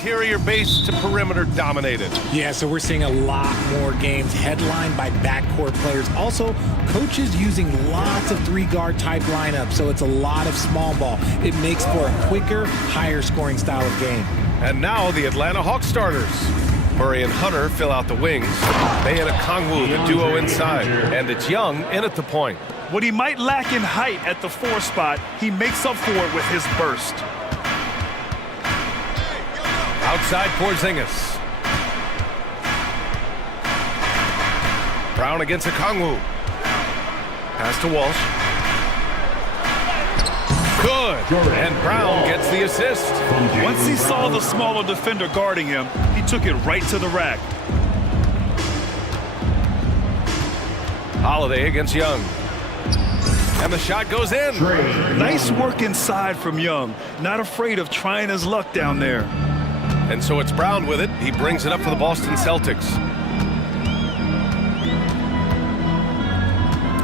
interior base to perimeter dominated. Yeah, so we're seeing a lot more games headlined by backcourt players. Also, coaches using lots of three-guard type lineups, so it's a lot of small ball. It makes for a quicker, higher scoring style of game. And now the Atlanta Hawks starters. Murray and Hunter fill out the wings. They and Okongwu, the duo inside. And it's Young in at the point. What he might lack in height at the 4 spot, he makes up for it with his burst. Outside Porzingis. Brown against Okongwu. Pass to Walsh. Good. And Brown gets the assist. Once he saw the smaller defender guarding him, he took it right to the rack. Holiday against Young. And the shot goes in. Nice work inside from Young. Not afraid of trying his luck down there. And so it's Brown with it. He brings it up for the Boston Celtics.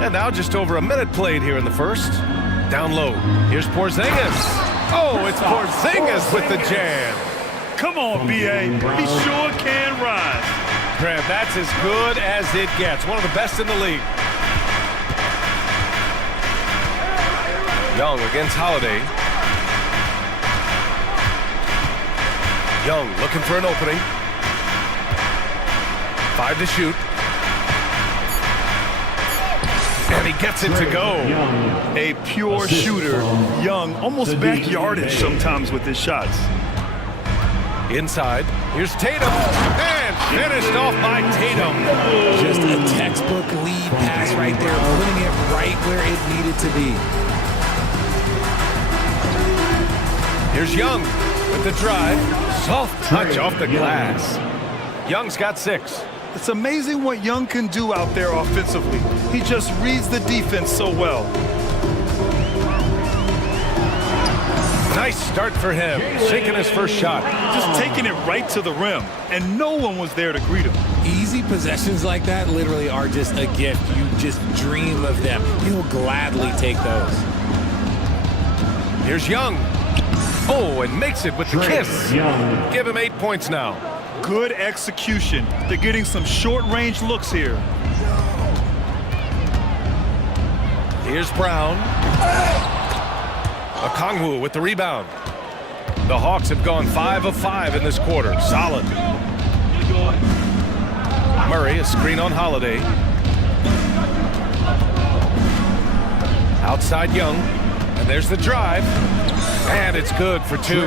And now just over a minute played here in the first. Down low. Here's Porzingis. Oh, it's Porzingis with the jam. Come on, B.A. He sure can rise. Grant, that's as good as it gets. One of the best in the league. Young against Holiday. Young looking for an opening. 5 to shoot. And he gets it to go. A pure shooter. Young, almost backyardish sometimes with his shots. Inside. Here's Tatum. And finished off by Tatum. Just a textbook lead pass right there, putting it right where it needed to be. Here's Young with the drive. Soft touch off the glass. Young's got 6. It's amazing what Young can do out there offensively. He just reads the defense so well. Nice start for him. Sinking his first shot. Just taking it right to the rim, and no one was there to greet him. Easy possessions like that literally are just a gift. You just dream of them. You'll gladly take those. Here's Young. Oh, and makes it with the kiss. Give him 8 points now. Good execution. They're getting some short-range looks here. Here's Brown. Okongwu with the rebound. The Hawks have gone 5 of 5 in this quarter. Solid. Murray, a screen on Holiday. Outside Young. And there's the drive. And it's good for 2.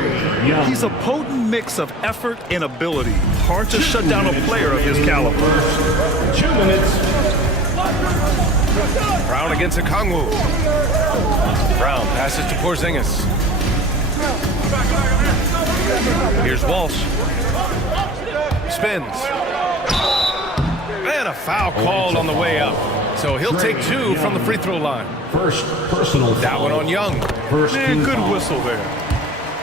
He's a potent mix of effort and ability. Hard to shut down a player of his caliber. 2 minutes. Brown against Okongwu. Brown passes to Porzingis. Here's Walsh. Spins. And a foul called on the way up. So he'll take 2 from the free throw line. First personal foul. That one on Young. Man, good whistle there.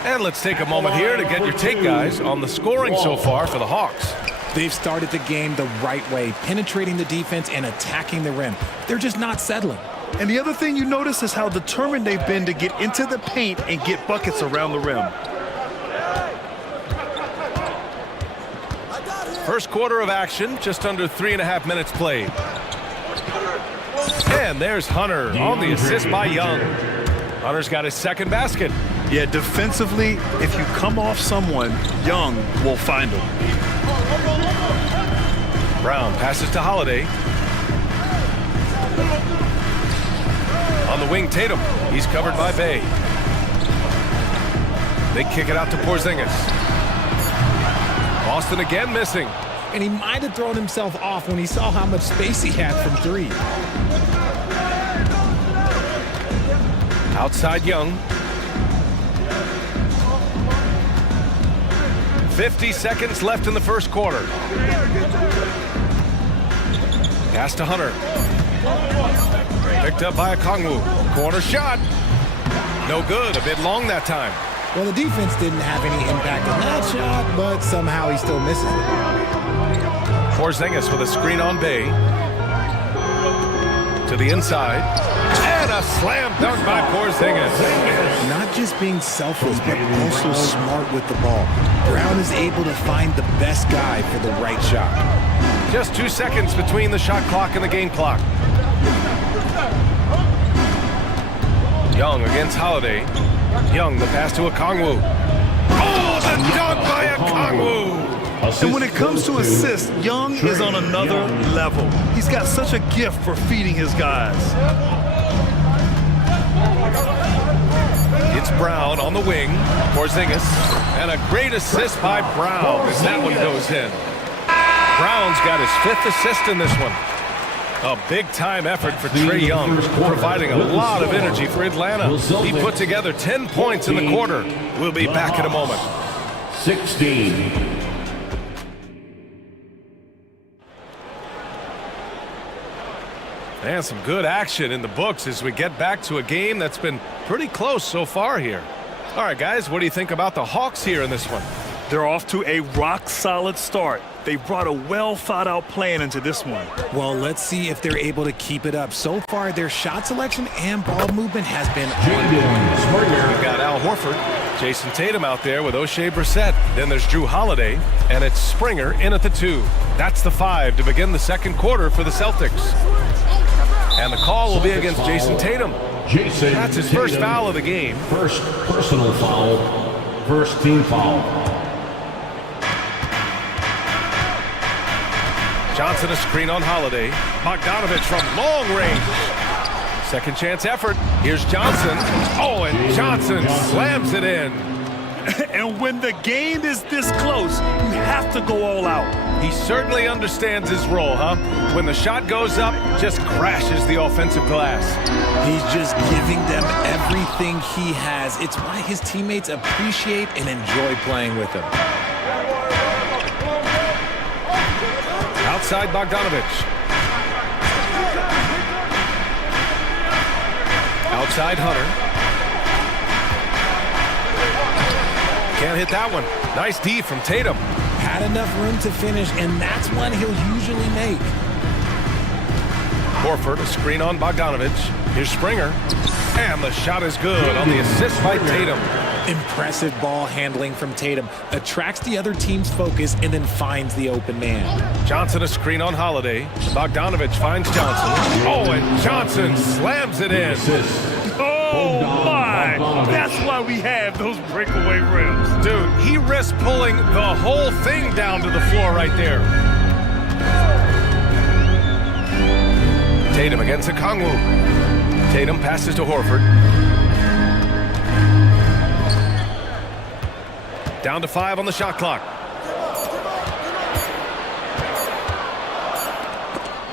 And let's take a moment here to get your take, guys, on the scoring so far for the Hawks. They've started the game the right way, penetrating the defense and attacking the rim. They're just not settling. And the other thing you notice is how determined they've been to get into the paint and get buckets around the rim. First quarter of action, just under 3.5 minutes played. And there's Hunter on the assist by Young. Hunter's got his second basket. Yeah, defensively, if you come off someone, Young will find him. Brown passes to Holiday. On the wing, Tatum. He's covered by Bay. They kick it out to Porzingis. Boston again missing. And he might have thrown himself off when he saw how much space he had from 3. Outside Young. 50 seconds left in the first quarter. Pass to Hunter. Picked up by Okongwu. Corner shot. No good. A bit long that time. Well, the defense didn't have any impact on that shot, but somehow he still misses it. Porzingis with a screen on Bay. To the inside. And a slam dunk by Porzingis. Not just being selfless, but also smart with the ball. Brown is able to find the best guy for the right shot. Just 2 seconds between the shot clock and the game clock. Young against Holiday. Young, the pass to Okongwu. Oh, the dunk by Okongwu! And when it comes to assists, Young is on another level. He's got such a gift for feeding his guys. It's Brown on the wing. Porzingis. And a great assist by Brown as that one goes in. Brown's got his 5th assist in this one. A big-time effort for Trae Young, providing a lot of energy for Atlanta. He put together 10 points in the quarter. We'll be back in a moment. 16. And some good action in the books as we get back to a game that's been pretty close so far here. All right, guys, what do you think about the Hawks here in this one? They're off to a rock-solid start. They brought a well-thought-out plan into this one. Well, let's see if they're able to keep it up. So far, their shot selection and ball movement has been on point. We've got Al Horford, Jason Tatum out there with O'Shea Brissett. Then there's Drew Holiday, and it's Springer in at the 2. That's the 5 to begin the second quarter for the Celtics. And the call will be against Jason Tatum. That's his first foul of the game. First personal foul, first team foul. Johnson a screen on Holiday. Bogdanovich from long range. Second chance effort. Here's Johnson. Oh, and Johnson slams it in. And when the game is this close, you have to go all out. He certainly understands his role, huh? When the shot goes up, just crashes the offensive glass. He's just giving them everything he has. It's why his teammates appreciate and enjoy playing with him. Outside Bogdanovich. Outside Hunter. Can't hit that one. Nice D from Tatum. Had enough room to finish, and that's one he'll usually make. Horford, a screen on Bogdanovich. Here's Springer. And the shot is good on the assist by Tatum. Impressive ball handling from Tatum. Attracts the other team's focus and then finds the open man. Johnson a screen on Holiday. Bogdanovich finds Johnson. Oh, and Johnson slams it in. Oh, my! That's why we have those breakaway rims. Dude, he risked pulling the whole thing down to the floor right there. Tatum against Okongwu. Tatum passes to Horford. Down to 5 on the shot clock.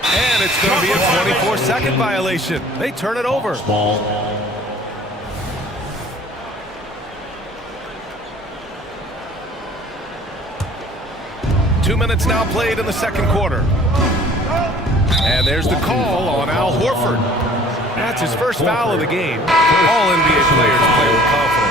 And it's going to be a 24-second violation. They turn it over. Ball. 2 minutes now played in the second quarter. And there's the call on Al Horford. That's his first foul of the game. All NBA players play with confidence.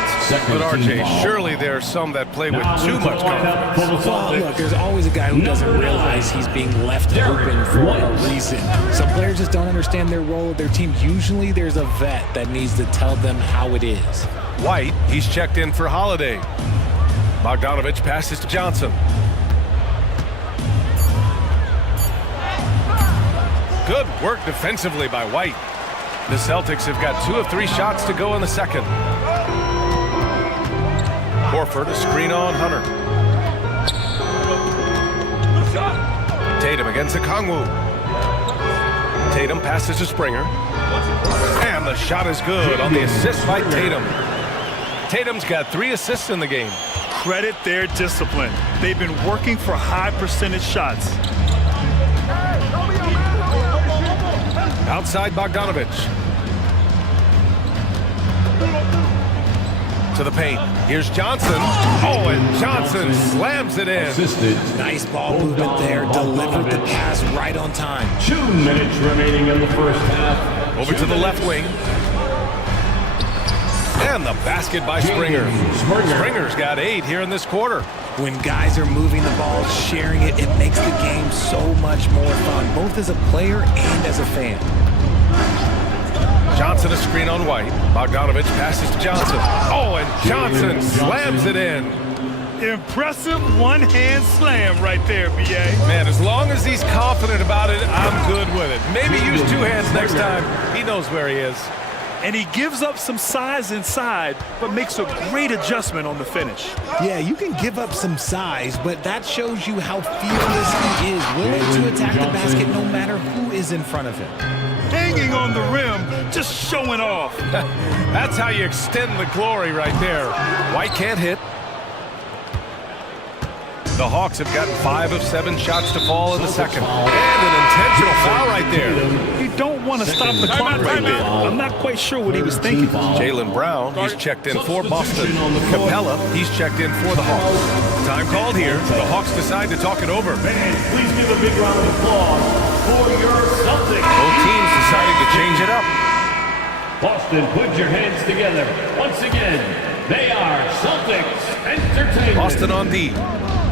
But RJ, surely there are some that play with too much confidence. Well, look, there's always a guy who doesn't realize he's being left open for a reason. Some players just don't understand their role of their team. Usually there's a vet that needs to tell them how it is. White, he's checked in for Holiday. Bogdanovich passes to Johnson. Good work defensively by White. The Celtics have got 2 of 3 shots to go in the second. Horford, a screen on Hunter. Tatum against Okongwu. Tatum passes to Springer. And the shot is good on the assist by Tatum. Tatum's got 3 assists in the game. Credit their discipline. They've been working for high percentage shots. Outside Bogdanovich. To the paint. Here's Johnson. Oh, and Johnson slams it in. Assisted. Nice ball movement there. Delivered the pass right on time. 2 minutes remaining in the first half. Over to the left wing. And the basket by Springer. Springer's got 8 here in this quarter. When guys are moving the ball, sharing it, it makes the game so much more fun, both as a player and as a fan. Johnson a screen on White. Bogdanovich passes to Johnson. Oh, and Johnson slams it in. Impressive one-hand slam right there, B.A. Man, as long as he's confident about it, I'm good with it. Maybe use two hands next time. He knows where he is. And he gives up some size inside, but makes a great adjustment on the finish. Yeah, you can give up some size, but that shows you how fearless he is, willing to attack the basket no matter who is in front of him. Hanging on the rim, just showing off. That's how you extend the glory right there. White can't hit. The Hawks have gotten 5 of 7 shots to fall in the second. And an intentional foul right there. You don't want to stop the clock right there. I'm not quite sure what he was thinking. Jaylen Brown, he's checked in for Boston. Capella, he's checked in for the Hawks. Time called here. The Hawks decide to talk it over. Please give a big round of applause for your Celtics. Both teams deciding to change it up. Boston, put your hands together. Once again, they are Celtics Entertainment. Boston on D.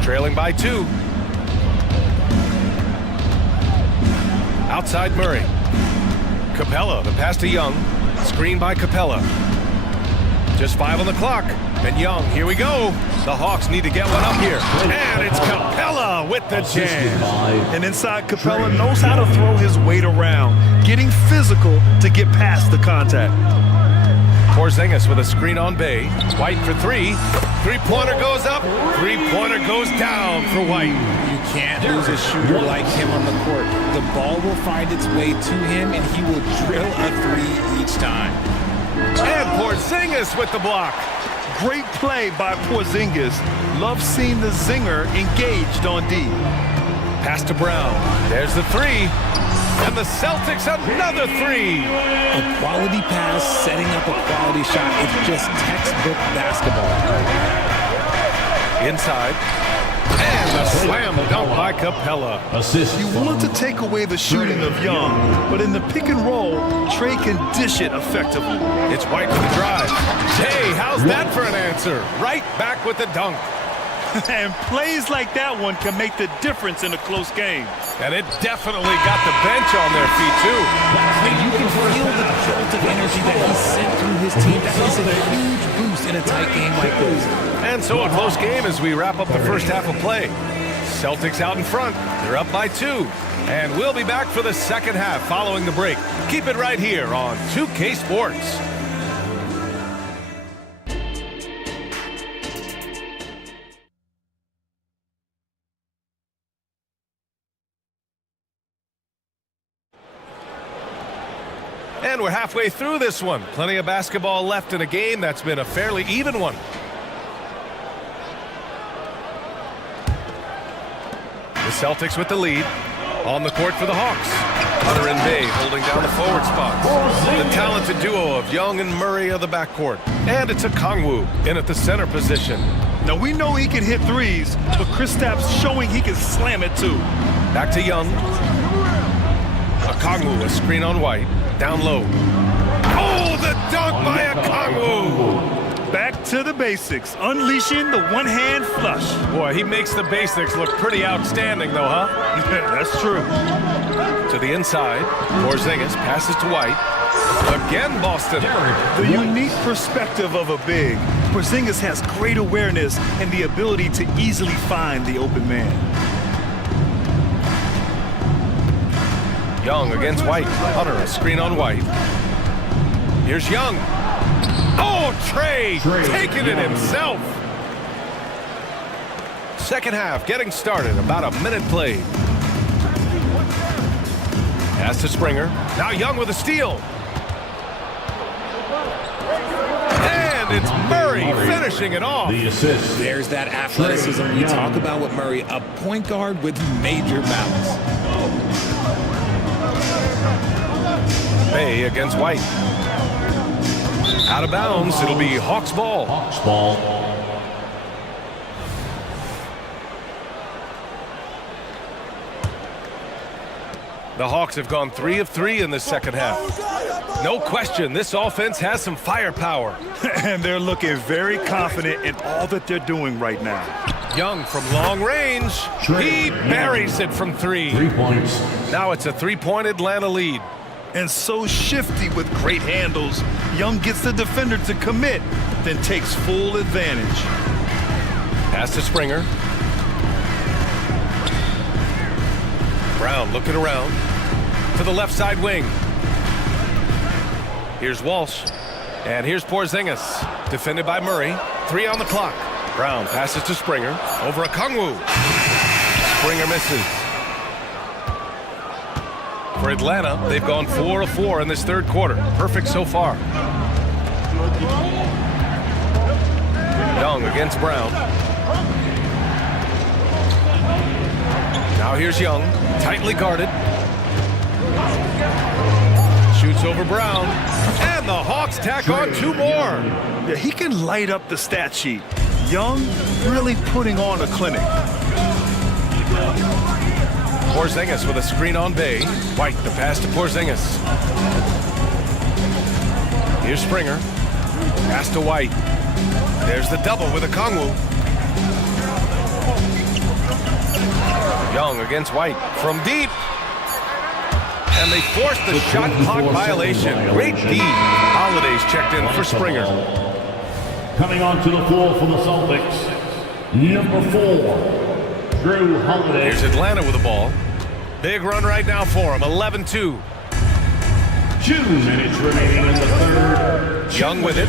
Trailing by 2. Outside Murray. Capella, the pass to Young. Screen by Capella. Just 5 on the clock. And Young, here we go. The Hawks need to get one up here. And it's Capella with the jam. And inside, Capella knows how to throw his weight around, getting physical to get past the contact. Porzingis with a screen on Bay. White for 3. Three-pointer goes up. Three-pointer goes down for White. You can't lose a shooter like him on the court. The ball will find its way to him, and he will drill a 3 each time. And Porzingis with the block. Great play by Porzingis. Love seeing the zinger engaged on D. Pass to Brown. There's the 3. And the Celtics another 3. A quality pass, setting up a quality shot. It's just textbook basketball. Inside. And a slam dunk by Capella. Assist. You want to take away the shooting of Young, but in the pick and roll, Trey can dish it effectively. It's White with the drive. Hey, how's that for an answer? Right back with the dunk. And plays like that one can make the difference in a close game. And it definitely got the bench on their feet, too. And you can feel the jolt of energy that he sent through his team. That is a huge boost in a tight game like this. And so a close game as we wrap up the first half of play. Celtics out in front. They're up by 2. And we'll be back for the second half following the break. Keep it right here on 2K Sports. And we're halfway through this one. Plenty of basketball left in a game that's been a fairly even one. The Celtics with the lead. On the court for the Hawks. Hunter and Bay holding down the forward spots. The talented duo of Young and Murray of the backcourt. And it's a Kongwu in at the center position. Now we know he can hit threes, but Kristaps showing he can slam it too. Back to Young. A Kongwu, a screen on White. Down low. Oh, the dunk by a Kongwu! Back to the basics, unleashing the one-hand flush. Boy, he makes the basics look pretty outstanding, though, huh? That's true. To the inside, Porzingis passes to White. Again, Boston. The unique perspective of a big. Porzingis has great awareness and the ability to easily find the open man. Young against White. Hunter, a screen on White. Here's Young. Oh, Trey taking it himself. Second half getting started. About a minute played. Pass to Springer. Now Young with a steal. And it's Murray finishing it off. The assist. There's that athleticism we talk about with Murray. A point guard with major balance. Bay against White. Out of bounds. It'll be Hawks ball. Hawks ball. The Hawks have gone 3 of 3 in the second half. No question, this offense has some firepower. And they're looking very confident in all that they're doing right now. Young from long range. He buries it from 3. 3 points. Now it's a 3-point Atlanta lead. and so shifty with great handles. Young gets the defender to commit, then takes full advantage. Pass to Springer. Brown looking around to the left side wing. Here's Walsh. And here's Porzingis. Defended by Murray. 3 on the clock. Brown passes to Springer. Over Okongwu. Springer misses. For Atlanta, they've gone 4 of 4 in this third quarter. Perfect so far. Young against Brown. Now here's Young. Tightly guarded. Shoots over Brown. And the Hawks tack on 2 more. Yeah, he can light up the stat sheet. Young really putting on a clinic. Porzingis with a screen on Bay. White, the pass to Porzingis. Here's Springer. Pass to White. There's the double with Okongwu. Young against White from deep. And they forced the shot clock violation. Great D. Holiday's checked in for Springer. Coming onto the floor for the Celtics, number 4, Drew Holiday. Here's Atlanta with the ball. Big run right now for him, 11-2. 2 minutes remaining in the third. Young with it.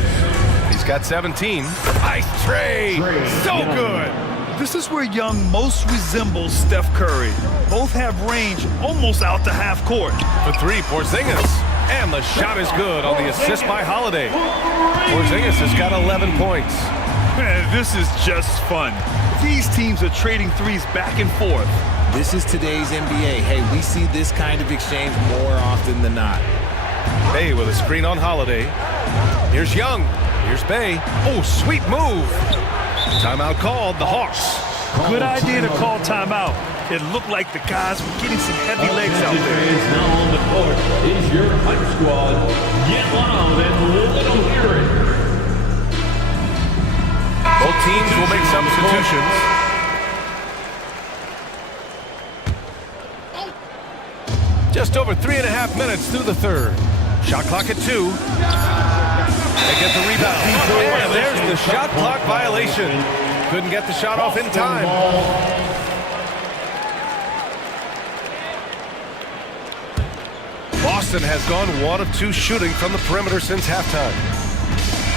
He's got 17. Nice trade. So good. This is where Young most resembles Steph Curry. Both have range almost out to half court. For 3, Porzingis. And the shot is good on the assist by Holiday. Porzingis has got 11 points. Man, this is just fun. These teams are trading threes back and forth. This is today's NBA. Hey, we see this kind of exchange more often than not. Bay with a screen on Holiday. Here's Young. Here's Bay. Oh, sweet move. Timeout called, the Hawks. Good idea to call timeout. It looked like the guys were getting some heavy legs out there. Is now on the court is your hype squad. Get loud and let them hear it. Both teams will make substitutions. Just over 3.5 minutes through the third. Shot clock at 2. They get the rebound. And there's the shot clock violation. Couldn't get the shot off in time. Boston has gone 1 of 2 shooting from the perimeter since halftime.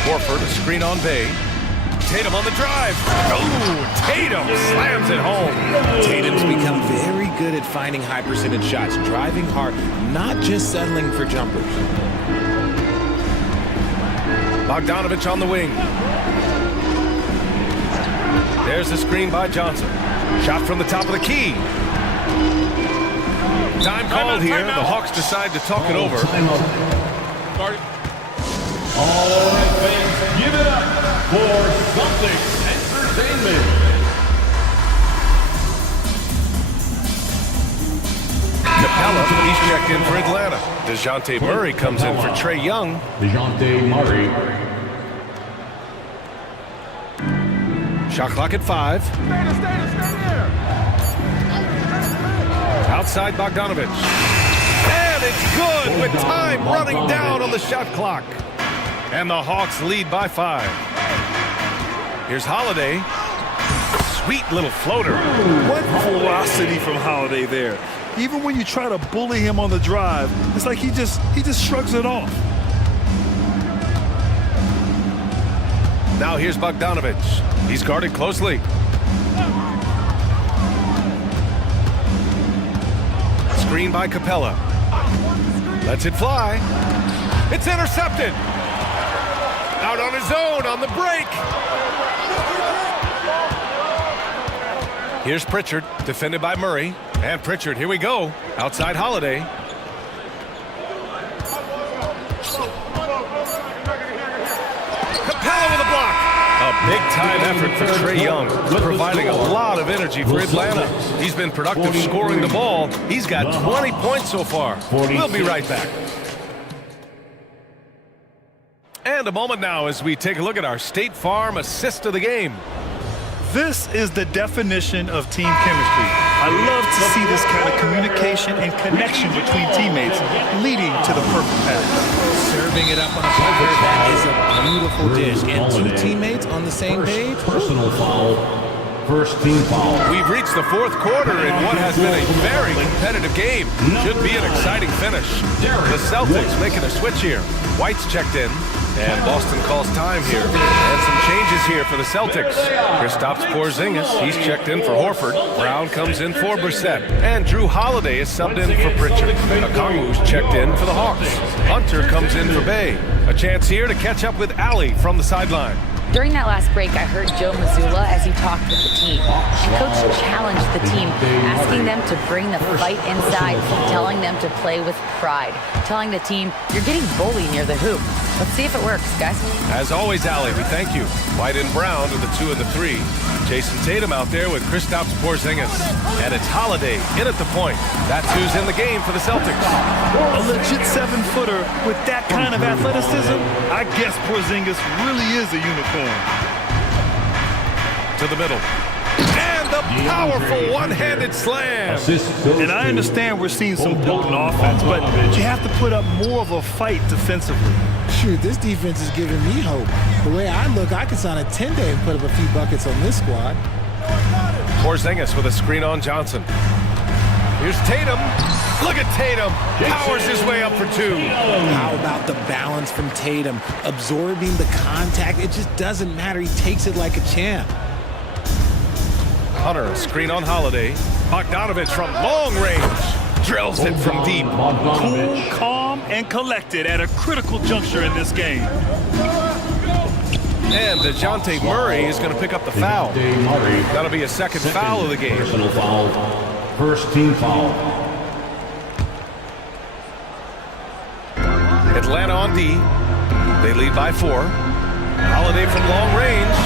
Horford, a screen on Bay. Tatum on the drive. Oh, Tatum slams it home. Tatum's become very good at finding high percentage shots, driving hard, not just settling for jumpers. Bogdanovich on the wing. There's the screen by Johnson. Shot from the top of the key. Time called here. The Hawks decide to talk it over. All right, fans, give it up for Celtics Entertainment. Capella, he's checked in for Atlanta. DeJounte Murray comes in for Trae Young. DeJounte Murray. Shot clock at 5. Outside Bogdanovich. And it's good with time running down on the shot clock. And the Hawks lead by 5. Here's Holiday. Sweet little floater. What ferocity from Holiday there. Even when you try to bully him on the drive, it's like he just shrugs it off. Now here's Bogdanovich. He's guarded closely. Screen by Capella. Lets it fly. It's intercepted. Out on his own on the break. Here's Pritchard, defended by Murray. And Pritchard, here we go. Outside Holiday. Capella with a block. A big-time effort for Trae Young, providing a lot of energy for Atlanta. He's been productive scoring the ball. He's got 20 points so far. We'll be right back. And a moment now as we take a look at our State Farm assist of the game. This is the definition of team chemistry. I love to see this kind of communication and connection between teammates leading to the perfect pass. Serving it up on a platter, that is a beautiful dish. And two teammates on the same page. Personal foul. First team foul. We've reached the fourth quarter in what has been a very competitive game. Should be an exciting finish. The Celtics making a switch here. White's checked in, and Boston calls time here. And some changes here for the Celtics. Kristaps Porzingis, he's checked in for Horford. Brown comes in for Brissett. And Drew Holiday is subbed in for Pritchard. Okongwu's checked in for the Hawks. Hunter comes in for Bay. A chance here to catch up with Allie from the sideline. During that last break, I heard Joe Mazzulla as he talked with the team. The coach challenged the team, asking them to bring the fight inside, telling them to play with pride, telling the team, you're getting bullied near the hoop. Let's see if it works, guys. As always, Allie, we thank you. White and Brown are the 2 and the 3. Jason Tatum out there with Kristaps Porzingis. And it's Holiday in at the point. That's who's in the game for the Celtics. A legit 7-footer with that kind of athleticism. I guess Porzingis really is a unicorn. To the middle. And the powerful one-handed slam. And I understand we're seeing some potent offense, but you have to put up more of a fight defensively. Shoot, this defense is giving me hope. The way I look, I could sign a 10-day and put up a few buckets on this squad. Porzingis with a screen on Johnson. Here's Tatum. Look at Tatum. Powers his way up for 2. How about the balance from Tatum? Absorbing the contact, it just doesn't matter. He takes it like a champ. Hunter, screen on Holiday. Bogdanovich from long range. Drills it from deep. Cool, calm, and collected at a critical juncture in this game. And DeJounte Murray is going to pick up the foul. That'll be a second foul of the game. Personal foul. First team foul. Atlanta on D. They lead by 4. Holiday from long range.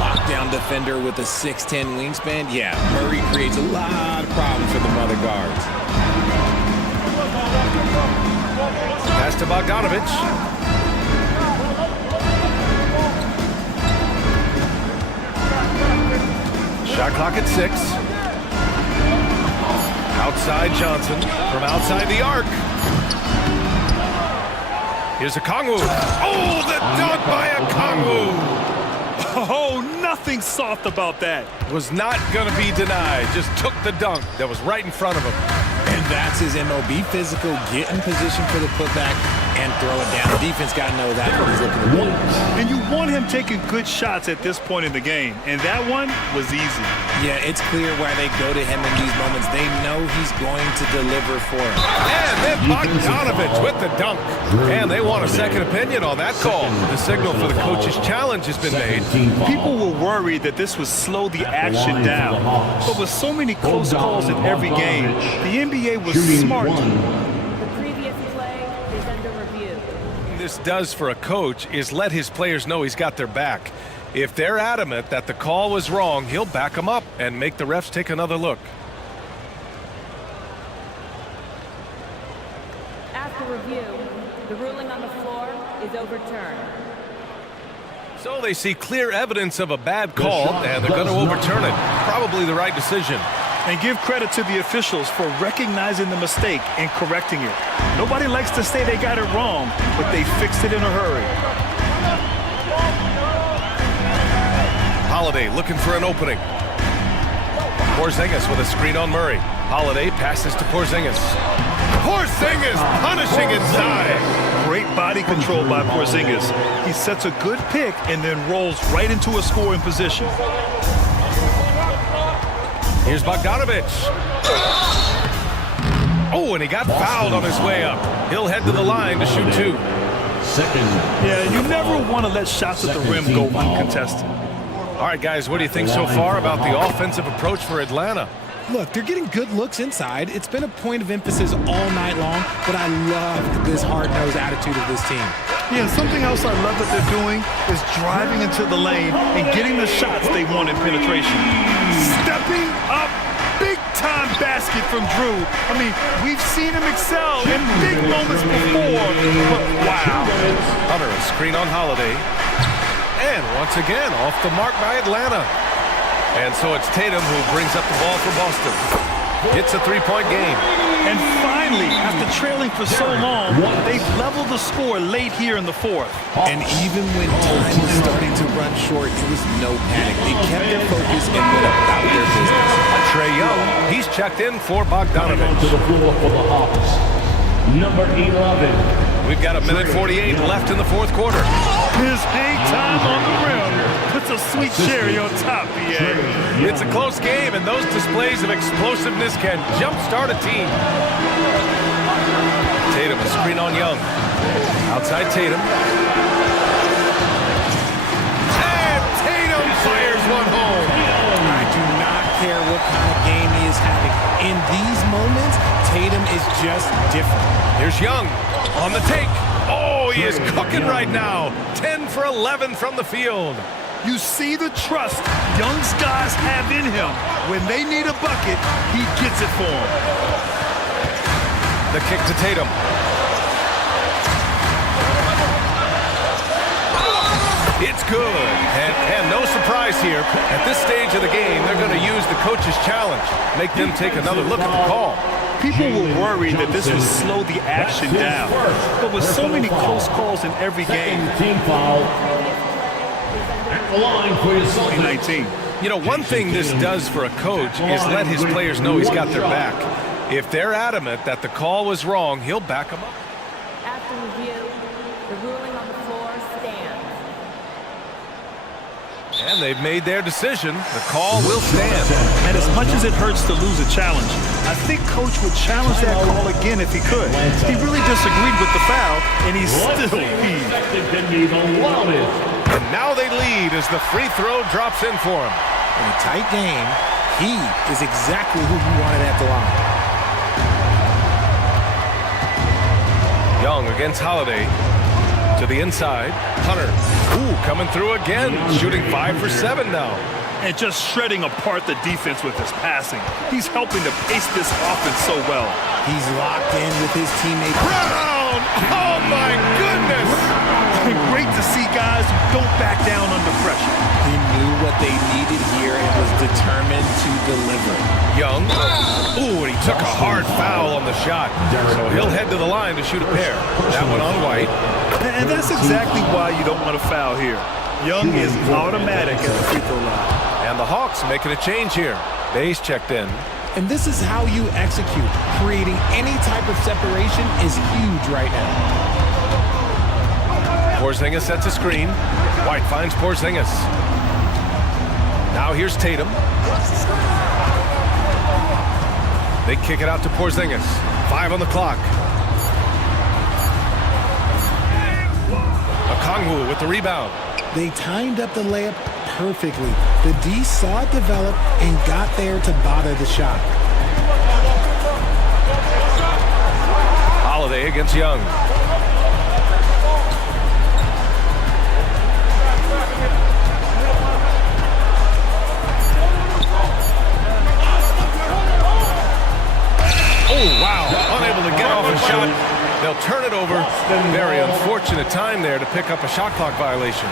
Lockdown defender with a 6'10 wingspan. Yeah, Murray creates a lot of problems for the other guards. Pass to Bogdanovich. Shot clock at 6. Outside Johnson from outside the arc. Here's Okongwu. Oh, the dunk by Okongwu. Oh, nothing soft about that. Was not going to be denied. Just took the dunk that was right in front of him. And that's his MO. Be physical, get in position for the putback, and throw it down. The defense got to know that's what he's looking to do. And you want him taking good shots at this point in the game. And that one was easy. Yeah, it's clear why they go to him in these moments. They know he's going to deliver for him. And then Bogdanovich with the dunk. And they want a second opinion on that call. The signal for the coach's challenge has been made. People were worried that this would slow the action down. But with so many close calls in every game, the NBA was smart. The previous play is under review. This does for a coach is let his players know he's got their back. If they're adamant that the call was wrong, he'll back them up and make the refs take another look. After review, the ruling on the floor is overturned. So they see clear evidence of a bad call, and they're going to overturn it. Probably the right decision. And give credit to the officials for recognizing the mistake and correcting it. Nobody likes to say they got it wrong, but they fixed it in a hurry. Holiday looking for an opening. Porzingis with a screen on Murray. Holiday passes to Porzingis. Porzingis punishing inside. Great body control by Porzingis. He sets a good pick and then rolls right into a scoring position. Here's Bogdanovich. Oh, and he got fouled on his way up. He'll head to the line to shoot 2. Yeah, you never want to let shots at the rim go uncontested. All right, guys, what do you think so far about the offensive approach for Atlanta? Look, they're getting good looks inside. It's been a point of emphasis all night long, but I love this hard-nosed attitude of this team. Yeah, something else I love that they're doing is driving into the lane and getting the shots they want in penetration. Stepping up, big-time basket from Drew. I mean, we've seen him excel in big moments before, but wow. Hunter, a screen on Holiday. And once again, off the mark by Atlanta. And so it's Tatum who brings up the ball for Boston. It's a three-point game. And finally, after trailing for so long, they've leveled the score late here in the fourth. And even when time was starting to run short, it was no panic. They kept their focus and went about their business. Trae Young, he's checked in for Bogdanovich. To the floor for the Hawks, number 11. We've got a minute 48 left in the fourth quarter. His hang time on the rim puts a sweet cherry on top, BA. It's a close game, and those displays of explosiveness can jumpstart a team. Tatum, a screen on Young. Outside Tatum. And Tatum fires one home. I do not care what kind of game he is having. In these moments, Tatum is just different. Here's Young on the take. Oh, he is cooking right now. 10 for 11 from the field. You see the trust Young's guys have in him. When they need a bucket, he gets it for them. The kick to Tatum. It's good. And no surprise here. At this stage of the game, they're going to use the coach's challenge. Make them take another look at the call. People were worried that this would slow the action down. But with so many close calls in every game, Team foul. At the line for your Celtics. 19. You know, one thing this does for a coach is let his players know he's got their back. If they're adamant that the call was wrong, he'll back them up. After review, the ruling on the floor stands. And they've made their decision. The call will stand. And as much as it hurts to lose a challenge, I think Coach would challenge that call again if he could. He really disagreed with the foul, and he's still peeved. Can be the loudest. And now they lead as the free throw drops in for him. In a tight game, he is exactly who you wanted at the line. Young against Holiday. To the inside. Hunter. Ooh, coming through again. Shooting 5 for 7 now. And just shredding apart the defense with his passing. He's helping to pace this offense so well. He's locked in with his teammate. Brown! Oh my goodness! Great to see guys who don't back down under pressure. He knew what they needed here and was determined to deliver. Young. Ooh, and he took a hard foul on the shot. So he'll head to the line to shoot a pair. That one on White. And that's exactly why you don't want to foul here. Young is automatic at the free throw line. And the Hawks making a change here. Bayes checked in. And this is how you execute. Creating any type of separation is huge right now. Porzingis sets a screen. White finds Porzingis. Now here's Tatum. They kick it out to Porzingis. 5 on the clock. Okongwu with the rebound. They timed up the layup perfectly. The D saw it develop and got there to bother the shot. Holiday against Young. Oh, wow. Unable to get off a shot. They'll turn it over. Very unfortunate time there to pick up a shot clock violation.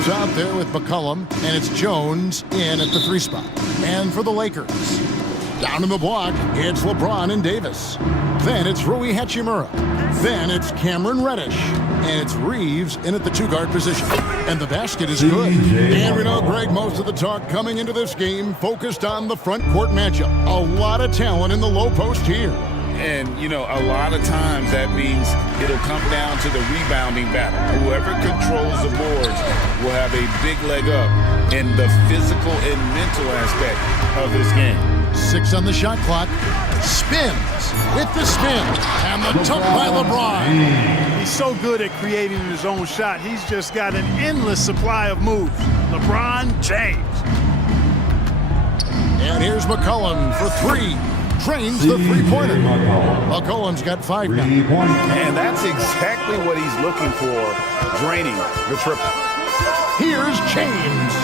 Moves out there with McCollum, and it's Jones in at the 3 spot. And for the Lakers, down in the block, it's LeBron and Davis. Then it's Rui Hachimura. Then it's Cameron Reddish. And it's Reeves in at the 2-guard position. And the basket is good. And we know, Greg, most of the talk coming into this game focused on the front court matchup. A lot of talent in the low post here. And, you know, a lot of times that means it'll come down to the rebounding battle. Whoever controls the boards will have a big leg up in the physical and mental aspect of this game. 6 on the shot clock. Spins with the spin. And the dunk by LeBron. He's so good at creating his own shot. He's just got an endless supply of moves. LeBron James. And here's McCollum for 3. Drains the 3-pointer. McCollum's got 5 now. And that's exactly what he's looking for, draining the triple. Here's James.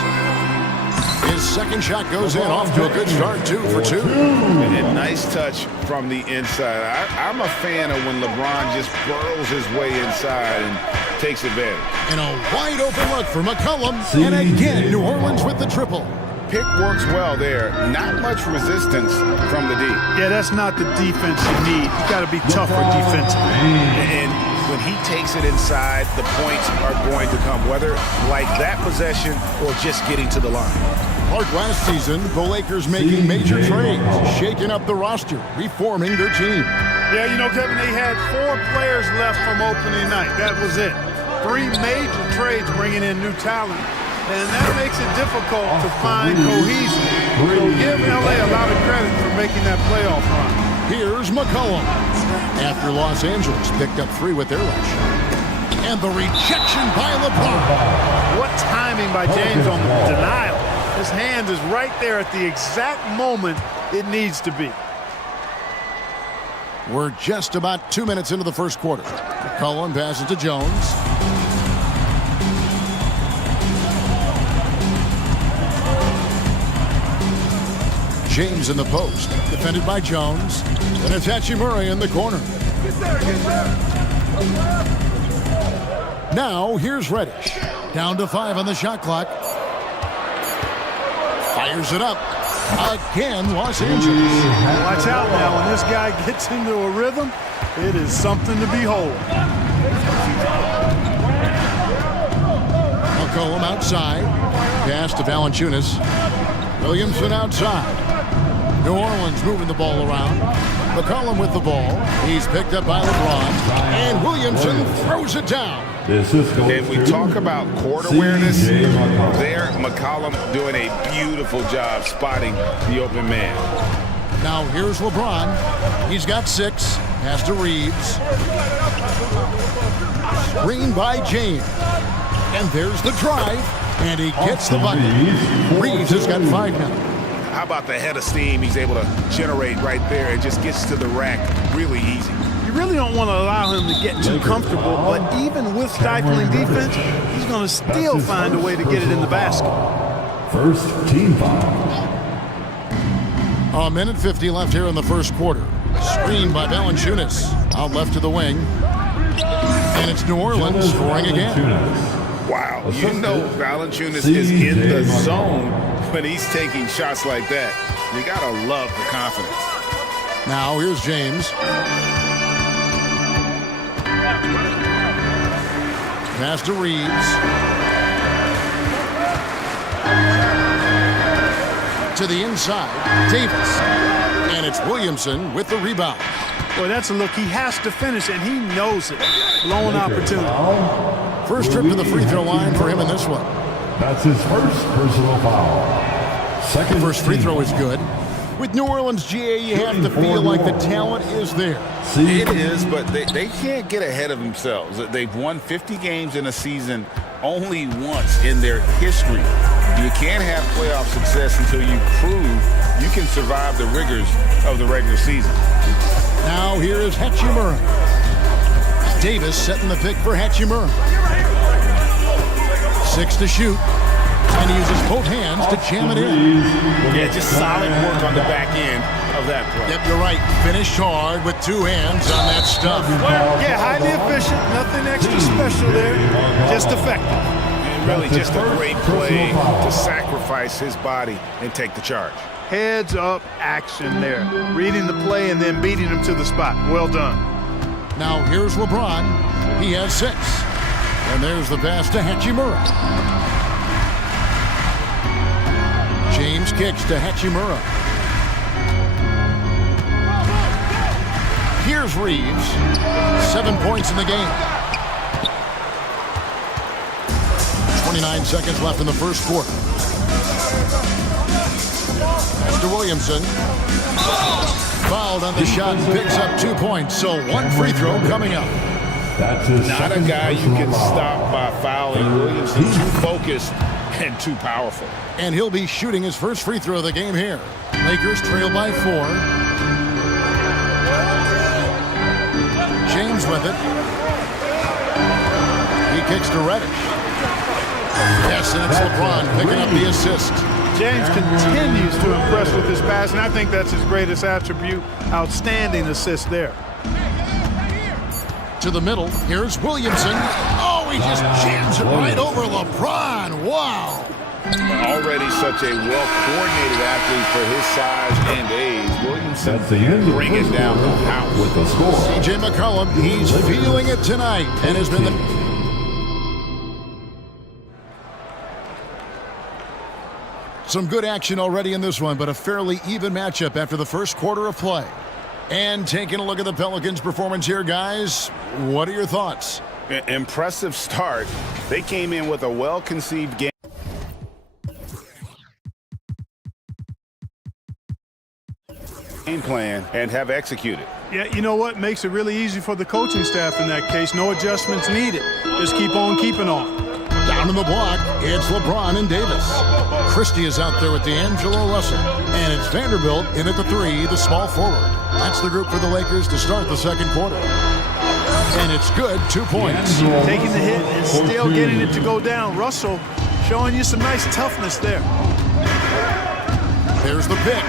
His second shot goes in, off to a good start, 2 for 2. And nice touch from the inside. I'm a fan of when LeBron just burrows his way inside and takes advantage. And a wide open look for McCollum. And again, New Orleans with the triple. Pick works well there. Not much resistance from the D. Yeah, that's not the defense you need. You got to be tougher defensively. And when he takes it inside, the points are going to come, whether like that possession or just getting to the line. Like last season, the Lakers making major trades, shaking up the roster, reforming their team. Yeah, you know, Kevin, they had 4 players left from opening night. That was it. 3 major trades bringing in new talent. And that makes it difficult to find cohesion. So give LA a lot of credit for making that playoff run. Here's McCollum. After Los Angeles picked up 3 with their last shot. And the rejection by LeBron. What timing by James on the denial. His hand is right there at the exact moment it needs to be. We're just about 2 minutes into the first quarter. McCollum passes to Jones. James in the post, defended by Jones. Then it's Hachimura in the corner. Now here's Reddish. Down to 5 on the shot clock. Fires it up. Again, Los Angeles. Watch out now. When this guy gets into a rhythm, it is something to behold. McCollum outside. Pass to Valanciunas. Williamson outside. New Orleans moving the ball around. McCollum with the ball. He's picked up by LeBron. And Williamson throws it down. If we talk about court awareness, there McCollum doing a beautiful job spotting the open man. Now here's LeBron. He's got 6. Pass to Reeves. Screen by James. And there's the drive. And he gets the bucket. Reeves has got 5 now. How about the head of steam he's able to generate right there? It just gets to the rack really easy. You really don't want to allow him to get too comfortable, but even with stifling defense, he's going to still find a way to get it in the basket. First team foul. A minute 50 left here in the first quarter. Screen by Valanciunas. Out left to the wing. And it's New Orleans scoring again. Wow, you know Valanciunas is in the zone when he's taking shots like that. You gotta love the confidence. Now here's James. Pass to Reeves. To the inside, Davis. And it's Williamson with the rebound. Boy, that's a look he has to finish, and he knows it. Blowing opportunity. First trip to the free throw line for him in this one. That's his first personal foul. Second First free throw is good. With New Orleans, GA, you have to feel like the talent is there. It is, but they can't get ahead of themselves. They've won 50 games in a season only once in their history. You can't have playoff success until you prove you can survive the rigors of the regular season. Now here is Hachimura. Davis setting the pick for Hachimura. 6 to shoot. And he uses both hands to jam it in. Yeah, just solid work on the back end of that play. Yep, you're right. Finished hard with 2 hands on that stuff. Yeah, highly efficient. Nothing extra special there. Just effective. And Really just a great play to sacrifice his body and take the charge. Heads-up action there. Reading the play and then beating him to the spot. Well done. Now here's LeBron. He has 6. And there's the pass to Hachimura. James kicks to Hachimura. Here's Reeves. 7 points in the game. 29 seconds left in the first quarter. Pass to Williamson. Fouled on the shot and picks up 2 points. So 1 free throw coming up. Not a guy you can stop by fouling. Williamson too focused and too powerful. And he'll be shooting his first free throw of the game here. Lakers trail by 4. James with it. He kicks to Reddish. Yes, and it's LeBron picking up the assist. James continues to impress with his pass, and I think that's his greatest attribute. Outstanding assist there. To the middle, here's Williamson. Oh, he just jams it right over LeBron. Wow. Already such a well-coordinated athlete for his size and age. Williamson bringing down the house with the score. C.J. McCollum, he's feeling it tonight and has been the... Some good action already in this one, but a fairly even matchup after the first quarter of play. And taking a look at the Pelicans' performance here, guys, what are your thoughts? Impressive start. They came in with a well-conceived game plan and have executed. Yeah, you know what? Makes it really easy for the coaching staff in that case. No adjustments needed. Just keep on keeping on. Down in the block, it's LeBron and Davis. Christie is out there with D'Angelo Russell. And it's Vanderbilt in at the 3, the small forward. That's the group for the Lakers to start the second quarter. And it's good, 2 points. Taking the hit and still getting it to go down. Russell showing you some nice toughness there. There's the pick.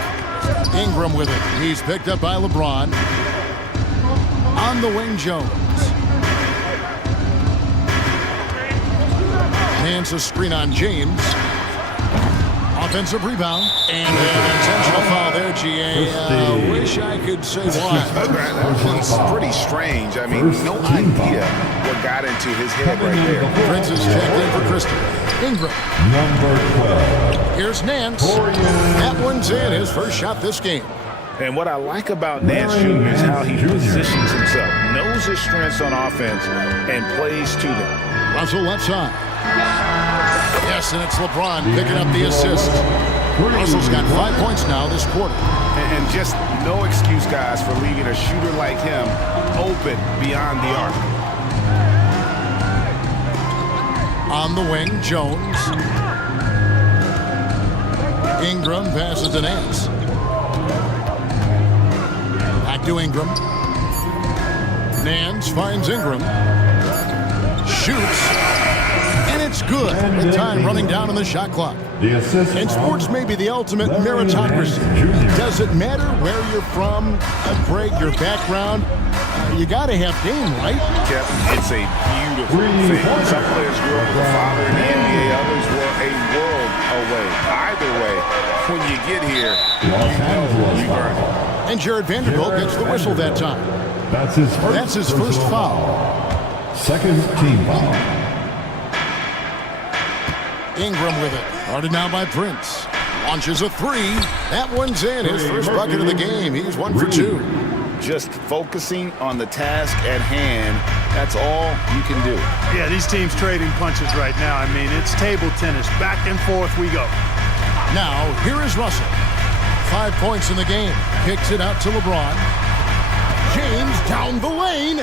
Ingram with it. He's picked up by LeBron. On the wing, Jones. Hands a screen on James. Offensive rebound. And an intentional foul there, G.A. Wish I could say why. That one's pretty strange. I mean, no idea what got into his head right there. Prince is checked in for Christie. Ingram. Number 12. Here's Nance. That one's in, his first shot this game. And what I like about Nance Jr. is how he positions himself, knows his strengths on offense, and plays to them. Russell left side. Yes, and it's LeBron picking up the assist. Russell's got 5 points now this quarter. And just no excuse, guys, for leaving a shooter like him open beyond the arc. On the wing, Jones. Ingram passes to Nance. Back to Ingram. Nance finds Ingram. Shoots. And it's good. With time running down on the shot clock. And sports may be the ultimate meritocracy. Does it matter where you're from, Greg, your background? You got to have game, right? Jeff, it's a beautiful thing. Some players grew up with a father in the NBA, others were a world away. Either way, when you get here, you earn it. And Jared Vanderbilt gets the whistle that time. That's his first foul. Second team foul. Ingram with it. Guarded now by Prince. Launches a 3. That one's in. His first bucket of the game. He's 1 for 2. Just focusing on the task at hand. That's all you can do. Yeah, these teams trading punches right now. I mean, it's table tennis. Back and forth we go. Now, here is Russell. 5 points in the game. Kicks it out to LeBron. James down the lane.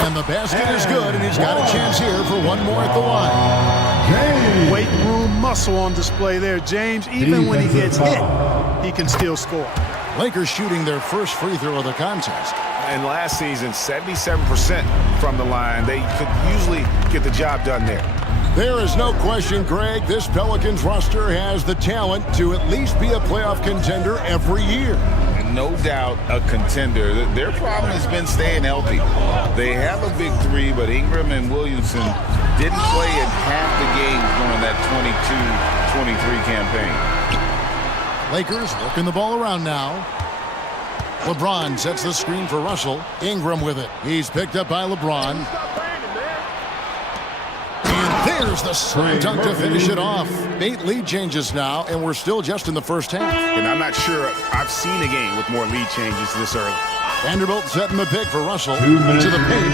And the basket is good, and he's got a chance here for one more at the line. Weight room muscle on display there. James, even when he gets hit, he can still score. Lakers shooting their first free throw of the contest. And last season, 77% from the line. They could usually get the job done there. There is no question, Greg, this Pelicans roster has the talent to at least be a playoff contender every year. no doubt a contender. Their problem has been staying healthy. They have a big three, but Ingram and Williamson didn't play in half the games during that 22-23 campaign. Lakers working the ball around now. LeBron sets the screen for Russell. Ingram with it. He's picked up by LeBron. And there's the slam dunk to finish it off. 8 lead changes now, and we're still just in the first half. And I'm not sure I've seen a game with more lead changes this early. Vanderbilt setting the pick for Russell. To the paint.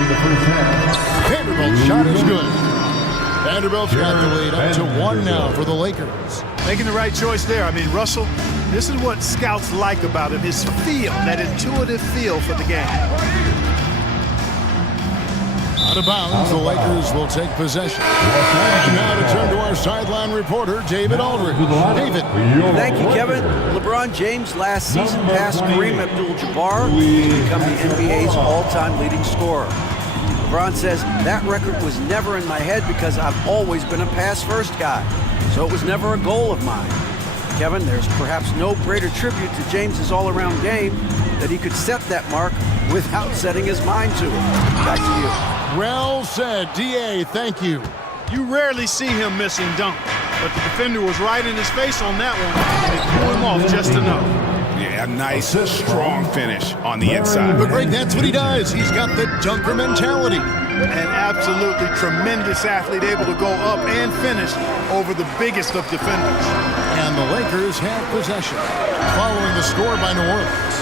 Vanderbilt's shot is good. Vanderbilt's got the lead up to 1 now for the Lakers. Making the right choice there. I mean, Russell, this is what scouts like about him, his feel, that intuitive feel for the game. Out of bounds, the Lakers will take possession. And now to turn to our sideline reporter, David Aldridge. David. Thank you, Kevin. LeBron James last season passed Kareem Abdul-Jabbar to become the NBA's all-time leading scorer. LeBron says, that record was never in my head because I've always been a pass-first guy, so it was never a goal of mine. Kevin, there's perhaps no greater tribute to James's all-around game that he could set that mark without setting his mind to it. Back to you. Well said, D.A., thank you. You rarely see him missing dunk, but the defender was right in his face on that one, and it threw him off just enough. Yeah, a nice, strong finish on the inside. But Greg, that's what he does. He's got the dunker mentality. An absolutely tremendous athlete, able to go up and finish over the biggest of defenders. And the Lakers have possession, following the score by New Orleans.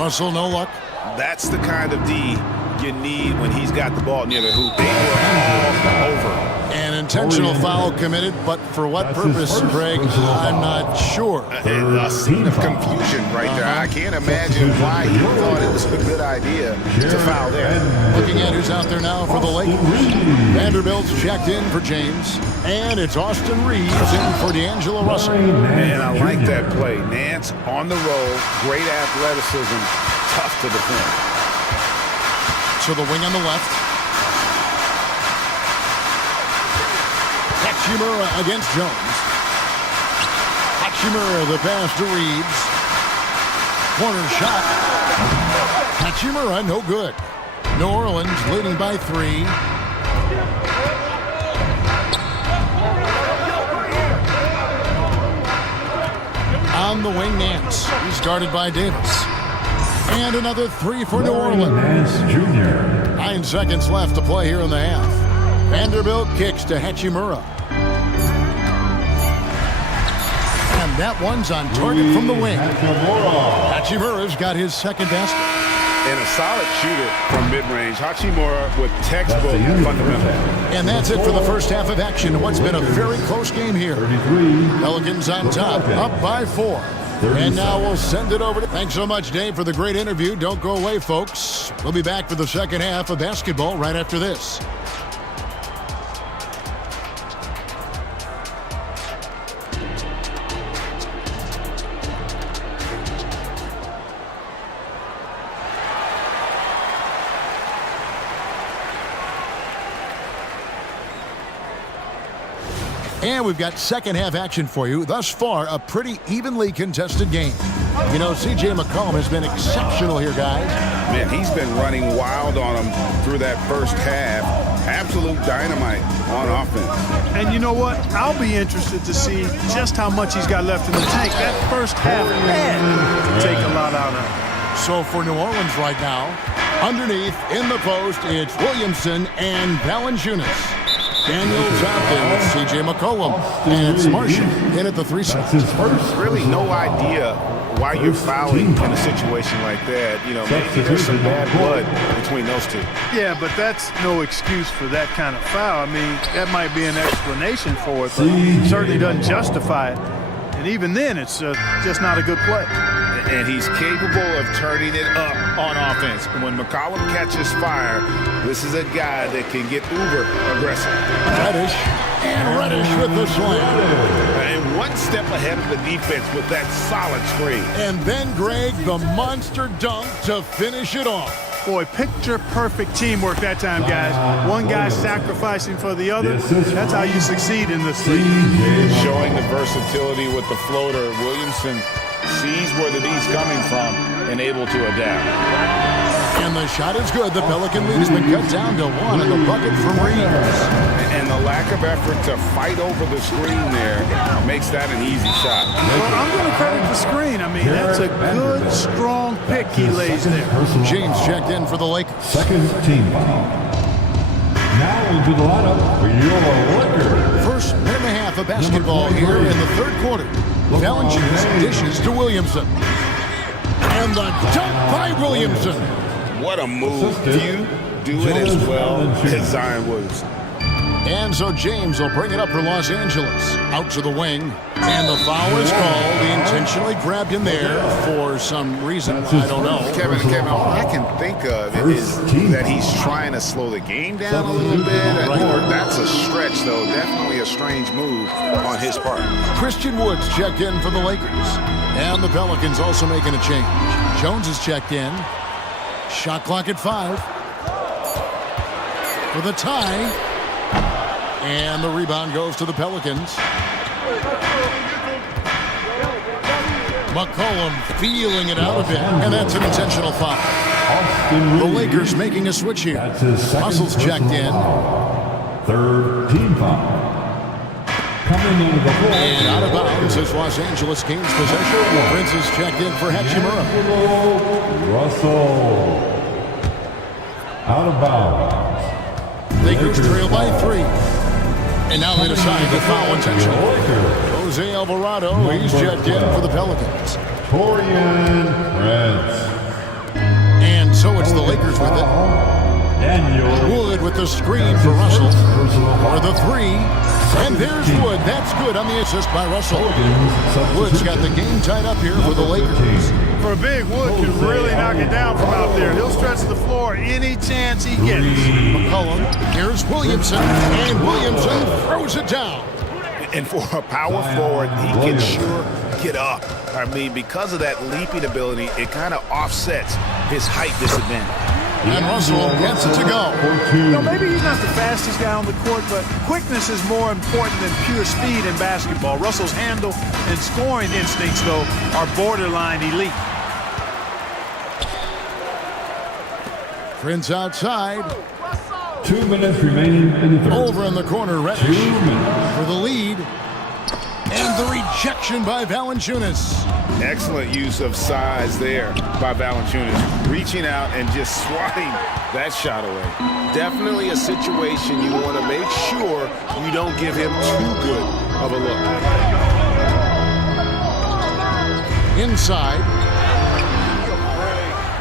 Russell, no luck. That's the kind of D you need when he's got the ball near the hoop. They were all over. An intentional foul committed, but for what purpose, Greg? I'm not sure. A scene of confusion right there. I can't imagine why he thought it was a good idea to foul there. Looking at who's out there now for the Lakers. Vanderbilt's checked in for James, and it's Austin Reeves in for D'Angelo Russell. Man, I like that play. Nance on the roll, great athleticism, tough to defend. To the wing on the left. Hachimura against Jones. Hachimura the pass to Reeves. Corner shot. Hachimura no good. New Orleans leading by 3. On the wing, Nance. He's guarded by Davis. And another 3 for New Orleans. Nance Jr. 9 seconds left to play here in the half. Vanderbilt kicks to Hachimura. And that one's on target from the wing. Hachimura's got his second basket. And a solid shooter from mid-range. Hachimura with textbook fundamentals. And that's it for the first half of action. What's been a very close game here. Pelicans on top, up by 4. And now we'll send it over to... Thanks so much, Dave, for the great interview. Don't go away, folks. We'll be back for the second half of basketball right after this. And we've got second half action for you. Thus far, a pretty evenly contested game. You know, C.J. McCollum has been exceptional here, guys. Man, he's been running wild on them through that first half. Absolute dynamite on offense. And you know what? I'll be interested to see just how much he's got left in the tank. That first half had to take a lot out of him. So for New Orleans right now, underneath in the post, it's Williamson and Valanciunas. Daniels out there with C.J. McCollum. And it's Marshall in at the 3 spot. Really no idea why you're fouling in a situation like that. You know, maybe there's some bad blood between those two. Yeah, but that's no excuse for that kind of foul. I mean, that might be an explanation for it, but it certainly doesn't justify it. And even then, it's just not a good play. And he's capable of turning it up on offense. When McCollum catches fire, this is a guy that can get uber aggressive. Reddish with the slam. And one step ahead of the defense with that solid screen. And then Greg, the monster dunk to finish it off. Boy, picture-perfect teamwork that time, guys. One guy sacrificing for the other. That's how you succeed in this league. Showing the versatility with the floater. Williamson sees where the D's coming from, and able to adapt. And the shot is good. The Pelican lead has been cut down to 1 in the bucket from Reeves. And the lack of effort to fight over the screen there makes that an easy shot. Well, I'm going to credit the screen. I mean, that's a good, strong pick he lays there. James checked in for the Lakers. Second team foul. Now into the lineup for your Lakers. First minute and a half of basketball here in the third quarter. Valanciunas dishes to Williamson. And the dunk by Williamson. What a move. Few do it as well as Zion Williamson. And so James will bring it up for Los Angeles. Out to the wing. And the foul is called. He intentionally grabbed him there for some reason. I don't know. Kevin, all I can think of is that he's trying to slow the game down a little bit. Or that's a stretch, though. Definitely a strange move on his part. Christian Woods checked in for the Lakers. And the Pelicans also making a change. Jones is checked in. Shot clock at 5. For the tie. And the rebound goes to the Pelicans. McCollum feeling it out a bit, and that's an intentional foul. The Lakers making a switch here. Russell's checked in. Third team foul. Coming into the floor. And out of bounds as Los Angeles gains possession. Prince is checked in for Hachimura. Russell. Out of bounds. Lakers trail by 3. And now they decide to foul intentional. Jose Alvarado, he's checked in for the Pelicans. Torian Prince. And so it's the Lakers with it. Wood with the screen for Russell. For the 3. And there's Wood. That's good on the assist by Russell. Wood's got the game tied up here for the Lakers. For a big, Wood can really knock it down from out there. He'll stretch the floor any chance he gets. McCollum, here's Williamson, and Williamson throws it down. And for a power forward, he can sure get up. I mean, because of that leaping ability, it kind of offsets his height disadvantage. And Russell gets it to go. Maybe he's not the fastest guy on the court, but quickness is more important than pure speed in basketball. Russell's handle and scoring instincts, though, are borderline elite. Prince outside. 2 minutes remaining in the third. Over in the corner, Reddish 2 minutes. for the lead. And the rejection by Valanciunas. Excellent use of size there by Valanciunas, reaching out and just swatting that shot away. Definitely a situation you want to make sure you don't give him too good of a look. Inside.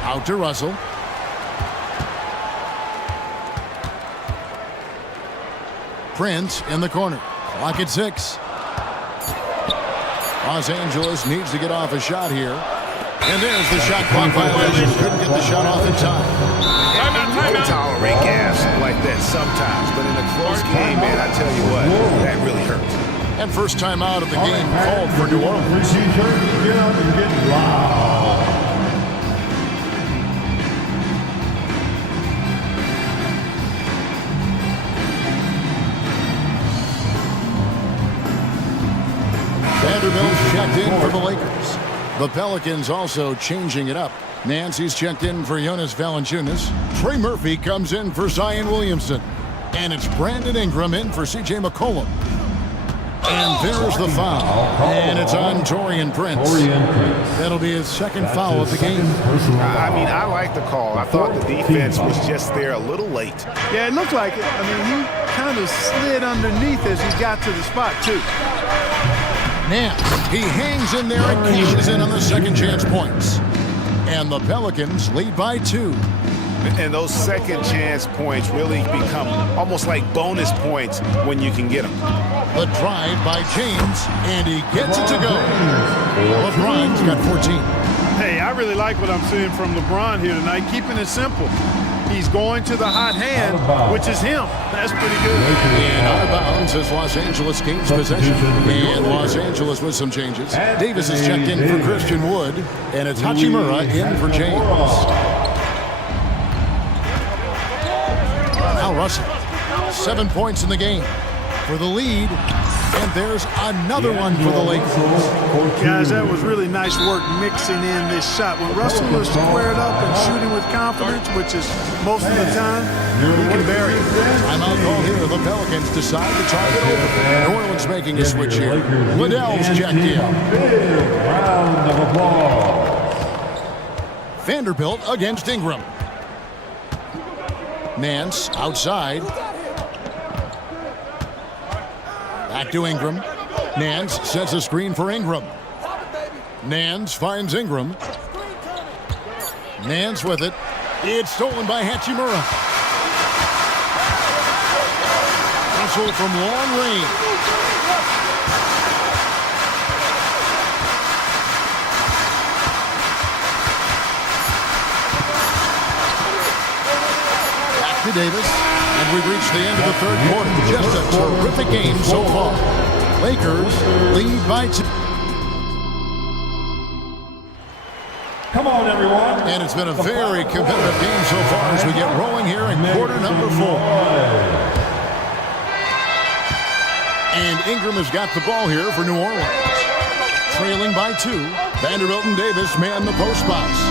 Out to Russell. Prince in the corner. Clock at 6. Los Angeles needs to get off a shot here. And there's the shot clock violation. Couldn't get the shot off in time. You can tolerate gaffes like that sometimes, but in a close game, man, I tell you what, that really hurts. And first time out of the game called for New Orleans. Get up and get loud. Vanderbilt checked in for the Lakers. The Pelicans also changing it up. Nancy's checked in for Jonas Valanciunas. Trey Murphy comes in for Zion Williamson. And it's Brandon Ingram in for C.J. McCollum. And there's the foul. And it's on Torian Prince. That'll be his second foul of the game. I mean, I like the call. I thought the defense was just there a little late. Yeah, it looked like it. I mean, he kind of slid underneath as he got to the spot, too. Nance, he hangs in there and cashes in on the second chance points. And the Pelicans lead by 2. And those second chance points really become almost like bonus points when you can get them. The drive by James, and he gets it to go. LeBron's got 14. Hey, I really like what I'm seeing from LeBron here tonight, keeping it simple. He's going to the hot hand, which is him. That's pretty good. And out of bounds as Los Angeles gains possession. And Los Angeles with some changes. Davis is checked in for Christian Wood, and it's Hachimura in for James. Now Russell, 7 points in the game. For the lead, And there's another one for the Lakers. Guys, that was really nice work mixing in this shot. When Russell is squared up and shooting with confidence, which is most of the time, he can bury it. Timeout call here. The Pelicans decide to target over. New Orleans making a switch here. Liddell's checked in. Round of applause. Vanderbilt against Ingram. Nance outside. Back to Ingram. Nance sets a screen for Ingram. Nance finds Ingram. Nance with it. It's stolen by Hachimura. Russell from long range. Back to Davis. And we've reached the end of the third quarter. Just a terrific game so far. Lakers lead by 2. Come on, everyone. And it's been a very competitive game so far as we get rolling here in quarter number 4. And Ingram has got the ball here for New Orleans. Trailing by 2. Vanderbilt and Davis man the post spots.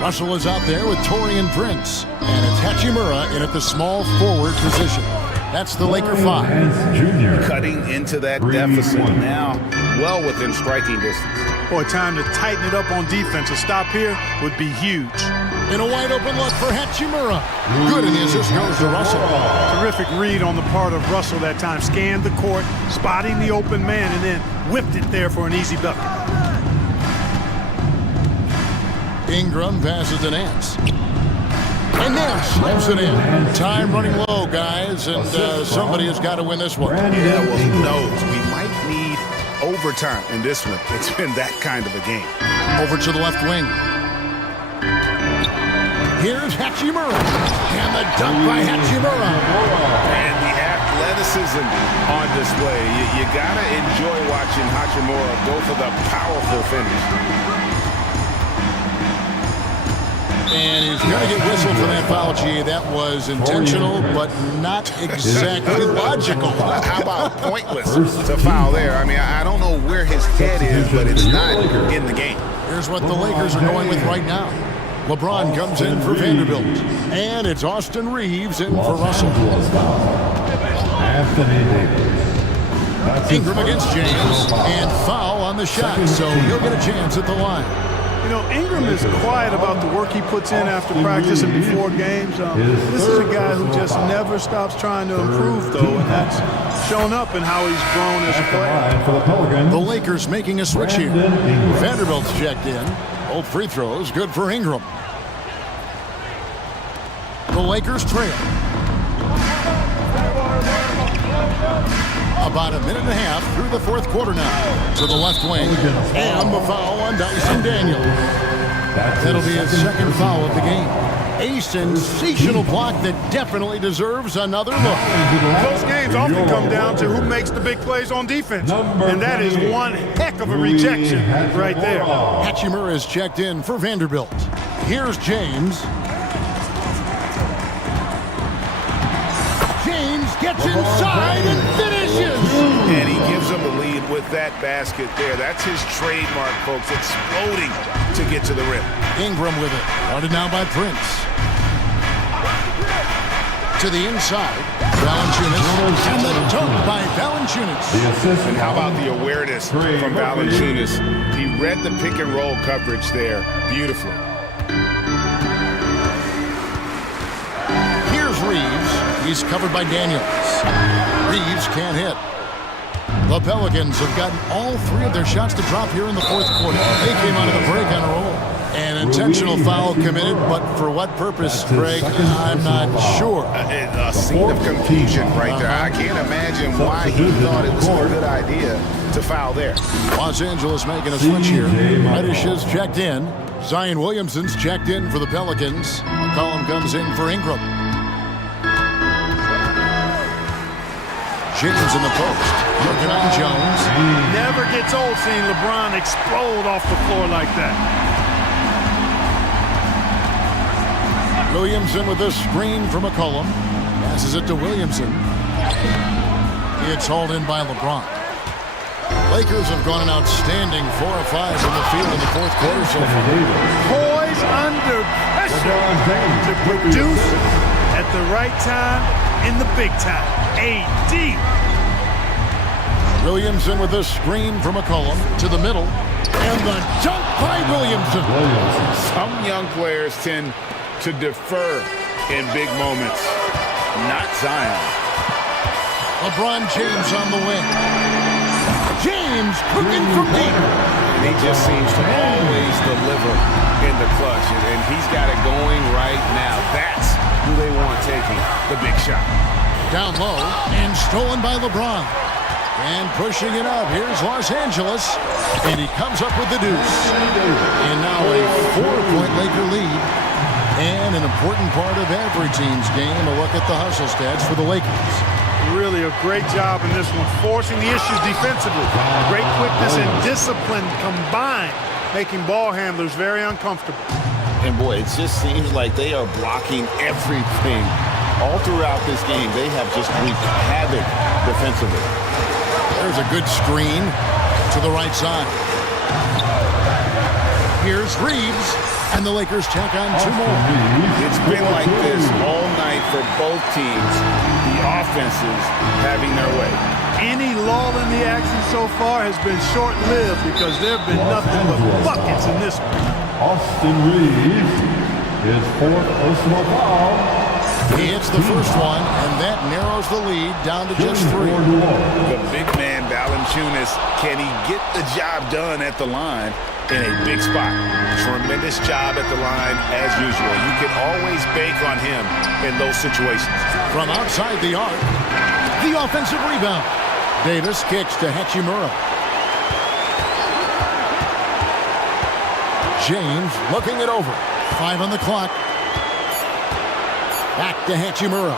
Russell is out there with Taurean Prince. And it's Hachimura in at the small forward position. That's the Laker 5. Cutting into that deficit now, well within striking distance. Boy, time to tighten it up on defense. A stop here would be huge. In a wide open look for Hachimura. Good, and the assist goes to Russell. Terrific read on the part of Russell that time. Scanned the court, spotting the open man, and then whipped it there for an easy bucket. Ingram passes to Nance. And Nance slams it in. Time running low, guys, and somebody has got to win this one. Yeah, well, who knows? We might need overtime in this one. It's been that kind of a game. Over to the left wing. Here's Hachimura. And the dunk by Hachimura. And the athleticism on display. You got to enjoy watching Hachimura go for the powerful finish. And he's going to get whistled for that foul, G. That was intentional, but not exactly logical. How about pointless to foul there? I mean, I don't know where his head is, but it's not in the game. Here's what the Lakers are going with right now. LeBron comes in for Vanderbilt. And it's Austin Reeves in for Russell. Anthony Davis. Ingram against James. And foul on the shot, so he'll get a chance at the line. You know, Ingram is quiet about the work he puts in after practice and before games. This is a guy who just never stops trying to improve, though, and that's shown up in how he's grown as a player. The Lakers making a switch here. Vanderbilt's checked in. Both free throws good for Ingram. The Lakers trail. About a minute and a half through the fourth quarter now. To the left wing. And the foul on Dyson Daniels. That'll be his second foul of the game. A sensational block that definitely deserves another look. Those games often come down to who makes the big plays on defense. And that is one heck of a rejection right there. Hachimura is checked in for Vanderbilt. Here's James. James gets inside and finishes. And he gives them the lead with that basket there. That's his trademark, folks. Exploding to get to the rim. Ingram with it. Guarded now by Prince. To the inside. Valanciunas. And the dunk by Valanciunas. And how about the awareness from Valanciunas? He read the pick and roll coverage there beautifully. Here's Reeves. He's covered by Daniels. Reeves can't hit. The Pelicans have gotten all 3 of their shots to drop here in the fourth quarter. They came out of the break on a roll. An intentional foul committed, but for what purpose, Greg? I'm not sure. A scene of confusion right there. I can't imagine why he thought it was a good idea to foul there. Los Angeles making a switch here. Reddish is checked in. Zion Williamson's checked in for the Pelicans. McCollum comes in for Ingram. James in the post. Looking on Jones. Never gets old seeing LeBron explode off the floor like that. Williamson with a screen from McCollum. Passes it to Williamson. It's hauled in by LeBron. Lakers have gone an outstanding 4 of 5 from the field in the fourth quarter so far. Poised under pressure to produce at the right time in the big time. AD. Williamson with a screen from McCollum to the middle. And the dunk by Williamson. Some young players tend to defer in big moments. Not Zion. LeBron James on the wing. James cooking from deep. And he just seems to always deliver in the clutch. And he's got it going right now. That's who they want taking the big shot. Down low and stolen by LeBron. And pushing it up. Here's Los Angeles. And he comes up with the deuce. And now a 4-point Laker lead. And an important part of every team's game, a look at the hustle stats for the Lakers. Really a great job in this one, forcing the issues defensively. Great quickness and discipline combined, making ball handlers very uncomfortable. And boy, it just seems like they are blocking everything. All throughout this game, they have just wreaked havoc defensively. There's a good screen to the right side. Here's Reeves, and the Lakers tack on 2 more. It's been like this all night for both teams. The offenses having their way. Any lull in the action so far has been short-lived because there have been nothing but buckets in this one. Austin Reeves, his 4th personal foul. He hits the first one, and that narrows the lead down to just 3. The big man, Valanciunas, can he get the job done at the line in a big spot? Tremendous job at the line as usual. You can always bank on him in those situations. From outside the arc, the offensive rebound. Davis kicks to Hachimura. James looking it over. 5 on the clock. Back to Hachimura.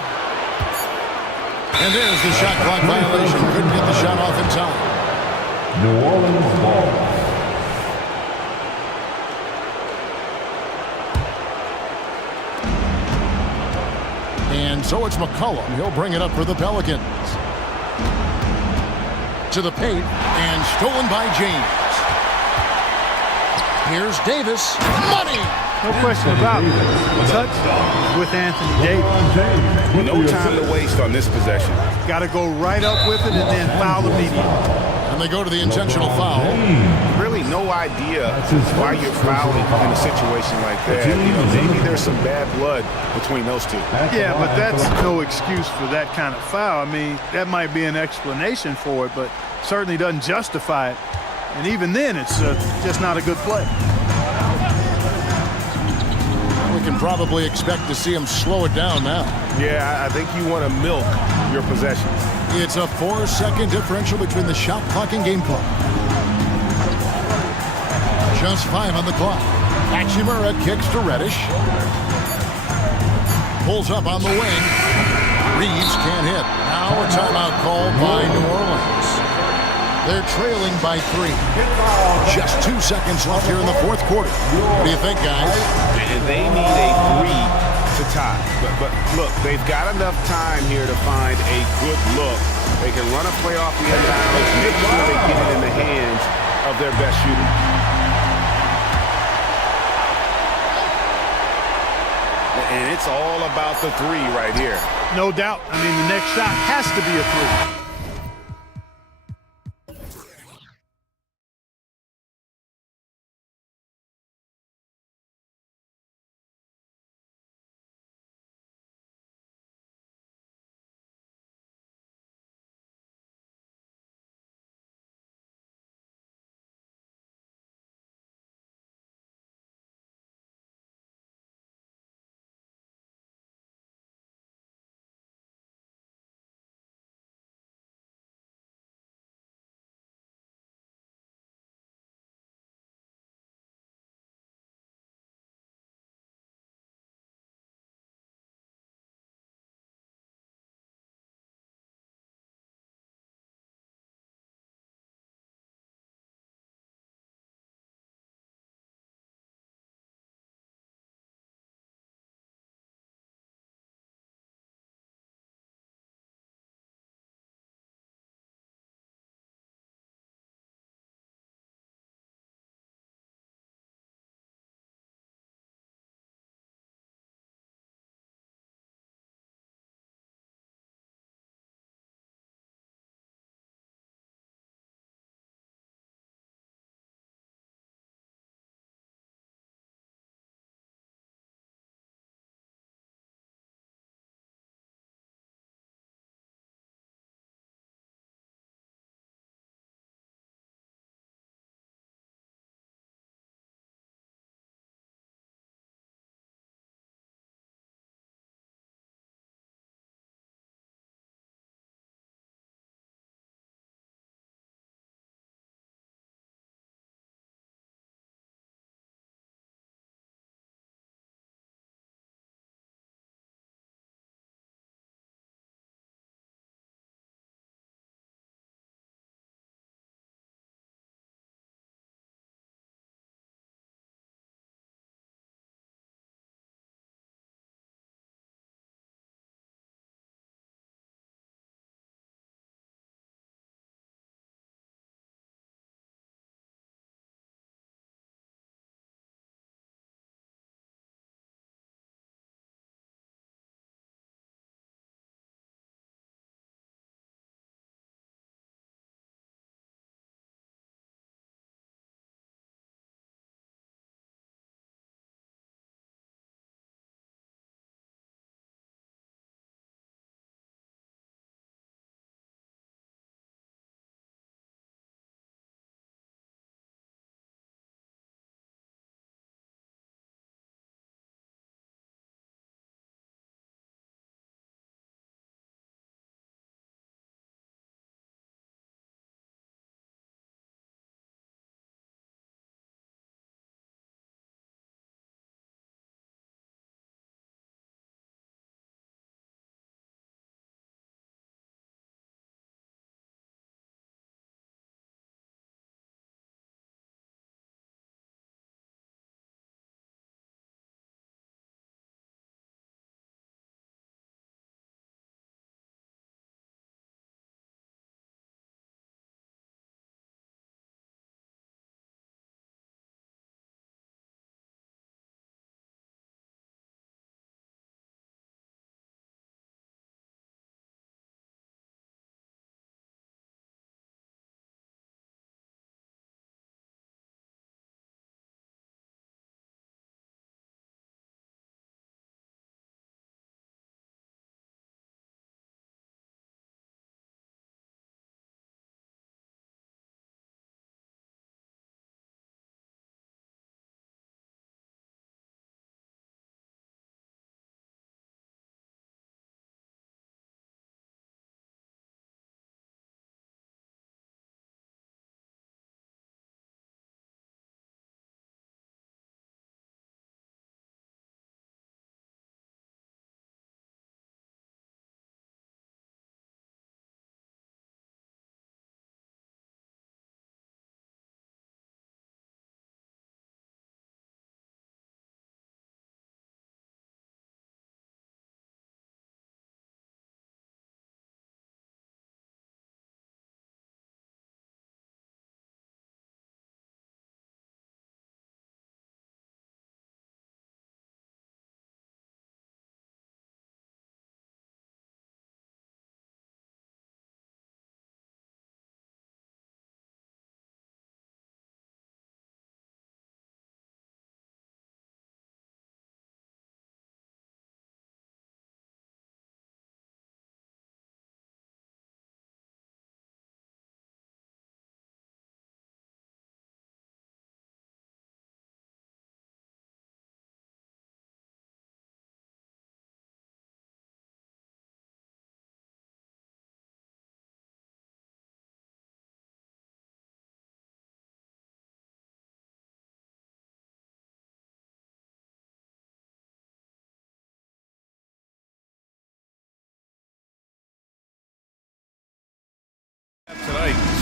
And there's the shot clock violation. Couldn't get the shot off in time. New Orleans ball. And so it's McCollum. He'll bring it up for the Pelicans. To the paint, and stolen by James. Here's Davis. Money! No question about it. Touch with Anthony Davis. No time to waste on this possession. Got to go right up with it and then foul immediately. And they go to the intentional foul. Really no idea why you're fouling in a situation like that. You know, maybe there's some bad blood between those two. Yeah, but that's no excuse for that kind of foul. I mean, that might be an explanation for it, but certainly doesn't justify it. And even then, it's just not a good play. We can probably expect to see him slow it down now. Yeah, I think you want to milk your possessions. It's a 4-second differential between the shot clock and game clock. Just 5 on the clock. Hachimura kicks to Reddish. Pulls up on the wing. Reeves can't hit. Now a timeout called by New Orleans. They're trailing by 3. Just 2 seconds left here in the fourth quarter. What do you think, guys? And they need a 3 to tie. But look, they've got enough time here to find a good look. They can run a play off the inbounds, make sure they get it in the hands of their best shooter. And it's all about the 3 right here. No doubt. I mean, the next shot has to be a 3.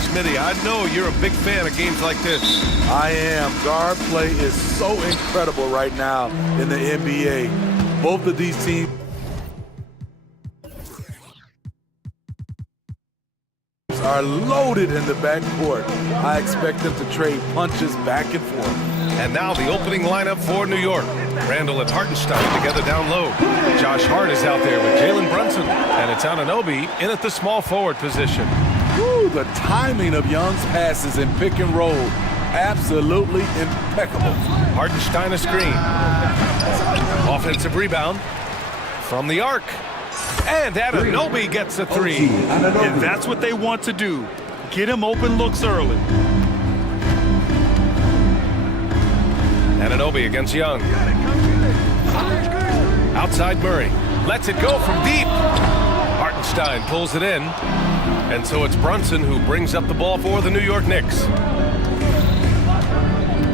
Smitty, I know you're a big fan of games like this. I am. Guard play is so incredible right now in the NBA. Both of these teams are loaded in the backcourt. I expect them to trade punches back and forth. And now the opening lineup for New York. Randall and Hartenstein together down low. Josh Hart is out there with Jalen Brunson. And it's Anunoby in at the small forward position. Woo, the timing of Young's passes in pick and roll, absolutely impeccable. Hartenstein a screen. Offensive rebound from the arc. And Anunoby gets a three. And that's what they want to do. Get him open looks early. Anunoby against Young. Outside Murray. Lets it go from deep. Hartenstein pulls it in. And so it's Brunson who brings up the ball for the New York Knicks.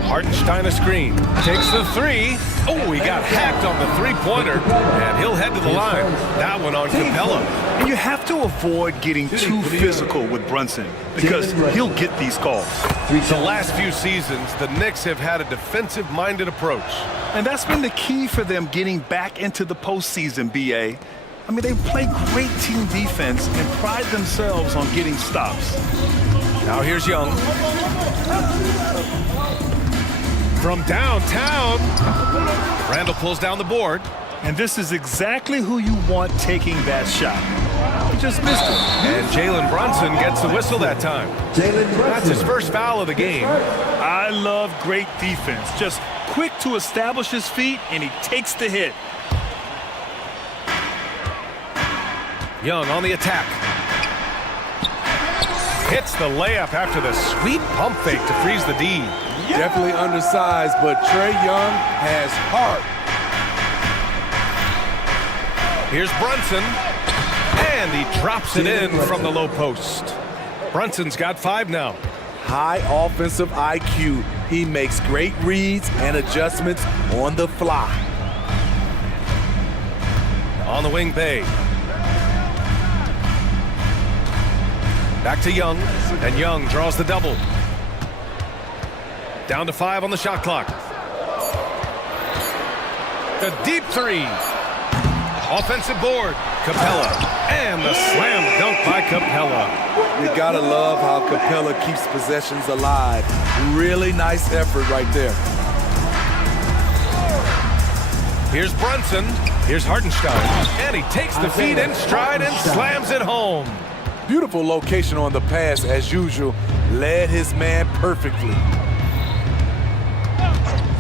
Hartenstein a screen. Takes the three. Oh, he got hacked on the three-pointer. And he'll head to the line. That one on Capella. And you have to avoid getting too physical with Brunson because he'll get these calls. The last few seasons, the Knicks have had a defensive-minded approach. And that's been the key for them getting back into the postseason, B.A. I mean, they play great team defense and pride themselves on getting stops. Now here's Young. From downtown, Randall pulls down the board. And this is exactly who you want taking that shot. He just missed it. And Jalen Brunson gets the whistle that time. That's his first foul of the game. I love great defense. Just quick to establish his feet, and he takes the hit. Young on the attack. Hits the layup after the sweet pump fake to freeze the D. Definitely undersized, but Trae Young has heart. Here's Brunson, and he drops it in from the low post. Brunson's got 5 now. High offensive IQ. He makes great reads and adjustments on the fly. On the wing, Bay. Back to Young, and Young draws the double. Down to 5 on the shot clock. The deep three. Offensive board, Capella. And the slam dunk by Capella. You gotta love how Capella keeps possessions alive. Really nice effort right there. Here's Brunson. Here's Hartenstein. And he takes the feed in stride and slams it home. Beautiful location on the pass as usual. Led his man perfectly.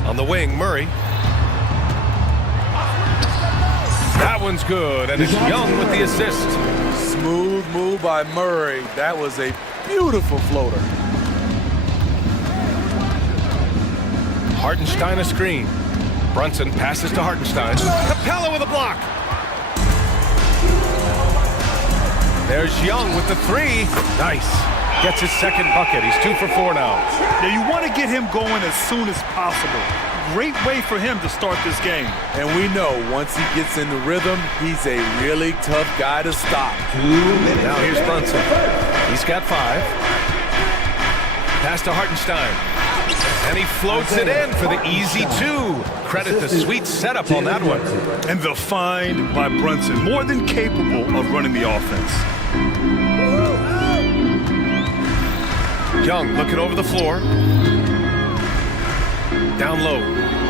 On the wing, Murray. That one's good, and it's Young with the assist. Smooth move by Murray. That was a beautiful floater. Hartenstein a screen. Brunson passes to Hartenstein. Capella with a block. There's Young with the three. Nice. Gets his second bucket. He's 2 for 4 now. Now you want to get him going as soon as possible. Great way for him to start this game. And we know once he gets in the rhythm, he's a really tough guy to stop. Now here's Brunson. He's got 5. Pass to Hartenstein. And he floats it in for the easy 2. Credit the sweet setup on that one. And the find by Brunson, more than capable of running the offense. Young looking over the floor. Down low.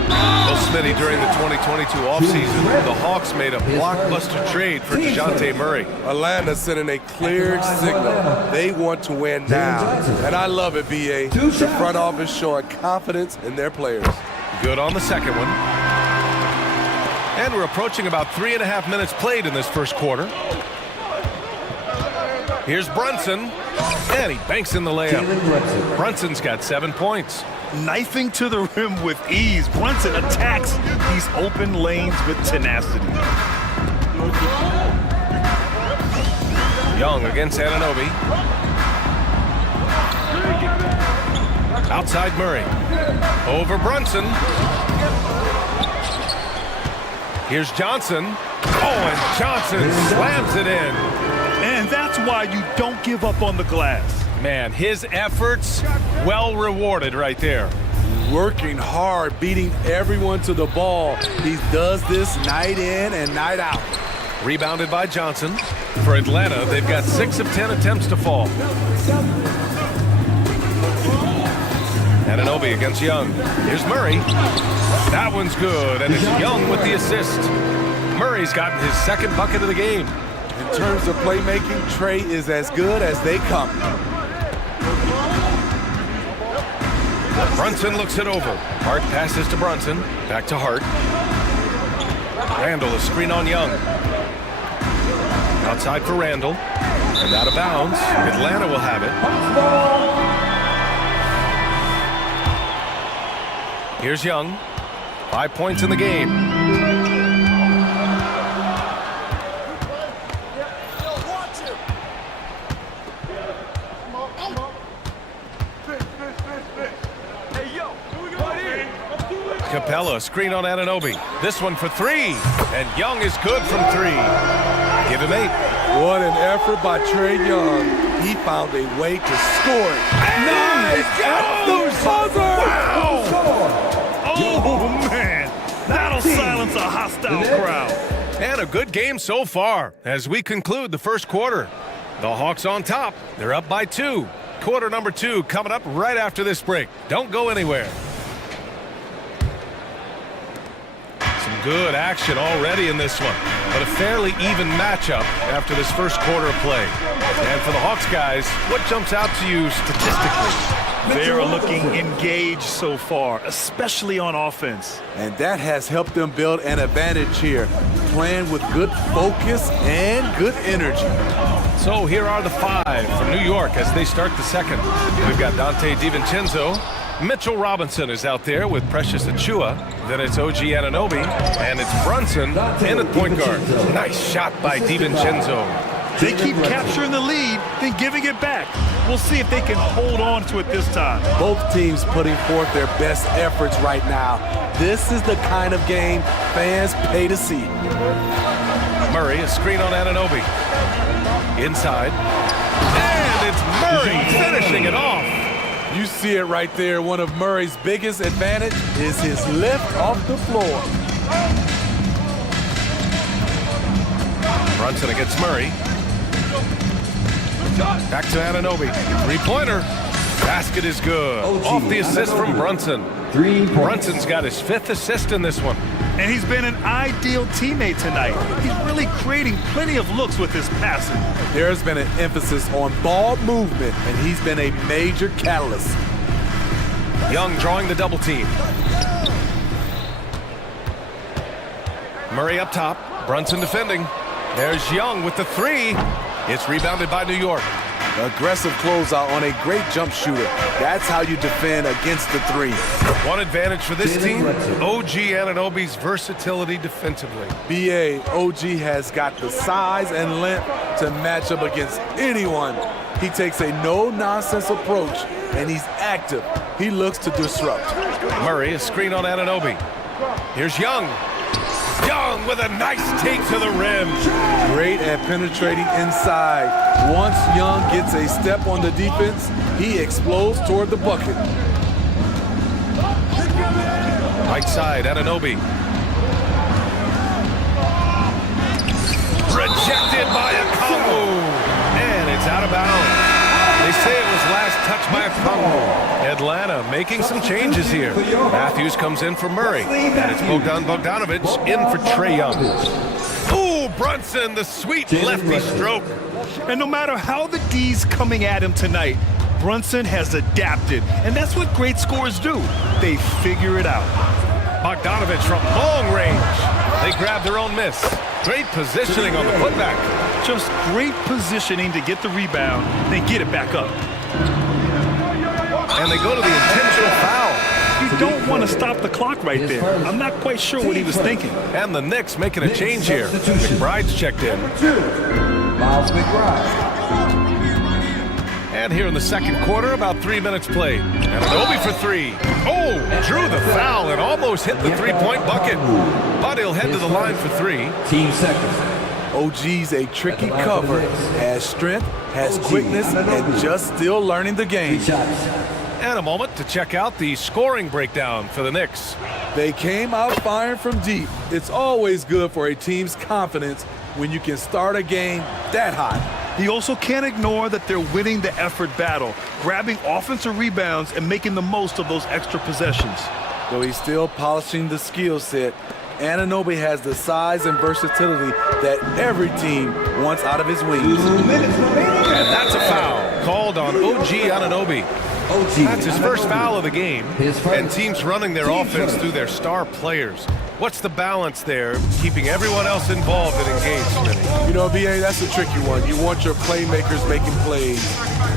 Well, Smitty, during the 2022 offseason, the Hawks made a blockbuster trade for DeJounte Murray. Atlanta sending a clear signal. They want to win now. And I love it, B.A. The front office showing confidence in their players. Good on the second one. And we're approaching about 3.5 minutes played in this first quarter. Here's Brunson. And he banks in the layup. Brunson's got 7 points. Knifing to the rim with ease. Brunson attacks these open lanes with tenacity. Young against Anunoby. Outside Murray. Over Brunson. Here's Johnson. Oh, and Johnson slams it in. And that's why you don't give up on the glass. Man, his efforts well rewarded right there. Working hard, beating everyone to the ball. He does this night in and night out. Rebounded by Johnson. For Atlanta, they've got 6 of 10 attempts to fall. Anunoby against Young. Here's Murray. That one's good, and it's Young with the assist. Murray's gotten his second bucket of the game. In terms of playmaking, Trey is as good as they come. Brunson looks it over. Hart passes to Brunson. Back to Hart. Randall, a screen on Young. Outside for Randall. And out of bounds. Atlanta will have it. Here's Young. 5 points in the game. Capella, screen on Anunoby. This one for 3. And Young is good from 3. Give him 8. What an effort by Trey Young. He found a way to score it. Nice! At the buzzer! Wow! Oh, man. That'll silence a hostile crowd. And a good game so far as we conclude the first quarter. The Hawks on top. They're up by 2. Quarter number 2 coming up right after this break. Don't go anywhere. Some good action already in this one, but a fairly even matchup after this first quarter of play. And for the Hawks guys, what jumps out to you statistically? They are looking engaged so far, especially on offense. And that has helped them build an advantage here, playing with good focus and good energy. So here are the 5 for New York as they start the second. We've got Dante DiVincenzo. Mitchell Robinson is out there with Precious Achiuwa. Then it's OG Anunoby, and it's Brunson in at point guard. Nice shot by DiVincenzo. They keep capturing the lead, then giving it back. We'll see if they can hold on to it this time. Both teams putting forth their best efforts right now. This is the kind of game fans pay to see. Murray, a screen on Anunoby. Inside. And it's Murray finishing it off. You see it right there. One of Murray's biggest advantage is his lift off the floor. Brunson against Murray. Back to Anunoby. 3-pointer. Basket is good. Off the assist from Brunson. Brunson's got his 5th assist in this one. And he's been an ideal teammate tonight. He's really creating plenty of looks with his passing. There's been an emphasis on ball movement, and he's been a major catalyst. Young drawing the double team. Murray up top. Brunson defending. There's Young with the 3. It's rebounded by New York. Aggressive closeout on a great jump shooter. That's how you defend against the 3. One advantage for this team, OG Anunoby's versatility defensively. BA, OG has got the size and length to match up against anyone. He takes a no-nonsense approach, and he's active. He looks to disrupt. Murray, a screen on Anunoby. Here's Young. Young with a nice take to the rim. Great at penetrating inside. Once Young gets a step on the defense, he explodes toward the bucket. Right side, Anunoby. Rejected by Okongwu. And it's out of bounds. They say it was last touched by Okongwu. Atlanta making some changes here. Matthews comes in for Murray. And it's Bogdanovic in for Trae Young. Ooh, Brunson, the sweet lefty stroke. And no matter how the D's coming at him tonight, Brunson has adapted. And that's what great scorers do. They figure it out. Bogdanovic from long range. They grab their own miss. Great positioning on the putback. Just great positioning to get the rebound, then get it back up. And they go to the intentional foul. You don't want to stop the clock right there. I'm not quite sure what he was thinking. And the Knicks making a change here. McBride's checked in. Miles McBride. And here in the second quarter, about 3 minutes played. And Anunoby for 3. Oh, drew the foul and almost hit the 3-point bucket. But he'll head to the line for 3. Team second. OG's a tricky cover, has strength, has quickness, and just still learning the game. And a moment to check out the scoring breakdown for the Knicks. They came out firing from deep. It's always good for a team's confidence when you can start a game that hot. He also can't ignore that they're winning the effort battle, grabbing offensive rebounds and making the most of those extra possessions. Though he's still polishing the skill set, Anunoby has the size and versatility that every team wants out of his wings. And that's a foul called on OG Anunoby. That's his first foul of the game, and teams running their offense through their star players. What's the balance there, keeping everyone else involved and engaged, Smitty? You know, B.A., that's a tricky one. You want your playmakers making plays,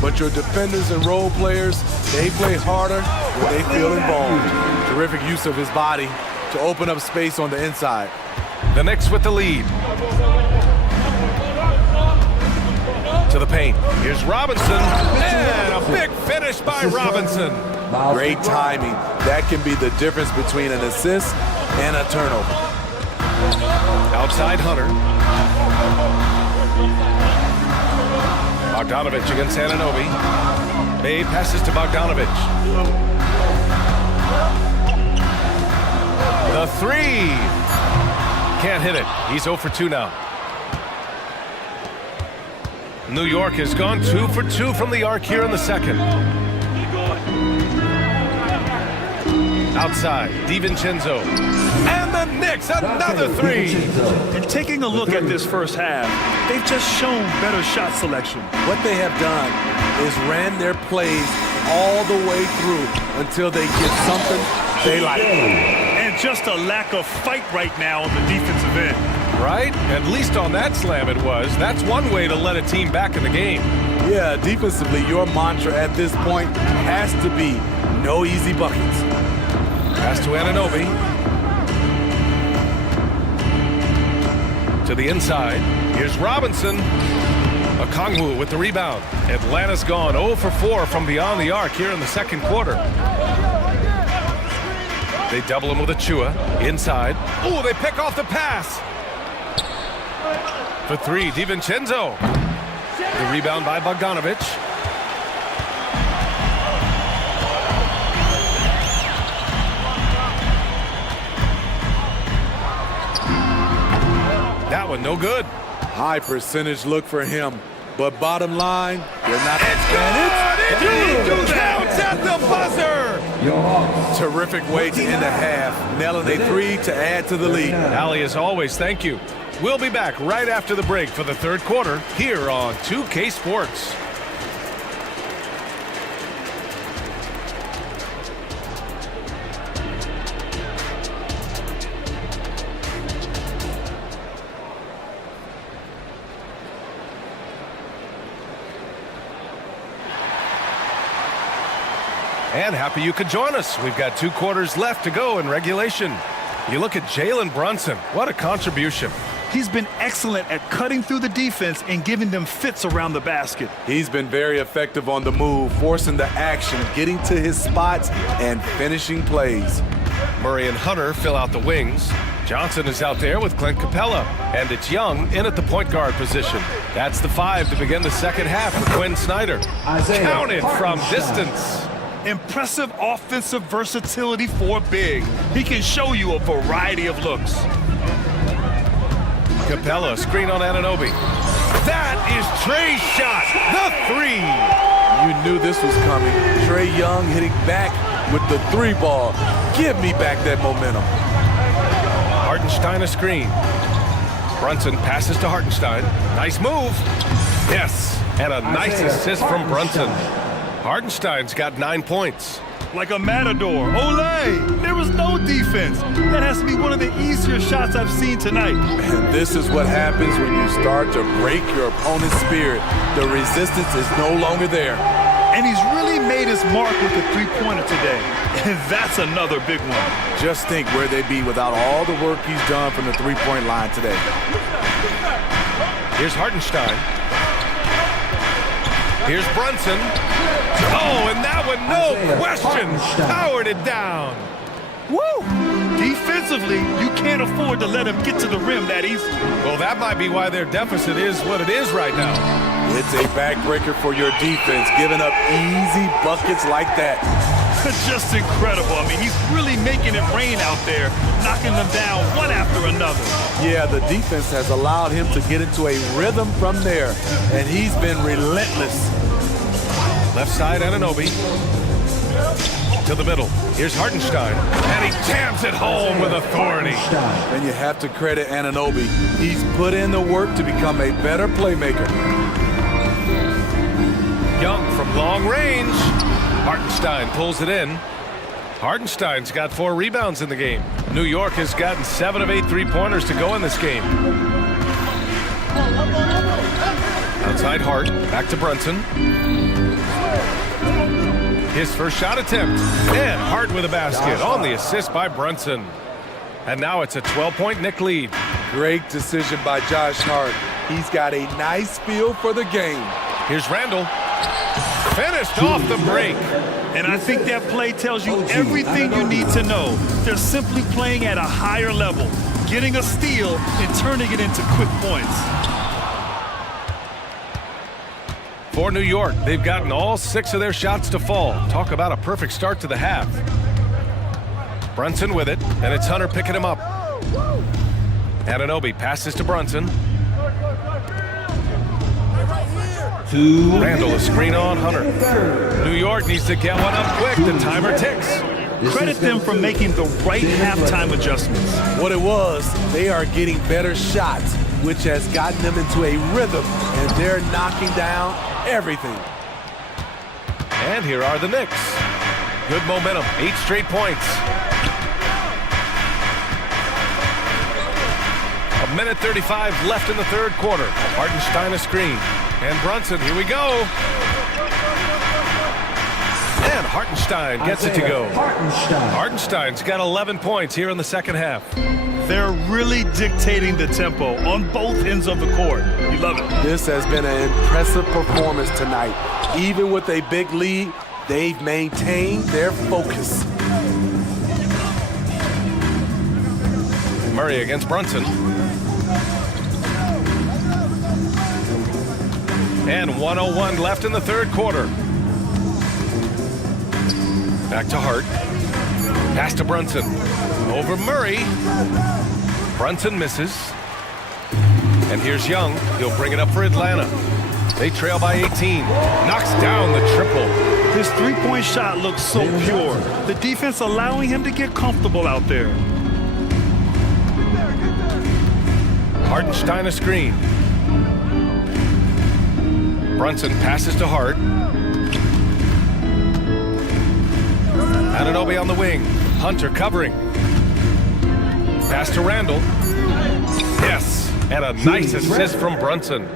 but your defenders and role players, they play harder when they feel involved. Terrific use of his body to open up space on the inside. The Knicks with the lead. To the paint. Here's Robinson, and a big finish by Robinson. Great timing. That can be the difference between an assist and a turnover. Outside Hunter. Bogdanovich against Anunoby. Bay passes to Bogdanovich. The three. Can't hit it. He's 0 for 2 now. New York has gone 2 for 2 from the arc here in the second. Outside, DiVincenzo. And the Knicks, another three. And taking a look at this first half, they've just shown better shot selection. What they have done is ran their plays all the way through until they get something they like. And just a lack of fight right now on the defensive end. Right? At least on that slam it was. That's one way to let a team back in the game. Yeah, defensively, your mantra at this point has to be no easy buckets. Pass to Anunoby. To the inside. Here's Robinson. Okongwu with the rebound. Atlanta's gone 0 for 4 from beyond the arc here in the second quarter. They double him with Achua. Inside. Oh, they pick off the pass. For three, DiVincenzo. The rebound by Bogdanovich. That one no good. High percentage look for him, but bottom line, you're not. It's good. It counts at the buzzer. Terrific way to end a half, nailing a three to add to the lead. Ali, as always, thank you. We'll be back right after the break for the third quarter here on 2K Sports. And happy you could join us. We've got 2 quarters left to go in regulation. You look at Jalen Brunson. What a contribution. He's been excellent at cutting through the defense and giving them fits around the basket. He's been very effective on the move, forcing the action, getting to his spots, and finishing plays. Murray and Hunter fill out the wings. Johnson is out there with Clint Capella, and it's Young in at the point guard position. That's the 5 to begin the second half for Quinn Snyder. Counted from distance. Impressive offensive versatility for big. He can show you a variety of looks. Capella, screen on Anunoby. That is Trey's shot, the 3. You knew this was coming. Trae Young hitting back with the 3 ball. Give me back that momentum. Hartenstein a screen. Brunson passes to Hartenstein. Nice move. Yes, and a nice assist from Brunson. Hartenstein's got 9 points. Like a matador. Olé! There was no defense. That has to be one of the easier shots I've seen tonight. And this is what happens when you start to break your opponent's spirit. The resistance is no longer there. And he's really made his mark with the three-pointer today. And that's another big one. Just think where they'd be without all the work he's done from the three-point line today. Here's Hartenstein. Here's Brunson. Oh, and that one, no question, powered it down. Woo! Defensively, you can't afford to let him get to the rim that easily. Well, that might be why their deficit is what it is right now. It's a backbreaker for your defense, giving up easy buckets like that. Just incredible. I mean, he's really making it rain out there, knocking them down one after another. Yeah, the defense has allowed him to get into a rhythm from there, and he's been relentless. Left side, Anunoby. To the middle. Here's Hartenstein. And he jams it home with authority. And you have to credit Anunoby. He's put in the work to become a better playmaker. Young from long range. Hartenstein pulls it in. Hartenstein's got 4 rebounds in the game. New York has gotten 7 of 8 three-pointers to go in this game. Outside Hart. Back to Brunson. His first shot attempt. And Hart with a basket on the assist by Brunson. And now it's a 12-point Knick lead. Great decision by Josh Hart. He's got a nice feel for the game. Here's Randall. Finished off the break. And I think that play tells you everything you need to know. They're simply playing at a higher level, getting a steal and turning it into quick points. For New York, they've gotten all 6 of their shots to fall. Talk about a perfect start to the half. Brunson with it, and it's Hunter picking him up. Anunoby passes to Brunson. Randall, a screen on Hunter. New York needs to get one up quick. The timer ticks. Credit them for making the right halftime adjustments. What it was, they are getting better shots, which has gotten them into a rhythm, and they're knocking down everything. And here are the Knicks. Good momentum, 8 straight points. A minute 35 left in the third quarter. Hartenstein a screen. And Brunson, here we go. And Hartenstein gets it to go. Hartenstein's got 11 points here in the second half. They're really dictating the tempo on both ends of the court. You love it. This has been an impressive performance tonight. Even with a big lead, they've maintained their focus. Murray against Brunson. And 1:01 left in the third quarter. Back to Hart. Pass to Brunson. Over Murray. Brunson misses. And here's Young. He'll bring it up for Atlanta. They trail by 18. Knocks down the triple. His three-point shot looks so pure. The defense allowing him to get comfortable out there. Hartenstein a screen. Brunson passes to Hart. Anunoby on the wing. Hunter covering. Pass to Randall. Yes, and a nice assist from Brunson.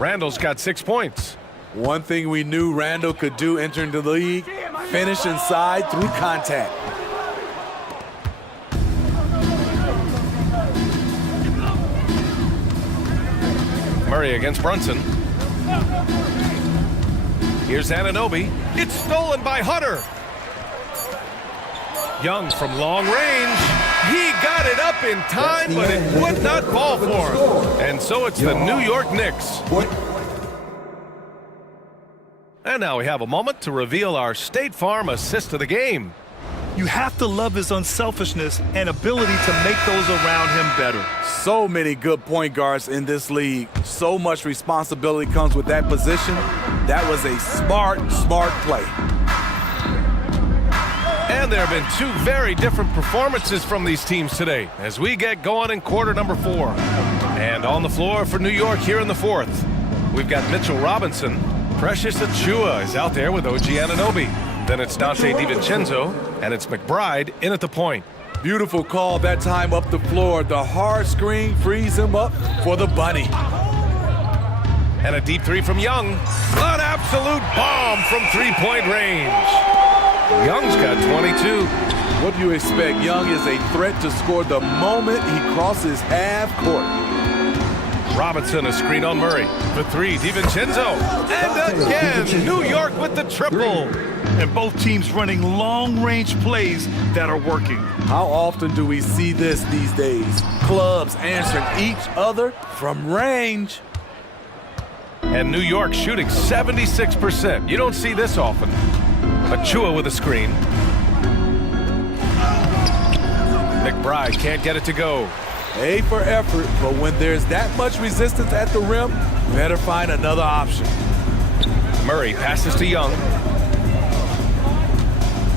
Randall's got 6 points. One thing we knew Randall could do entering the league, finish inside through contact. Murray against Brunson. Here's Anunoby. It's stolen by Hunter. Young from long range. He got it up in time, but it would not fall for him. And so it's the New York Knicks. And now we have a moment to reveal our State Farm assist of the game. You have to love his unselfishness and ability to make those around him better. So many good point guards in this league. So much responsibility comes with that position. That was a smart play. And there have been 2 very different performances from these teams today as we get going in quarter number 4. And on the floor for New York here in the 4th, we've got Mitchell Robinson. Precious Achiuwa is out there with OG Anunoby. Then it's Dante DiVincenzo, and it's McBride in at the point. Beautiful call that time up the floor. The hard screen frees him up for the bunny. And a deep 3 from Young. An absolute bomb from 3-point range. Young's got 22. What do you expect? Young is a threat to score the moment he crosses half court. Robinson a screen on Murray. For 3, DiVincenzo. And again, New York with the triple. and both teams running long-range plays that are working. How often do we see this these days? Clubs answering each other from range. And New York shooting 76%. You don't see this often. Achua with a screen. McBride can't get it to go. A for effort, but when there's that much resistance at the rim, better find another option. Murray passes to Young.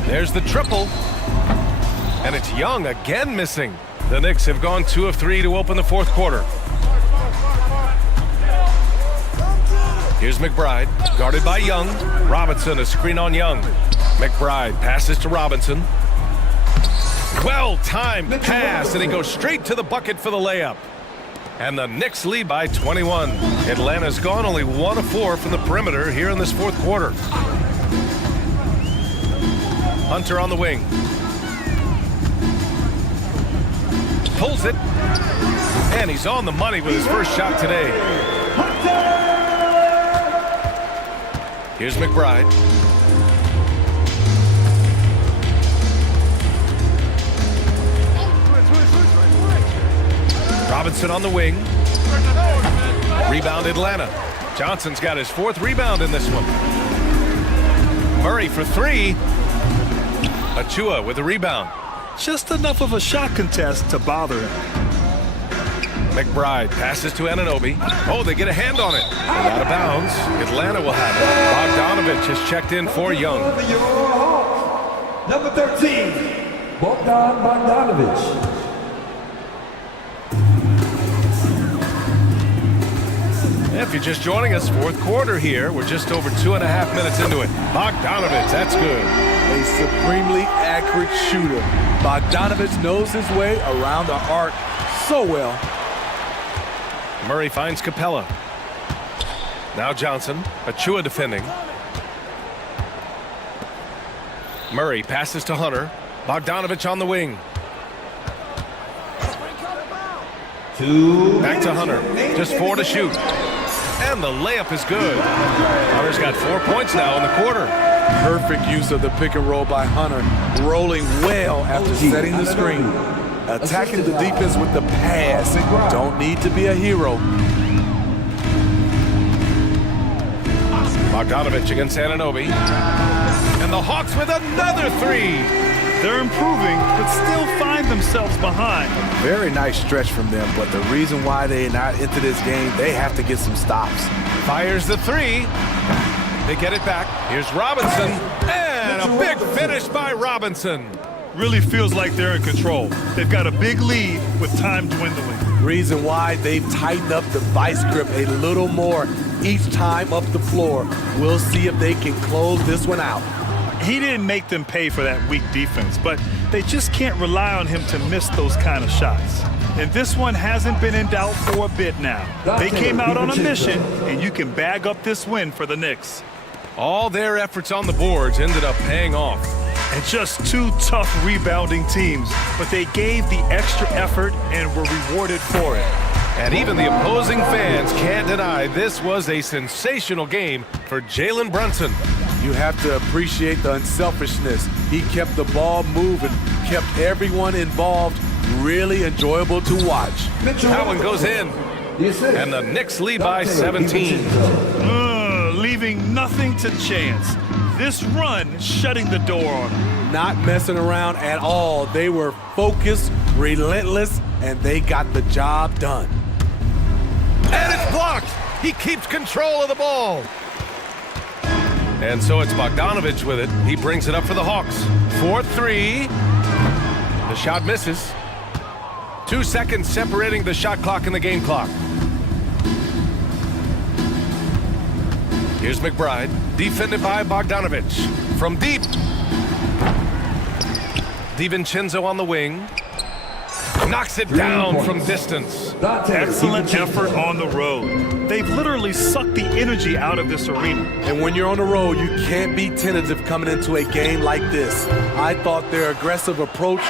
There's the triple. And it's Young again missing. The Knicks have gone 2 of 3 to open the fourth quarter. Here's McBride, guarded by Young. Robinson, a screen on Young. McBride passes to Robinson. Well-timed pass, and he goes straight to the bucket for the layup. And the Knicks lead by 21. Atlanta's gone only 1 of 4 from the perimeter here in this fourth quarter. Hunter on the wing. Pulls it. And he's on the money with his first shot today. Here's McBride. Robinson on the wing. Rebound Atlanta. Johnson's got his 4th rebound in this one. Murray for 3. Achua with a rebound. Just enough of a shot contest to bother him. McBride passes to Anunoby. Oh, they get a hand on it. Out of bounds. Atlanta will have it. Bogdanovich has checked in for Young. Number 13, Bogdanovich. If you're just joining us, fourth quarter here. We're just over 2.5 minutes into it. Bogdanovich, that's good. A supremely accurate shooter. Bogdanovich knows his way around the arc so well. Murray finds Capella. Now Johnson. Achua defending. Murray passes to Hunter. Bogdanovich on the wing. Back to Hunter. Just 4 to shoot. And the layup is good. Hunter's got 4 points now in the quarter. Perfect use of the pick and roll by Hunter. Rolling well after setting the screen. Attacking the defense with the pass. Don't need to be a hero. Bogdanovich against Anunoby. And the Hawks with another 3. They're improving, but still find themselves behind. Very nice stretch from them, but the reason why they're not into this game, they have to get some stops. Fires the 3. They get it back. Here's Robinson. And a big finish by Robinson. Really feels like they're in control. They've got a big lead with time dwindling. Reason why they've tightened up the vice grip a little more each time up the floor. We'll see if they can close this one out. He didn't make them pay for that weak defense, but they just can't rely on him to miss those kind of shots. And this one hasn't been in doubt for a bit now. They came out on a mission, and you can bag up this win for the Knicks. All their efforts on the boards ended up paying off. And just 2 tough rebounding teams, but they gave the extra effort and were rewarded for it. And even the opposing fans can't deny this was a sensational game for Jalen Brunson. You have to appreciate the unselfishness. He kept the ball moving, kept everyone involved. Really enjoyable to watch. That one goes in. And the Knicks lead by 17. Leaving nothing to chance. This run shutting the door on them. Not messing around at all. They were focused, relentless, and they got the job done. And it's blocked. He keeps control of the ball. And so it's Bogdanovich with it. He brings it up for the Hawks. 4-3. The shot misses. 2 seconds separating the shot clock and the game clock. Here's McBride, defended by Bogdanovich. From deep. DiVincenzo on the wing. Knocks it down from distance. Excellent effort on the road. They've literally sucked the energy out of this arena. And when you're on the road, you can't be tentative coming into a game like this. I thought their aggressive approach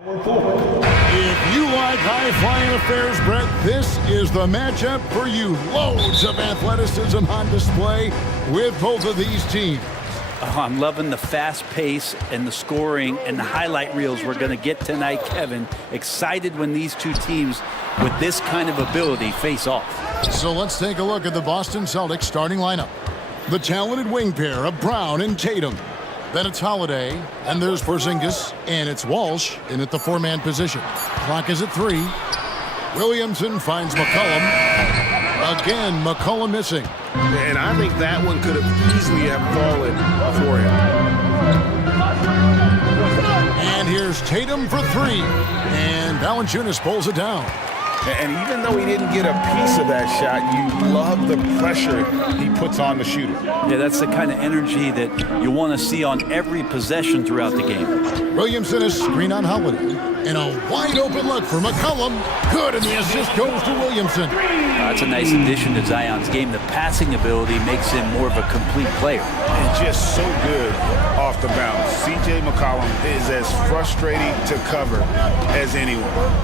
If you like high-flying affairs, Brett, this is the matchup for you. Loads of athleticism on display with both of these teams. Oh, I'm loving the fast pace and the scoring and the highlight reels we're going to get tonight, Kevin. Excited when these two teams with this kind of ability face off. So let's take a look at the Boston Celtics starting lineup. The talented wing pair of Brown and Tatum. Then it's Holiday, and there's Porzingis, and it's Walsh in at the four-man position. Clock is at 3. Williamson finds McCollum. Again, McCollum missing. And I think that one could have easily have fallen for him. And here's Tatum for 3. And Valanciunas pulls it down. And even though he didn't get a piece of that shot, you love the pressure he puts on the shooter. Yeah, that's the kind of energy that you want to see on every possession throughout the game. Williamson is screen on Holiday. And a wide open look for McCollum. Good, and the assist goes to Williamson. That's a nice addition to Zion's game. The passing ability makes him more of a complete player. And just so good off the bounce. C.J. McCollum is as frustrating to cover as anyone.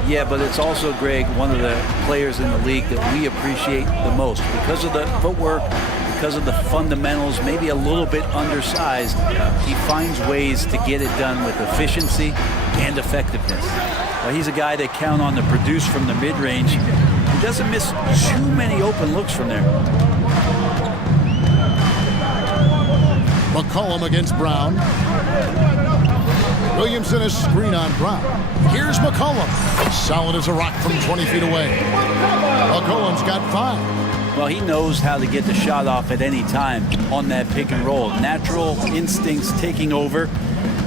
Yeah, but it's also, Greg, one of the players in the league that we appreciate the most because of the footwork, because of the fundamentals, maybe a little bit undersized. He finds ways to get it done with efficiency and effectiveness. He's a guy they count on to produce from the mid-range. He doesn't miss too many open looks from there. McCollum against Brown. Williamson is screen on Brown. Here's McCollum. Solid as a rock from 20 feet away. McCollum's got 5. Well, he knows how to get the shot off at any time on that pick and roll. Natural instincts taking over,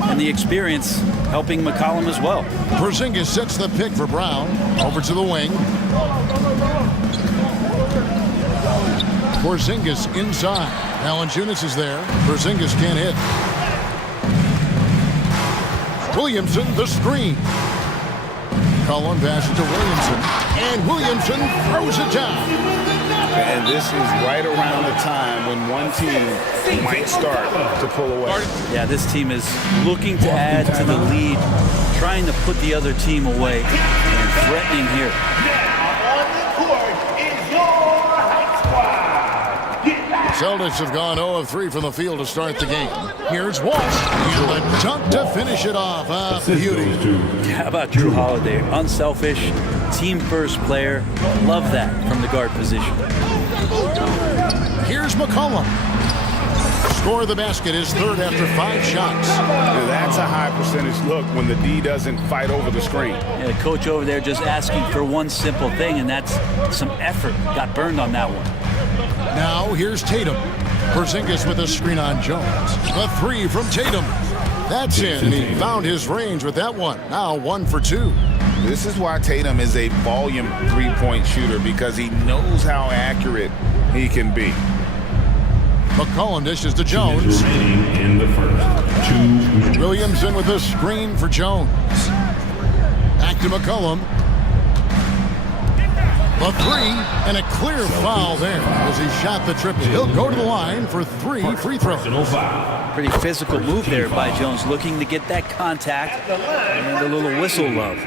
and the experience helping McCollum as well. Porzingis sets the pick for Brown. Over to the wing. Porzingis inside. Valanciunas is there. Porzingis can't hit. Williamson, the screen. Cullen passes to Williamson. And Williamson throws it down. And this is right around the time when one team might start to pull away. Yeah, this team is looking to add to the lead, trying to put the other team away, and threatening here. Celtics have gone 0 of 3 from the field to start the game. Here's Walsh. And the dunk to finish it off. Beauty. How about Drew Holiday? Unselfish, team-first player. Love that from the guard position. Here's McCollum. Score of the basket is third after 5 shots. That's a high percentage look when the D doesn't fight over the screen. Yeah, the coach over there just asking for one simple thing, and that's some effort. Got burned on that one. Now here's Tatum. Porzingis with a screen on Jones. The 3 from Tatum. That's it, and he found his range with that one. Now 1 for 2. This is why Tatum is a volume three-point shooter, because he knows how accurate he can be. McCollum dishes to Jones. In the first 2 Williamson with a screen for Jones. Back to McCollum. The 3, and a clear foul there as he shot the triple. He'll go to the line for 3 free throws. Pretty physical move there by Jones, looking to get that contact and a little whistle love.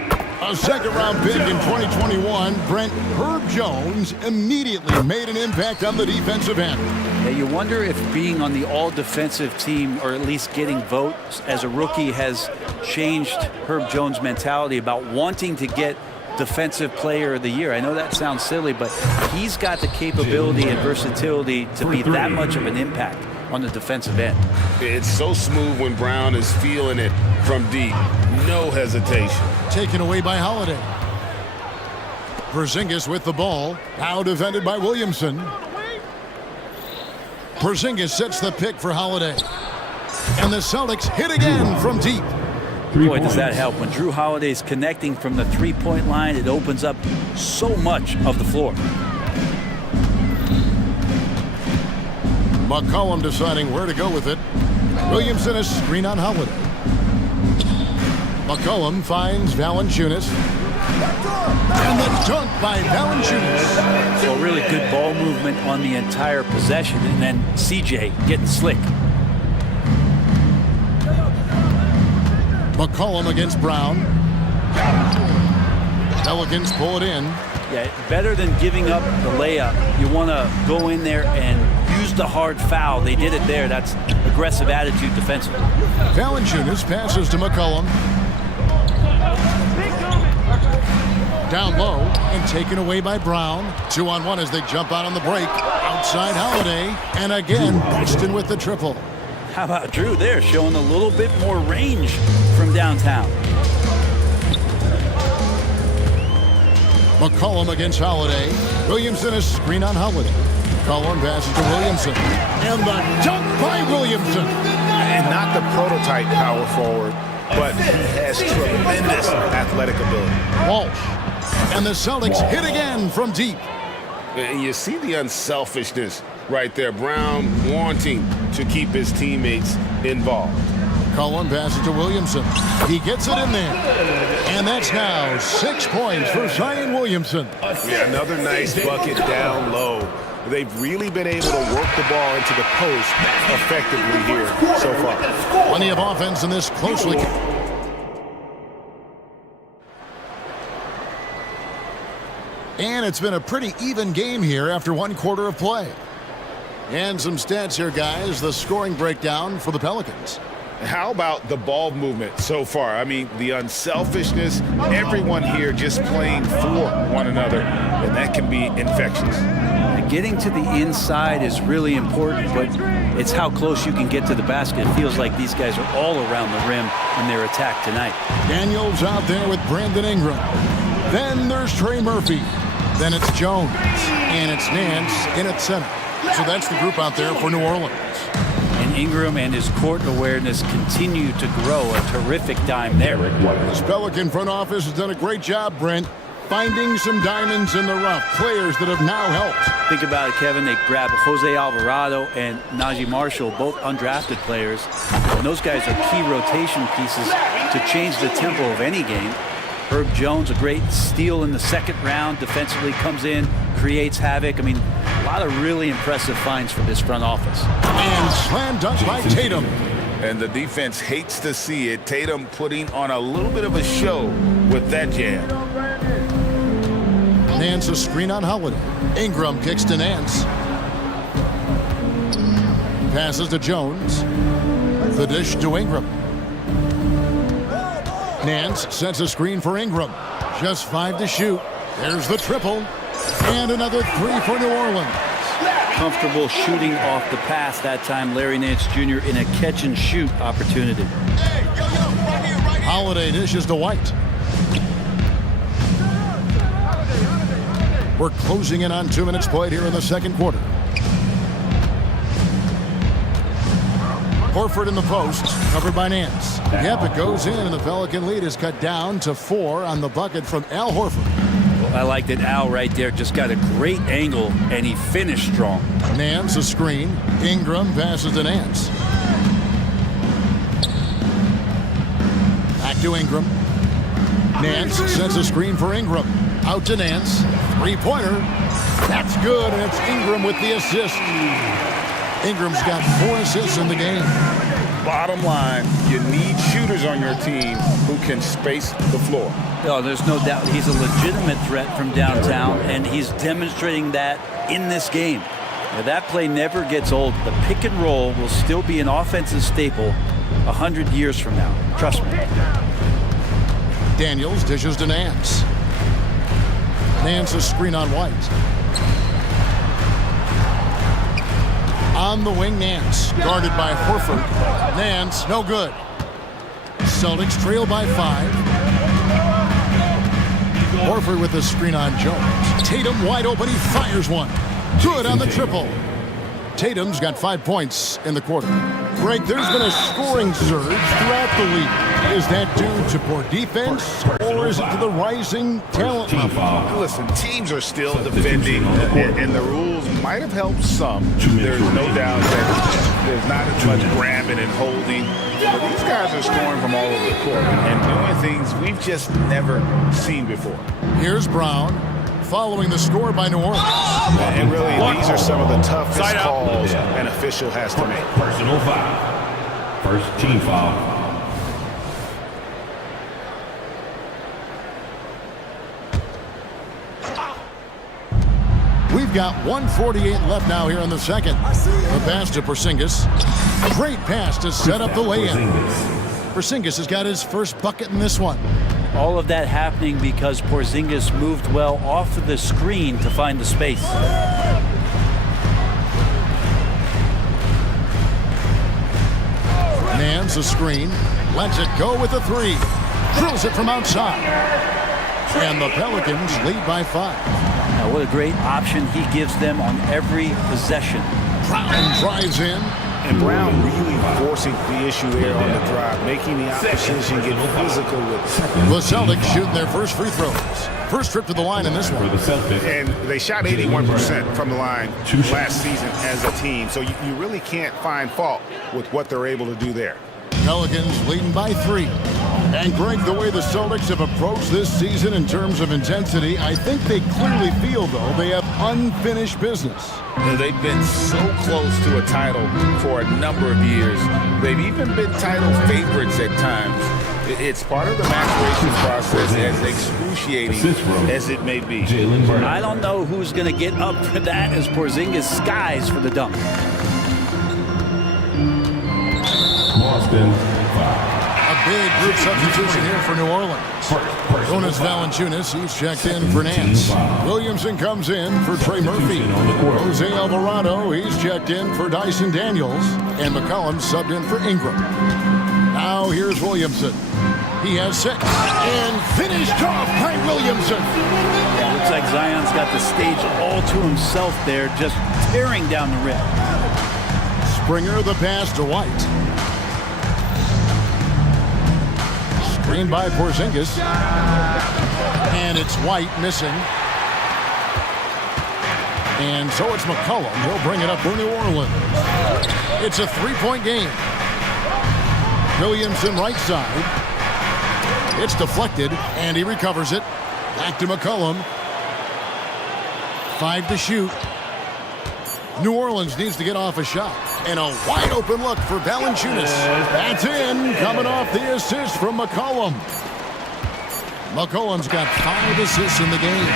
A second-round pick in 2021, Brent Herb Jones immediately made an impact on the defensive end. Yeah, you wonder if being on the all-defensive team, or at least getting votes as a rookie, has changed Herb Jones' mentality about wanting to get Defensive Player of the Year. I know that sounds silly, but he's got the capability and versatility to be that much of an impact on the defensive end. It's so smooth when Brown is feeling it from deep. No hesitation. Taken away by Holiday. Porzingis with the ball. Now defended by Williamson. Porzingis sets the pick for Holiday. And the Celtics hit again from deep. Boy, does that help. When Drew Holiday's connecting from the three-point line, it opens up so much of the floor. McCollum deciding where to go with it. Williamson is screen on Holiday. McCollum finds Valanciunas. And the dunk by Valanciunas. So really good ball movement on the entire possession, and then CJ getting slick. McCollum against Brown. Pelicans pull it in. Yeah, better than giving up the layup. You want to go in there and use the hard foul. They did it there. That's aggressive attitude defensively. Valanciunas passes to McCollum. Down low and taken away by Brown. 2-on-1 as they jump out on the break. Outside Holiday. And again, Boston with the triple. How about Drew there, showing a little bit more range from downtown. McCollum against Holiday. Williamson is screen on Holiday. McCollum passes to Williamson. And the dunk by Williamson. And not the prototype power forward, but he has tremendous athletic ability. Walsh. And the Celtics hit again from deep. And you see the unselfishness right there. Brown wanting to keep his teammates involved. McCollum passes to Williamson. He gets it in there. And that's now 6 points for Zion Williamson. Yeah, another nice bucket down low. They've really been able to work the ball into the post effectively here so far. Plenty of offense in this closely. And it's been a pretty even game here after 1 quarter of play. And some stats here, guys. The scoring breakdown for the Pelicans. How about the ball movement so far? I mean, the unselfishness, everyone here just playing for one another, and that can be infectious. Getting to the inside is really important, but it's how close you can get to the basket. It feels like these guys are all around the rim in their attack tonight. Daniels out there with Brandon Ingram. Then there's Trey Murphy. Then it's Jones. And it's Nance in at center. So that's the group out there for New Orleans. And Ingram and his court awareness continue to grow. A terrific dime there. This Pelican front office has done a great job, Brent, finding some diamonds in the rough. Players that have now helped. Think about it, Kevin. They grabbed Jose Alvarado and Najee Marshall, both undrafted players. And those guys are key rotation pieces to change the tempo of any game. Herb Jones, a great steal in the second round. Defensively comes in, creates havoc. I mean, a lot of really impressive finds for this front office. And slam dunk by Tatum. And the defense hates to see it. Tatum putting on a little bit of a show with that jam. Nance a screen on Holiday. Ingram kicks to Nance. Passes to Jones. The dish to Ingram. Nance sets a screen for Ingram. Just 5 to shoot. There's the triple. And another 3 for New Orleans. Comfortable shooting off the pass that time. Larry Nance Jr. in a catch-and-shoot opportunity. Holiday dishes to White. We're closing in on 2 minutes played here in the second quarter. Horford in the post, covered by Nance. Yep, it goes in, and the Pelican lead is cut down to 4 on the bucket from Al Horford. I like that Al right there just got a great angle, and he finished strong. Nance a screen. Ingram passes to Nance. Back to Ingram. Nance sets a screen for Ingram. Out to Nance. 3-pointer. That's good, and it's Ingram with the assist. Ingram's got 4 assists in the game. Bottom line, you need shooters on your team who can space the floor. Oh, there's no doubt he's a legitimate threat from downtown, and he's demonstrating that in this game. Now, that play never gets old. The pick and roll will still be an offensive staple 100 years from now. Trust me. Daniels dishes to Nance. Nance a screen on White. On the wing, Nance, guarded by Horford. Nance, no good. Celtics trail by 5. Horford with the screen on Jones. Tatum wide open, he fires one. Good on the triple. Tatum's got 5 points in the quarter. Greg, there's been a scoring surge throughout the league. Is that due to poor defense, or is it to the rising talent level? Listen, teams are still defending, and the rules might have helped some. There's no doubt that there's not as much grabbing and holding. But these guys are scoring from all over the court and doing things we've just never seen before. Here's Brown, following the score by New Orleans. And really, these are some of the toughest calls an official has to make. Personal foul. First team foul. We've got 1:48 left now here in the second. The pass to Porzingis. Great pass to set up the lay-in. Porzingis has got his first bucket in this one. All of that happening because Porzingis moved well off of the screen to find the space. Mans the screen, lets it go with a three. Drills it from outside. And the Pelicans lead by 5. Now what a great option he gives them on every possession. Brown drives in. And Brown really forcing the issue there on the drive, making the opposition get physical with it. The Celtics shooting their first free throws. First trip to the line in this one. And they shot 81% from the line last season as a team, so you really can't find fault with what they're able to do there. Pelicans leading by 3. And Greg, the way the Celtics have approached this season in terms of intensity, I think they clearly feel, though, they have unfinished business. They've been so close to a title for a number of years. They've even been title favorites at times. It's part of the maturation process, as excruciating as it may be. I don't know who's going to get up for that as Porzingis skies for the dunk. A big group substitution here for New Orleans. Jonas Valanciunas, he's checked in for Nance. Williamson comes in for Trey Murphy. Jose Alvarado, he's checked in for Dyson Daniels. And McCollum subbed in for Ingram. Now here's Williamson. He has 6. And finished off by Williamson. Yeah, looks like Zion's got the stage all to himself there, just tearing down the rim. Springer the pass to White. Screen by Porzingis. And it's White missing. And so it's McCollum. He'll bring it up for New Orleans. It's a 3-point game. Williamson right side. It's deflected, and he recovers it. Back to McCollum. 5 to shoot. New Orleans needs to get off a shot. And a wide open look for Valanciunas. That's in, coming off the assist from McCollum. McCollum's got 5 assists in the game.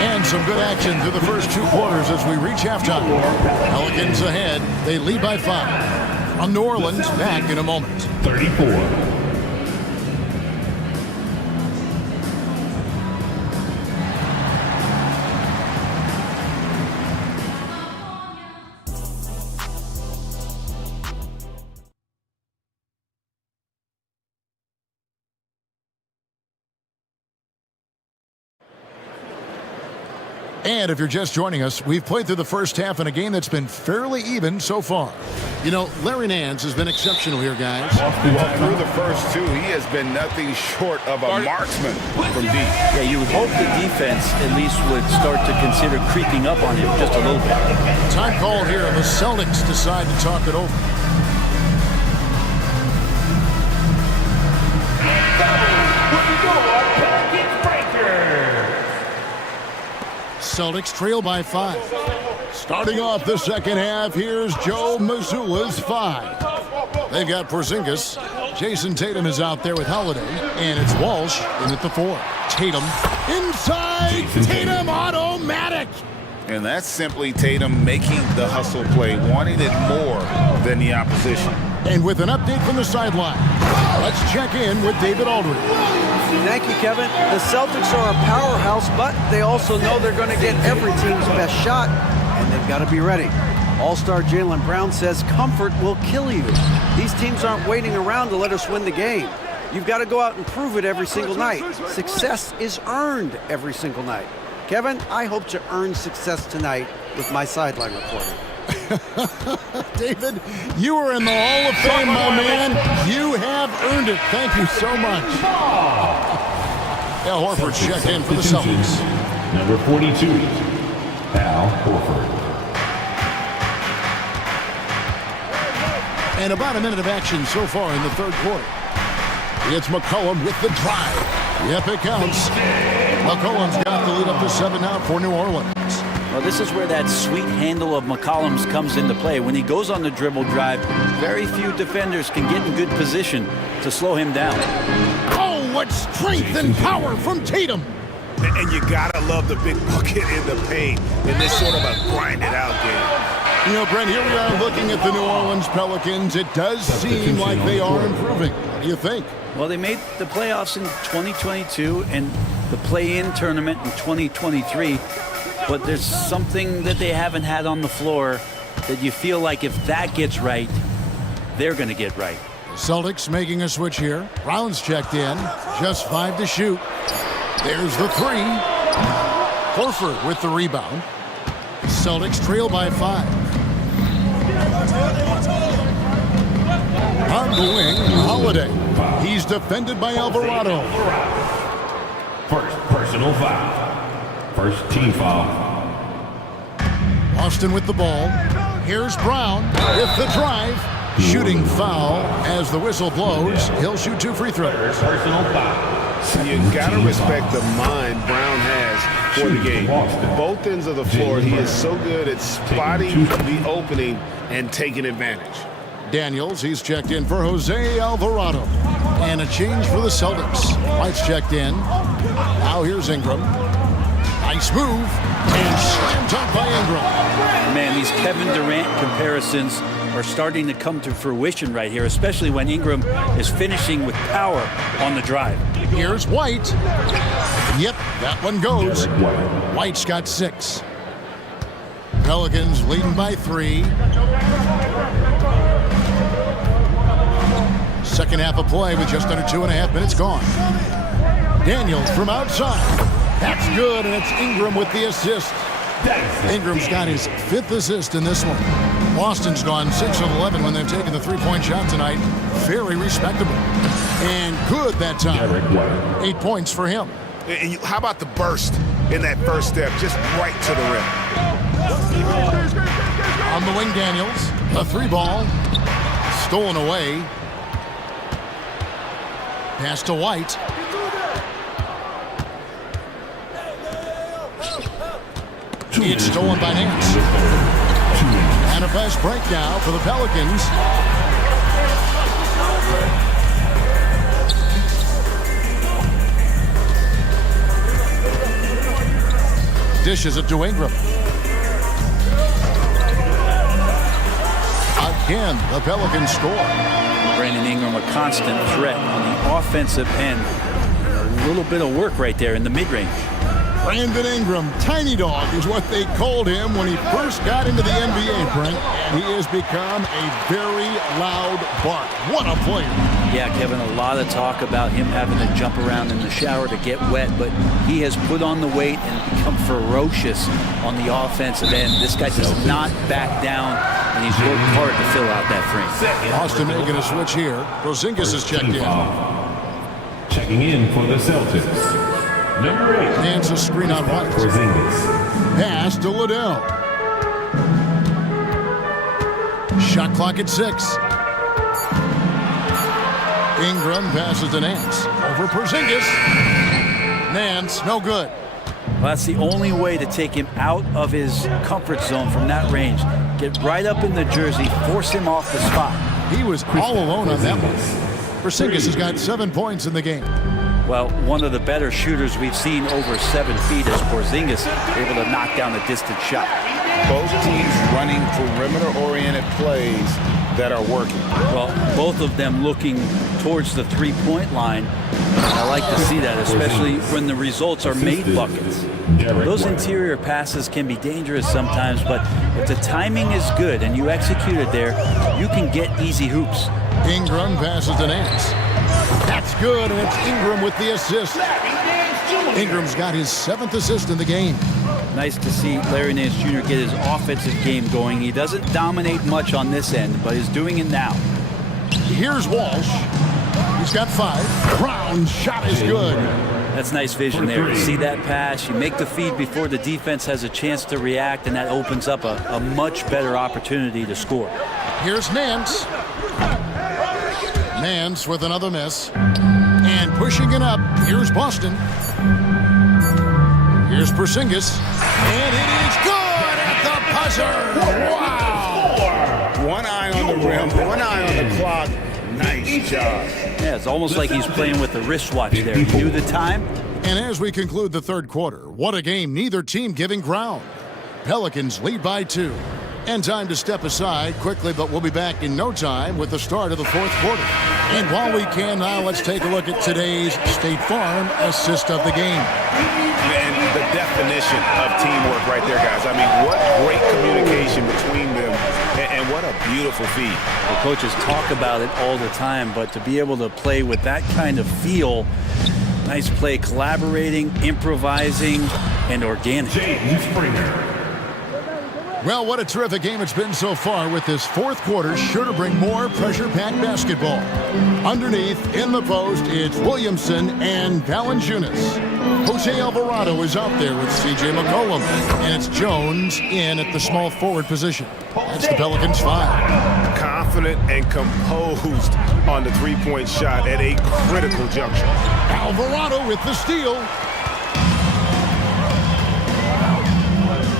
And some good action through the first 2 quarters as we reach halftime. Pelicans ahead. They lead by 5. From New Orleans, back in a moment. 34. And if you're just joining us, we've played through the first half in a game that's been fairly even so far. You know, Larry Nance has been exceptional here, guys. Well, through the first 2, he has been nothing short of a marksman from deep. Yeah, you would hope the defense at least would start to consider creeping up on him just a little bit. Time call here, and the Celtics decide to talk it over. Celtics trail by 5. Starting off the second half, here's Joe Mazzulla's 5. They've got Porzingis. Jason Tatum is out there with Holiday. And it's Walsh in at the 4. Tatum inside. Tatum automatic. And that's simply Tatum making the hustle play, wanting it more than the opposition. And with an update from the sideline, let's check in with David Aldridge. Thank you, Kevin. The Celtics are a powerhouse, but they also know they're going to get every team's best shot, and they've got to be ready. All-star Jaylen Brown says comfort will kill you. These teams aren't waiting around to let us win the game. You've got to go out and prove it every single night. Success is earned every single night. Kevin, I hope to earn success tonight with my sideline reporting. David, you are in the Hall of Fame, my man. You have earned it. Thank you so much. Al Horford checked in for the Celtics. Number 42, Al Horford. And about a minute of action so far in the third quarter. It's McCollum with the drive. Yep, it counts. McCollum's got the lead up to 7 now for New Orleans. Well, this is where that sweet handle of McCollum's comes into play. When he goes on the dribble drive, very few defenders can get in good position to slow him down. Oh, what strength and power from Tatum. And you gotta love the big bucket in the paint in this sort of a grinded-out game. You know, Brent, here we are looking at the New Orleans Pelicans. It does seem like they are improving. What do you think? Well, they made the playoffs in 2022 and the play-in tournament in 2023, but there's something that they haven't had on the floor that you feel like if that gets right, they're going to get right. The Celtics making a switch here. Brown's checked in. Just 5 to shoot. There's the 3. Horford with the rebound. Celtics trail by 5. On the wing, Holiday. He's defended by Alvarado. First personal foul. First team foul. Austin with the ball. Here's Brown with the drive. Shooting foul as the whistle blows. He'll shoot 2 free throws. Personal foul. You gotta respect the mind Brown has for the game. Both ends of the floor, he is so good at spotting the opening and taking advantage. Daniels, he's checked in for Jose Alvarado. And a change for the Celtics. White's checked in. Now here's Ingram. Nice move. And slam dunk by Ingram. Man, these Kevin Durant comparisons are starting to come to fruition right here, especially when Ingram is finishing with power on the drive. Here's White. Yep, that one goes. White's got 6. Pelicans leading by 3. Second half of play with just under 2.5 minutes gone. Daniels from outside. That's good, and it's Ingram with the assist. Ingram's got his 5th assist in this one. Boston's gone 6 of 11 when they've taken the 3-point shot tonight. Very respectable. And good that time. 8 points for him. And how about the burst in that first step, just right to the rim. On the wing, Daniels. A 3-ball. Stolen away. Pass to White. It's stolen by Nance. And a fast break now for the Pelicans. Dishes it to Ingram. Again, the Pelicans score. Brandon Ingram, a constant threat on the offensive end. A little bit of work right there in the mid-range. Brandon Ingram, Tiny Dog is what they called him when he first got into the NBA, Brent. And he has become a very loud bark. What a player. Yeah, Kevin, a lot of talk about him having to jump around in the shower to get wet, but he has put on the weight and become ferocious on the offensive end. This guy does not back down, and he's worked hard to fill out that frame. Austin making a switch here. Porzingis is checked in. Checking in for the Celtics. Number 8. Nance a screen on White. Pass to Liddell. Shot clock at 6. Ingram passes to Nance. Over Porzingis. Nance, no good. Well, that's the only way to take him out of his comfort zone from that range. Get right up in the jersey, force him off the spot. He was all alone on that one. Porzingis has got 7 points in the game. Well, one of the better shooters we've seen over 7 feet is Porzingis, able to knock down a distant shot. Both teams running perimeter-oriented plays that are working. Well, both of them looking towards the three-point line. I like to see that, especially when the results are made buckets. Those interior passes can be dangerous sometimes, but if the timing is good and you execute it there, you can get easy hoops. Ingram passes to Nance. That's good, and it's Ingram with the assist. Ingram's got his 7th assist in the game. Nice to see Larry Nance Jr. get his offensive game going. He doesn't dominate much on this end, but he's doing it now. Here's Walsh. He's got 5. Brown's shot is good. That's nice vision there. You see that pass, you make the feed before the defense has a chance to react, and that opens up a much better opportunity to score. Here's Nance. Nance with another miss. And pushing it up, here's Boston. Here's Porzingis. And it is good at the buzzer. Wow. One eye on the rim, one eye on the clock. Nice job. Yeah, it's almost like he's playing with the wristwatch there. He knew the time, And as we conclude the third quarter, what a game, neither team giving ground. Pelicans lead by 2. And time to step aside quickly, but we'll be back in no time with the start of the fourth quarter. And while we can now, let's take a look at today's State Farm assist of the game. And the definition of teamwork right there, guys. I mean, what great communication between them, and what a beautiful feed. The coaches talk about it all the time, but to be able to play with that kind of feel, nice play, collaborating, improvising, and organic. Well, what a terrific game it's been so far, with this fourth quarter sure to bring more pressure-packed basketball. Underneath, in the post, it's Williamson and Valanciunas. Jose Alvarado is out there with C.J. McCollum, and it's Jones in at the small forward position. That's the Pelicans 5. Confident and composed on the three-point shot at a critical juncture. Alvarado with the steal.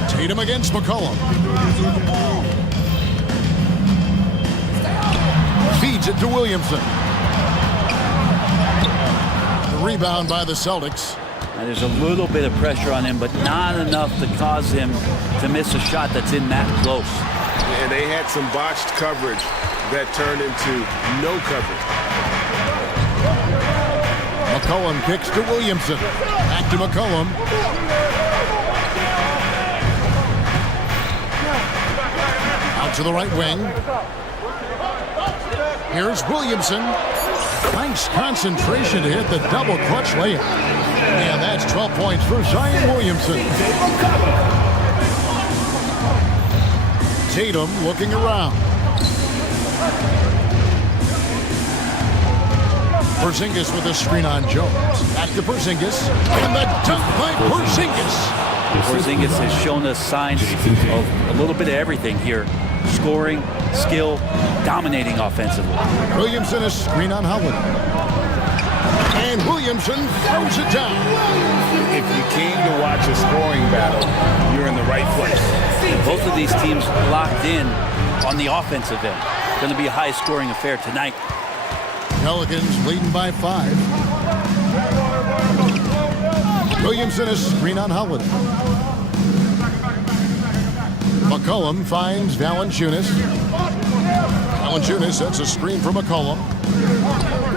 Tatum against McCollum. Feeds it to Williamson. The rebound by the Celtics. And there's a little bit of pressure on him, but not enough to cause him to miss a shot that's in that close. And they had some botched coverage that turned into no coverage. McCollum kicks to Williamson. Back to McCollum. To the right wing. Here's Williamson. Nice concentration to hit the double clutch layup. And that's 12 points for Zion Williamson. Tatum looking around. Porzingis with a screen on Jones. Back to Porzingis. And the dunk by Porzingis. Porzingis has shown us signs of a little bit of everything here. Scoring, skill, dominating offensively. Williamson a screen on Howard. And Williamson throws it down. If you came to watch a scoring battle, you're in the right place. Both of these teams locked in on the offensive end. Going to be a high-scoring affair tonight. Pelicans leading by 5. Williamson a screen on Holiday. McCollum finds Valanciunas. Valanciunas sets a screen for McCollum.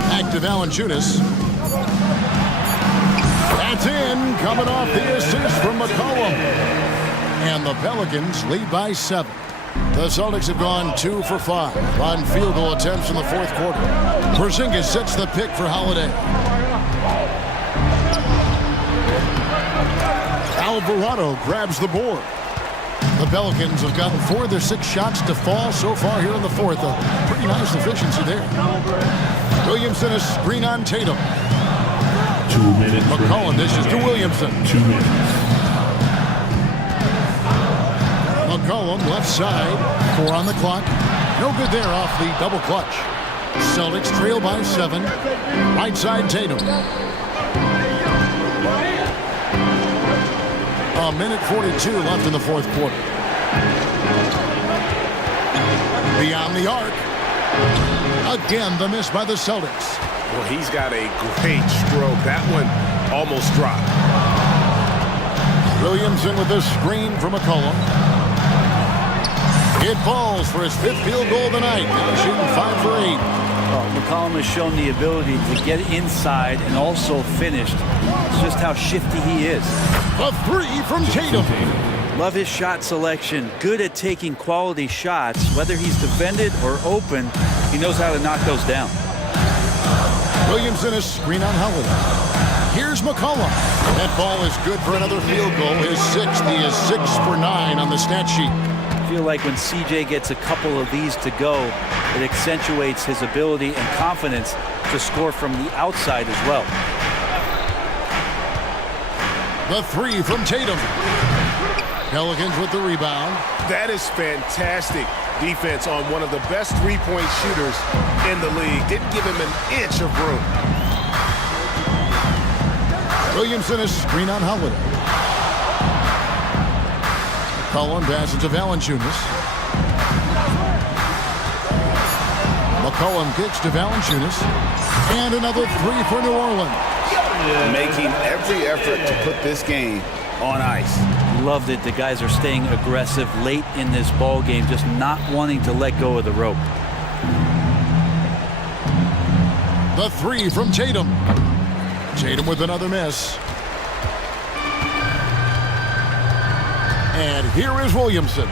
Back to Valanciunas. That's in, coming off the assist from McCollum. And the Pelicans lead by 7. The Celtics have gone 2 for 5 on field goal attempts in the fourth quarter. Porzingis sets the pick for Holiday. Alvarado grabs the board. The Pelicans have gotten 4 of their 6 shots to fall so far here in the fourth. A pretty nice efficiency there. Williamson a screen on Tatum. 2 minutes. McCollum dishes to Williamson. 2 minutes. McCollum left side. 4 on the clock. No good there off the double clutch. Celtics trail by 7. Right side Tatum. A minute 42 left in the fourth quarter. Beyond the arc. Again, the miss by the Celtics. Well, he's got a great stroke. That one almost dropped. Williamson with a screen from McCollum. It falls for his 5th field goal of the night. Now shooting 5 for 8. McCollum has shown the ability to get inside and also finished. It's just how shifty he is. A 3 from Tatum. Love his shot selection. Good at taking quality shots. Whether he's defended or open, he knows how to knock those down. Williamson a screen on Holiday. Here's McCollum. That ball is good for another field goal. His 6th. He is 6 for 9 on the stat sheet. I feel like when CJ gets a couple of these to go, it accentuates his ability and confidence to score from the outside as well. The 3 from Tatum. Pelicans with the rebound. That is fantastic defense on one of the best three-point shooters in the league. Didn't give him an inch of room. Williamson a screen on Holiday. McCollum passes to Valanciunas. McCollum kicks to Valanciunas. And another 3 for New Orleans. making every effort to put this game on ice. Loved it. The guys are staying aggressive late in this ball game, just not wanting to let go of the rope. The three from Tatum. Tatum with another miss. And here is Williamson.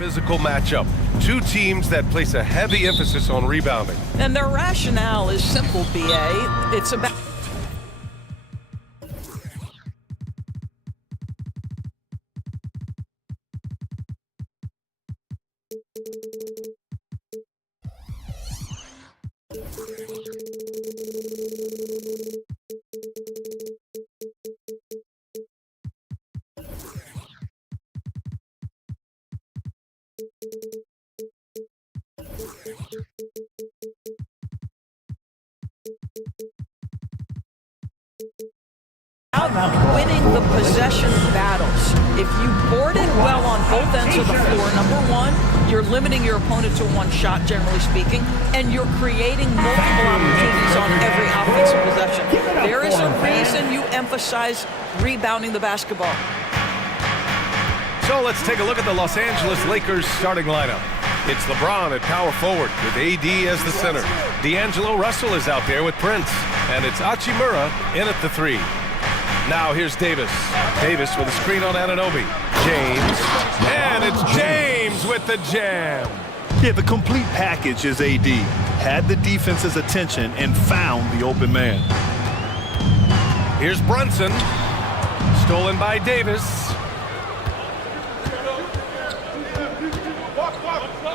physical matchup. Two teams that place a heavy emphasis on rebounding. And their rationale is simple, BA. It's about... winning the possession battles. If you board it well on both ends of the floor, number one, you're limiting your opponent to one shot, generally speaking, and you're creating multiple opportunities on every offensive possession. There is a reason you emphasize rebounding the basketball. So let's take a look at the Los Angeles Lakers starting lineup. It's LeBron at power forward with AD as the center. D'Angelo Russell is out there with Prince, and it's Hachimura in at the 3. Now here's Davis. Davis with a screen on Anunoby. James. And it's James with the jam. Yeah, the complete package is AD. Had the defense's attention and found the open man. Here's Brunson. Stolen by Davis.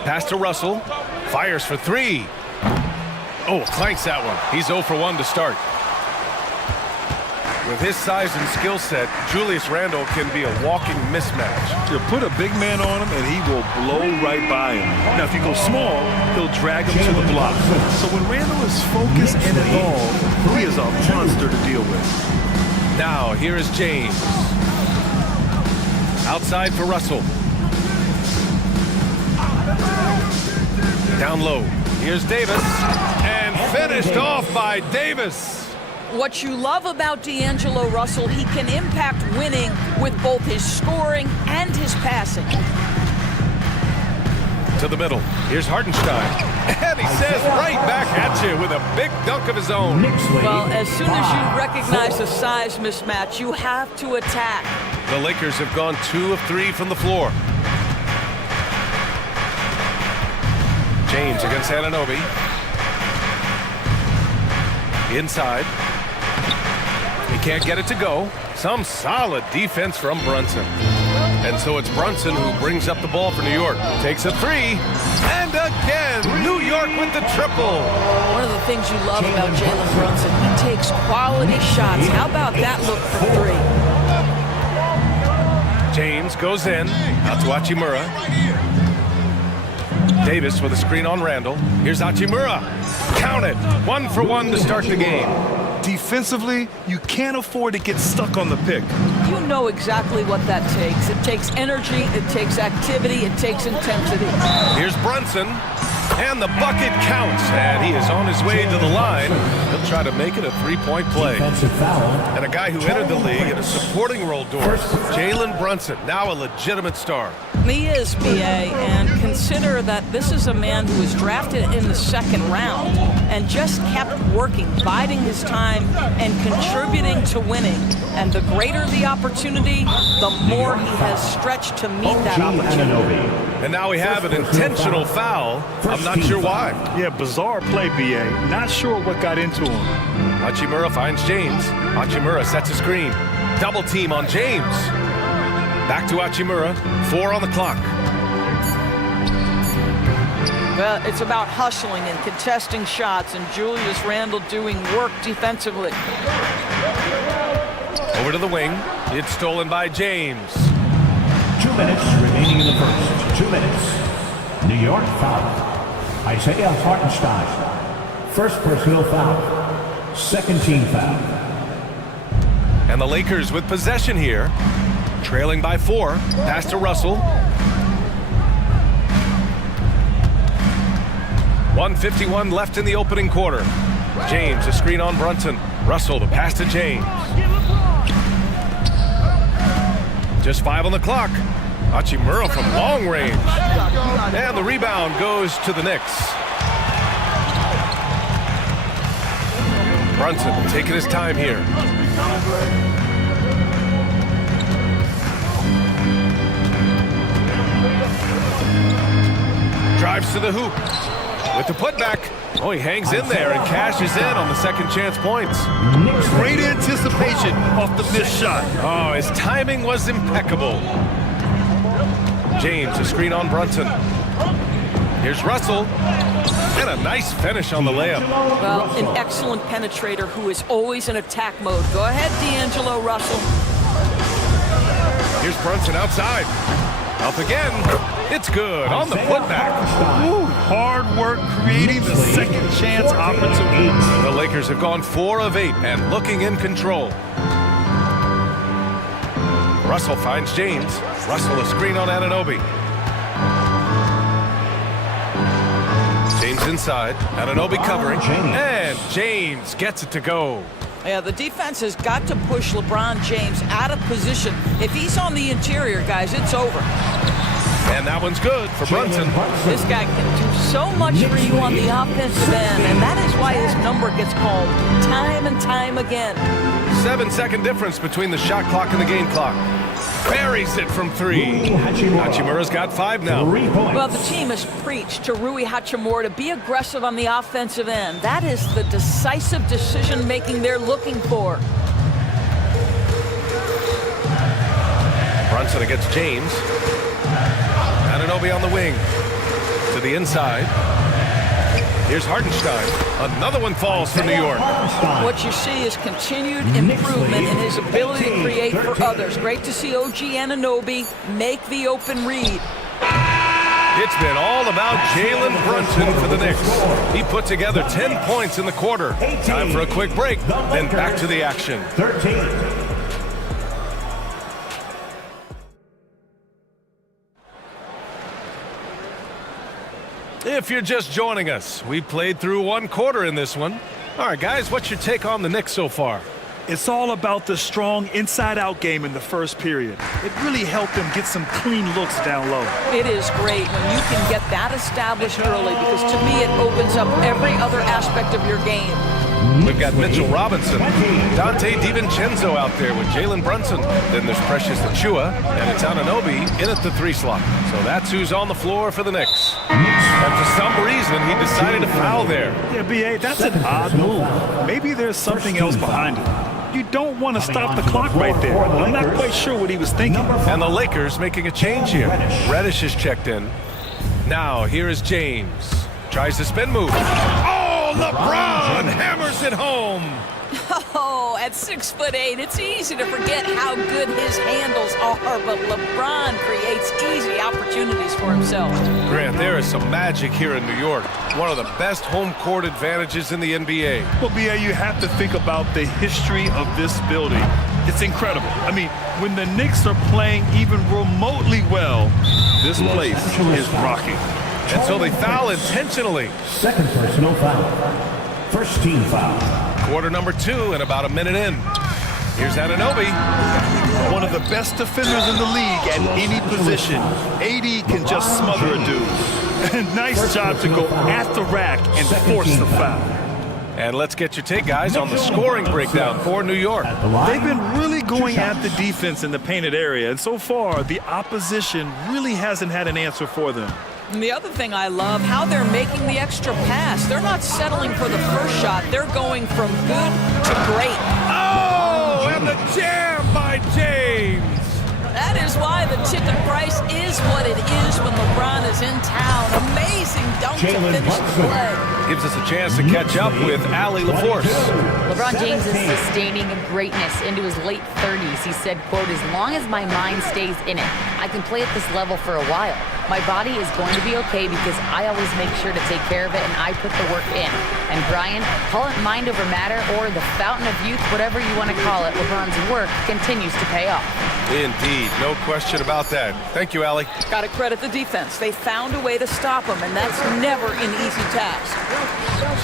Pass to Russell. Fires for 3. Oh, clanks that one. He's 0 for 1 to start. With his size and skill set, Julius Randle can be a walking mismatch. You put a big man on him, and he will blow right by him. Now, if you go small, he'll drag him to the block. So when Randle is focused and involved, he is a monster to deal with. Now, here is James. Outside for Russell. Down low. Here's Davis. And finished off by Davis. What you love about D'Angelo Russell, he can impact winning with both his scoring and his passing. To the middle. Here's Hartenstein. And he says right back at you with a big dunk of his own. Well, as soon as you recognize a size mismatch, you have to attack. The Lakers have gone 2 of 3 from the floor. James against Anunoby. Inside. He can't get it to go. Some solid defense from Brunson. And so it's Brunson who brings up the ball for New York. Takes a 3. And again, New York with the triple. One of the things you love about Jalen Brunson, he takes quality shots. How about that look for 3? James goes in. Out to Hachimura. Davis with a screen on Randle. Here's Hachimura. Count it. 1 for 1 to start the game. Defensively, you can't afford to get stuck on the pick. You know exactly what that takes. It takes energy, it takes activity, it takes intensity. Here's Brunson, and the bucket counts, and he is on his way to the line. He'll try to make it a 3-point play. And a guy who entered the league in a supporting role, Doris, Jalen Brunson, now a legitimate star. He is, BA, and consider that this is a man who was drafted in the 2nd round and just kept working, biding his time, and contributing to winning. And the greater the opportunity, the more he has stretched to meet that opportunity. And now we have an intentional foul. I'm not sure why. Yeah, bizarre play, BA. Not sure what got into him. Hachimura finds James. Hachimura sets a screen. Double team on James. Back to Hachimura. 4 on the clock. Well, it's about hustling and contesting shots, and Julius Randle doing work defensively. Over to the wing. It's stolen by James. 2 minutes remaining in the first. 2 minutes. New York foul. Isaiah Hartenstein. First personal foul. Second team foul. And the Lakers with possession here. Trailing by 4. Pass to Russell. 1:51 left in the opening quarter. James, a screen on Brunson. Russell, the pass to James. Just 5 on the clock. Hachimura from long range. And the rebound goes to the Knicks. Brunson taking his time here. Drives to the hoop with the putback. Oh, he hangs in there and cashes in on the second chance points. Great anticipation off the missed shot. Oh, his timing was impeccable. James, a screen on Brunson. Here's Russell. And a nice finish on the layup. Well, an excellent penetrator who is always in attack mode. Go ahead, D'Angelo Russell. Here's Brunson outside. Up again. It's good on the putback. Ooh, hard work creating the second chance opportunity. The Lakers have gone 4 of 8 and looking in control. Russell finds James. Russell a screen on Anunoby. James inside. Anunoby covering. And James gets it to go. Yeah, the defense has got to push LeBron James out of position. If he's on the interior, guys, it's over. And that one's good for Brunson. This guy can do so much for you on the offensive end, and that is why his number gets called time and time again. 7-second difference between the shot clock and the game clock. Buries it from 3. Hachimura's got 5 now. Well, the team has preached to Rui Hachimura to be aggressive on the offensive end. That is the decisive decision-making they're looking for. Brunson against James. Anunoby on the wing. To the inside. Here's Hartenstein. Another one falls for New York. What you see is continued improvement in his ability to create for others. Great to see OG Anunoby make the open read. It's been all about Jalen Brunson for the Knicks. He put together 10 points in the quarter. Time for a quick break, then back to the action. 13. If you're just joining us, we played through 1 quarter in this one. All right, guys, what's your take on the Knicks so far? It's all about the strong inside-out game in the first period. It really helped them get some clean looks down low. It is great when you can get that established early because to me it opens up every other aspect of your game. We've got Mitchell Robinson, Dante DiVincenzo out there with Jalen Brunson. Then there's Precious Achiuwa, and it's Anunoby in at the 3 slot. So that's who's on the floor for the Knicks. And for some reason, he decided to foul there. Yeah, B.A., that's an odd move. Maybe there's something else behind it. You don't want to stop the clock right there. I'm not quite sure what he was thinking. And the Lakers making a change here. Reddish is checked in. Now, here is James. Tries the spin move. Oh, LeBron hammers it home. Oh, at 6'8", it's easy to forget how good his handles are, but LeBron creates easy opportunities for himself. Grant, there is some magic here in New York. One of the best home court advantages in the NBA. Well, B.A., you have to think about the history of this building. It's incredible. I mean, when the Knicks are playing even remotely well, this place is rocking. And so they foul intentionally. Second personal foul. First team foul. Quarter number 2 and about a minute in. Here's Anunoby. One of the best defenders in the league at any position. AD can just smother a dude. Nice job to go at the rack and force the foul. And let's get your take, guys, on the scoring breakdown for New York. They've been really going at the defense in the painted area, and so far, the opposition really hasn't had an answer for them. And the other thing I love, how they're making the extra pass. They're not settling for the first shot. They're going from good to great. Oh, and the jam by James. That is why the ticket price is what it is when LeBron is in town. Amazing dunk to finish the play. Gives us a chance to catch up with Allie LaForce. LeBron James is sustaining greatness into his late 30s. He said, quote, "As long as my mind stays in it, I can play at this level for a while. My body is going to be okay because I always make sure to take care of it and I put the work in." And Brian, call it mind over matter or the fountain of youth, whatever you want to call it, LeBron's work continues to pay off. Indeed, no question about that. Thank you, Allie. Got to credit the defense. They found a way to stop him, and that's never an easy task.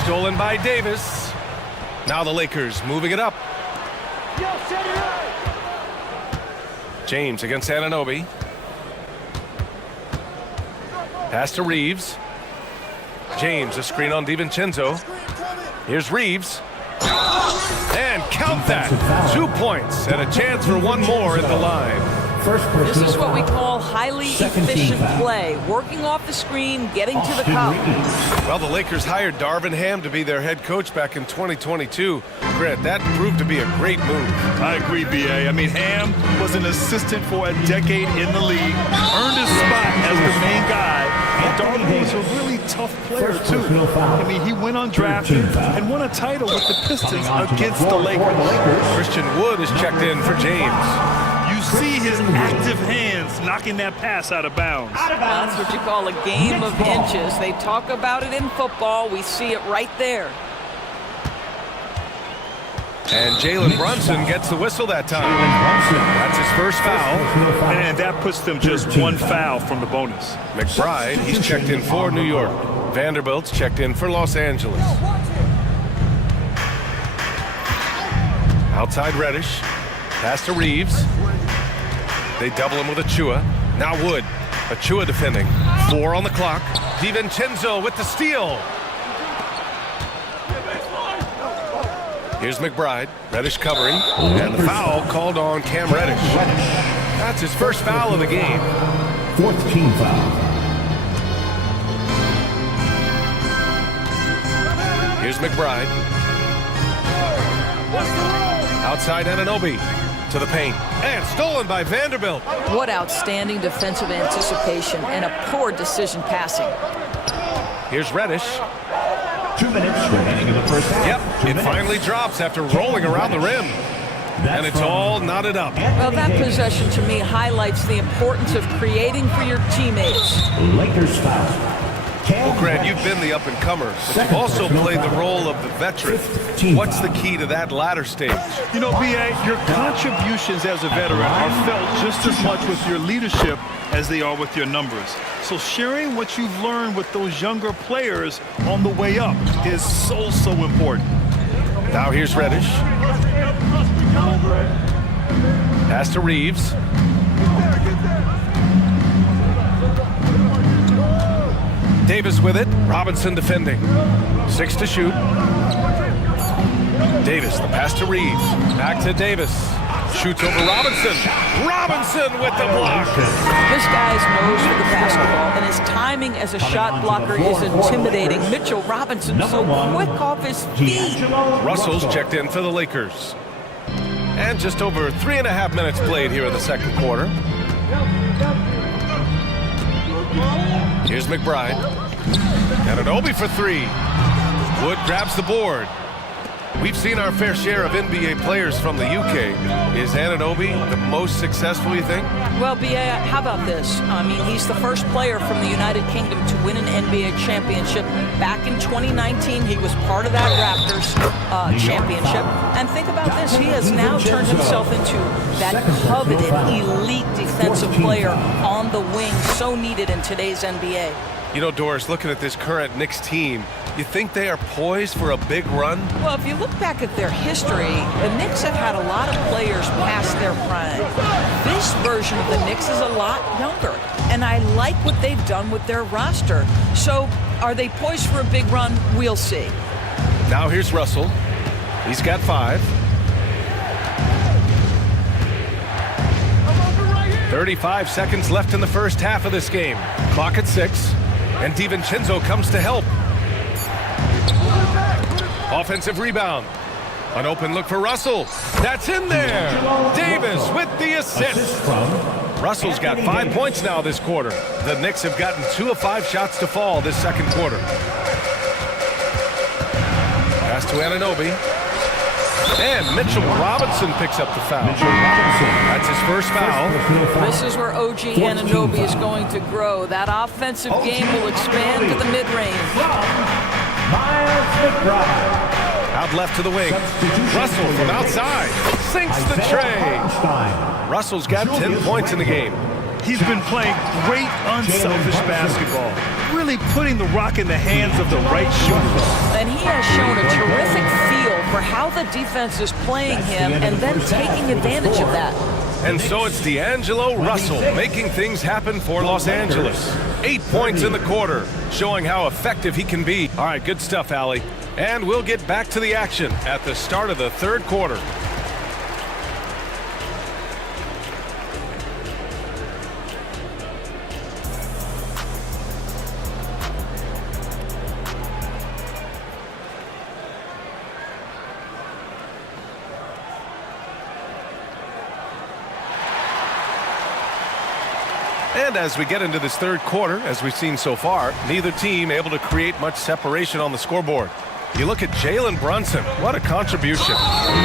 Stolen by Davis. Now the Lakers moving it up. James against Anunoby. Pass to Reeves. James, a screen on DiVincenzo. Here's Reeves. And count that. 2 points and a chance for one more at the line. First This personal is what we foul. call highly Second team efficient foul. play, working off the screen, getting to the Austin cup. Reeves. Well, the Lakers hired Darvin Ham to be their head coach back in 2022. Grant, that proved to be a great move. I agree, B.A. I mean, Ham was an assistant for a decade in the league, earned his spot as the main guy. And Darvin was a really tough player, First too. personal foul. I mean, he went undrafted 13 foul. and won a title with the Pistons Coming onto against the floor for Lakers. Christian Wood is checked in for James. You see his active hands knocking that pass out of bounds. That's what you call a game of inches. They talk about it in football. We see it right there. And Jalen Brunson gets the whistle that time. That's his first foul. And that puts them just one foul from the bonus. McBride, he's checked in for New York. Vanderbilt's checked in for Los Angeles. Outside Reddish. Pass to Reeves. They double him with Achua. Now Wood. Achua defending. 4 on the clock. DiVincenzo with the steal. Here's McBride. Reddish covering. And the foul called on Cam Reddish. That's his first foul of the game. Fourth team foul. Here's McBride. Outside Anunoby to the paint. And stolen by Vanderbilt. What outstanding defensive anticipation and a poor decision passing. Here's Reddish. 2 minutes remaining in the first half. Yep, it finally drops after rolling around the rim. And it's all knotted up. Well, that possession to me highlights the importance of creating for your teammates. Lakers foul. Well, Grant, you've been the up-and-comer, but you've also played the role of the veteran. What's the key to that latter stage? You know, B.A., your contributions as a veteran are felt just as much with your leadership as they are with your numbers. So sharing what you've learned with those younger players on the way up is so important. Now here's Reddish. Pass to Reeves. Davis with it. Robinson defending. 6 to shoot. Davis, the pass to Reeves. Back to Davis. Shoots over Robinson. Robinson with the block. This guy's nose for the basketball, and his timing as a shot blocker is intimidating. Mitchell Robinson so quick off his feet. Russell's checked in for the Lakers. And just over 3.5 minutes played here in the second quarter. Here's McBride. Anunoby for 3. Wood grabs the board. We've seen our fair share of NBA players from the UK. Is Anunoby the most successful, you think? Well, B.A., how about this? I mean, he's the first player from the United Kingdom to win an NBA championship. Back in 2019, he was part of that Raptors championship. And think about this. He has now turned himself into that coveted elite defensive player on the wing, so needed in today's NBA. You know, Doris, looking at this current Knicks team, you think they are poised for a big run? Well, if you look back at their history, the Knicks have had a lot of players past their prime. This version of the Knicks is a lot younger, and I like what they've done with their roster. So, are they poised for a big run? We'll see. Now here's Russell. He's got 5. 35 seconds left in the first half of this game. Clock at 6. And DiVincenzo comes to help. Offensive rebound. An open look for Russell. That's in there. Davis with the assist. Russell's got 5 points now this quarter. The Knicks have gotten 2 of 5 shots to fall this second quarter. Pass to Anunoby. And Mitchell Robinson picks up the foul. That's his first foul. This is where OG Anunoby is going to grow. That offensive game will expand to the mid-range. Out left to the wing. Russell from outside. Sinks the tray. Russell's got 10 points in the game. He's been playing great, unselfish basketball, really putting the rock in the hands of the right shooter. And he has shown a terrific feel for how the defense is playing him and then taking advantage of that. And so it's D'Angelo Russell making things happen for Los Angeles. 8 points in the quarter, showing how effective he can be. All right, good stuff, Allie. And we'll get back to the action at the start of the third quarter. And as we get into this third quarter, as we've seen so far, neither team able to create much separation on the scoreboard. You look at Jalen Brunson. What a contribution.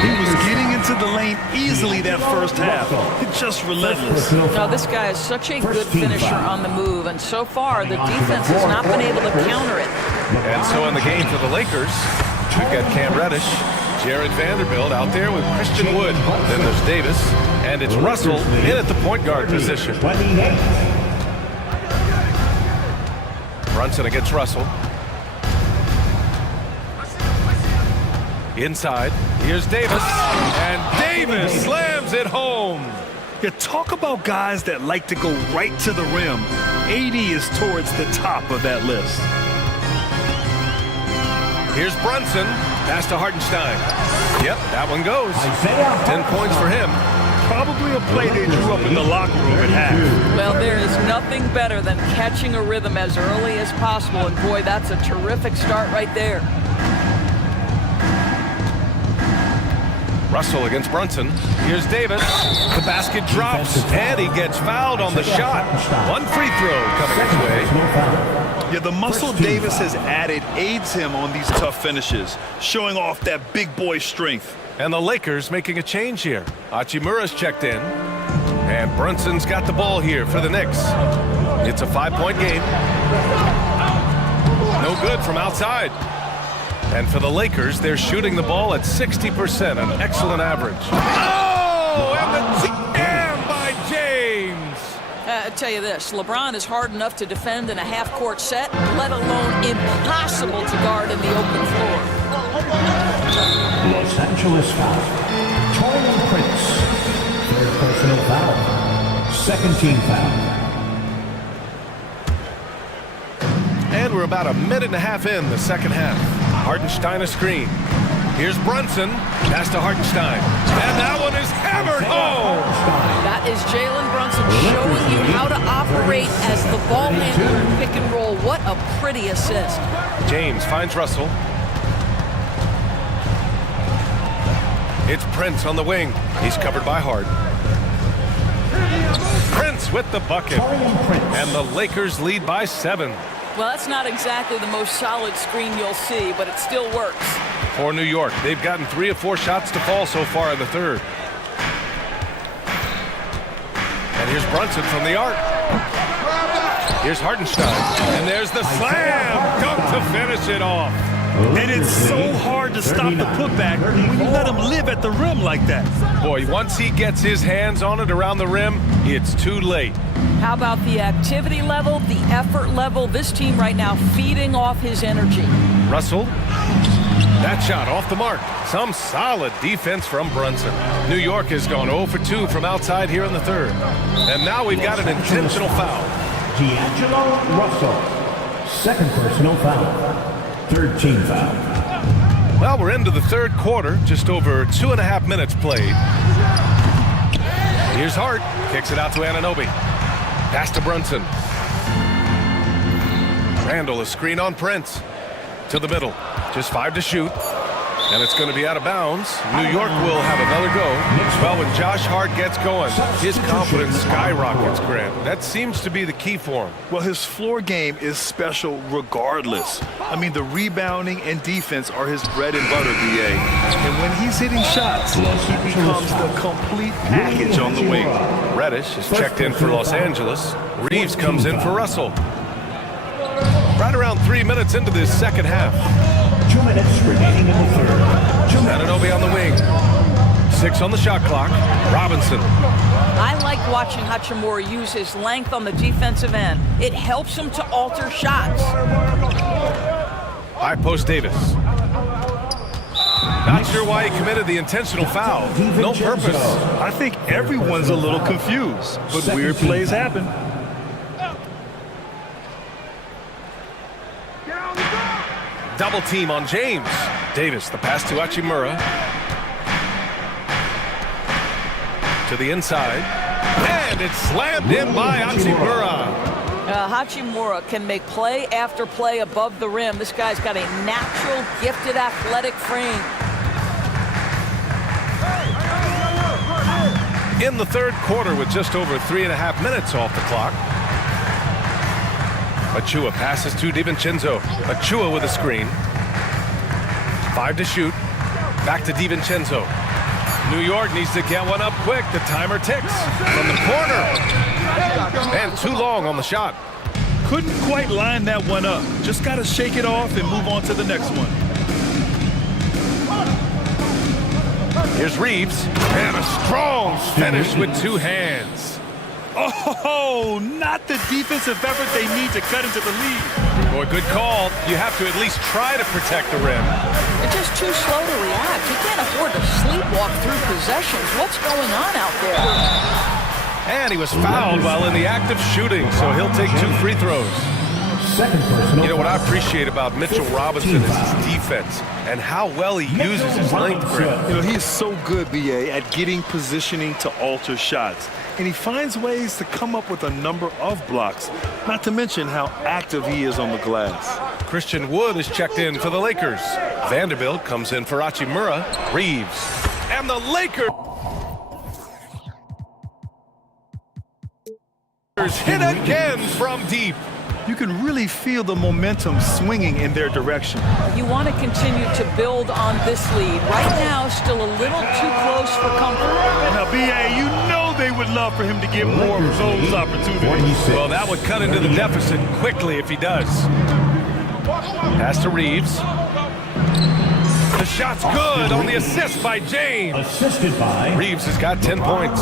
He was getting into the lane easily that first half. It's just relentless. Now, this guy is such a good finisher on the move, and so far the defense has not been able to counter it. And so in the game for the Lakers, we've got Cam Reddish, Jared Vanderbilt out there with Christian Wood. Then there's Davis, and it's Russell in at the point guard position. Brunson against Russell. Inside, here's Davis, and Davis slams it home. You talk about guys that like to go right to the rim. AD is towards the top of that list. Here's Brunson, pass to Hartenstein. Yep, that one goes. 10 points for him. Probably a play they drew up in the locker room at half. Well, there is nothing better than catching a rhythm as early as possible, and boy, that's a terrific start right there. Russell against Brunson. Here's Davis. The basket drops, and he gets fouled on the shot. One free throw coming his way. Yeah, the muscle Davis has added aids him on these tough finishes, showing off that big boy strength. And the Lakers making a change here. Hachimura's checked in, and Brunson's got the ball here for the Knicks. It's a 5-point game. No good from outside. And for the Lakers, they're shooting the ball at 60%, an excellent average. Oh, and the jam by James. I tell you this, LeBron is hard enough to defend in a half-court set, let alone impossible to guard in the open floor. Los Angeles foul. Taurean Prince. Third personal foul. Second team foul. And we're about a minute and a half in the second half. Hartenstein a screen. Here's Brunson. Pass to Hartenstein. And that one is hammered home. That is Jalen Brunson showing you how to operate as the ball handler in pick and roll. What a pretty assist. James finds Russell. It's Prince on the wing. He's covered by Hart. Prince with the bucket. And the Lakers lead by 7. Well, that's not exactly the most solid screen you'll see, but it still works. For New York, they've gotten 3 of 4 shots to fall so far in the third. And here's Brunson from the arc. Here's Hartenstein. And there's the slam dunk to finish it off. And it's so hard to stop the putback when you let him live at the rim like that. Boy, once he gets his hands on it around the rim, it's too late. How about the activity level, the effort level? This team right now feeding off his energy. Russell. That shot off the mark. Some solid defense from Brunson. New York has gone 0 for 2 from outside here in the third. And now we've got an intentional foul. D'Angelo Russell. Second personal foul. Third team foul. Well, we're into the third quarter. Just over 2.5 minutes played. Here's Hart. Kicks it out to Anunoby. Pass to Brunson. Randall, a screen on Prince. To the middle. Just 5 to shoot. And it's going to be out of bounds. New York will have another go. Well, when Josh Hart gets going, his confidence skyrockets, Grant. That seems to be the key for him. Well, his floor game is special regardless. I mean, the rebounding and defense are his bread and butter, BA. And when he's hitting shots, he becomes the complete package on the wing. Reddish is checked in for Los Angeles. Reeves comes in for Russell. Right around 3 minutes into this second half. 2 minutes remaining in the third. Anunoby on the wing. 6 on the shot clock. Robinson. I like watching Hachimura use his length on the defensive end. It helps him to alter shots. High post Davis. Not sure why he committed the intentional foul. No purpose. I think everyone's a little confused, but weird plays happen. Double team on James. Davis, the pass to Hachimura. To the inside. And it's slammed in by Hachimura. Hachimura can make play after play above the rim. This guy's got a natural, gifted, athletic frame. In the third quarter with just over 3.5 minutes off the clock, Achua passes to DiVincenzo. Achua with a screen. 5 to shoot. Back to DiVincenzo. New York needs to get one up quick. The timer ticks from the corner. And too long on the shot. Couldn't quite line that one up. Just got to shake it off and move on to the next one. Here's Reeves. And a strong finish with 2 hands. Oh, not the defensive effort they need to cut into the lead. Boy, good call. You have to at least try to protect the rim. They're just too slow to react. You can't afford to sleepwalk through possessions. What's going on out there? And he was fouled while in the act of shooting, so he'll take 2 free throws. You know what I appreciate about Mitchell Robinson is his defense and how well he uses his length grip. You know, he is so good, BA, at getting positioning to alter shots. And he finds ways to come up with a number of blocks, not to mention how active he is on the glass. Christian Wood is checked in for the Lakers. Vanderbilt comes in for Hachimura. Reeves. And the Lakers hit again from deep. You can really feel the momentum swinging in their direction. You want to continue to build on this lead. Right now, still a little too close for comfort. Now, BA, you know they would love for him to get more of those opportunities. Well, that would cut into the deficit quickly if he does. Pass to Reeves. The shot's good on the assist by James. Assisted by Reeves has got 10 points.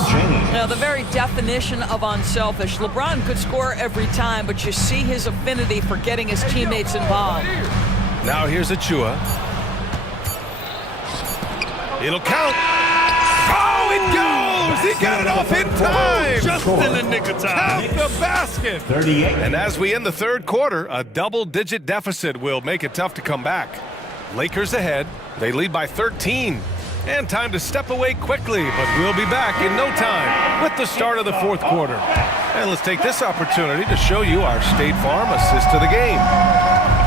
Now, the very definition of unselfish. LeBron could score every time, but you see his affinity for getting his teammates involved. Now here's Achua. It'll count. Oh, it goes! He got it off in time! Just in the nick of time. Count the basket! 38. And as we end the third quarter, a double-digit deficit will make it tough to come back. Lakers ahead. They lead by 13. And time to step away quickly, but we'll be back in no time with the start of the fourth quarter. And let's take this opportunity to show you our State Farm assist to the game.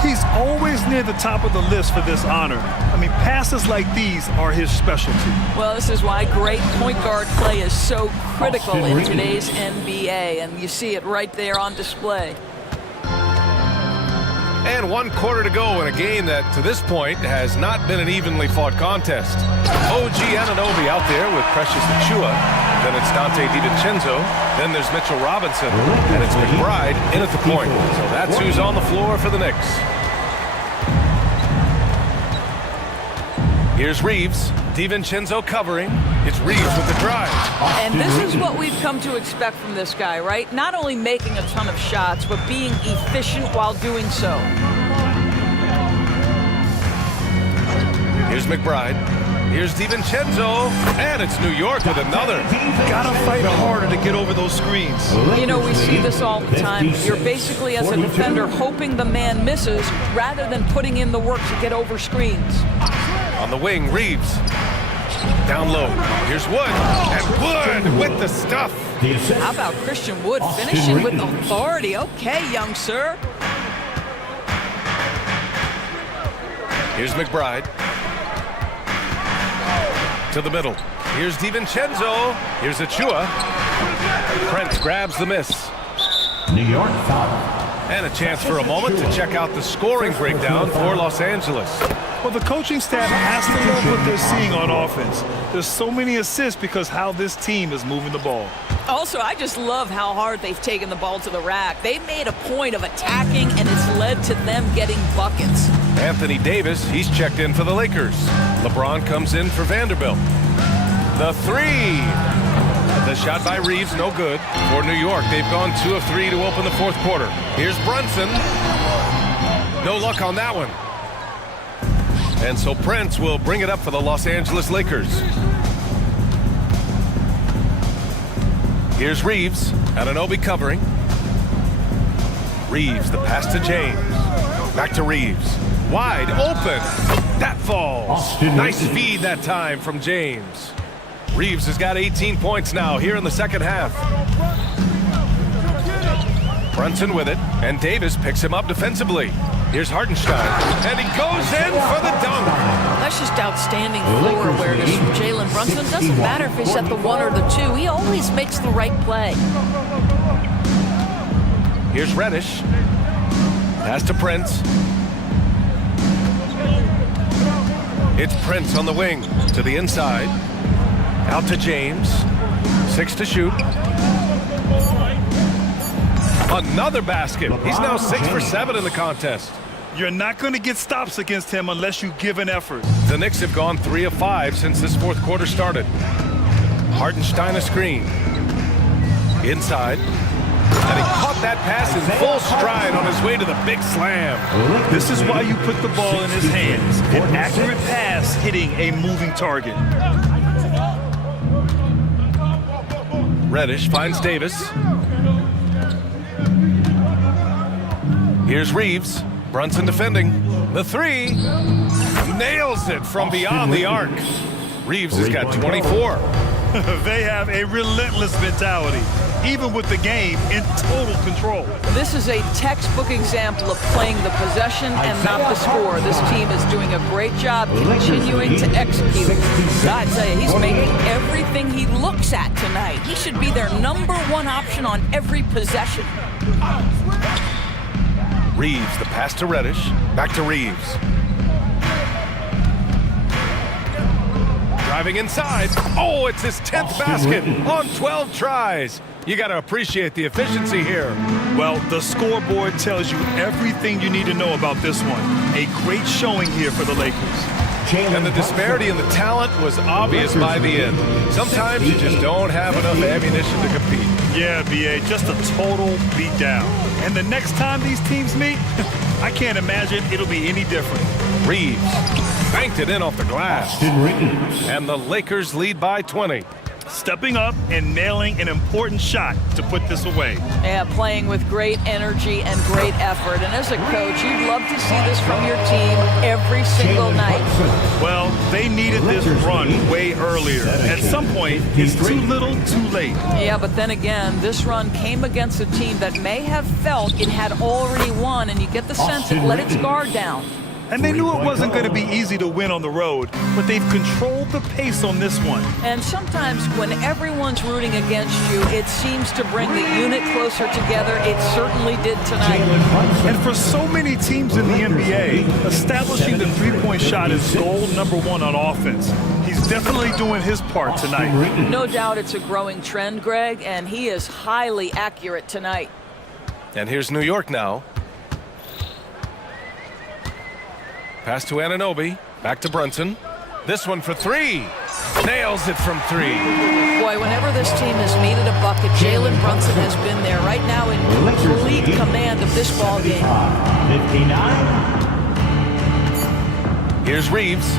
He's always near the top of the list for this honor. I mean, passes like these are his specialty. Well, this is why great point guard play is so critical in today's NBA, and you see it right there on display. And 1 quarter to go in a game that, to this point, has not been an evenly fought contest. OG Anunoby out there with Precious Achua. Then it's Dante DiVincenzo. Then there's Mitchell Robinson. And it's McBride in at the point. So that's who's on the floor for the Knicks. Here's Reeves. DiVincenzo covering. It's Reeves with the drive. And this is what we've come to expect from this guy, right? Not only making a ton of shots, but being efficient while doing so. Here's McBride. Here's DiVincenzo. And it's New York with another. Gotta fight harder to get over those screens. You know, we see this all the time. You're basically, as a defender, hoping the man misses rather than putting in the work to get over screens. On the wing, Reeves. Down low. Here's Wood. And Wood with the stuff. How about Christian Wood finishing with authority? Okay, young sir. Here's McBride. To the middle. Here's DiVincenzo. Here's Achua. Prince grabs the miss. New York foul. And a chance for a moment to check out the scoring breakdown for Los Angeles. Well, the coaching staff has to love what they're seeing on offense. There's so many assists because how this team is moving the ball. Also, I just love how hard they've taken the ball to the rack. They've made a point of attacking, and it's led to them getting buckets. Anthony Davis, he's checked in for the Lakers. LeBron comes in for Vanderbilt. The three. The shot by Reeves, no good. For New York, they've gone 2 of 3 to open the fourth quarter. Here's Brunson. No luck on that one. And so Prince will bring it up for the Los Angeles Lakers. Here's Reeves. Anunoby covering. Reeves, the pass to James. Back to Reeves. Wide open. That falls. Nice feed that time from James. Reeves has got 18 points now here in the second half. Brunson with it, and Davis picks him up defensively. Here's Hartenstein, and he goes in for the dunk. That's just outstanding floor awareness from Jalen Brunson. Doesn't matter if he's at the 1 or the 2. He always makes the right play. Here's Reddish. Pass to Prince. It's Prince on the wing to the inside. Out to James. 6 to shoot. Another basket. He's now 6 for 7 in the contest. You're not going to get stops against him unless you give an effort. The Knicks have gone 3 of 5 since this fourth quarter started. Hartenstein a screen. Inside. And he caught that pass in full stride on his way to the big slam. This is why you put the ball in his hands. An accurate pass hitting a moving target. Reddish finds Davis. Here's Reeves. Brunson defending. The 3. Nails it from beyond the arc. Reeves has got 24. They have a relentless mentality, even with the game in total control. This is a textbook example of playing the possession and not the score. This team is doing a great job continuing to execute. I'd say he's making everything he looks at tonight. He should be their #1 option on every possession. Reeves, the pass to Reddish. Back to Reeves. Driving inside. Oh, it's his 10th basket on 12 tries. You got to appreciate the efficiency here. Well, the scoreboard tells you everything you need to know about this one. A great showing here for the Lakers. And the disparity in the talent was obvious by the end. Sometimes you just don't have enough ammunition to compete. Yeah, B.A., just a total beatdown. And the next time these teams meet, I can't imagine it'll be any different. Reeves banked it in off the glass. And the Lakers lead by 20. Stepping up and nailing an important shot to put this away. Yeah, playing with great energy and great effort. And as a coach, you'd love to see this from your team every single night. Well, they needed this run way earlier. At some point, it's too little, too late. Yeah, but then again, this run came against a team that may have felt it had already won, and you get the sense it let its guard down. And they knew it wasn't going to be easy to win on the road, but they've controlled the pace on this one. And sometimes when everyone's rooting against you, it seems to bring the unit closer together. It certainly did tonight. And for so many teams in the NBA, establishing the three-point shot is goal #1 on offense. He's definitely doing his part tonight. No doubt it's a growing trend, Greg, and he is highly accurate tonight. And here's New York now. Pass to Anunoby. Back to Brunson. This one for 3. Nails it from 3. Boy, whenever this team has needed a bucket, Jalen Brunson has been there right now in complete command of this ball game. 59. Here's Reeves.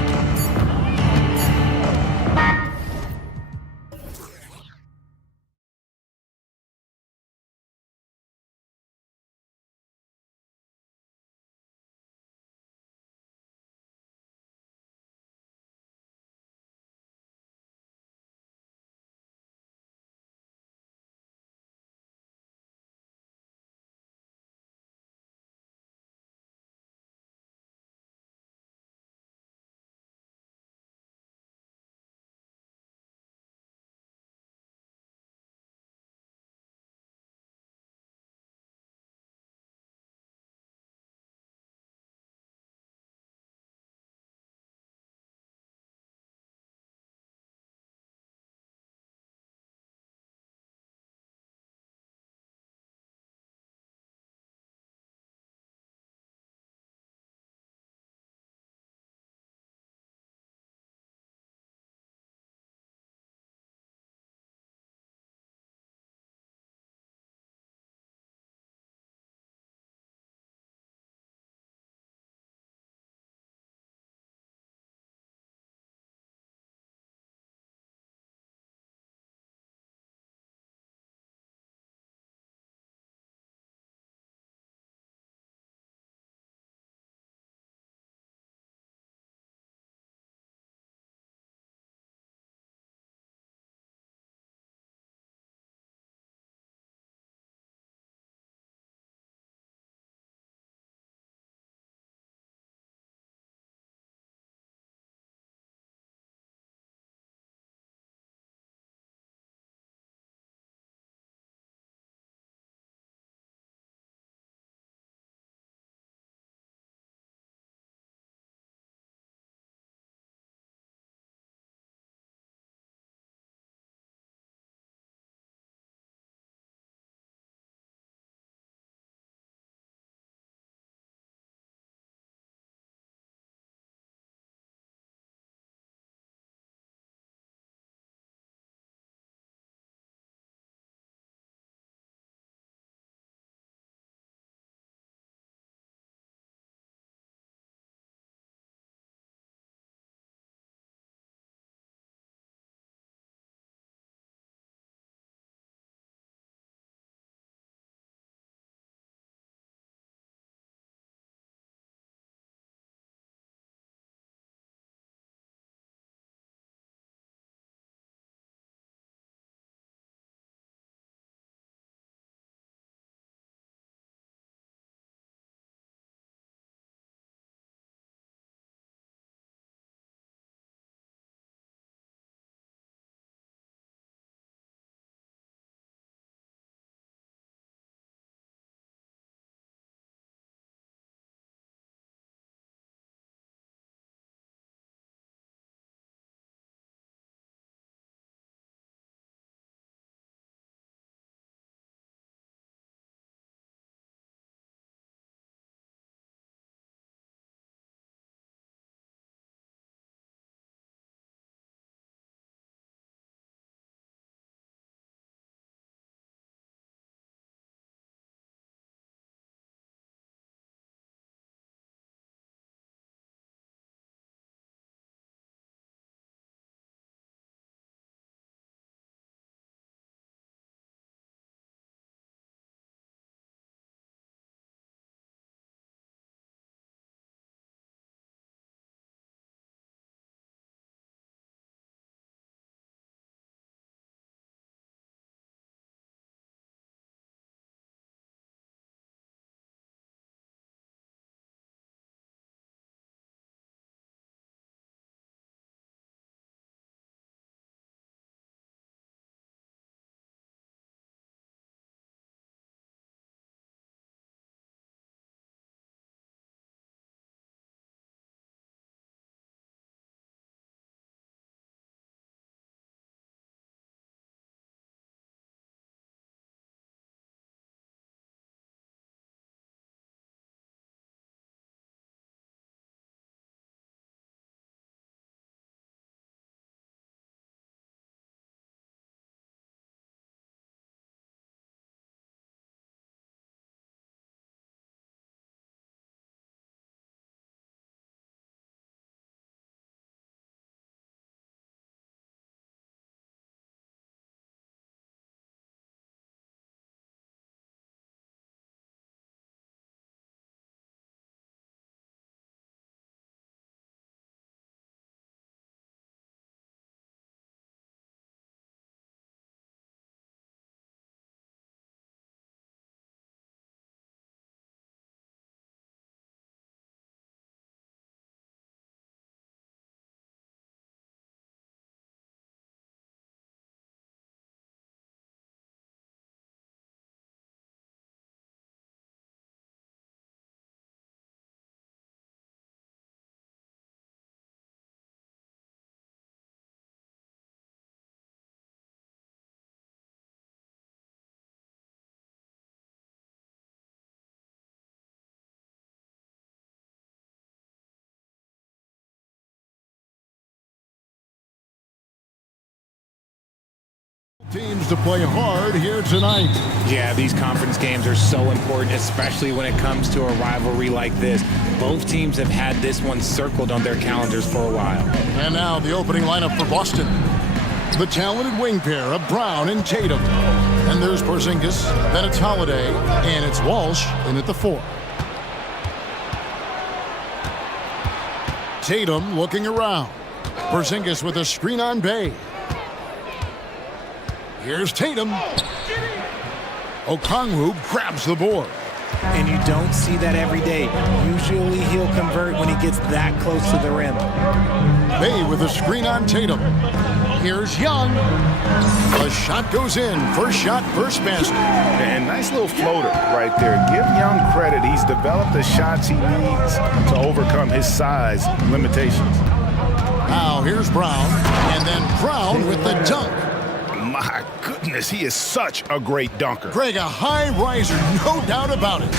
teams to play hard here tonight. Yeah, these conference games are so important, especially when it comes to a rivalry like this. Both teams have had this one circled on their calendars for a while. And now the opening lineup for Boston. The talented wing pair of Brown and Tatum. And there's Porzingis, then it's Holiday, and it's Walsh in at the 4. Tatum looking around. Porzingis with a screen on Bay. Here's Tatum. Okongwu grabs the board. And you don't see that every day. Usually he'll convert when he gets that close to the rim. Bay with a screen on Tatum. Here's Young. The shot goes in. First shot, first basket. And nice little floater right there. Give Young credit. He's developed the shots he needs to overcome his size limitations. Now here's Brown. And then Brown with the dunk. My goodness, he is such a great dunker. Greg, a high riser, no doubt about it.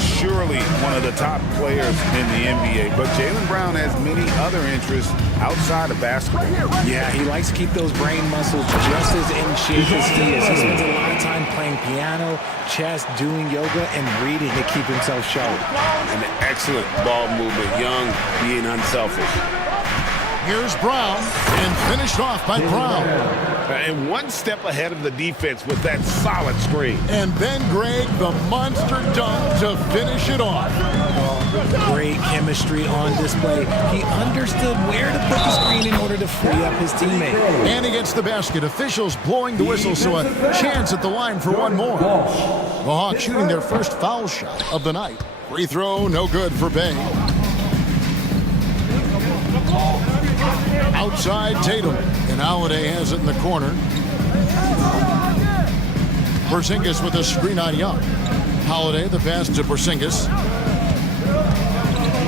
Surely one of the top players in the NBA, but Jaylen Brown has many other interests outside of basketball. Yeah, he likes to keep those brain muscles just as in shape as he is. He spends a lot of time playing piano, chess, doing yoga, and reading to keep himself sharp. And an excellent ball movement, Young being unselfish. Here's Brown, and finished off by Brown. And one step ahead of the defense with that solid screen. And then Greg, the monster dunk to finish it off. Great chemistry on display. He understood where to put the screen in order to free up his teammate. And he gets the basket. Officials blowing the whistle, so a chance at the line for one more. The Hawks shooting their first foul shot of the night. Free throw, no good for Bay. Outside Tatum, and Holiday has it in the corner. Porzingis with a screen on Young. Holiday, the pass to Porzingis.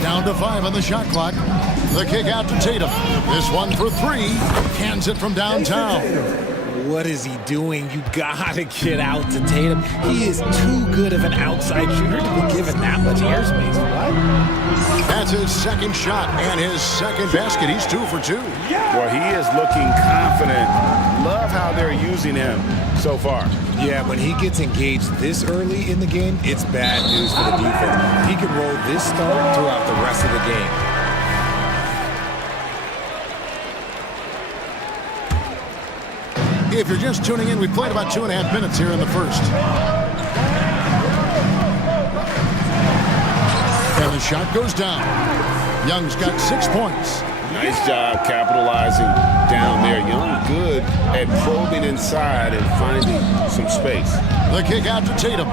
Down to 5 on the shot clock. The kick out to Tatum. This one for 3. Hands it from downtown. What is he doing? You gotta get out to Tatum. He is too good of an outside shooter to be given that much airspace. What? That's his second shot and his second basket. He's 2 for 2. Well, he is looking confident. Love how they're using him so far. Yeah, when he gets engaged this early in the game, it's bad news for the defense. He can roll this start throughout the rest of the game. If you're just tuning in, we played about 2.5 minutes here in the first. And the shot goes down. Young's got 6 points. Nice job capitalizing down there. Young good at probing inside and finding some space. The kick out to Tatum.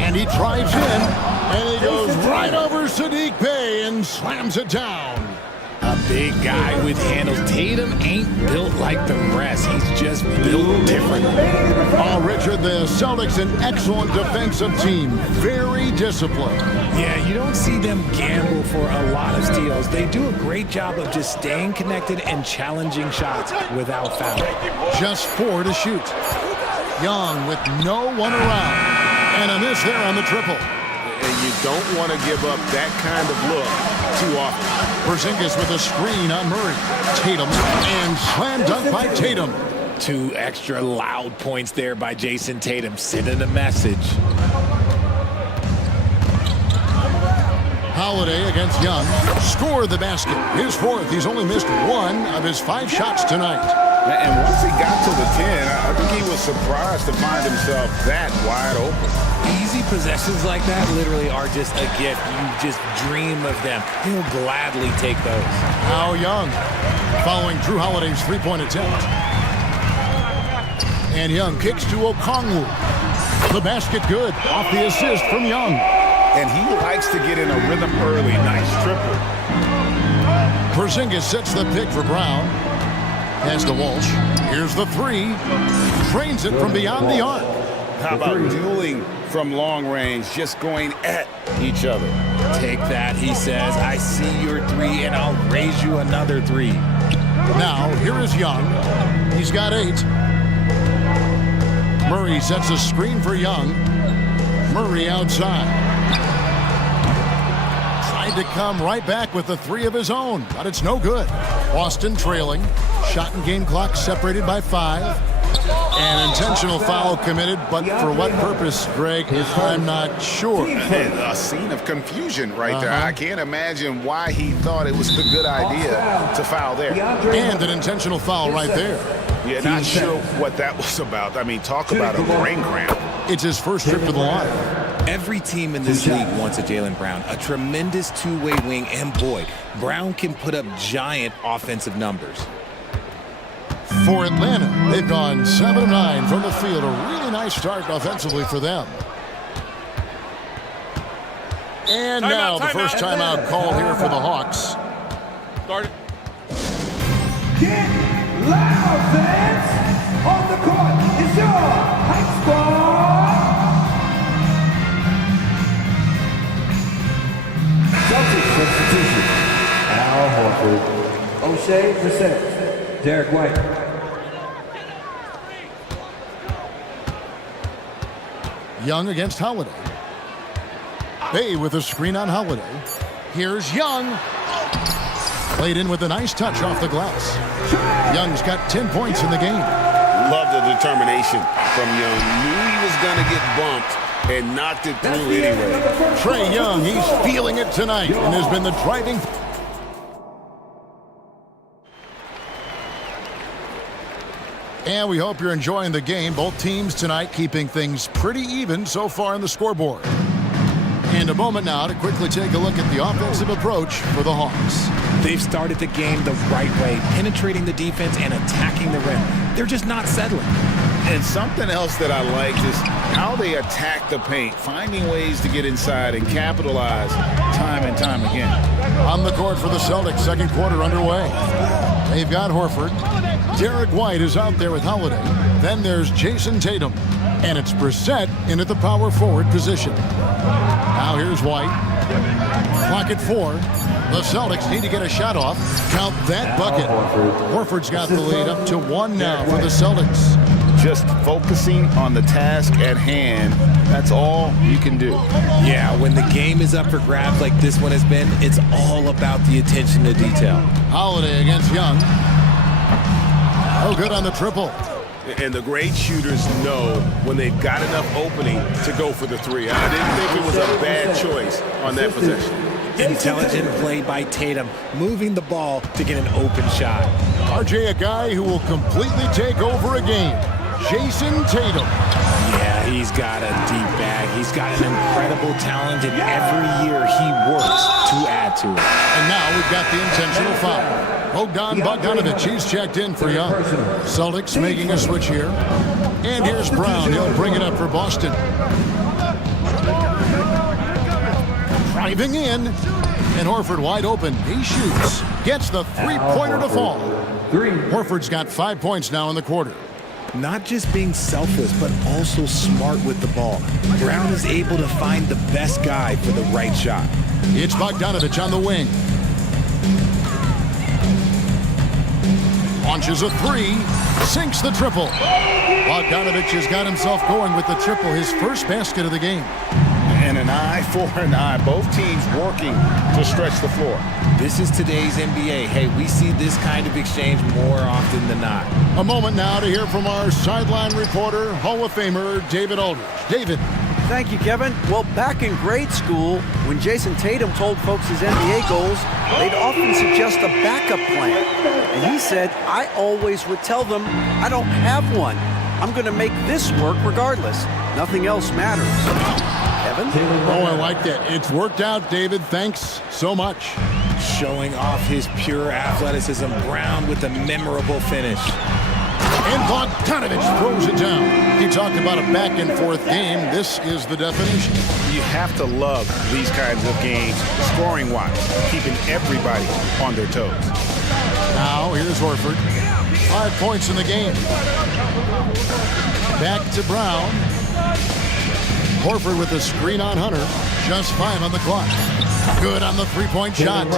And he drives in, and he goes right over Saddiq Bey and slams it down. A big guy with handles. Tatum ain't built like the rest. He's just built differently. Oh, Richard, the Celtics, an excellent defensive team. Very disciplined. Yeah, you don't see them gamble for a lot of steals. They do a great job of just staying connected and challenging shots without foul. Just 4 to shoot. Young with no one around. And a miss there on the triple. And you don't want to give up that kind of look too often. Porzingis with a screen on Murray. Tatum, and slam dunk by Tatum. 2 extra loud points there by Jason Tatum, sending a message. Holiday against Young. Scored the basket. His 4th. He's only missed 1 of his 5 shots tonight. And once he got to the 10, I think he was surprised to find himself that wide open. Easy possessions like that literally are just a gift. You just dream of them. He'll gladly take those. Now Young, following Drew Holiday's 3-point attempt. And Young kicks to Okongwu. The basket good. Off the assist from Young. And he likes to get in a rhythm early. Nice triple. Porzingis sets the pick for Brown. Pass to Walsh. Here's the 3. Trains it from beyond the arc. How about dueling from long range, just going at each other? Take that, he says. I see your 3, and I'll raise you another 3. Now, here is Young. He's got 8. Murray sets a screen for Young. Murray outside. tried to come right back with the three of his own, but it's no good. Boston trailing. Shot and game clock separated by 5. An intentional foul committed, but for what purpose, Greg, I'm not sure. And a scene of confusion right there. I can't imagine why he thought it was a good idea to foul there. And an intentional foul right there. Yeah, not sure what that was about. I mean, talk about a brain cramp. It's his first trip to the line. Every team in this league wants a Jaylen Brown, a tremendous two-way wing, and boy, Brown can put up giant offensive numbers. For Atlanta, they've gone 7 of 9 from the field. A really nice start offensively for them. And now the first timeout called here for the Hawks. Start it. Get loud, fans! On the court is your high squad! Celtics substitution. Al Horford. O'Shea Brissett. Derek White. Young against Holiday. Bay with a screen on Holiday. Here's Young. Played in with a nice touch off the glass. Young's got 10 points in the game. Love the determination from Young. Knew he was going to get bumped and knocked it through anyway. Trae Young, he's feeling it tonight and has been the driving. And we hope you're enjoying the game. Both teams tonight keeping things pretty even so far on the scoreboard. And a moment now to quickly take a look at the offensive approach for the Hawks. They've started the game the right way, penetrating the defense and attacking the rim. They're just not settling. And something else that I like is how they attack the paint, finding ways to get inside and capitalize time and time again. On the court for the Celtics, second quarter underway. They've got Horford. Derek White is out there with Holiday. Then there's Jason Tatum. And it's Brissett in at the power forward position. Now here's White. Clock at 4. The Celtics need to get a shot off. Count that bucket. Horford's got the lead up to 1 now for the Celtics. Just focusing on the task at hand, that's all you can do. Yeah, when the game is up for grabs like this one has been, it's all about the attention to detail. Holiday against Young. Oh, good on the triple. And the great shooters know when they've got enough opening to go for the three. I didn't think it was a bad choice on that possession. Intelligent play by Tatum, moving the ball to get an open shot. RJ, a guy who will completely take over a game. Jason Tatum. Yeah, he's got a deep bag. He's got an incredible talent, and every year he works to add to it. And now we've got the intentional foul. Bogdanovich, he's checked in for Young. Celtics making a switch here. And here's Brown. He'll bring it up for Boston. Driving in. And Horford wide open. He shoots. Gets the three-pointer to fall. Horford's got 5 points now in the quarter. Not just being selfless, but also smart with the ball. Brown is able to find the best guy for the right shot. It's Bogdanovich on the wing. Launches a 3, sinks the triple. Bogdanovich has got himself going with the triple, his first basket of the game. And an eye for an eye. Both teams working to stretch the floor. This is today's NBA. Hey, we see this kind of exchange more often than not. A moment now to hear from our sideline reporter, Hall of Famer David Aldridge. David. Thank you, Kevin. Well, back in grade school, when Jason Tatum told folks his NBA goals, they'd often suggest a backup plan. And he said, I always would tell them, I don't have one. I'm going to make this work regardless. Nothing else matters. Kevin? Oh, I like that. It's worked out, David. Thanks so much. Showing off his pure athleticism, Brown with a memorable finish. And Bogdanovich throws it down. He talked about a back-and-forth game. This is the definition. You have to love these kinds of games, scoring-wise, keeping everybody on their toes. Now, here's Horford. 5 points in the game. Back to Brown. Horford with a screen on Hunter. Just 5 on the clock. Good on the three-point shot.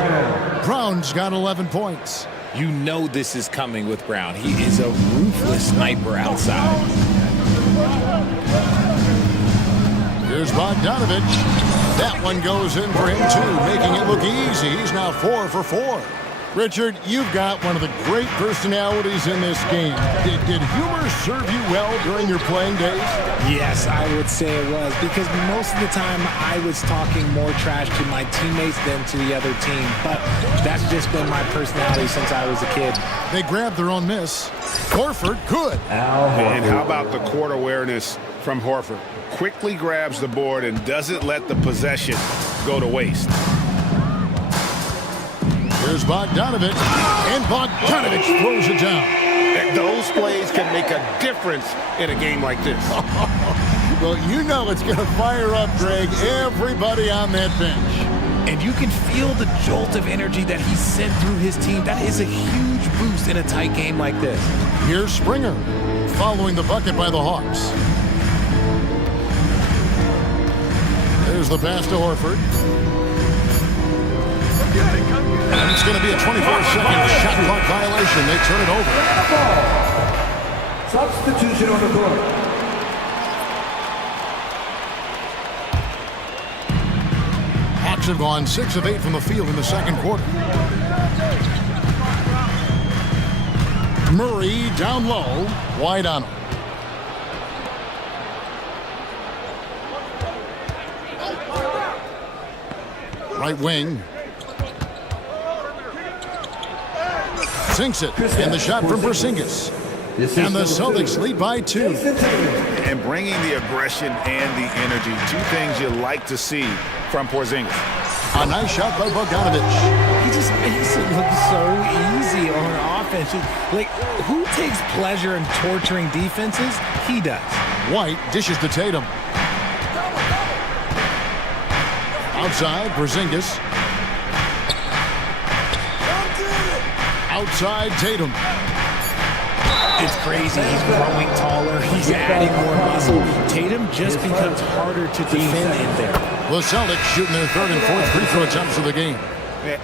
Brown's got 11 points. You know this is coming with Brown. He is a ruthless sniper outside. Here's Bogdanovich. That one goes in for him, too, making it look easy. He's now 4 for 4. Richard, you've got one of the great personalities in this game. Did humor serve you well during your playing days? Yes, I would say it was, because most of the time I was talking more trash to my teammates than to the other team. But that's just been my personality since I was a kid. They grabbed their own miss. Horford, good. And how about the court awareness from Horford? Quickly grabs the board and doesn't let the possession go to waste. Here's Bogdanovich, and Bogdanovich throws it down. Those plays can make a difference in a game like this. Well, you know it's going to fire up, Greg, everybody on that bench. And you can feel the jolt of energy that he sent through his team. That is a huge boost in a tight game like this. Here's Springer, following the bucket by the Hawks. There's the pass to Horford. And it's going to be a 24-second shot clock violation. They turn it over. Substitution on the court. Hawks have gone 6 of 8 from the field in the second quarter. Murray down low, wide on him. Right wing. Sinks it, and the shot from Porzingis. And the Celtics lead by 2. And bringing the aggression and the energy, 2 things you like to see from Porzingis. A nice shot by Bogdanovich. He just makes it look so easy on offense. Like, who takes pleasure in torturing defenses? He does. White dishes to Tatum. Outside, Porzingis. Outside, Tatum. It's crazy. He's growing taller. He's adding more muscle. Tatum just becomes harder to defend in there. The Celtics shooting their 3rd and 4th free throw attempts of the game.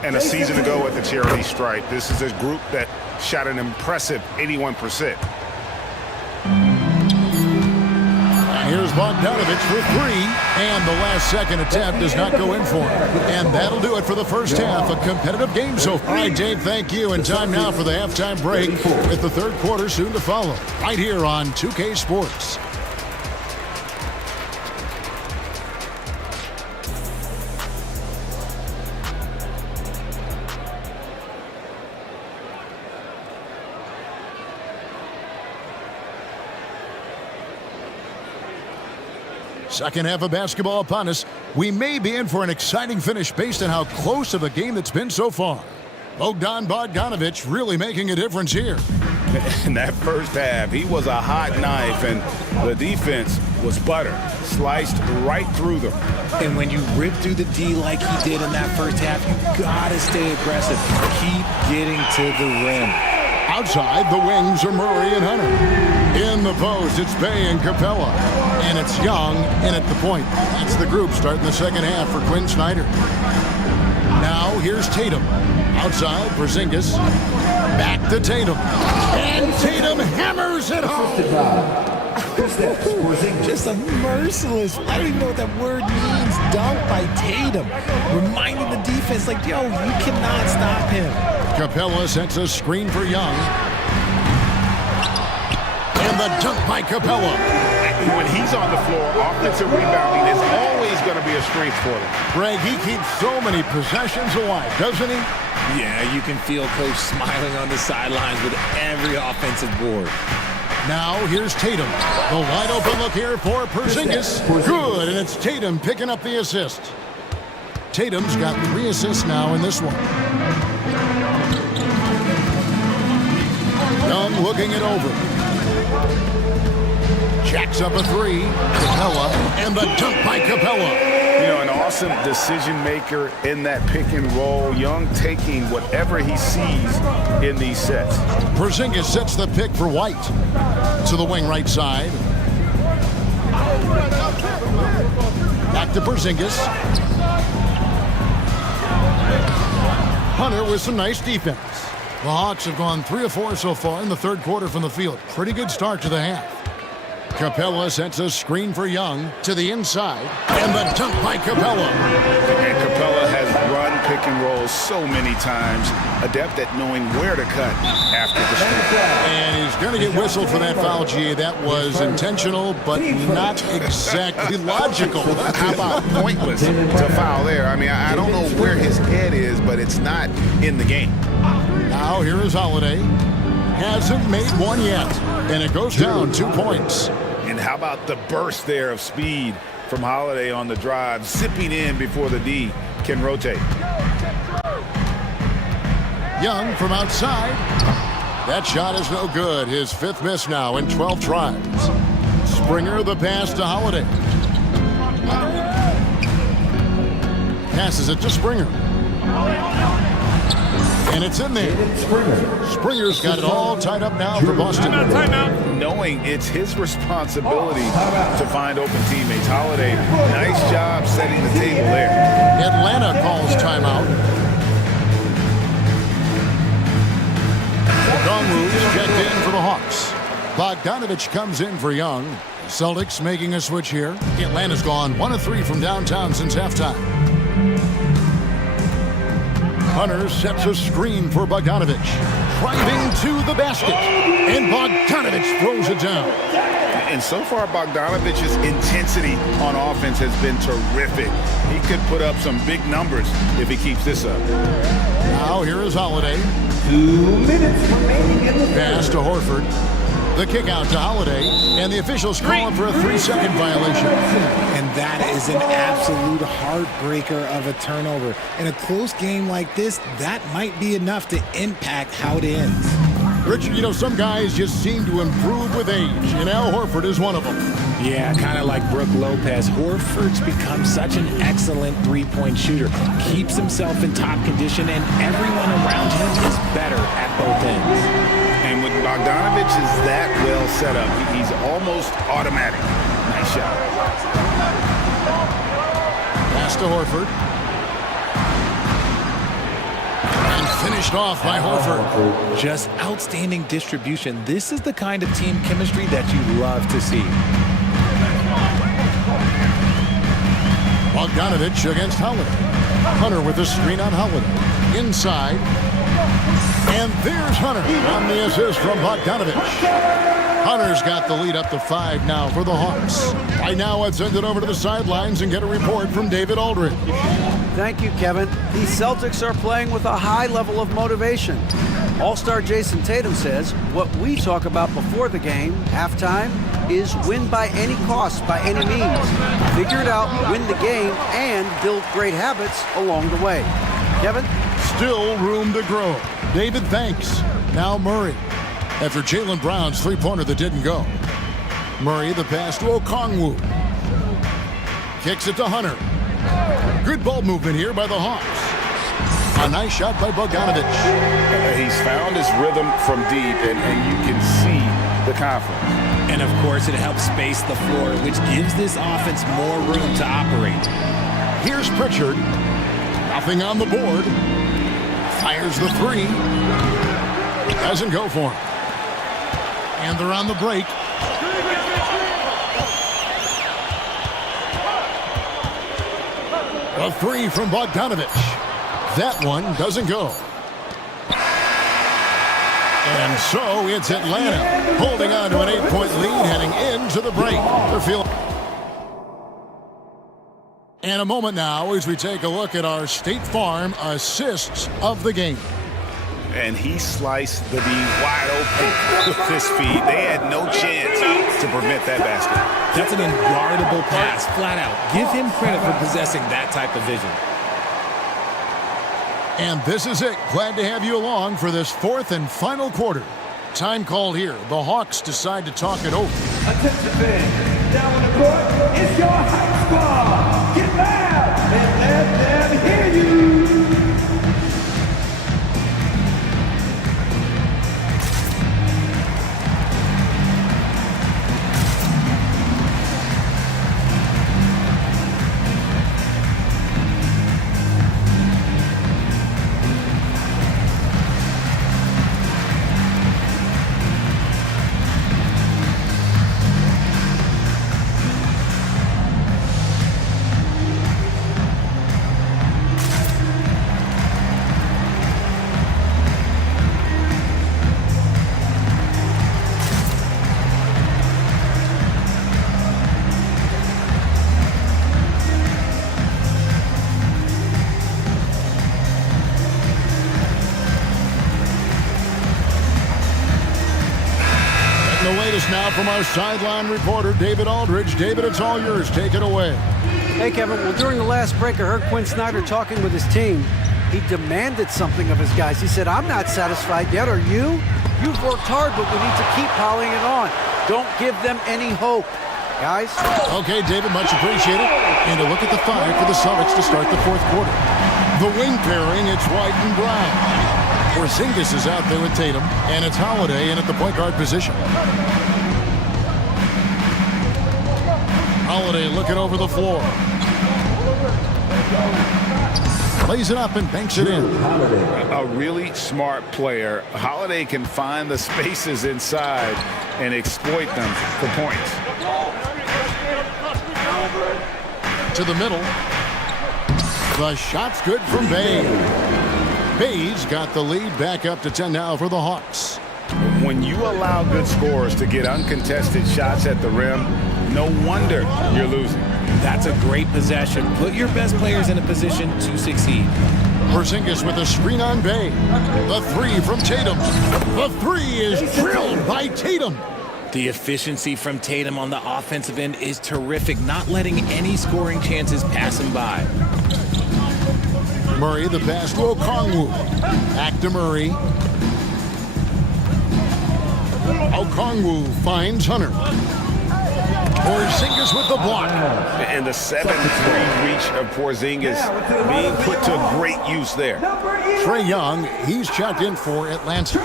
And a season ago at the charity stripe, this is a group that shot an impressive 81%. Here's Bogdanovich for 3, and the last second attempt does not go in for him. And that'll do it for the first half. A competitive game so far. All right, Dave, thank you. And time now for the halftime break with the third quarter soon to follow. Right here on 2K Sports. Second half of basketball upon us. We may be in for an exciting finish based on how close of a game that's been so far. Bogdanovich really making a difference here. In that first half, he was a hot knife, and the defense was butter. Sliced right through them. And when you rip through the D like he did in that first half, you gotta stay aggressive. Keep getting to the rim. Outside, the wings are Murray and Hunter. In the post, it's Bay and Capella. And it's Young in at the point. That's the group starting the second half for Quinn Snyder. Now, here's Tatum. Outside, Porzingis. Back to Tatum. And Tatum hammers it home. Just a merciless, I don't even know what that word means, dunk by Tatum. Reminding the defense, like, yo, you cannot stop him. Capella sets a screen for Young. And the dunk by Capella. When he's on the floor, offensive rebounding is always going to be a strength for him. Greg, he keeps so many possessions alive, doesn't he? Yeah, you can feel Coach smiling on the sidelines with every offensive board. Now, here's Tatum. The wide open look here for Porzingis. Good, and it's Tatum picking up the assist. Tatum's got 3 assists now in this one. Young looking it over. Jacks up a 3. Capella, and the dunk by Capella. You know, an awesome decision maker in that pick and roll. Young taking whatever he sees in these sets. Porzingis sets the pick for White. To the wing right side. Back to Porzingis. Hunter with some nice defense. The Hawks have gone 3 of 4 so far in the third quarter from the field. Pretty good start to the half. Capella sets a screen for Young to the inside, and the dunk by Capella. And Capella has run pick and roll so many times, adept at knowing where to cut after the screen. And he's going to get whistled for that foul, G. That was intentional, but not exactly logical. How about pointless to foul there? I mean, I don't know where his head is, but it's not in the game. Now here is Holiday. Hasn't made one yet, and it goes down 2 points. And how about the burst there of speed from Holiday on the drive, zipping in before the D can rotate. Young from outside. That shot is no good. His 5th miss now in 12 tries. Springer the pass to Holiday. Passes it to Springer. And it's in there. Springer's got it all tied up now for Boston. Timeout. Knowing it's his responsibility to find open teammates. Holiday, nice job setting the table there. Atlanta calls timeout. Kongwu's checked in for the Hawks. Bogdanovich comes in for Young. Celtics making a switch here. Atlanta's gone 1 of 3 from downtown since halftime. Hunter sets a screen for Bogdanovich. Driving to the basket. And Bogdanovich throws it down. And so far, Bogdanovich's intensity on offense has been terrific. He could put up some big numbers if he keeps this up. Now here is Holiday. 2 minutes remaining in the pass to Horford. The kick out to Holiday, and the officials calling for a 3-second violation. And that is an absolute heartbreaker of a turnover. In a close game like this, that might be enough to impact how it ends. Richard, you know, some guys just seem to improve with age, and Al Horford is one of them. Yeah, kind of like Brook Lopez. Horford's become such an excellent three-point shooter. Keeps himself in top condition, and everyone around him is better at both ends. And when Bogdanovich is that well set up, he's almost automatic. Nice shot. Pass to Horford. And finished off by Horford. Just outstanding distribution. This is the kind of team chemistry that you love to see. Bogdanovich against Holiday. Hunter with the screen on Holiday. Inside. And there's Hunter on the assist from Bogdanovich. Hunter's got the lead up to 5 now for the Hawks. Right now, let's send it over to the sidelines and get a report from David Aldridge. Thank you, Kevin. The Celtics are playing with a high level of motivation. All-star Jason Tatum says what we talk about before the game, halftime, is win by any cost, by any means. Figure it out, win the game, and build great habits along the way. Kevin? Still room to grow. David, thanks. Now Murray. After Jaylen Brown's three-pointer that didn't go. Murray the pass to Okongwu. Kicks it to Hunter. Good ball movement here by the Hawks. A nice shot by Bogdanovich. He's found his rhythm from deep, and you can see the confidence. And of course, it helps space the floor, which gives this offense more room to operate. Here's Pritchard. Nothing on the board. Fires the three. Doesn't go for him. And they're on the break. A three from Bogdanovich. That one doesn't go. And so it's Atlanta holding on to an 8-point lead heading into the break. They're feeling. And a moment now as we take a look at our State Farm assists of the game. And he sliced the D wide open with this feed. They had no chance to prevent that basket. That's an unguardable pass, flat out. Give him credit for possessing that type of vision. And this is it. Glad to have you along for this fourth and final quarter. Time called here. The Hawks decide to talk it over. Attention fans, down on the court, it's your hype squad. Get loud and let them hear you. Now from our sideline reporter, David Aldridge. David, it's all yours. Take it away. Hey, Kevin. Well, during the last break, I heard Quinn Snyder talking with his team. He demanded something of his guys. He said, I'm not satisfied yet. Are you? You've worked hard, but we need to keep piling it on. Don't give them any hope, guys. Okay, David, much appreciated. And a look at the five for the Celtics to start the fourth quarter. The wing pairing, it's White and Brown. Porzingis is out there with Tatum, and it's Holiday in at the point guard position. Holiday looking over the floor. Plays it up and banks it in. A really smart player. Holiday can find the spaces inside and exploit them for points. To the middle. The shot's good from Bay. Bay's got the lead back up to 10 now for the Hawks. When you allow good scorers to get uncontested shots at the rim, no wonder you're losing. That's a great possession. Put your best players in a position to succeed. Porzingis with a screen on Bay. The three from Tatum. The three is drilled by Tatum. The efficiency from Tatum on the offensive end is terrific, not letting any scoring chances pass him by. Murray, the pass to Okongwu. Back to Murray. Okongwu finds Hunter. Porzingis with the block. And the 7-3 reach of Porzingis being put to great use there. Trae Young, he's checked in for Atlanta.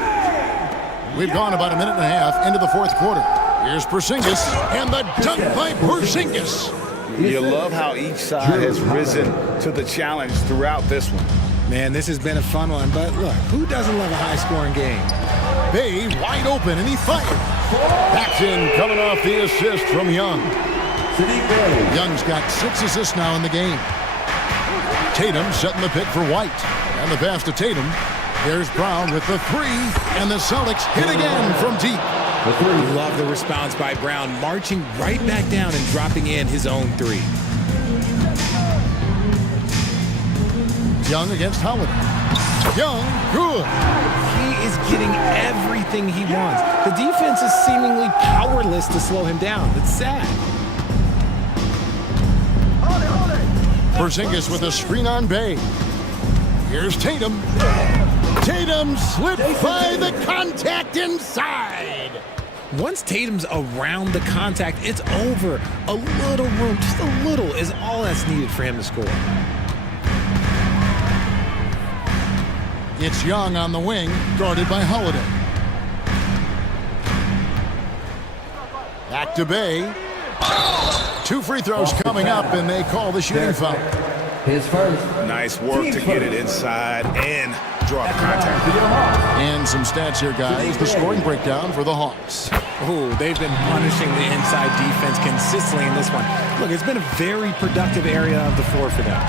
We've gone about a minute and a half into the fourth quarter. Here's Porzingis, and the dunk by Porzingis. You love how each side has risen to the challenge throughout this one. Man, this has been a fun one, but look, who doesn't love a high-scoring game? Bay wide open, and he fired. That's in, coming off the assist from Young. Young's got 6 assists now in the game. Tatum setting the pick for White. And the pass to Tatum. There's Brown with the three, and the Celtics hit again from deep. Love the response by Brown, marching right back down and dropping in his own three. Young against Holiday. Young, good. He is getting everything he wants. The defense is seemingly powerless to slow him down. It's sad. Porzingis with a screen on Bay. Here's Tatum. Tatum slipped by the contact inside. Once Tatum's around the contact, it's over. A little room, just a little, is all that's needed for him to score. It's Young on the wing, guarded by Holiday. Back to Bay. 2 free throws coming up, and they call the shooting foul. His first. Nice work to get it inside and draw the contact. And some stats here, guys. The scoring breakdown for the Hawks. Oh, they've been punishing the inside defense consistently in this one. Look, it's been a very productive area of the floor for them.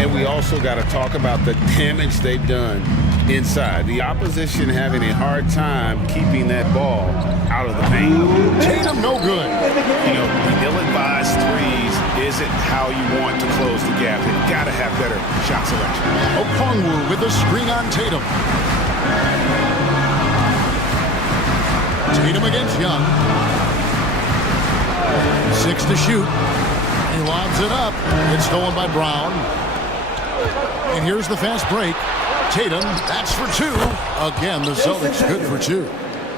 And we also got to talk about the damage they've done inside. The opposition having a hard time keeping that ball out of the paint. Tatum, no good. You know, the ill-advised threes isn't how you want to close the gap. They've got to have better shot selection. Okongwu with the screen on Tatum. Tatum against Young. 6 to shoot. He lobs it up. It's stolen by Brown. And here's the fast break. Tatum, that's for 2. Again, the Celtics good for 2.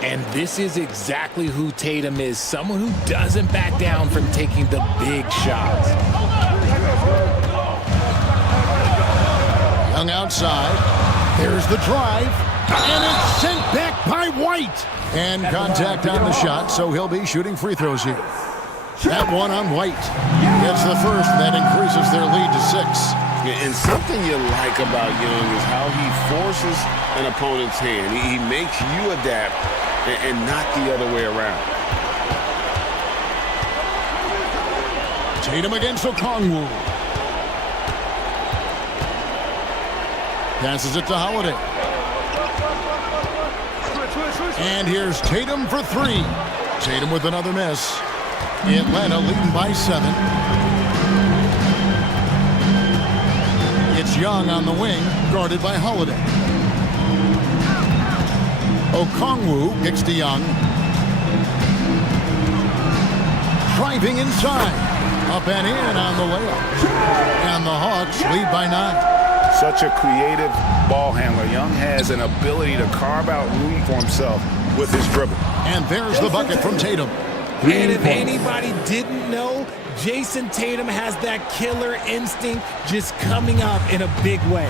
And this is exactly who Tatum is. Someone who doesn't back down from taking the big shots. Young outside. There's the drive. And it's sent back by White. And contact on the shot, so he'll be shooting free throws here. That one on White. Gets the first, and that increases their lead to 6. And something you like about Young is how he forces an opponent's hand. He makes you adapt and not the other way around. Tatum against Okongwu. Passes it to Holiday. And here's Tatum for 3. Tatum with another miss. Atlanta leading by 7. It's Young on the wing, guarded by Holiday. Okongwu kicks to Young. driving inside. Up and in on the layup. And the Hawks lead by 9. Such a creative ball handler. Young has an ability to carve out room for himself with his dribble. And there's the bucket from Tatum. And if anybody didn't know, Jason Tatum has that killer instinct just coming up in a big way.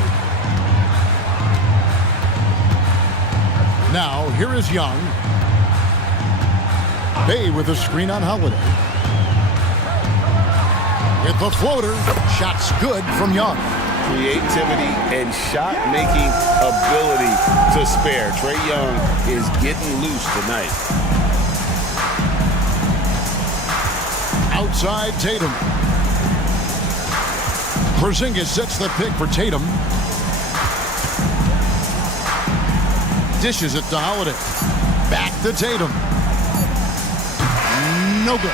Now, here is Young. Bay with a screen on Holiday. Hit the floater. Shot's good from Young. Creativity and shot-making ability to spare. Trae Young is getting loose tonight. Outside Tatum. Porzingis sets the pick for Tatum. Dishes it to Holiday. Back to Tatum. No good.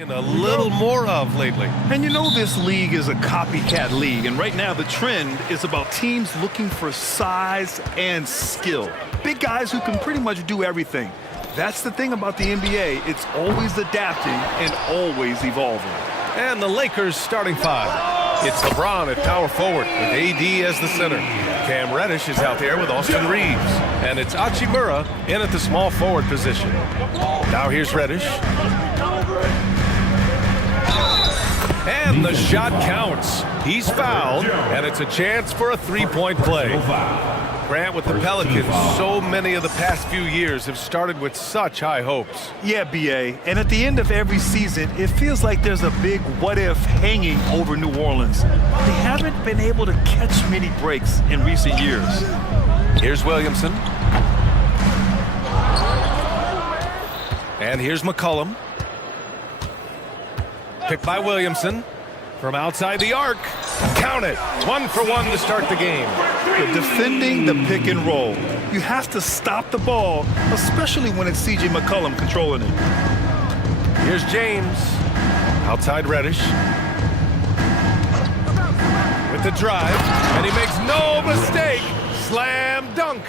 And a little more of lately. And you know this league is a copycat league, and right now the trend is about teams looking for size and skill. Big guys who can pretty much do everything. That's the thing about the NBA. It's always adapting and always evolving. And the Lakers starting five. It's LeBron at power forward with AD as the center. Cam Reddish is out there with Austin Reeves. And it's Hachimura in at the small forward position. Now here's Reddish. And the shot counts. He's fouled, and it's a chance for a three-point play. Grant, with the Pelicans, so many of the past few years have started with such high hopes. Yeah, BA. And at the end of every season, it feels like there's a big what-if hanging over New Orleans. They haven't been able to catch many breaks in recent years. Here's Williamson. And here's McCollum. Picked by Williamson from outside the arc. Count it. 1 for 1 to start the game. Defending the pick and roll. You have to stop the ball, especially when it's C.J. McCollum controlling it. Here's James. Outside Reddish. With the drive, and he makes no mistake. Slam dunk.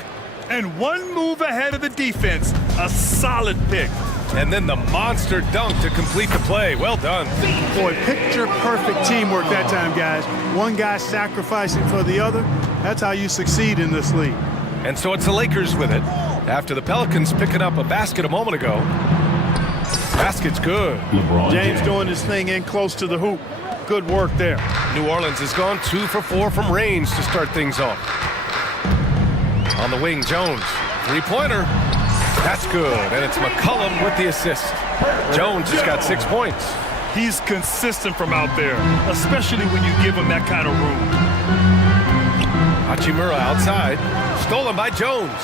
And one move ahead of the defense. A solid pick. And then the monster dunk to complete the play. Well done. Boy, picture-perfect teamwork that time, guys. One guy sacrificing for the other. That's how you succeed in this league. And so it's the Lakers with it. After the Pelicans picking up a basket a moment ago. Basket's good. James doing his thing in close to the hoop. Good work there. New Orleans has gone 2 for 4 from range to start things off. On the wing, Jones. Three-pointer. That's good, and it's McCollum with the assist. Jones has got 6 points. He's consistent from out there, especially when you give him that kind of room. Hachimura outside, stolen by Jones.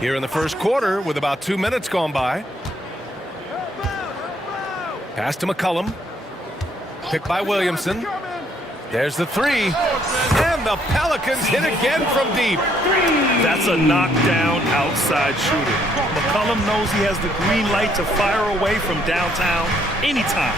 Here in the first quarter with about 2 minutes gone by. Pass to McCollum. Picked by Williamson. There's the three. And the Pelicans hit again from deep. That's a knockdown outside shooter. McCollum knows he has the green light to fire away from downtown anytime.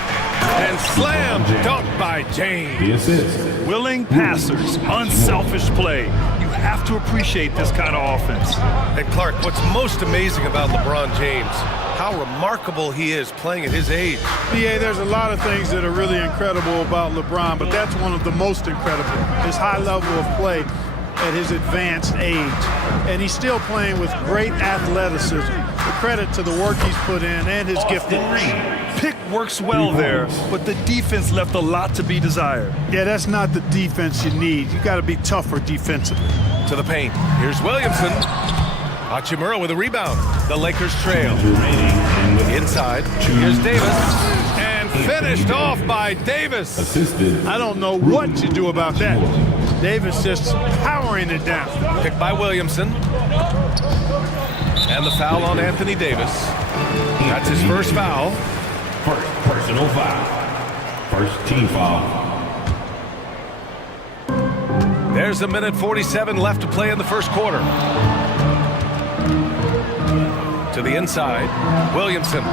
And slam dunk by James. The assist. Willing passers, unselfish play. You have to appreciate this kind of offense. And Clark, what's most amazing about LeBron James, how remarkable he is playing at his age. BA, there's a lot of things that are really incredible about LeBron, but that's one of the most incredible. His high level of play at his advanced age. And he's still playing with great athleticism. The credit to the work he's put in and his giftedness. Pick works well there, but the defense left a lot to be desired. Yeah, that's not the defense you need. You got to be tougher defensively. To the paint. Here's Williamson. Hachimura with a rebound. The Lakers trail. Inside. Here's Davis. And finished off by Davis. I don't know what to do about that. Davis just powering it down. Picked by Williamson. And the foul on Anthony Davis. That's his first foul. First personal foul. First team foul. There's 1:47 left to play in the first quarter. To the inside, Williamson.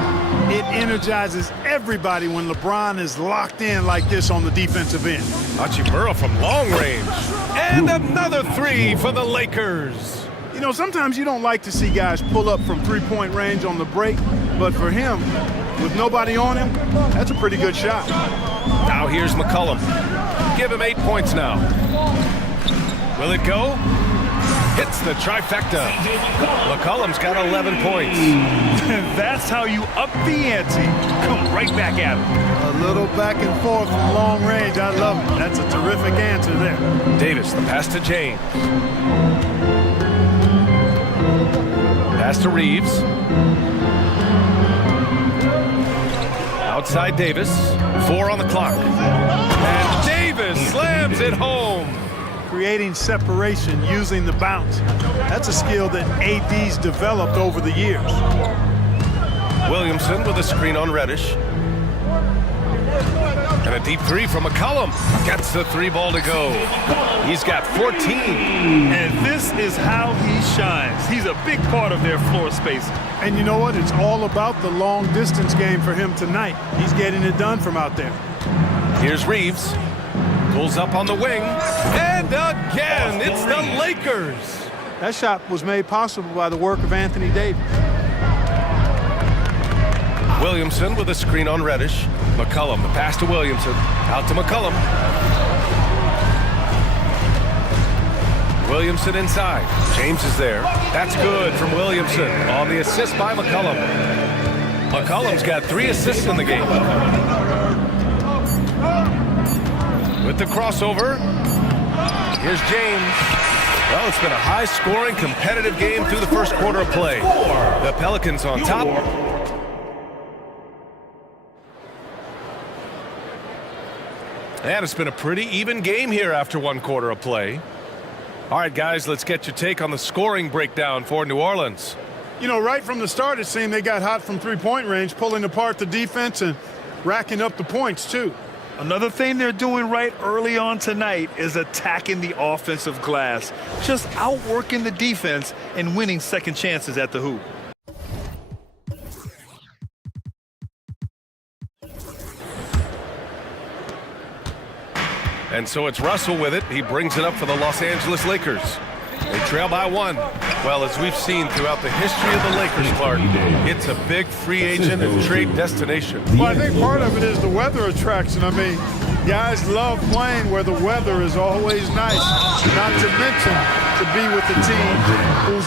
It energizes everybody when LeBron is locked in like this on the defensive end. Hachimura from long range. And another three for the Lakers. You know, sometimes you don't like to see guys pull up from three-point range on the break, but for him, with nobody on him, that's a pretty good shot. Now here's McCollum. Give him 8 points now. Will it go? Hits the trifecta. McCollum's got 11 points. That's how you up the ante. Come right back at him. A little back and forth from long range. I love it. That's a terrific answer there. Davis, the pass to James. Pass to Reeves. Outside Davis. 4 on the clock. And Davis slams it home. Creating separation using the bounce. That's a skill that AD's developed over the years. Williamson with a screen on Reddish. And a Deep three from McCollum. Gets the three ball to go. He's got 14. And this is how he shines. He's a big part of their floor space. And you know what? It's all about the long distance game for him tonight. He's getting it done from out there. Here's Reeves. Pulls up on the wing. And again, it's the Lakers. That shot was made possible by the work of Anthony Davis. Williamson with a screen on Reddish. McCollum, the pass to Williamson. Out to McCollum. Williamson inside. James is there. That's good from Williamson on the assist by McCollum. McCollum's got 3 assists in the game. With the crossover, here's James. Well, it's been a high-scoring, competitive game through the first quarter of play. The Pelicans on top. And it's been a pretty even game here after 1 quarter of play. All right, guys, let's get your take on the scoring breakdown for New Orleans. You know, right from the start, it seemed they got hot from three-point range, pulling apart the defense and racking up the points, too. Another thing they're doing right early on tonight is attacking the offensive glass, just outworking the defense and winning second chances at the hoop. And so it's Russell with it. He brings it up for the Los Angeles Lakers. They trail by 1. Well, as we've seen throughout the history of the Lakers, Clark, it's a big free agent and trade destination. Well, I think part of it is the weather attraction. I mean, guys love playing where the weather is always nice, not to mention to be with the team who's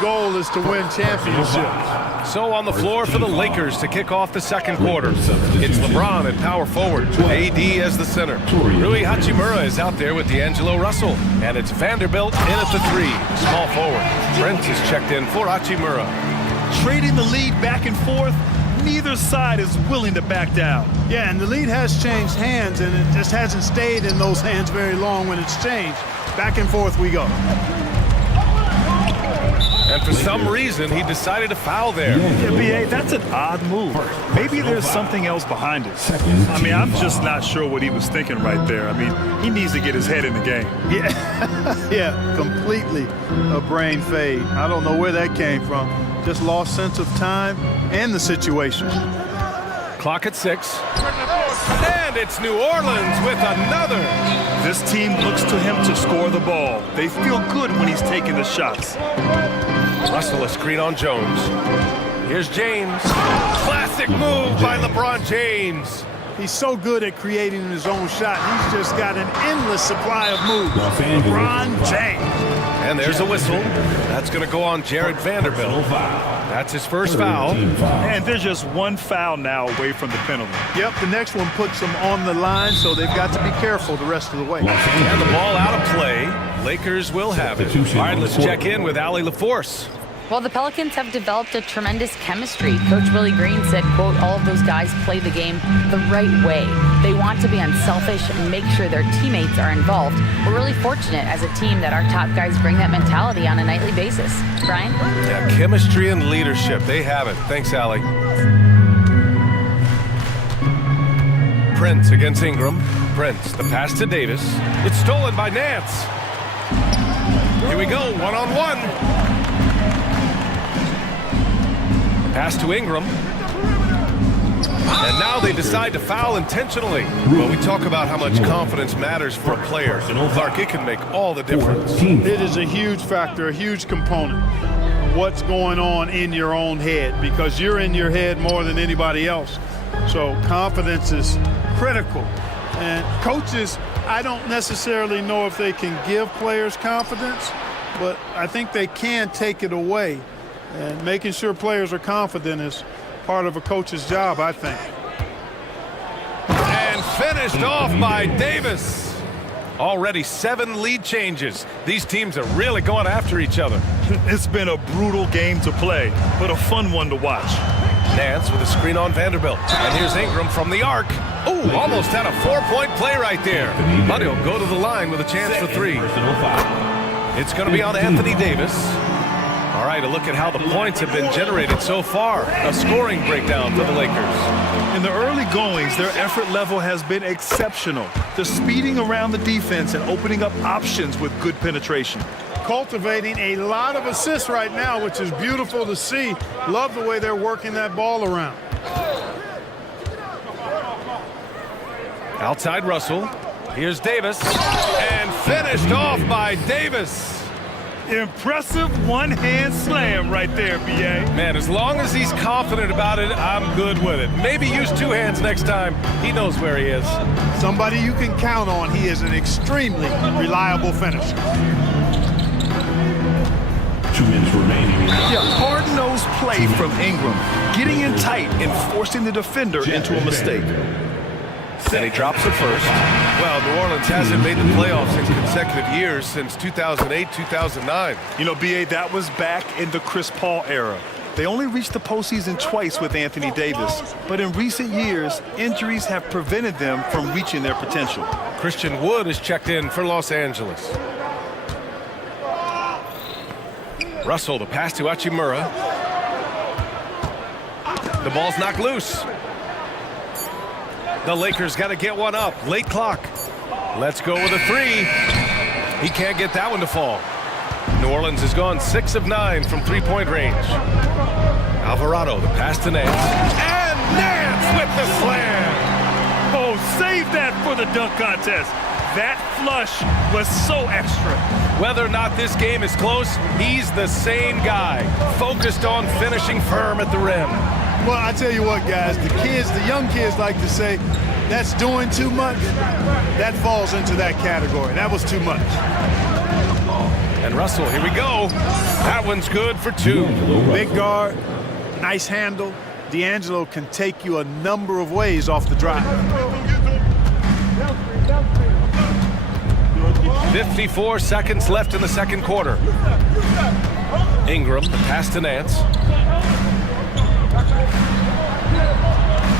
goal is to win championships. So on the floor for the Lakers to kick off the second quarter. It's LeBron at power forward, AD as the center. Rui Hachimura is out there with D'Angelo Russell. And it's Vanderbilt in at the 3, small forward. Trent is checked in for Hachimura. Trading the lead back and forth, neither side is willing to back down. Yeah, and the lead has changed hands, and it just hasn't stayed in those hands very long when it's changed. Back and forth we go. And for some reason, he decided to foul there. Yeah, B.A., that's an odd move. Maybe there's something else behind it. I mean, I'm just not sure what he was thinking right there. I mean, he needs to get his head in the game. Yeah, yeah, completely a brain fade. I don't know where that came from. Just lost sense of time and the situation. Clock at 6. And it's New Orleans with another. This team looks to him to score the ball. They feel good when he's taking the shots. Russell a screen on Jones. Here's James. Classic move by LeBron James. He's so good at creating his own shot. He's just got an endless supply of moves. LeBron James. And there's a whistle. That's going to go on Jared Vanderbilt. That's his first foul. And there's just 1 foul now away from the penalty. Yep, the next one puts them on the line, so they've got to be careful the rest of the way. And the ball out of play. Lakers will have it. All right, let's check in with Allie LaForce. Well, the Pelicans have developed a tremendous chemistry. Coach Willie Green said, quote, all of those guys play the game the right way. They want to be unselfish and make sure their teammates are involved. We're really fortunate as a team that our top guys bring that mentality on a nightly basis. Brian? Yeah, chemistry and leadership. They have it. Thanks, Allie. Prince against Ingram. Prince, the pass to Davis. It's stolen by Nance. Here we go, one-on-one. Pass to Ingram. And now they decide to foul intentionally. Well, we talk about how much confidence matters for a player. Clark, it can make all the difference. It is a huge factor, a huge component. What's going on in your own head, because you're in your head more than anybody else. So confidence is critical. And coaches, I don't necessarily know if they can give players confidence, but I think they can take it away. And making sure players are confident is part of a coach's job, I think. And finished off by Davis. Already 7 lead changes. These teams are really going after each other. It's been a brutal game to play, but a fun one to watch. Nance with a screen on Vanderbilt. And here's Ingram from the arc. Oh, almost had a 4-point play right there. But he'll go to the line with a chance for 3. It's going to be on Anthony Davis. All right, a look at how the points have been generated so far. A scoring breakdown for the Lakers. In the early goings, their effort level has been exceptional. They're speeding around the defense and opening up options with good penetration. Cultivating a lot of assists right now, which is beautiful to see. Love the way they're working that ball around. Outside Russell. Here's Davis. And finished off by Davis. Impressive one-hand slam right there, B.A. Man, as long as he's confident about it, I'm good with it. Maybe use 2 hands next time. He knows where he is. Somebody you can count on. He is an extremely reliable finisher. 2 minutes remaining. Yeah, hard-nosed play from Ingram, getting in tight and forcing the defender into a mistake. Then he drops it first. Well, New Orleans hasn't made the playoffs in consecutive years since 2008, 2009. You know, B.A., that was back in the Chris Paul era. They only reached the postseason twice with Anthony Davis, but in recent years, injuries have prevented them from reaching their potential. Christian Wood is checked in for Los Angeles. Russell, the pass to Hachimura. The ball's knocked loose. The Lakers got to get one up. Late clock. Let's go with a 3. He can't get that one to fall. New Orleans has gone 6 of 9 from 3-point range. Alvarado, the pass to Nance. And Nance with the slam. Oh, save that for the dunk contest. That flush was so extra. Whether or not this game is close, he's the same guy. Focused on finishing firm at the rim. Well, I tell you what, guys, the young kids like to say, that's doing too much. That falls into that category. That was too much. And Russell, here we go. That one's good for 2. Big guard, nice handle. D'Angelo can take you a number of ways off the drive. 54 seconds left in the second quarter. Ingram, the pass to Nance.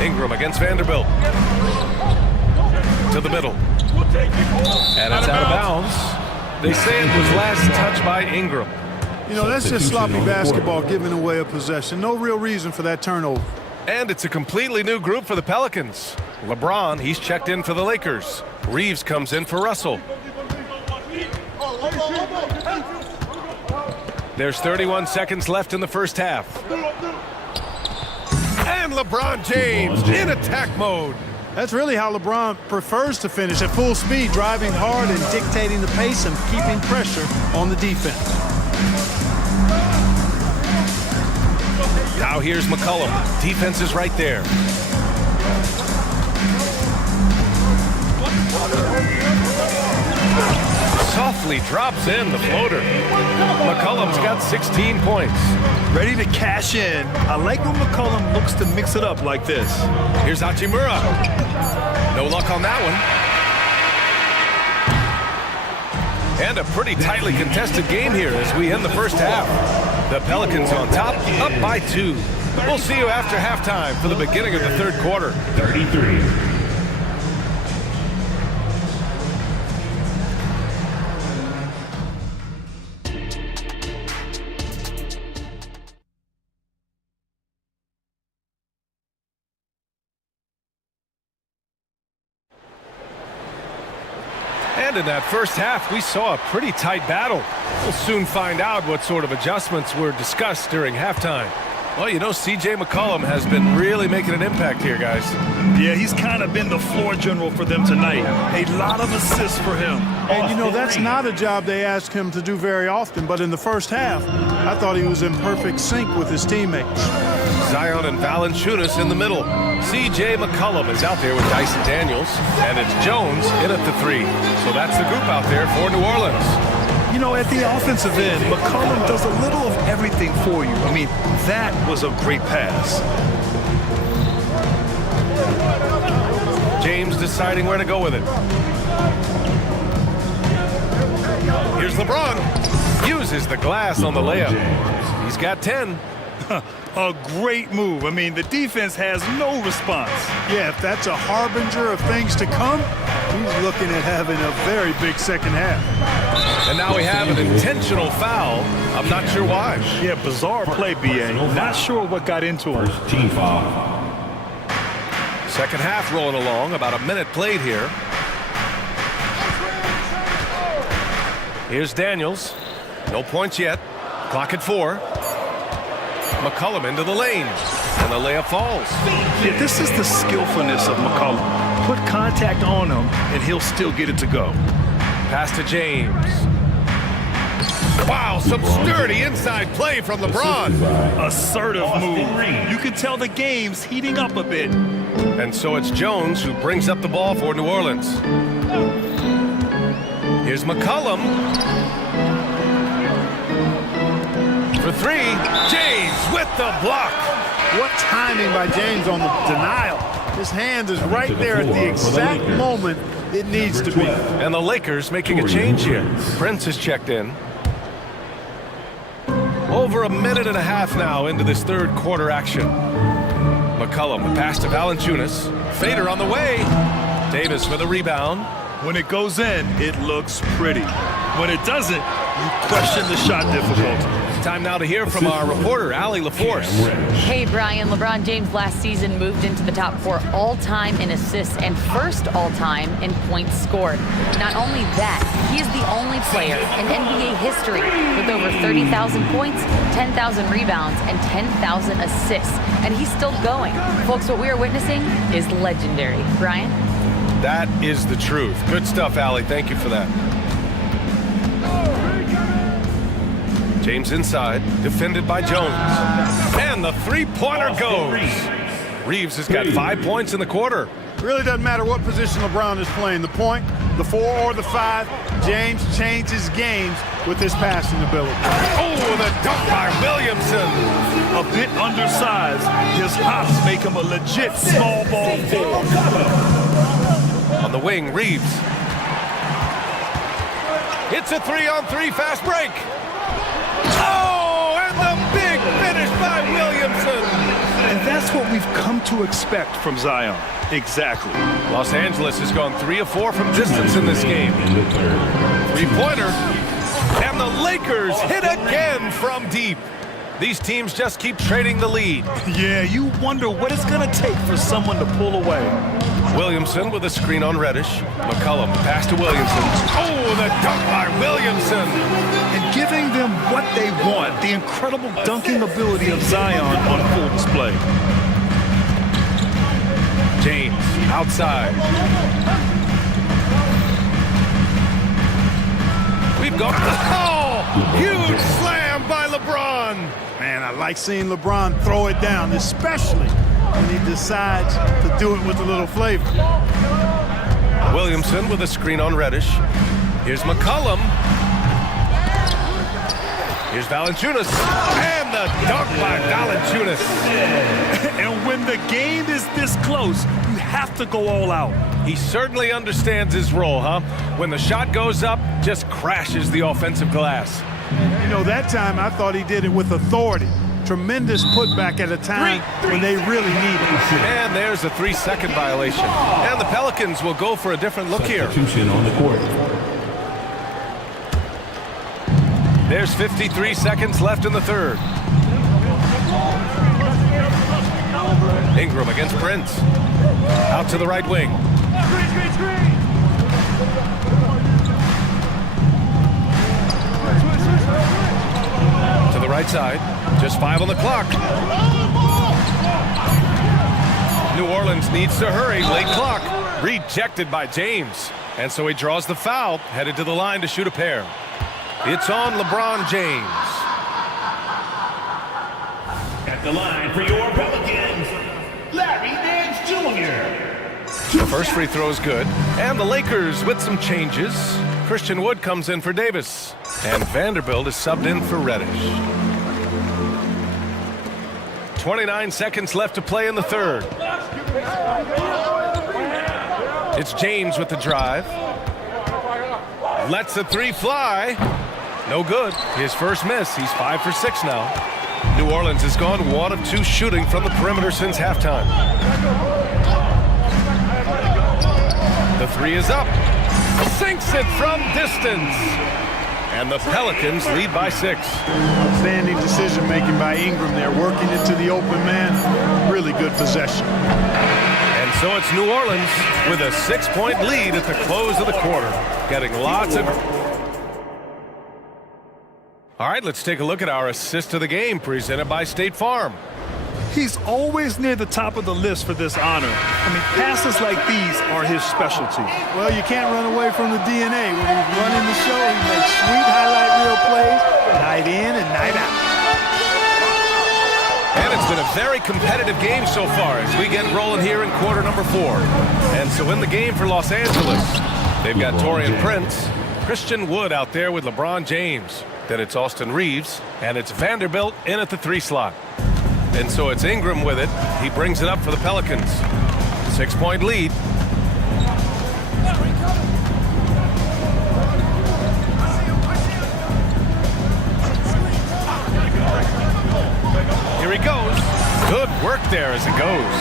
Ingram against Vanderbilt. To the middle. And it's out of bounds. They say it was last touched by Ingram. You know, that's just sloppy basketball, giving away a possession. No real reason for that turnover. And it's a completely new group for the Pelicans. LeBron, he's checked in for the Lakers. Reeves comes in for Russell. There's 31 seconds left in the first half. And LeBron James in attack mode. That's really how LeBron prefers to finish, at full speed, driving hard and dictating the pace and keeping pressure on the defense. Now here's McCollum. Defense is right there. Softly drops in the floater. McCollum's got 16 points. Ready to cash in. I like when McCollum looks to mix it up like this. Here's Hachimura. No luck on that one. And a pretty tightly contested game here as we end the first half. The Pelicans on top, up by 2. We'll see you after halftime for the beginning of the third quarter. 33. And in that first half, we saw a pretty tight battle. We'll soon find out what sort of adjustments were discussed during halftime. Well, you know, C.J. McCollum has been really making an impact here, guys. Yeah, he's kind of been the floor general for them tonight. A lot of assists for him. And, you know, that's not a job they ask him to do very often, but in the first half, I thought he was in perfect sync with his teammates. Zion and Valanciunas in the middle. C.J. McCollum is out there with Dyson Daniels, and it's Jones in at the 3. So that's the group out there for New Orleans. You know, at the offensive end, McCollum does a little of everything for you. I mean, that was a great pass. James deciding where to go with it. Here's LeBron. Uses the glass on the layup. He's got 10. A great move. I mean, the defense has no response. Yeah, if that's a harbinger of things to come, he's looking at having a very big second half. And now we have an intentional foul. I'm not sure why. Yeah, bizarre play, B.A. Not sure what got into him. Team foul. Second half rolling along. About a minute played here. Here's Daniels. No points yet. Clock at 4. McCollum into the lane. And the layup falls. Yeah, this is the skillfulness of McCollum. Put contact on him, and he'll still get it to go. Pass to James. Wow, some sturdy inside play from LeBron. Assertive move. You can tell the game's heating up a bit. And so it's Jones who brings up the ball for New Orleans. Here's McCollum. For 3, James with the block. What timing by James on the denial. His hand is right there at the exact moment it needs to be. And the Lakers making a change here. Prince has checked in. Over a minute and a half now into this third quarter action. McCollum, the pass to Valanciunas. Fader on the way. Davis for the rebound. When it goes in, it looks pretty. When it doesn't, you question the shot difficulty. Time now to hear from our reporter, Allie LaForce. Hey, Brian. LeBron James last season moved into the top 4 all-time in assists and first all-time in points scored. Not only that, he is the only player in NBA history with over 30,000 points, 10,000 rebounds, and 10,000 assists. And he's still going. Folks, what we are witnessing is legendary. Brian? That is the truth. Good stuff, Allie. Thank you for that. James inside, defended by Jones. And the three-pointer goes. Reeves has got 5 points in the quarter. Really doesn't matter what position LeBron is playing. The point, the 4 or the 5, James changes games with his passing ability. Oh, the dunk by Williamson. A bit undersized. His hops make him a legit small ball forward. On the wing, Reeves. It's a 3-on-3 fast break. Oh, and the big finish by Williamson. And that's what we've come to expect from Zion. Exactly. Los Angeles has gone 3 of 4 from distance in this game. Three-pointer. And the Lakers hit again from deep. These teams just keep trading the lead. Yeah, you wonder what it's going to take for someone to pull away. Williamson with a screen on Reddish. McCollum, pass to Williamson. Oh, the dunk by Williamson. And giving them what they want, the incredible dunking ability of Zion on full display. James, outside. We've got, huge slam by LeBron. Man, I like seeing LeBron throw it down, especially when he decides to do it with a little flavor. Williamson with a screen on Reddish. Here's McCollum. Here's Valanciunas. And the dunk by Valanciunas. And when the game is this close, you have to go all out. He certainly understands his role, huh? When the shot goes up, just crashes the offensive glass. You know, that time I thought he did it with authority. Tremendous putback at a time when they really need it. And there's a 3-second violation. And the Pelicans will go for a different look here. Substitution on the court. There's 53 seconds left in the third. Ingram against Prince. Out to the right wing. To the right side. Just 5 on the clock. New Orleans needs to hurry. Late clock. Rejected by James. And so he draws the foul. Headed to the line to shoot a pair. It's on LeBron James. At the line for your Pelicans, Larry Nance Jr. The first free throw is good. And the Lakers with some changes. Christian Wood comes in for Davis. And Vanderbilt is subbed in for Reddish. 29 seconds left to play in the third. It's James with the drive. Lets the three fly. No good. His first miss. He's 5 for 6 now. New Orleans has gone 1 of 2 shooting from the perimeter since halftime. The three is up. Sinks it from distance. And the Pelicans lead by 6. Outstanding decision-making by Ingram there, working into the open man. Really good possession. And so it's New Orleans with a 6-point lead at the close of the quarter. Getting lots of... All right, let's take a look at our assist of the game presented by State Farm. He's always near the top of the list for this honor. I mean, passes like these are his specialty. Well, you can't run away from the DNA. When he's running the show, he makes sweet highlight reel plays, night in and night out. And it's been a very competitive game so far as we get rolling here in quarter number 4. And so in the game for Los Angeles, they've got Taurean Prince, Christian Wood out there with LeBron James. Then it's Austin Reeves, and it's Vanderbilt in at the 3 slot. And so it's Ingram with it. He brings it up for the Pelicans. 6-point lead. Here he goes. Good work there as it goes.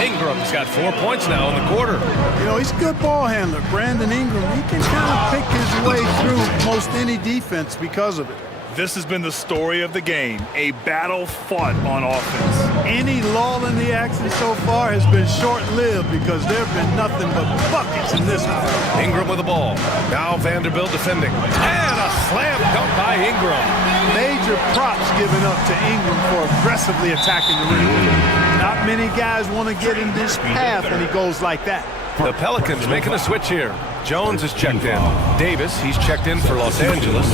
Ingram's got 4 points now in the quarter. You know, he's a good ball handler. Brandon Ingram, he can kind of pick his way through most any defense because of it. This has been the story of the game, a battle fought on offense. Any lull in the action so far has been short-lived because there have been nothing but buckets in this one. Ingram with the ball. Now Vanderbilt defending. And a slam dunk by Ingram. Major props given up to Ingram for aggressively attacking the rim. Not many guys want to get in this path when he goes like that. The Pelicans making a switch here. Jones is checked in. Davis, he's checked in for Los Angeles.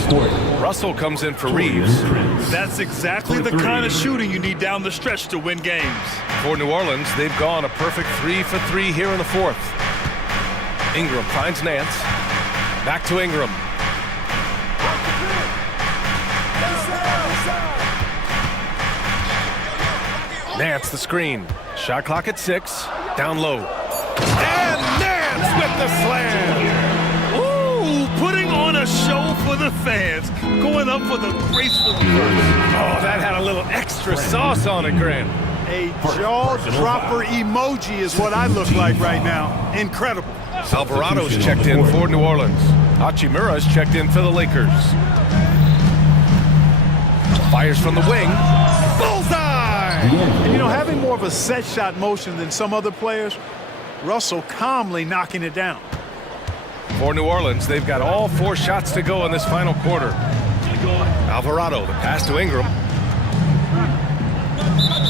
Russell comes in for Reeves. That's exactly the kind of shooting you need down the stretch to win games. For New Orleans, they've gone a perfect 3 for 3 here in the 4th. Ingram finds Nance. Back to Ingram. Nance the screen. Shot clock at 6. Down low. And Nance with the slam. Ooh, putting on a show for the fans. Going up for the graceful reverse. Oh, that had a little extra sauce on it, Grant. A jaw-dropper emoji is what I look like right now. Incredible. Alvarado's checked in for New Orleans. Hachimura's checked in for the Lakers. Fires from the wing. Bullseye! And you know, having more of a set shot motion than some other players, Russell calmly knocking it down. For New Orleans, they've got all 4 shots to go in this final quarter. Alvarado, the pass to Ingram.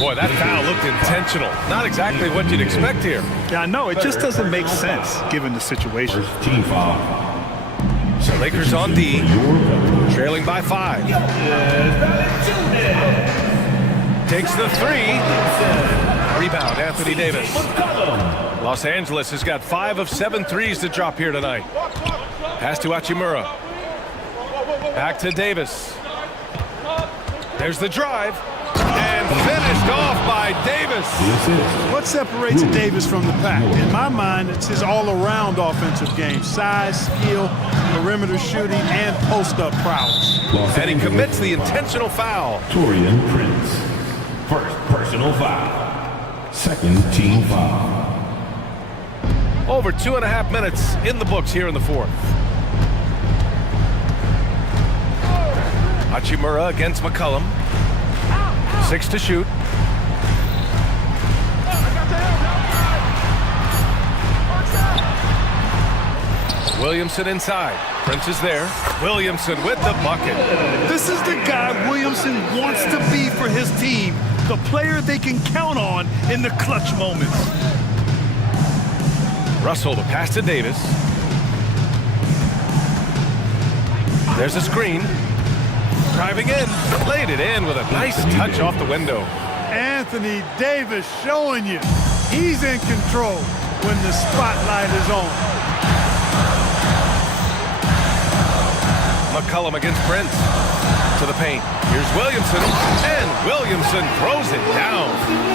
Boy, that foul looked intentional. Not exactly what you'd expect here. Yeah, I know. It just doesn't make sense given the situation. Team foul. So Lakers on D, trailing by 5. Takes the 3. Rebound, Anthony Davis. Los Angeles has got 5 of 7 threes to drop here tonight. Pass to Hachimura. Back to Davis. There's the drive. And finished off by Davis. What separates Davis from the pack? In my mind, it's his all-around offensive game. Size, skill, perimeter shooting, and post-up prowess. And he commits the intentional foul. Taurean Prince. First personal foul. Second team foul. Over 2.5 minutes in the books here in the 4th. Hachimura against McCollum. 6 to shoot. Williamson inside. Prince is there. Williamson with the bucket. This is the guy Williamson wants to be for his team. The player they can count on in the clutch moments. Russell, the pass to Davis. There's a screen. Driving in. Laid it in with a nice touch off the window. Anthony Davis showing you he's in control when the spotlight is on. McCollum against Prince. To the paint. Here's Williamson. And Williamson throws it down.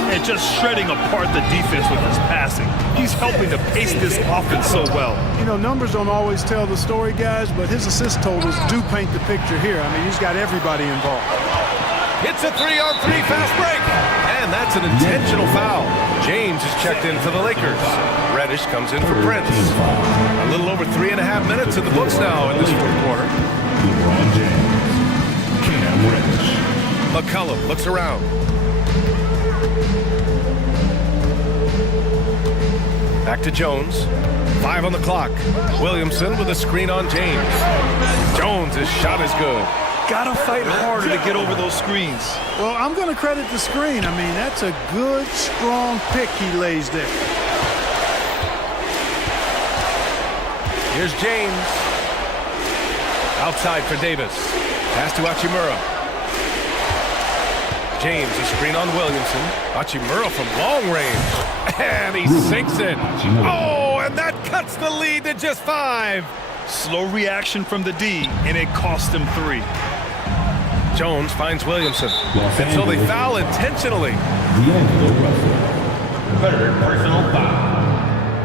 And just shredding apart the defense with his passing. He's helping to pace this offense so well. You know, numbers don't always tell the story, guys, but his assist totals do paint the picture here. I mean, he's got everybody involved. It's a 3-on-3 fast break. And that's an intentional foul. James is checked in for the Lakers. Reddish comes in for Prince. A little over 3.5 minutes in the books now in this fourth quarter. LeBron James. Cam Reddish. McCollum looks around. Back to Jones. 5 on the clock. Williamson with a screen on James. Jones' shot is good. Gotta fight harder to get over those screens. Well, I'm going to credit the screen. I mean, that's a good, strong pick he lays there. Here's James. Outside for Davis. Pass to Hachimura. James, a screen on Williamson. Hachimura from long range. And he sinks it. Oh, and that cuts the lead to just 5. Slow reaction from the D, and it cost him 3. Jones finds Williamson. And so they foul intentionally. Third personal foul.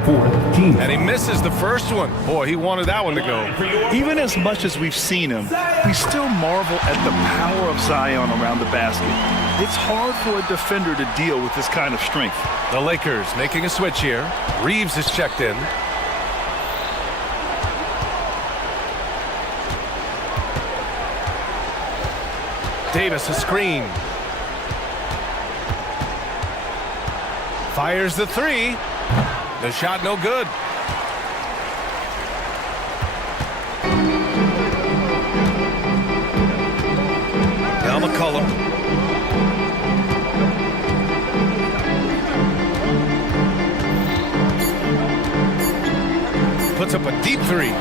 Fourth team. And he misses the first one. Boy, he wanted that one to go. Even as much as we've seen him, we still marvel at the power of Zion around the basket. It's hard for a defender to deal with this kind of strength. The Lakers making a switch here. Reeves is checked in. Davis a screen. Fires the 3. The shot no good. Now McCollum. Puts up a deep 3.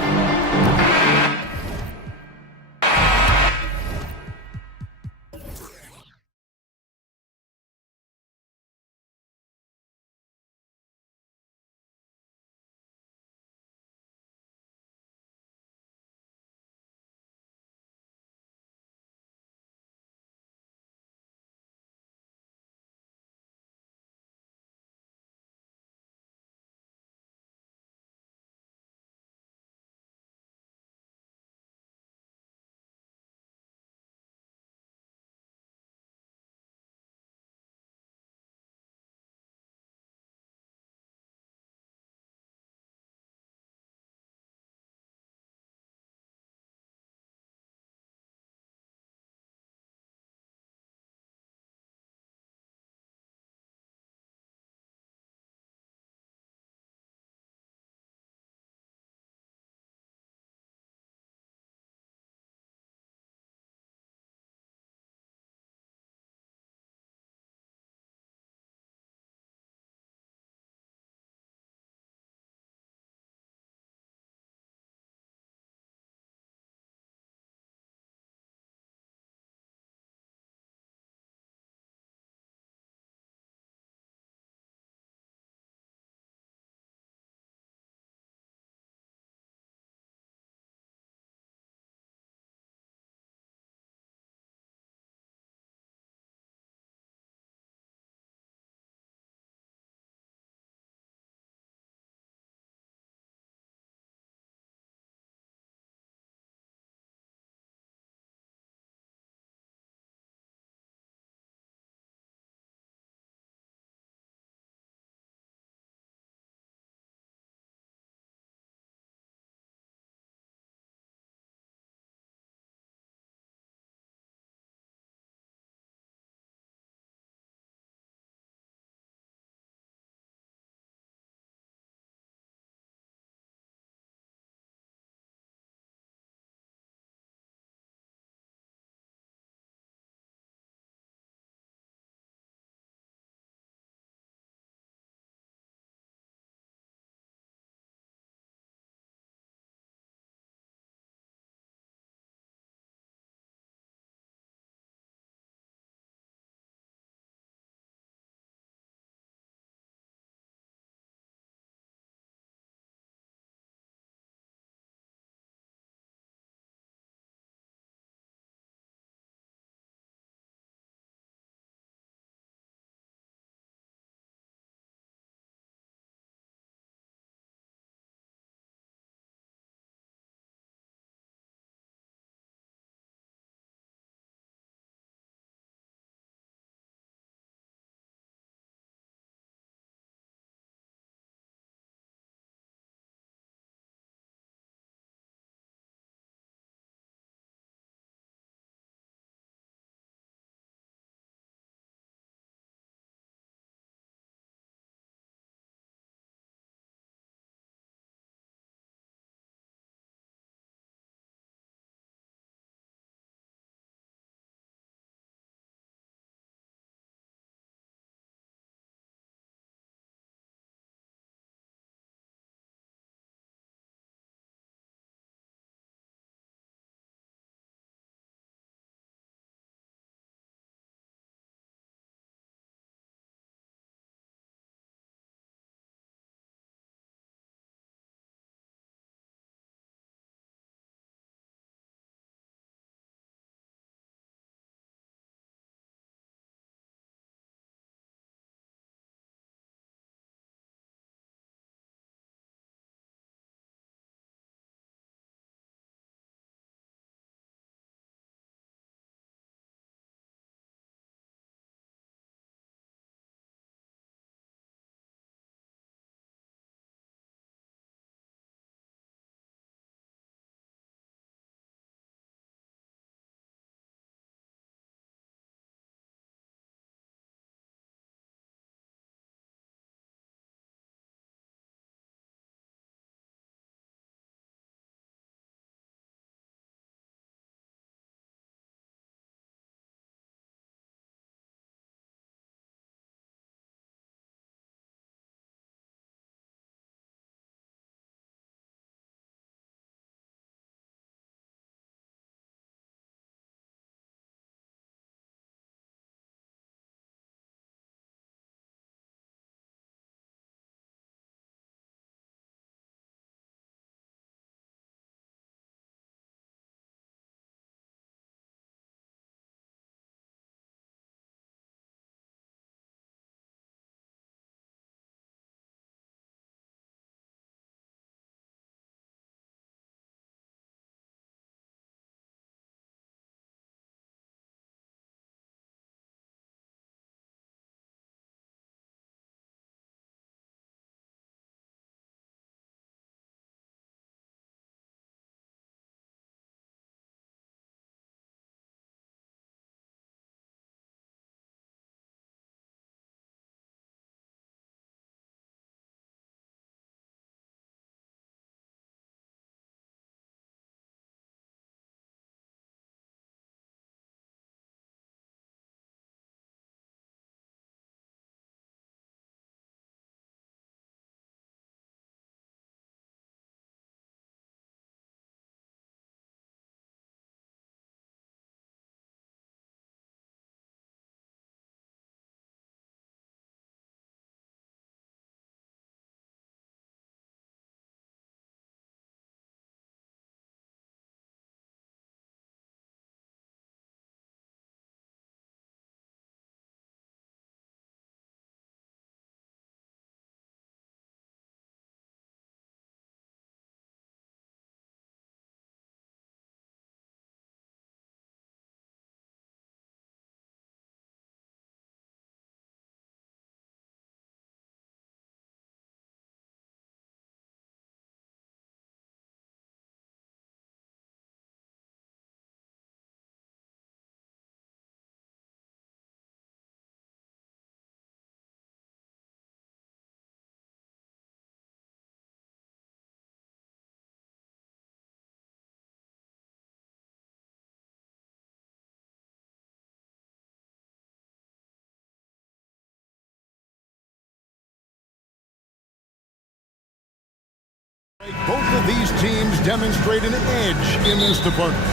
Both of these teams demonstrate an edge in this department.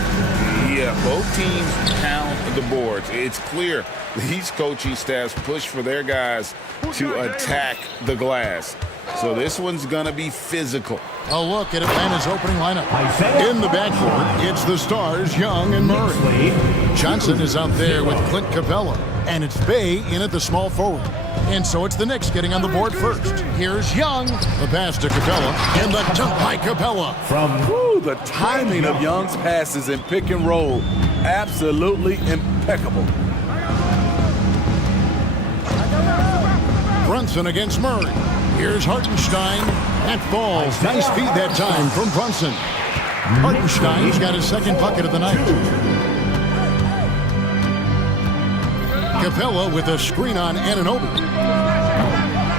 Yeah, both teams pound the boards. It's clear these coaching staffs push for their guys to attack the glass. So this one's going to be physical. A look at Atlanta's opening lineup. In the backcourt, it's the stars, Young and Murray. Johnson is out there with Clint Capella. And it's Bay in at the small forward. And so it's the Knicks getting on the board first. Here's Young. The pass to Capella. And the dunk by Capella. The timing of Young's passes in pick and roll, absolutely impeccable. Brunson against Murray. Here's Hartenstein. That falls. Nice feed that time from Brunson. Hartenstein's got his second bucket of the night. Capella with a screen on Anunoby.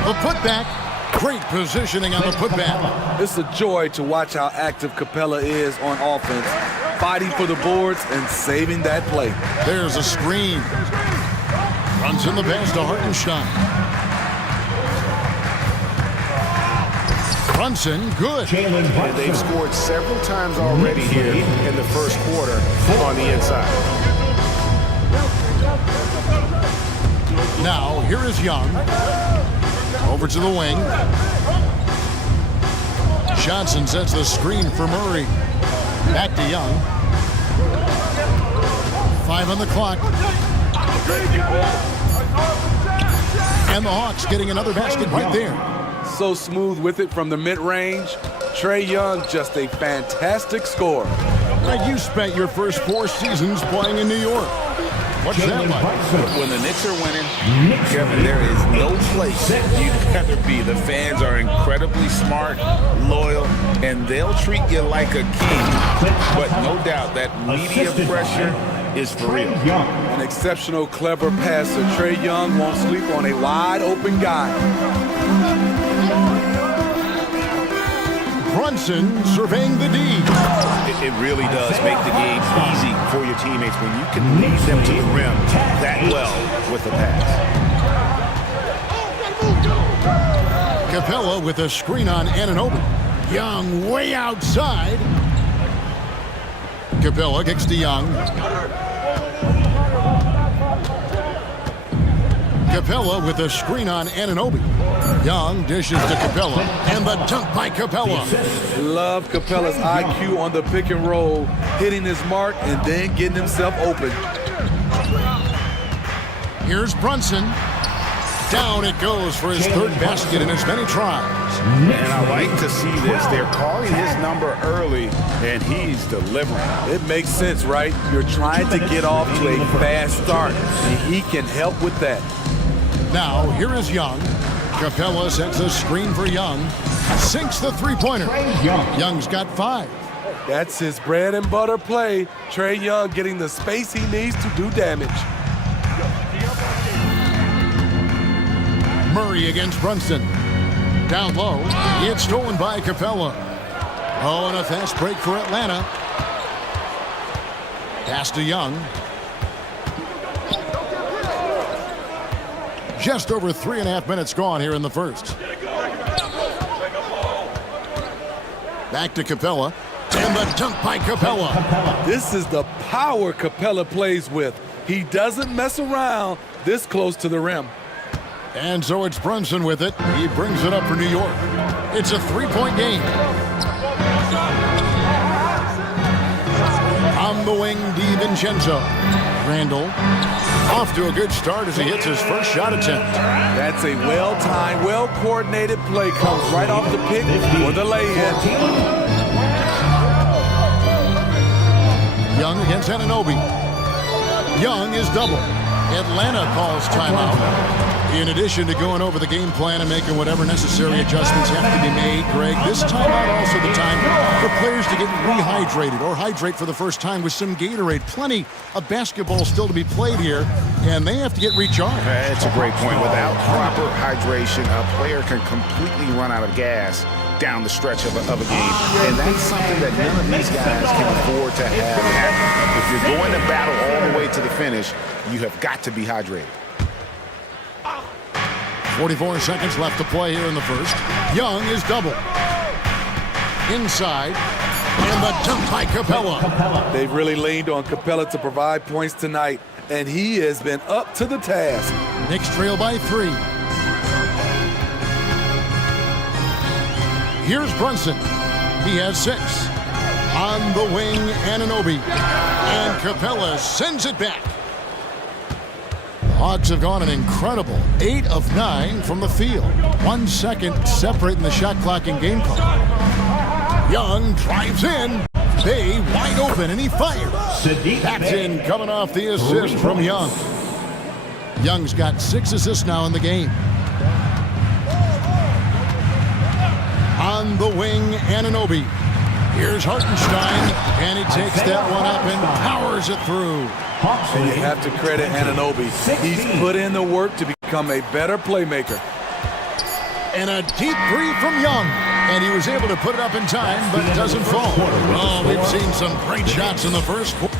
The putback. Great positioning on the putback. It's a joy to watch how active Capella is on offense, fighting for the boards and saving that play. There's a screen. Runs in the pass to Hartenstein. Brunson, good. And they've scored several times already here in the first quarter on the inside. Now, here is Young. Over to the wing. Johnson sets the screen for Murray. Back to Young. 5 on the clock. And the Hawks getting another basket right there. So smooth with it from the mid-range. Trae Young, just a fantastic scorer. Now, you spent your first 4 seasons playing in New York. What's that like? When the Knicks are winning, Kevin, there is no place you'd rather be. The fans are incredibly smart, loyal, and they'll treat you like a king. But no doubt that media pressure is for real. An exceptional, clever passer. Trae Young won't sleep on a wide-open guy. Brunson surveying the D. It really does make the game easy for your teammates when you can lead them to the rim that well with the pass. Capella with a screen on Anunoby. Young way outside. Capella kicks to Young. Capella with a screen on Anunoby. Young dishes to Capella, and the dunk by Capella. Love Capella's IQ on the pick and roll, hitting his mark and then getting himself open. Here's Brunson. Down it goes for his third basket in as many tries. And I like to see this. They're calling his number early, and he's delivering. It makes sense, right? You're trying to get off to a fast start, and he can help with that. Now, here is Young. Capella sets a screen for Young. Sinks the three-pointer. Young's got 5. That's his bread and butter play. Trae Young getting the space he needs to do damage. Murray against Brunson. Down low. It's stolen by Capella. Oh, and a fast break for Atlanta. Pass to Young. Just over 3.5 minutes gone here in the first. Back to Capella. And the dunk by Capella. This is the power Capella plays with. He doesn't mess around this close to the rim. And so it's Brunson with it. He brings it up for New York. It's a 3-point game. On the wing, DiVincenzo. Randall. Off to a good start as he hits his first shot attempt. That's a well-timed, well-coordinated play. Comes right off the pick for the lay-in. Young against Anunoby. Young is double. Atlanta calls timeout. In addition to going over the game plan and making whatever necessary adjustments have to be made, Greg, this timeout also the time for players to get rehydrated or hydrate for the first time with some Gatorade. Plenty of basketball still to be played here, and they have to get recharged. That's a great point. Without proper hydration, a player can completely run out of gas down the stretch of a game. And that's something that none of these guys can afford to have happen. If you're going to battle all the way to the finish, you have got to be hydrated. 44 seconds left to play here in the first. Young is double. Inside. And the dunk by Capella. They've really leaned on Capella to provide points tonight, and he has been up to the task. Knicks trail by 3. Here's Brunson. He has 6. On the wing, Anunoby. And Capella sends it back. The Hawks have gone an incredible 8 of 9 from the field. 1 second separating the shot clock and game clock. Young drives in. Bay wide open, and he fires. That's in, coming off the assist from Young. Young's got 6 assists now in the game. On the wing, Anunoby. Here's Hartenstein, and he takes that one up and powers it through. And you have to credit Anunoby. He's put in the work to become a better playmaker. And a deep 3 from Young. And he was able to put it up in time, but it doesn't fall. Oh, we've seen some great shots in the first quarter.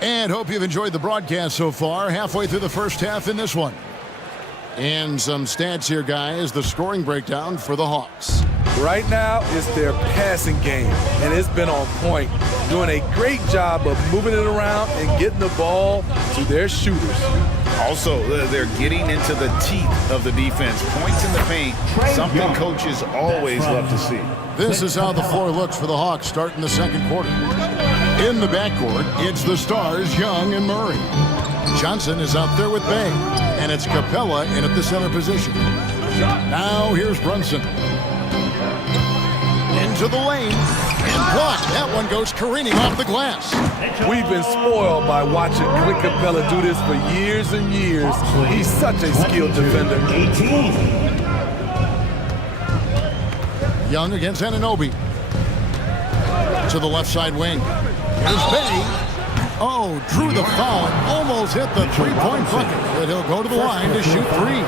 And hope you've enjoyed the broadcast so far. Halfway through the first half in this one. And some stats here, guys. The scoring breakdown for the Hawks. Right now, it's their passing game, and it's been on point. Doing a great job of moving it around and getting the ball to their shooters. Also, they're getting into the teeth of the defense. Points in the paint, something coaches always love to see. This is how the floor looks for the Hawks starting the second quarter. In the backcourt, it's the stars, Young and Murray. Johnson is out there with Bay, and it's Capella in at the center position. Now here's Brunson. Into the lane, and blocked. That one goes careening off the glass. We've been spoiled by watching Clint Capella do this for years and years. He's such a skilled defender. Young against Anunoby. To the left side wing. Here's Bay. Oh, drew the foul and almost hit the three-point bucket. But he'll go to the line to shoot 3.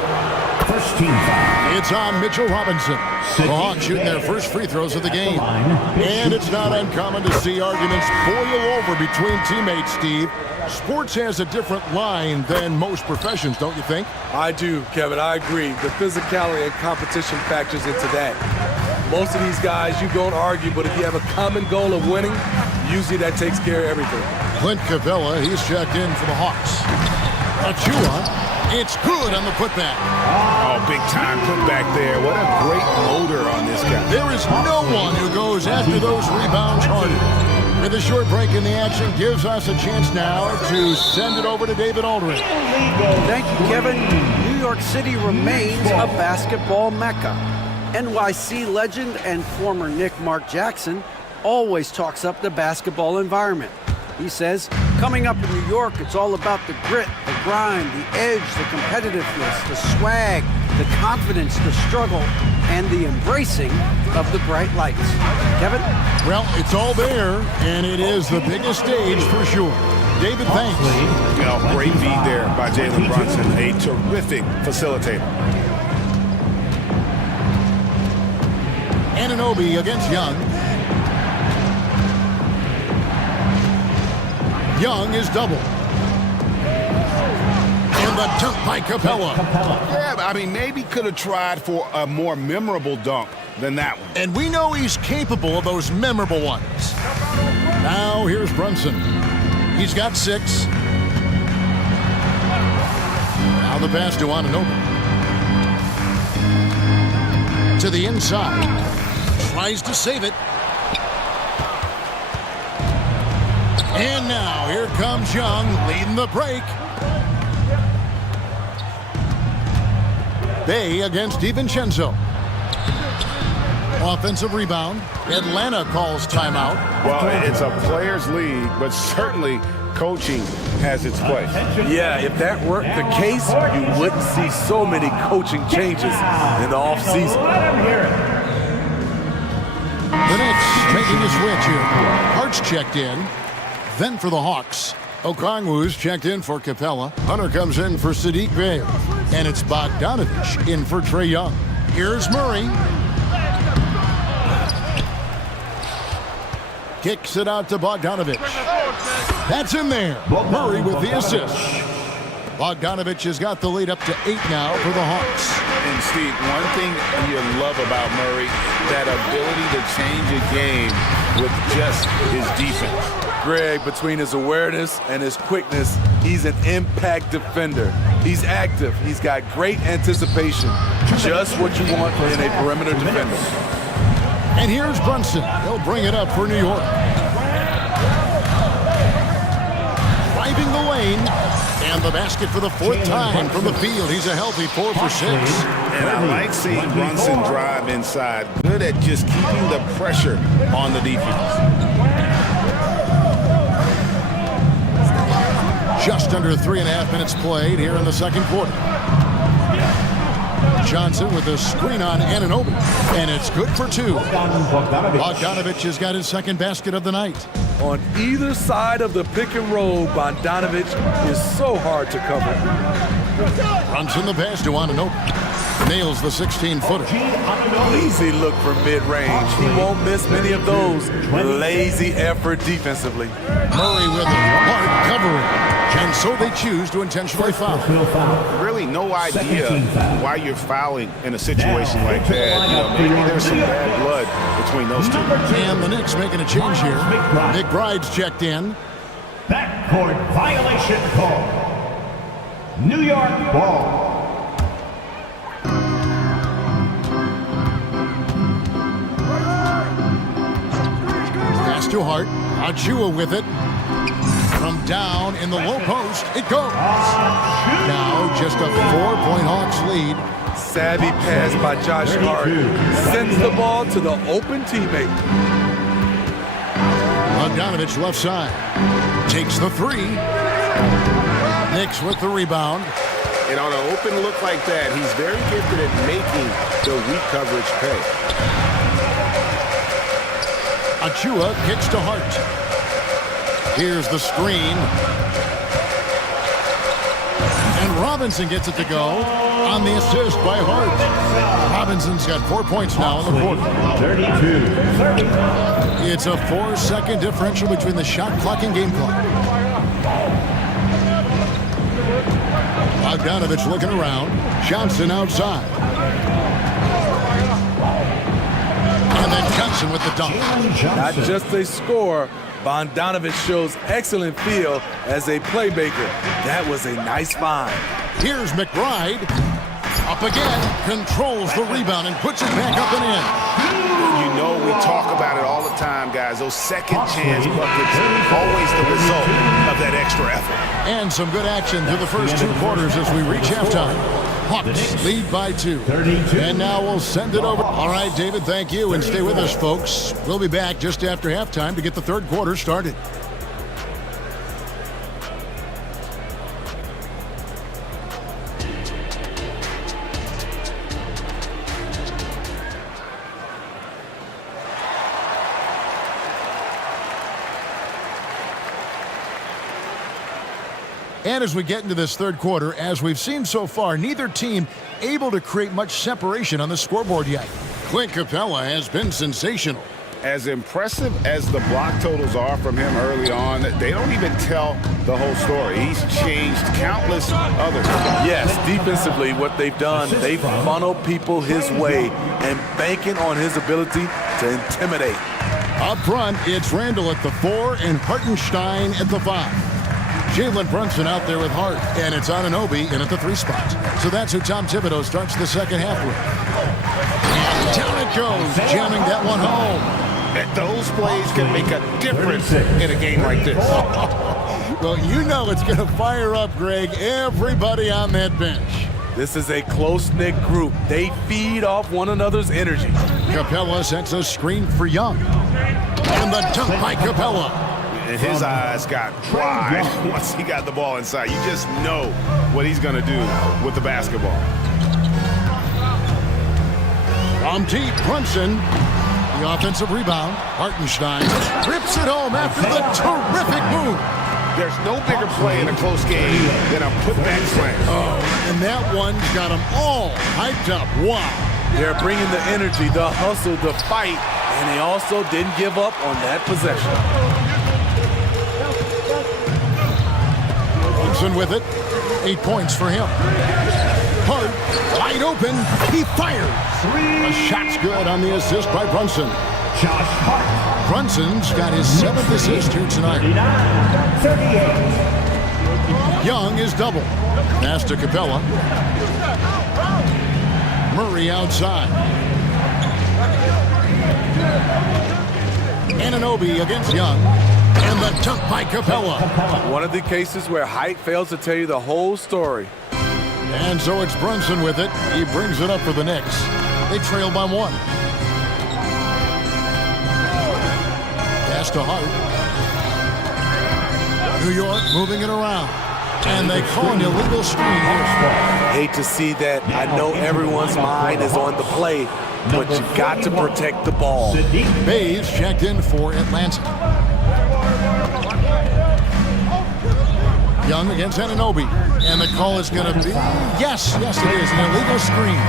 First team foul. It's on Mitchell Robinson. The Hawks shooting their first free throws of the game. And it's not uncommon to see arguments boil over between teammates, Steve. Sports has a different line than most professions, don't you think? I do, Kevin. I agree. The physicality and competition factors into that. Most of these guys, you don't argue, but if you have a common goal of winning, usually that takes care of everything. Clint Capella, he's checked in for the Hawks. Achua. It's good on the putback. Oh, big time putback there. What a great motor on this guy. There is no one who goes after those rebounds harder. With a short break in the action, gives us a chance now to send it over to David Aldridge. Thank you, Kevin. New York City remains a basketball mecca. NYC legend and former Knick Mark Jackson always talks up the basketball environment. He says, coming up in New York, it's all about the grit, the grind, the edge, the competitiveness, the swag, the confidence, the struggle, and the embracing of the bright lights. Kevin? Well, it's all there, and it is the biggest stage for sure. David, thanks. You know, great feed there by Jalen Brunson, a terrific facilitator. Anunoby against Young. Young is double. And the dunk by Capella. Yeah, I mean, maybe could have tried for a more memorable dunk than that one. And we know he's capable of those memorable ones. Now here's Brunson. He's got 6. Now the pass to Anunoby. To the inside. Tries to save it. And now, here comes Young, leading the break. Bay against DiVincenzo. Offensive rebound. Atlanta calls timeout. Well, it's a players' league, but certainly coaching has its place. Yeah, if that weren't the case, you wouldn't see so many coaching changes in the offseason. The Knicks making a switch here. Hart's checked in. Then for the Hawks, Okongwu's checked in for Capella. Hunter comes in for Sadiq Bey. And it's Bogdanovich in for Trae Young. Here's Murray. Kicks it out to Bogdanovich. That's in there. Murray with the assist. Bogdanovich has got the lead up to 8 now for the Hawks. And Steve, one thing you love about Murray, that ability to change a game with just his defense. Greg, between his awareness and his quickness, he's an impact defender. He's active. He's got great anticipation. Just what you want in a perimeter defender. And here's Brunson. He'll bring it up for New York. Driving the lane. And the basket for the fourth time from the field. He's a healthy 4 for 6. And I like seeing Brunson drive inside. Good at just keeping the pressure on the defense. Just under 3.5 minutes played here in the second quarter. Johnson with a screen on Anunoby, and it's good for 2. Bogdanovic has got his second basket of the night. On either side of the pick and roll, Bogdanovic is so hard to cover. Brunson the pass to Anunoby. Nails the 16-footer. Easy look for mid-range. He won't miss many of those. Lazy effort defensively. Murray with it. Hard covering. And so they choose to intentionally foul. Really no idea why you're fouling in a situation like that. You know, maybe there's some bad blood between those two. And the Knicks making a change here. McBride's checked in. Backcourt violation call. New York ball. Pass to Hart. Achua with it. From down in the low post, it goes. Now just a 4-point Hawks lead. Savvy pass by Josh Hart. Sends the ball to the open teammate. Bogdanovic left side. Takes the 3. Knicks with the rebound. And on an open look like that, he's very gifted at making the weak coverage pay. Achua kicks to Hart. Here's the screen. And Robinson gets it to go on the assist by Hart. Robinson's got 4 points now in the quarter. 32-30. It's a 4-second differential between the shot clock and game clock. Bogdanovic looking around. Johnson outside. And then Johnson with the dunk. Not just a score. Bogdanovic shows excellent feel as a playmaker. That was a nice find. Here's McBride. Up again. Controls the rebound and puts it back up and in. You know we talk about it all the time, guys. Those second chance buckets are always the result of that extra effort. And some good action through the first 2 quarters as we reach halftime. Hawks lead by 2. And now we'll send it over. All right, David, thank you. And stay with us, folks. We'll be back just after halftime to get the third quarter started. And as we get into this third quarter, as we've seen so far, neither team able to create much separation on the scoreboard yet. Clint Capella has been sensational. As impressive as the block totals are from him early on, they don't even tell the whole story. He's changed countless others. Yes, defensively, what they've done, they've funneled people his way and banking on his ability to intimidate. Up front, it's Randall at the 4 and Hartenstein at the 5. Jalen Brunson out there with Hart, and it's Anunoby in at the 3 spot. So that's who Tom Thibodeau starts the second half with. And down it goes, jamming that one home. And those plays can make a difference in a game like this. Well, you know it's going to fire up, Greg, everybody on that bench. This is a close-knit group. They feed off one another's energy. Capella sets a screen for Young. And the dunk by Capella. And his eyes got wide once he got the ball inside. You just know what he's going to do with the basketball. From deep, Brunson. The offensive rebound. Hartenstein rips it home after the terrific move. There's no bigger play in a close game than a putback slam. Oh, and that one's got them all hyped up. Wow. They're bringing the energy, the hustle, the fight, and they also didn't give up on that possession. Brunson with it. 8 points for him. Hart Wide open. He fires. A shot's good on the assist by Brunson. Josh Hart. Brunson's got his 7th assist here tonight. 39-38. Young is double. Pass to Capella. Murray outside. Anunoby against Young. And the dunk by Capella. One of the cases where height fails to tell you the whole story. And so it's Brunson with it. He brings it up for the Knicks. They trail by 1. Pass to Hart. New York moving it around. And they call an illegal screen here. Hate to see that. I know everyone's mind is on the play, but you got to protect the ball. Bays checked in for Atlanta. Young against Anunoby. And the call is going to be, yes, it is, an illegal screen.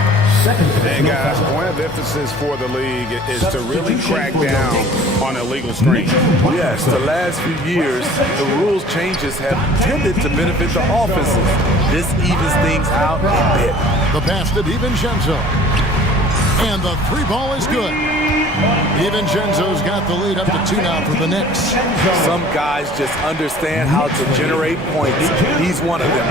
And guys, point of emphasis for the league is to really crack down on illegal screens. Yes, the last few years, the rules changes have tended to benefit the offenses. This evens things out a bit. The pass to DiVincenzo. And the 3 ball is good. DiVincenzo's got the lead up to 2 now for the Knicks. Some guys just understand how to generate points. He's one of them.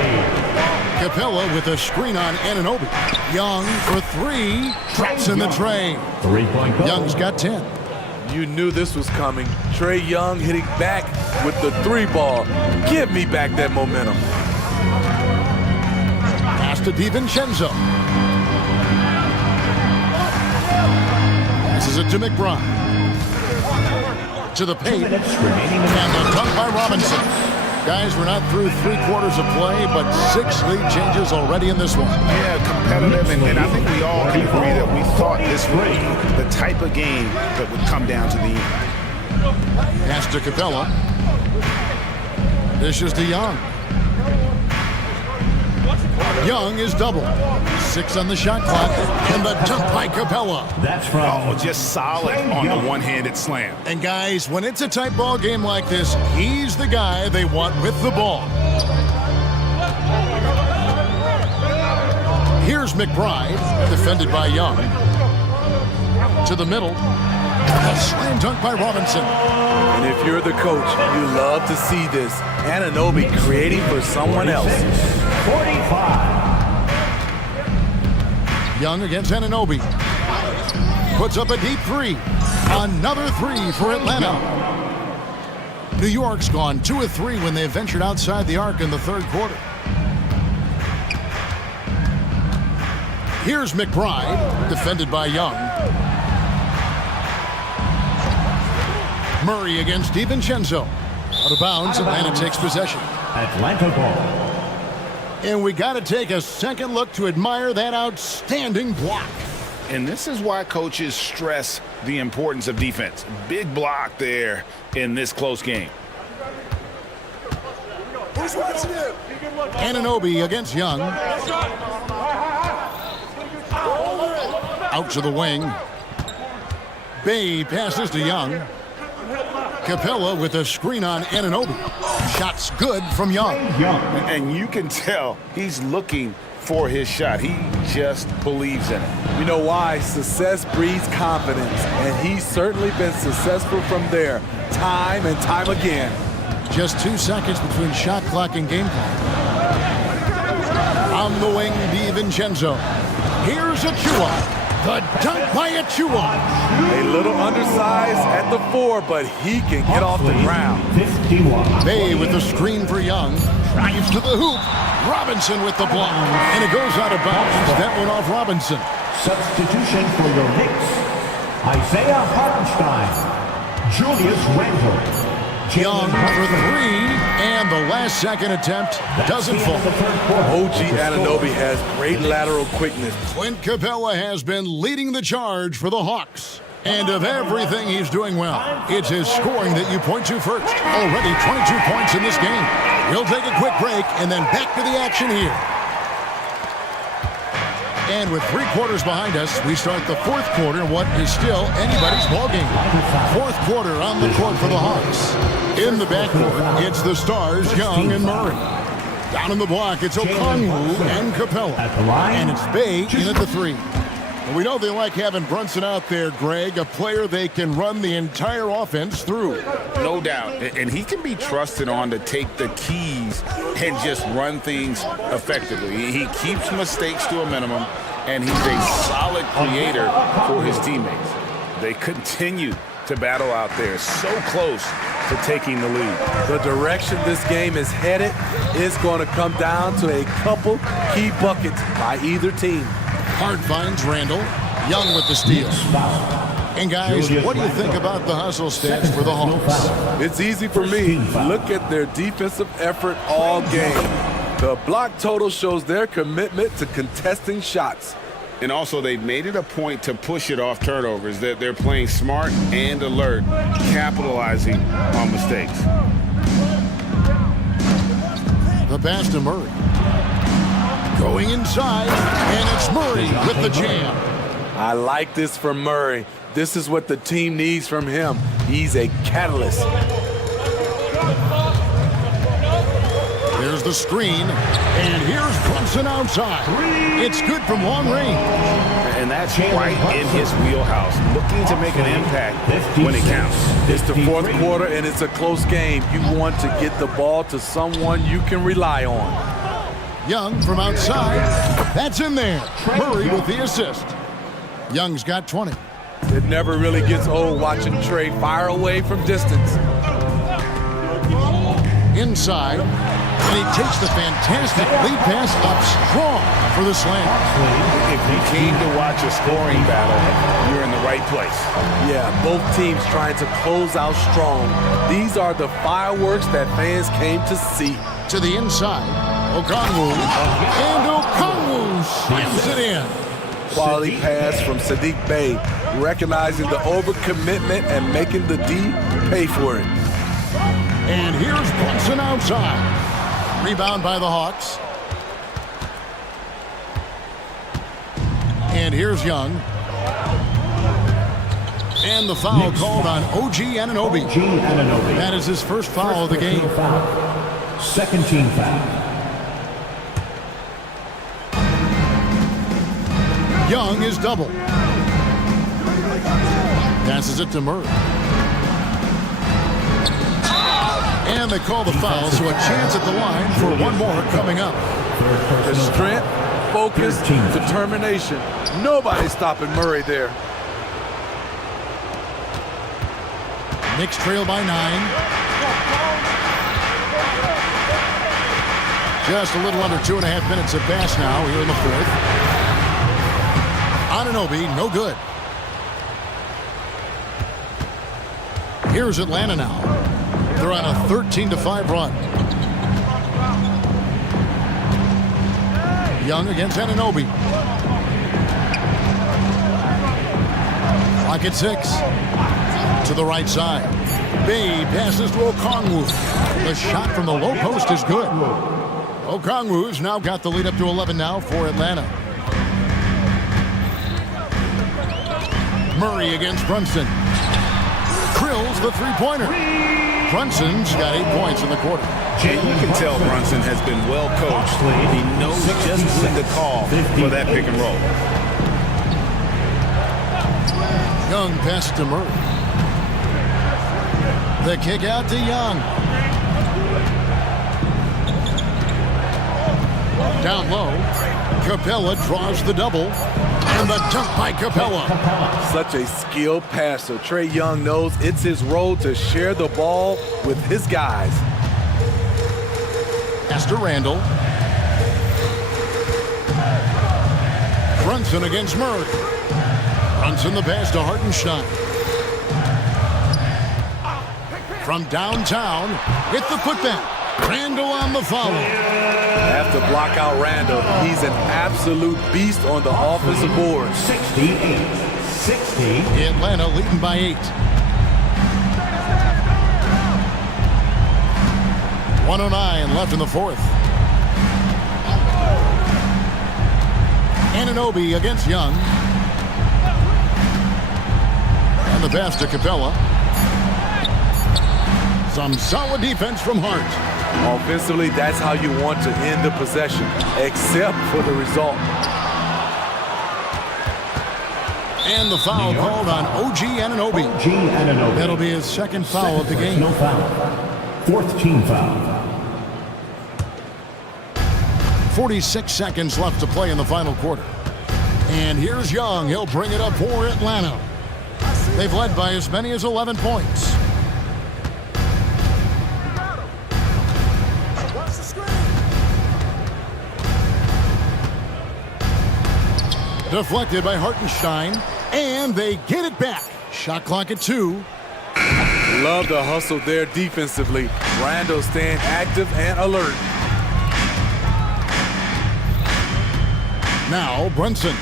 Capella with a screen on Anunoby. Young for 3. Traps in the tray. Young's got 10. You knew this was coming. Trae Young hitting back with the 3 ball. Give me back that momentum. Pass to DiVincenzo. Passes it to McBride. To the paint. And the dunk by Robinson. Guys, we're not through 3 quarters of play, but 6 lead changes already in this one. Yeah, competitive, and I think we all can agree that we thought this would be the type of game that would come down to the end. Pass to Capella. Dishes to Young. Young is double. 6 on the shot clock. And the dunk by Capella. That's from... Oh, just solid on the one-handed slam. And guys, when it's a tight ball game like this, he's the guy they want with the ball. Here's McBride, defended by Young. To the middle. A slam dunk by Robinson. And if you're the coach, you love to see this. Anunoby creating for someone else. 45. Young against Anunoby. Puts up a deep 3. Another 3 for Atlanta. New York's gone 2 of 3 when they ventured outside the arc in the 3rd quarter. Here's McBride, defended by Young. Murray against DiVincenzo. Out of bounds, Atlanta takes possession. Atlanta ball. And we got to take a second look to admire that outstanding block. And this is why coaches stress the importance of defense. Big block there in this close game. Who's watching him? Anunoby against Young. Out to the wing. Bay passes to Young. Capella with a screen on Anunoby. Shot's good from Young. And you can tell he's looking for his shot. He just believes in it. You know why? Success breeds confidence, and he's certainly been successful from there, time and time again. Just 2 seconds between shot clock and game clock. On the wing, DiVincenzo. Here's Achua. The dunk by Achua. A little undersized at the 4, but he can get off the ground. 51. Bay with the screen for Young. Drives to the hoop. Robinson with the block. And it goes out of bounds. That went off Robinson. Substitution for your Knicks. Isaiah Hartenstein. Julius Randle. Young for 3. And the last second attempt doesn't fall. OG Anunoby has great lateral quickness. Clint Capella has been leading the charge for the Hawks. And of everything he's doing well, it's his scoring that you point to first. Already 22 points in this game. We'll take a quick break and then back to the action here. And with 3 quarters behind us, we start the 4th quarter, what is still anybody's ball game. 4th quarter on the court for the Hawks. In the backcourt, it's the stars, Young and Murray. Down in the block, it's Okongwu and Capella. And it's Bay in at the 3. And we know they like having Brunson out there, Greg, a player they can run the entire offense through. No doubt. And he can be trusted on to take the keys and just run things effectively. He keeps mistakes to a minimum, and he's a solid creator for his teammates. They continue to battle out there, so close to taking the lead. The direction this game is headed is going to come down to a couple key buckets by either team. Hart finds Randall. Young with the steal. And guys, what do you think about the hustle stats for the Hawks? It's easy for me. Look at their defensive effort all game. The block total shows their commitment to contesting shots. And also, they've made it a point to push it off turnovers. They're playing smart and alert, capitalizing on mistakes. The pass to Murray. Going inside, and it's Murray with the jam. I like this from Murray. This is what the team needs from him. He's a catalyst. There's the screen, and here's Brunson outside. It's good from long range. And that's right in his wheelhouse, looking to make an impact when it counts. It's the fourth quarter, and it's a close game. You want to get the ball to someone you can rely on. Young from outside. That's in there. Murray with the assist. Young's got 20. It never really gets old watching Trey fire away from distance. Inside. And he takes the fantastic lead pass up strong for the slam. If you came to watch a scoring battle, you're in the right place. Yeah, both teams trying to close out strong. These are the fireworks that fans came to see. To the inside, Okongwu. And Okongwu slams it in. Quality pass from Sadiq Bey, recognizing the overcommitment and making the D pay for it. And here's Brunson outside. Rebound by the Hawks. And here's Young. And the foul called on OG Anunoby. That is his first foul of the game. Second team foul. Young is double. Passes it to Murray. And they call the foul, so a chance at the line for one more coming up. The strength, focus, determination. Nobody's stopping Murray there. Knicks trail by 9. Just a little under 2.5 minutes at best now here in the fourth. Anunoby, no good. Here's Atlanta now. They're on a 13-5 run. Young against Anunoby. Clock at 6. To the right side. Bay passes to Okongwu. The shot from the low post is good. Okongwu's now got the lead up to 11 now for Atlanta. Murray against Brunson. Krills the three-pointer. Brunson's got 8 points in the quarter. And you can tell Brunson has been well coached. He knows just when to call for that pick and roll. Young pass to Murray. The kick out to Young. Down low. Capella draws the double. And the dunk by Capella. Such a skilled passer. Trae Young knows it's his role to share the ball with his guys. Pass to Randall. Brunson against Murray. Brunson the pass to Hartenstein. From downtown, with the putback. Randall on the follow. Have to block out Randall. He's an absolute beast on the offensive board. 68-60. Atlanta leading by 8. 1:09 left in the fourth. Anunoby against Young. And the pass to Capella. Some solid defense from Hart. Offensively, that's how you want to end the possession, except for the result. And the foul called on OG Anunoby. That'll be his second foul of the game. No foul. Fourth team foul. 46 seconds left to play in the final quarter. And here's Young. He'll bring it up for Atlanta. They've led by as many as 11 points. Deflected by Hartenstein, and they get it back. Shot clock at 2. Love the hustle there defensively. Randle staying active and alert. Now Brunson.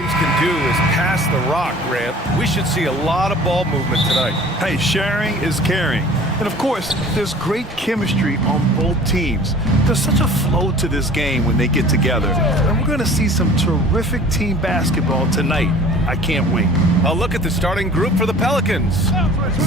teams can do is pass the rock, Grant. We should see a lot of ball movement tonight. Hey, sharing is caring. And of course, there's great chemistry on both teams. There's such a flow to this game when they get together. And we're going to see some terrific team basketball tonight. I can't wait. A look at the starting group for the Pelicans.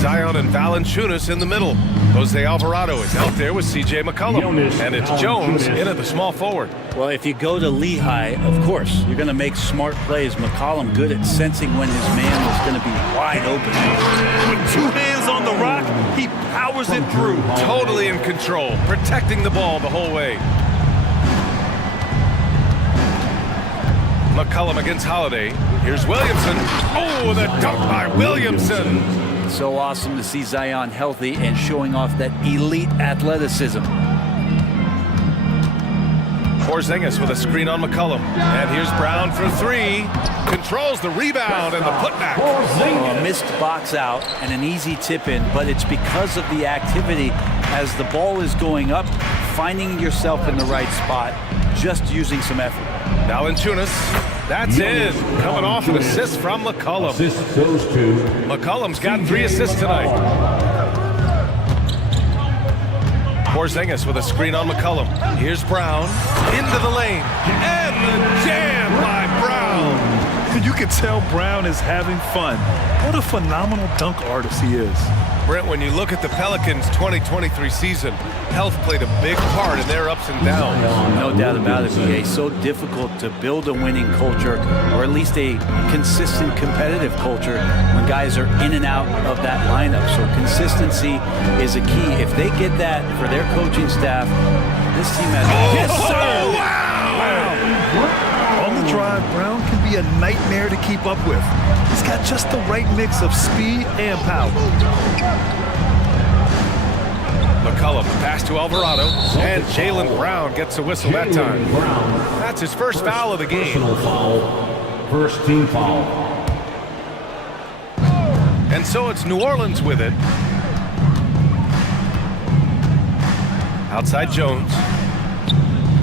Zion and Valanciunas in the middle. Jose Alvarado is out there with C.J. McCollum. And it's Jones in at the small forward. Well, if you go to Lehigh, of course, you're going to make smart plays. McCollum good at sensing when his man was going to be wide open. With 2 hands on the rock, he powers it through. Totally in control, protecting the ball the whole way. McCollum against Holiday. Here's Williamson. Oh, the dunk by Williamson. So awesome to see Zion healthy and showing off that elite athleticism. Porzingis with a screen on McCollum. And here's Brown for 3. Controls the rebound and the putback. A missed box out and an easy tip in, but it's because of the activity as the ball is going up, finding yourself in the right spot, just using some effort. Valanciunas, that's in. Coming off an assist from McCollum. Assist goes to McCollum's got 3 assists tonight. Porzingis with a screen on McCollum. Here's Brown into the lane. And the jam by Brown. You can tell Brown is having fun. What a phenomenal dunk artist he is. Brent, when you look at the Pelicans 2023 season, health played a big part in their ups and downs. No doubt about it, BA. So difficult to build a winning culture, or at least a consistent competitive culture, when guys are in and out of that lineup. So consistency is a key. If they get that for their coaching staff, this team has... Yes, sir! Wow! On the drive, Brown can be a nightmare to keep up with. He's got just the right mix of speed and power. McCollum, pass to Alvarado, and Jaylen Brown gets a whistle that time. That's his first foul of the game. First team foul. And so it's New Orleans with it. Outside Jones.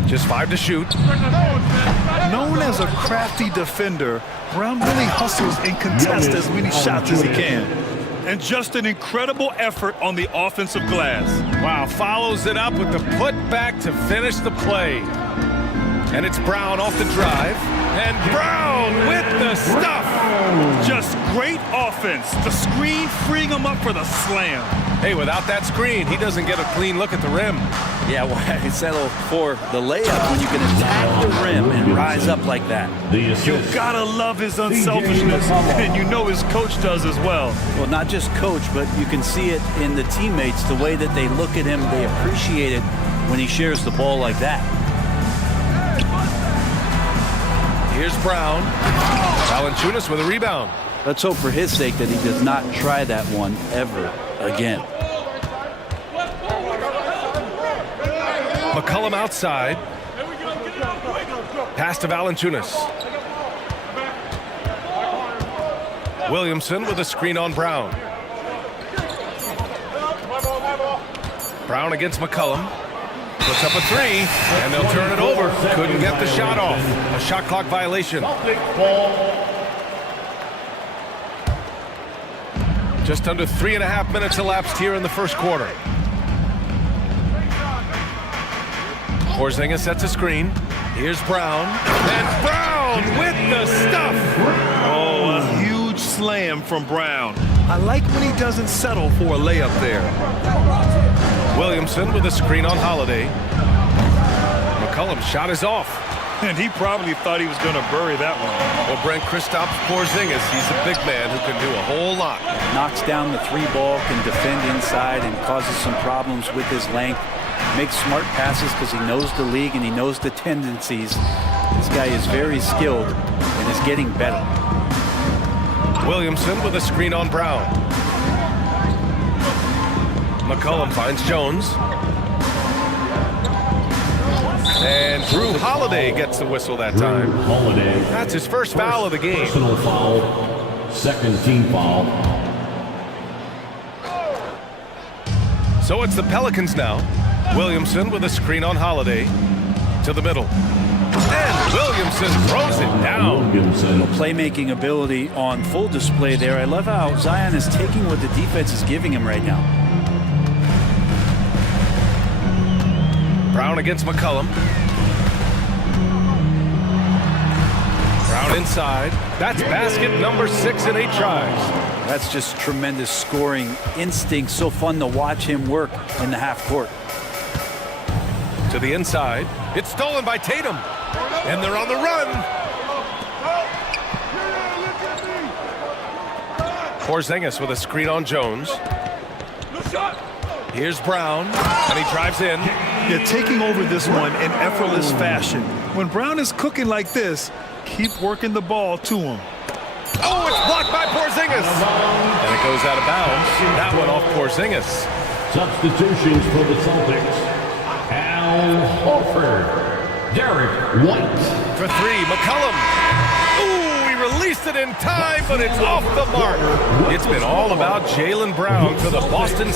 Just 5 to shoot. Known as a crafty defender, Brown really hustles and contests as many shots as he can. And just an incredible effort on the offensive glass. Wow, follows it up with the putback to finish the play. And it's Brown off the drive. And Brown with the stuff. Just great offense. The screen freeing him up for the slam. Hey, without that screen, he doesn't get a clean look at the rim. Yeah, why settle for the layup when you can attack the rim and rise up like that? You gotta love his unselfishness, and you know his coach does as well. Well, not just coach, but you can see it in the teammates, the way that they look at him, they appreciate it when he shares the ball like that. Here's Brown. Valanciunas with a rebound. Let's hope for his sake that he does not try that one ever again. McCollum outside. Pass to Valanciunas. Williamson with a screen on Brown. Brown against McCollum. Puts up a 3, and they'll turn it over. Couldn't get the shot off. A shot clock violation. Just under 3.5 minutes elapsed here in the first quarter. Porzingis sets a screen. Here's Brown. And Brown with the stuff. Oh, a huge slam from Brown. I like when he doesn't settle for a layup there. Williamson with a screen on Holiday. McCollum's shot is off. And he probably thought he was going to bury that one. Well, Brent, Kristaps Porzingis, he's a big man who can do a whole lot. Knocks down the 3 ball, can defend inside, and causes some problems with his length. Makes smart passes because he knows the league and he knows the tendencies. This guy is very skilled and is getting better. Williamson with a screen on Brown. McCollum finds Jones. And Drew Holiday gets the whistle that time. Holiday. That's his first foul of the game. Personal foul. Second team foul. So it's the Pelicans now. Williamson with a screen on Holiday. To the middle. And Williamson throws it down. Playmaking ability on full display there. I love how Zion is taking what the defense is giving him right now. Brown against McCollum. Brown inside. That's basket number 6 in 8 tries. That's just tremendous scoring instinct. So fun to watch him work in the half court. To the inside. It's stolen by Tatum. And they're on the run. Porzingis with a screen on Jones. Here's Brown, and he drives in. Yeah, taking over this one in effortless fashion. When Brown is cooking like this, keep working the ball to him. Oh, it's blocked by Porzingis. And it goes out of bounds. That one off Porzingis. Substitutions for the Celtics. Al Horford. Derek White. For 3, McCollum. Ooh, he released it in time, but it's off the mark. It's been all about Jaylen Brown for the Boston.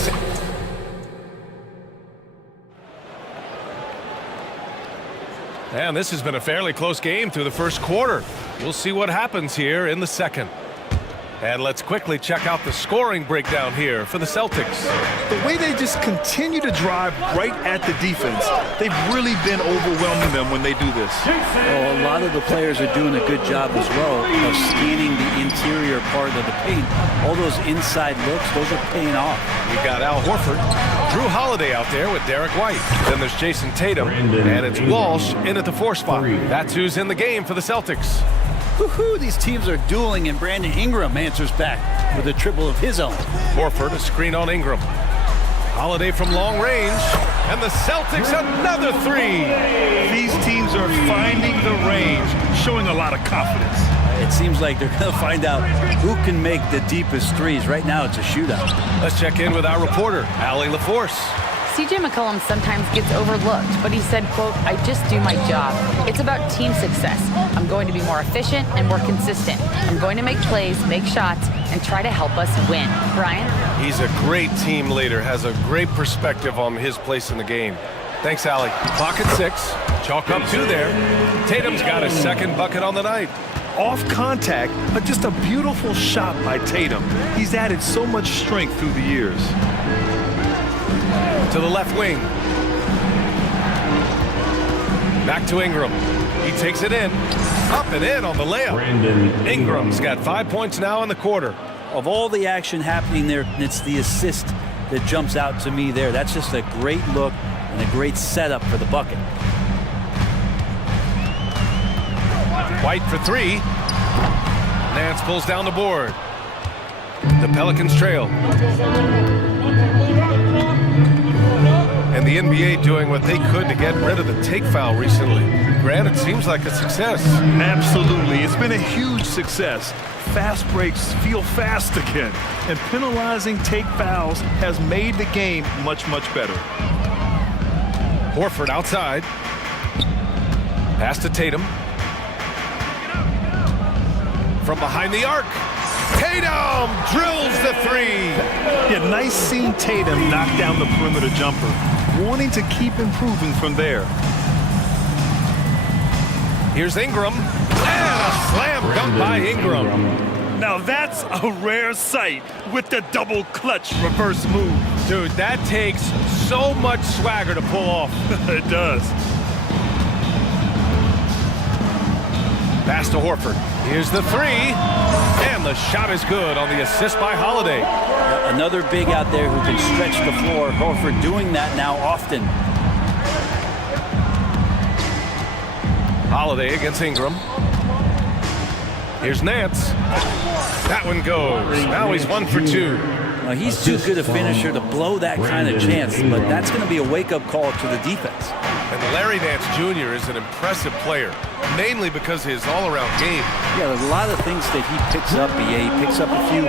And this has been a fairly close game through the first quarter. We'll see what happens here in the second. And let's quickly check out the scoring breakdown here for the Celtics. The way they just continue to drive right at the defense, they've really been overwhelming them when they do this. Well, a lot of the players are doing a good job as well of scanning the interior part of the paint. All those inside looks, those are paying off. We've got Al Horford, Drew Holiday out there with Derek White. Then there's Jason Tatum, and it's Walsh in at the 4 spot. That's who's in the game for the Celtics. Woohoo, these teams are dueling, and Brandon Ingram answers back with a triple of his own. Horford, a screen on Ingram. Holiday from long range, and the Celtics another 3. These teams are finding the range, showing a lot of confidence. It seems like they're going to find out who can make the deepest threes. Right now, it's a shootout. Let's check in with our reporter, Allie LaForce. CJ McCollum sometimes gets overlooked, but he said, quote, "I just do my job. It's about team success. I'm going to be more efficient and more consistent. I'm going to make plays, make shots, and try to help us win." Brian? He's a great team leader, has a great perspective on his place in the game. Thanks, Allie. Clock at 6. Chalk up 2 there. Tatum's got his second bucket on the night. Off contact, but just a beautiful shot by Tatum. He's added so much strength through the years. To the left wing. Back to Ingram. He takes it in. Up and in on the layup. Ingram's got 5 points now in the quarter. Of all the action happening there, it's the assist that jumps out to me there. That's just a great look and a great setup for the bucket. White for 3. Nance pulls down the board. The Pelicans trail. And the NBA doing what they could to get rid of the take foul recently. Grant, it seems like a success. Absolutely. It's been a huge success. Fast breaks feel fast again. And penalizing take fouls has made the game much, much better. Horford outside. Pass to Tatum. From behind the arc. Tatum drills the 3. Yeah, nice seeing Tatum knock down the perimeter jumper. Wanting to keep improving from there. Here's Ingram. And a slam dunk by Ingram. Now that's a rare sight with the double clutch reverse move. Dude, that takes so much swagger to pull off. It does. Pass to Horford. Here's the 3. And the shot is good on the assist by Holiday. Another big out there who can stretch the floor. Horford doing that now often. Holiday against Ingram. Here's Nance. That one goes. Now he's 1 for 2. Well, he's too good a finisher to blow that kind of chance, but that's going to be a wake-up call to the defense. And Larry Nance Jr. is an impressive player, mainly because of his all-around game. Yeah, there's a lot of things that he picks up. He picks up a few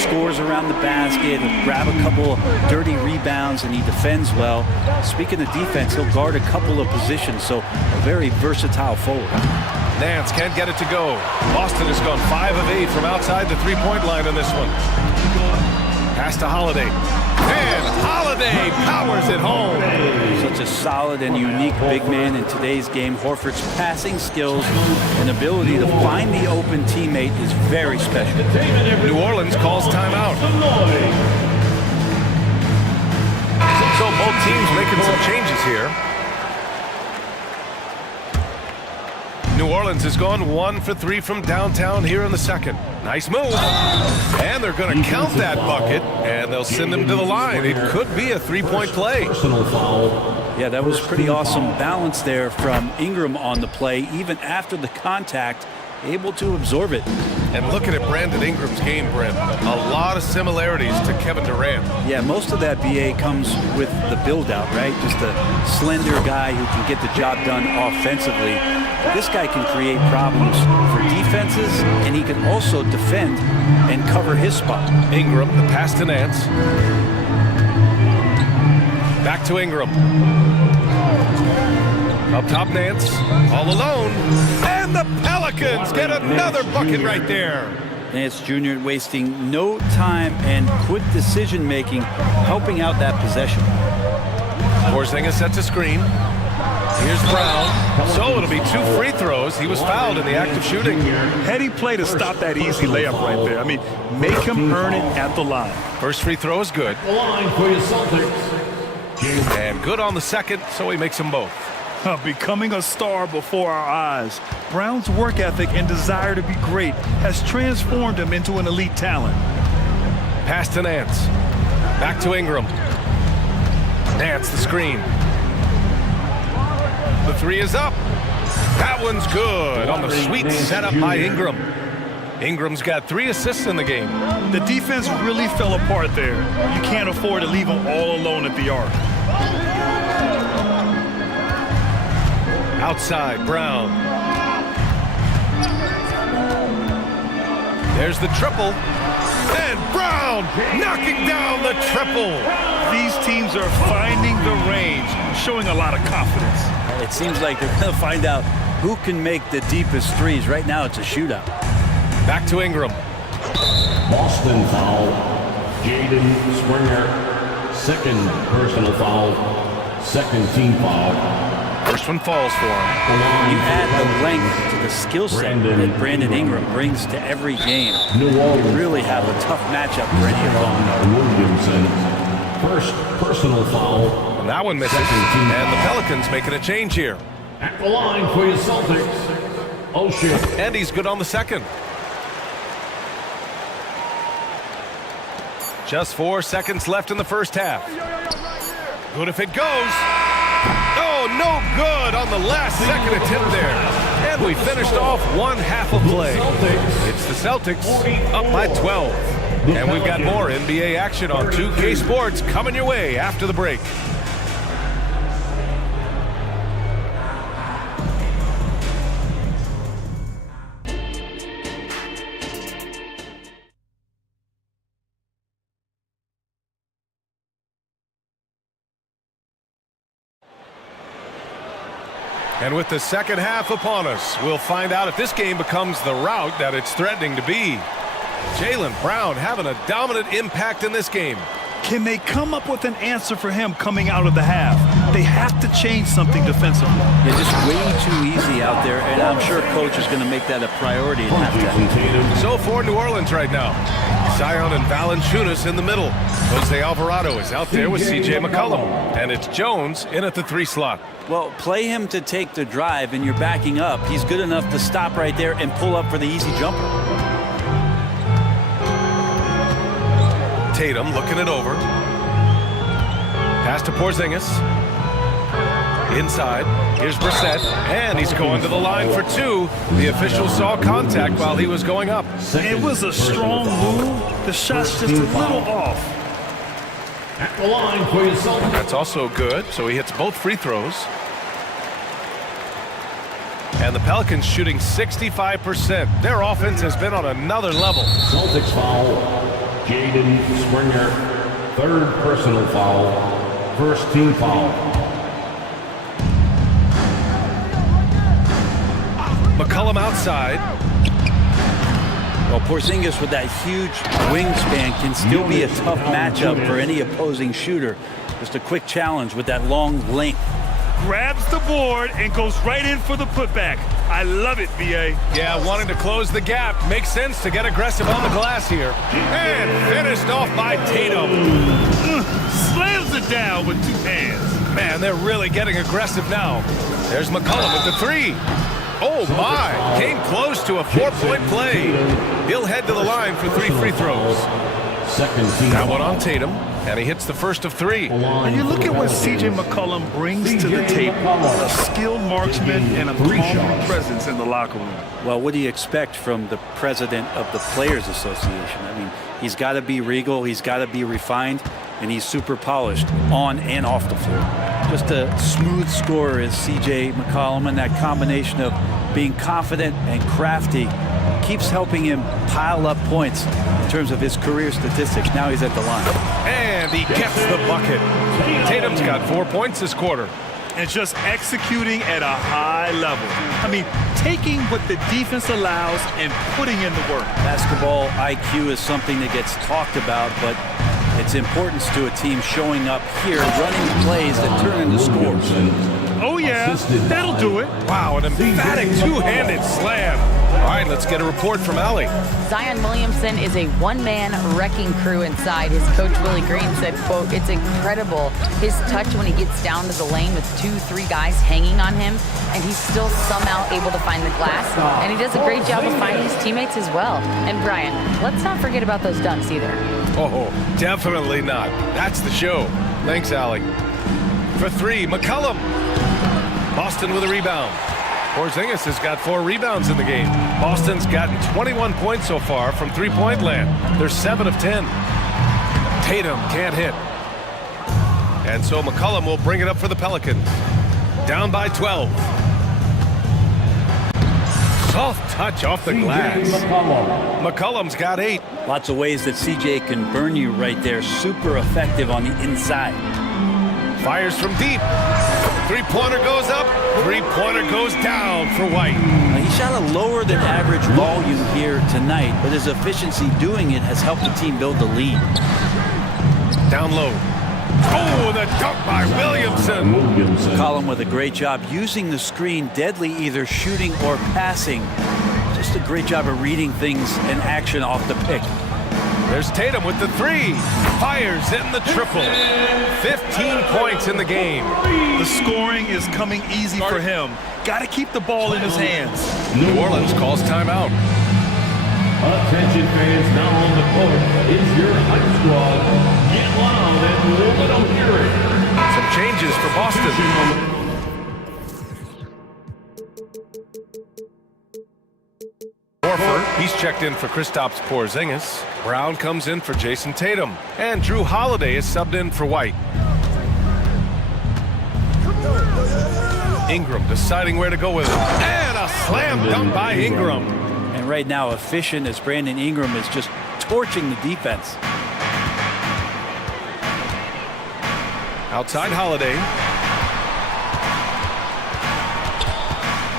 scores around the basket, he'll grab a couple dirty rebounds, and he defends well. Speaking of defense, he'll guard a couple of positions, so a very versatile forward. Nance can't get it to go. Boston has gone 5 of 8 from outside the three-point line on this one. Pass to Holiday. And Holiday powers it home. Such a solid and unique big man in today's game. Horford's passing skills and ability to find the open teammate is very special. New Orleans calls timeout. So both teams making some changes here. New Orleans has gone 1 for 3 from downtown here in the second. Nice move. And they're going to count that bucket, and they'll send him to the line. It could be a three-point play. Yeah, that was pretty awesome balance there from Ingram on the play, even after the contact, able to absorb it. And looking at Brandon Ingram's game, Brent, a lot of similarities to Kevin Durant. Yeah, most of that BA comes with the build-out, right? Just a slender guy who can get the job done offensively. But this guy can create problems for defenses, and he can also defend and cover his spot. Ingram, the pass to Nance. Back to Ingram. Up top, Nance, all alone. And the Pelicans get another bucket right there. Nance Jr. wasting no time and quick decision-making, helping out that possession. Porzingis sets a screen. Here's Brown. So it'll be 2 free throws. He was fouled in the act of shooting. Heady play to stop that easy layup right there. I mean, make him earn it at the line. First free throw is good. The line for your Celtics. And good on the second, so he makes them both. Becoming a star before our eyes. Brown's work ethic and desire to be great has transformed him into an elite talent. Pass to Nance. Back to Ingram. Nance, the screen. The 3 is up. That one's good on the sweet setup by Ingram. Ingram's got 3 assists in the game. The defense really fell apart there. You can't afford to leave him all alone at the arc. Outside, Brown. There's the triple. And Brown knocking down the triple. These teams are finding the range, showing a lot of confidence. It seems like they're going to find out who can make the deepest threes. Right now, it's a shootout. Back to Ingram. Boston foul. Jaden Springer. Second personal foul. Second team foul. First one falls for him. You add the length to the skill set that Brandon Ingram brings to every game. You really have a tough matchup for any of them. Williamson. First personal foul. And that one misses. And the Pelicans making a change here. At the line for your Celtics. O'Shea. And he's good on the second. Just 4 seconds left in the first half. Good if it goes. Oh, no good on the last second attempt there. And we finished off one half of play. It's the Celtics up by 12. And we've got more NBA action on 2K Sports coming your way after the break. And with the second half upon us, we'll find out if this game becomes the rout that it's threatening to be. Jaylen Brown having a dominant impact in this game. Can they come up with an answer for him coming out of the half? They have to change something defensively. Yeah, just way too easy out there, and I'm sure coach is going to make that a priority in halftime. So for New Orleans right now, Zion and Valanciunas in the middle. Jose Alvarado is out there with C.J. McCollum, and it's Jones in at the 3 slot. Well, play him to take the drive, and you're backing up. He's good enough to stop right there and pull up for the easy jumper. Tatum looking it over. Pass to Porzingis. Inside. Here's Brissett. And he's going to the line for 2. The official saw contact while he was going up. It was a strong move. The shot's just a little off. At the line for your Celtics. That's also good. So he hits both free throws. And the Pelicans shooting 65%. Their offense has been on another level. Celtics foul. Jaden Springer, 3rd personal foul, 1st team foul. McCollum outside. Well, Porzingis with that huge wingspan can still be a tough matchup for any opposing shooter. Just a quick challenge with that long length. Grabs the board and goes right in for the putback. I love it, BA. Yeah, wanting to close the gap. Makes sense to get aggressive on the glass here. And finished off by Tatum. Slams it down with 2 hands. Man, they're really getting aggressive now. There's McCollum with the 3. Oh, my. Came close to a 4-point play. He'll head to the line for 3 free throws. That one on Tatum, and he hits the first of 3. And you look at what C.J. McCollum brings to the table. A skilled marksman and a calm presence in the locker room. Well, what do you expect from the president of the Players Association? I mean, he's got to be regal, he's got to be refined, and he's super polished on and off the floor. Just a smooth scorer is C.J. McCollum, and that combination of being confident and crafty keeps helping him pile up points in terms of his career statistics. Now he's at the line. And he gets the bucket. Tatum's got 4 points this quarter. And just executing at a high level. I mean, taking what the defense allows and putting in the work. Basketball IQ is something that gets talked about, but its importance to a team showing up here, running plays that turn into scores. Oh, yeah, that'll do it. Wow, an emphatic two-handed slam. All right, let's get a report from Allie. Zion Williamson is a one-man wrecking crew inside. His coach, Willie Green, said, quote, "It's incredible his touch when he gets down to the lane with 2-3 guys hanging on him, and he's still somehow able to find the glass. And he does a great job of finding his teammates as well." And Brian, let's not forget about those dunks either. Oh, definitely not. That's the show. Thanks, Allie. For 3, McCollum. Boston with a rebound. Porzingis has got 4 rebounds in the game. Boston's gotten 21 points so far from three-point land. They're 7 of 10. Tatum can't hit. And so McCollum will bring it up for the Pelicans. Down by 12. Soft touch off the glass. McCollum's got 8. Lots of ways that CJ can burn you right there. Super effective on the inside. Fires from deep. Three-pointer goes up. Three-pointer goes down for White. Now, he shot a lower than average volume here tonight, but his efficiency doing it has helped the team build the lead. Down low. Oh, the dunk by Williamson. McCollum with a great job using the screen, deadly either shooting or passing. Just a great job of reading things in action off the pick. There's Tatum with the 3. Fires in the triple. 15 points in the game. The scoring is coming easy for him. Got to keep the ball in his hands. New Orleans calls timeout. Attention fans, now on the court is your hype squad. Get loud and let them hear it. Some changes for Boston. He's checked in for Kristaps Porzingis. Brown comes in for Jason Tatum. And Drew Holiday is subbed in for White. Ingram deciding where to go with it. And a slam dunk by Ingram. And right now, efficient as Brandon Ingram is just torching the defense. Outside Holiday.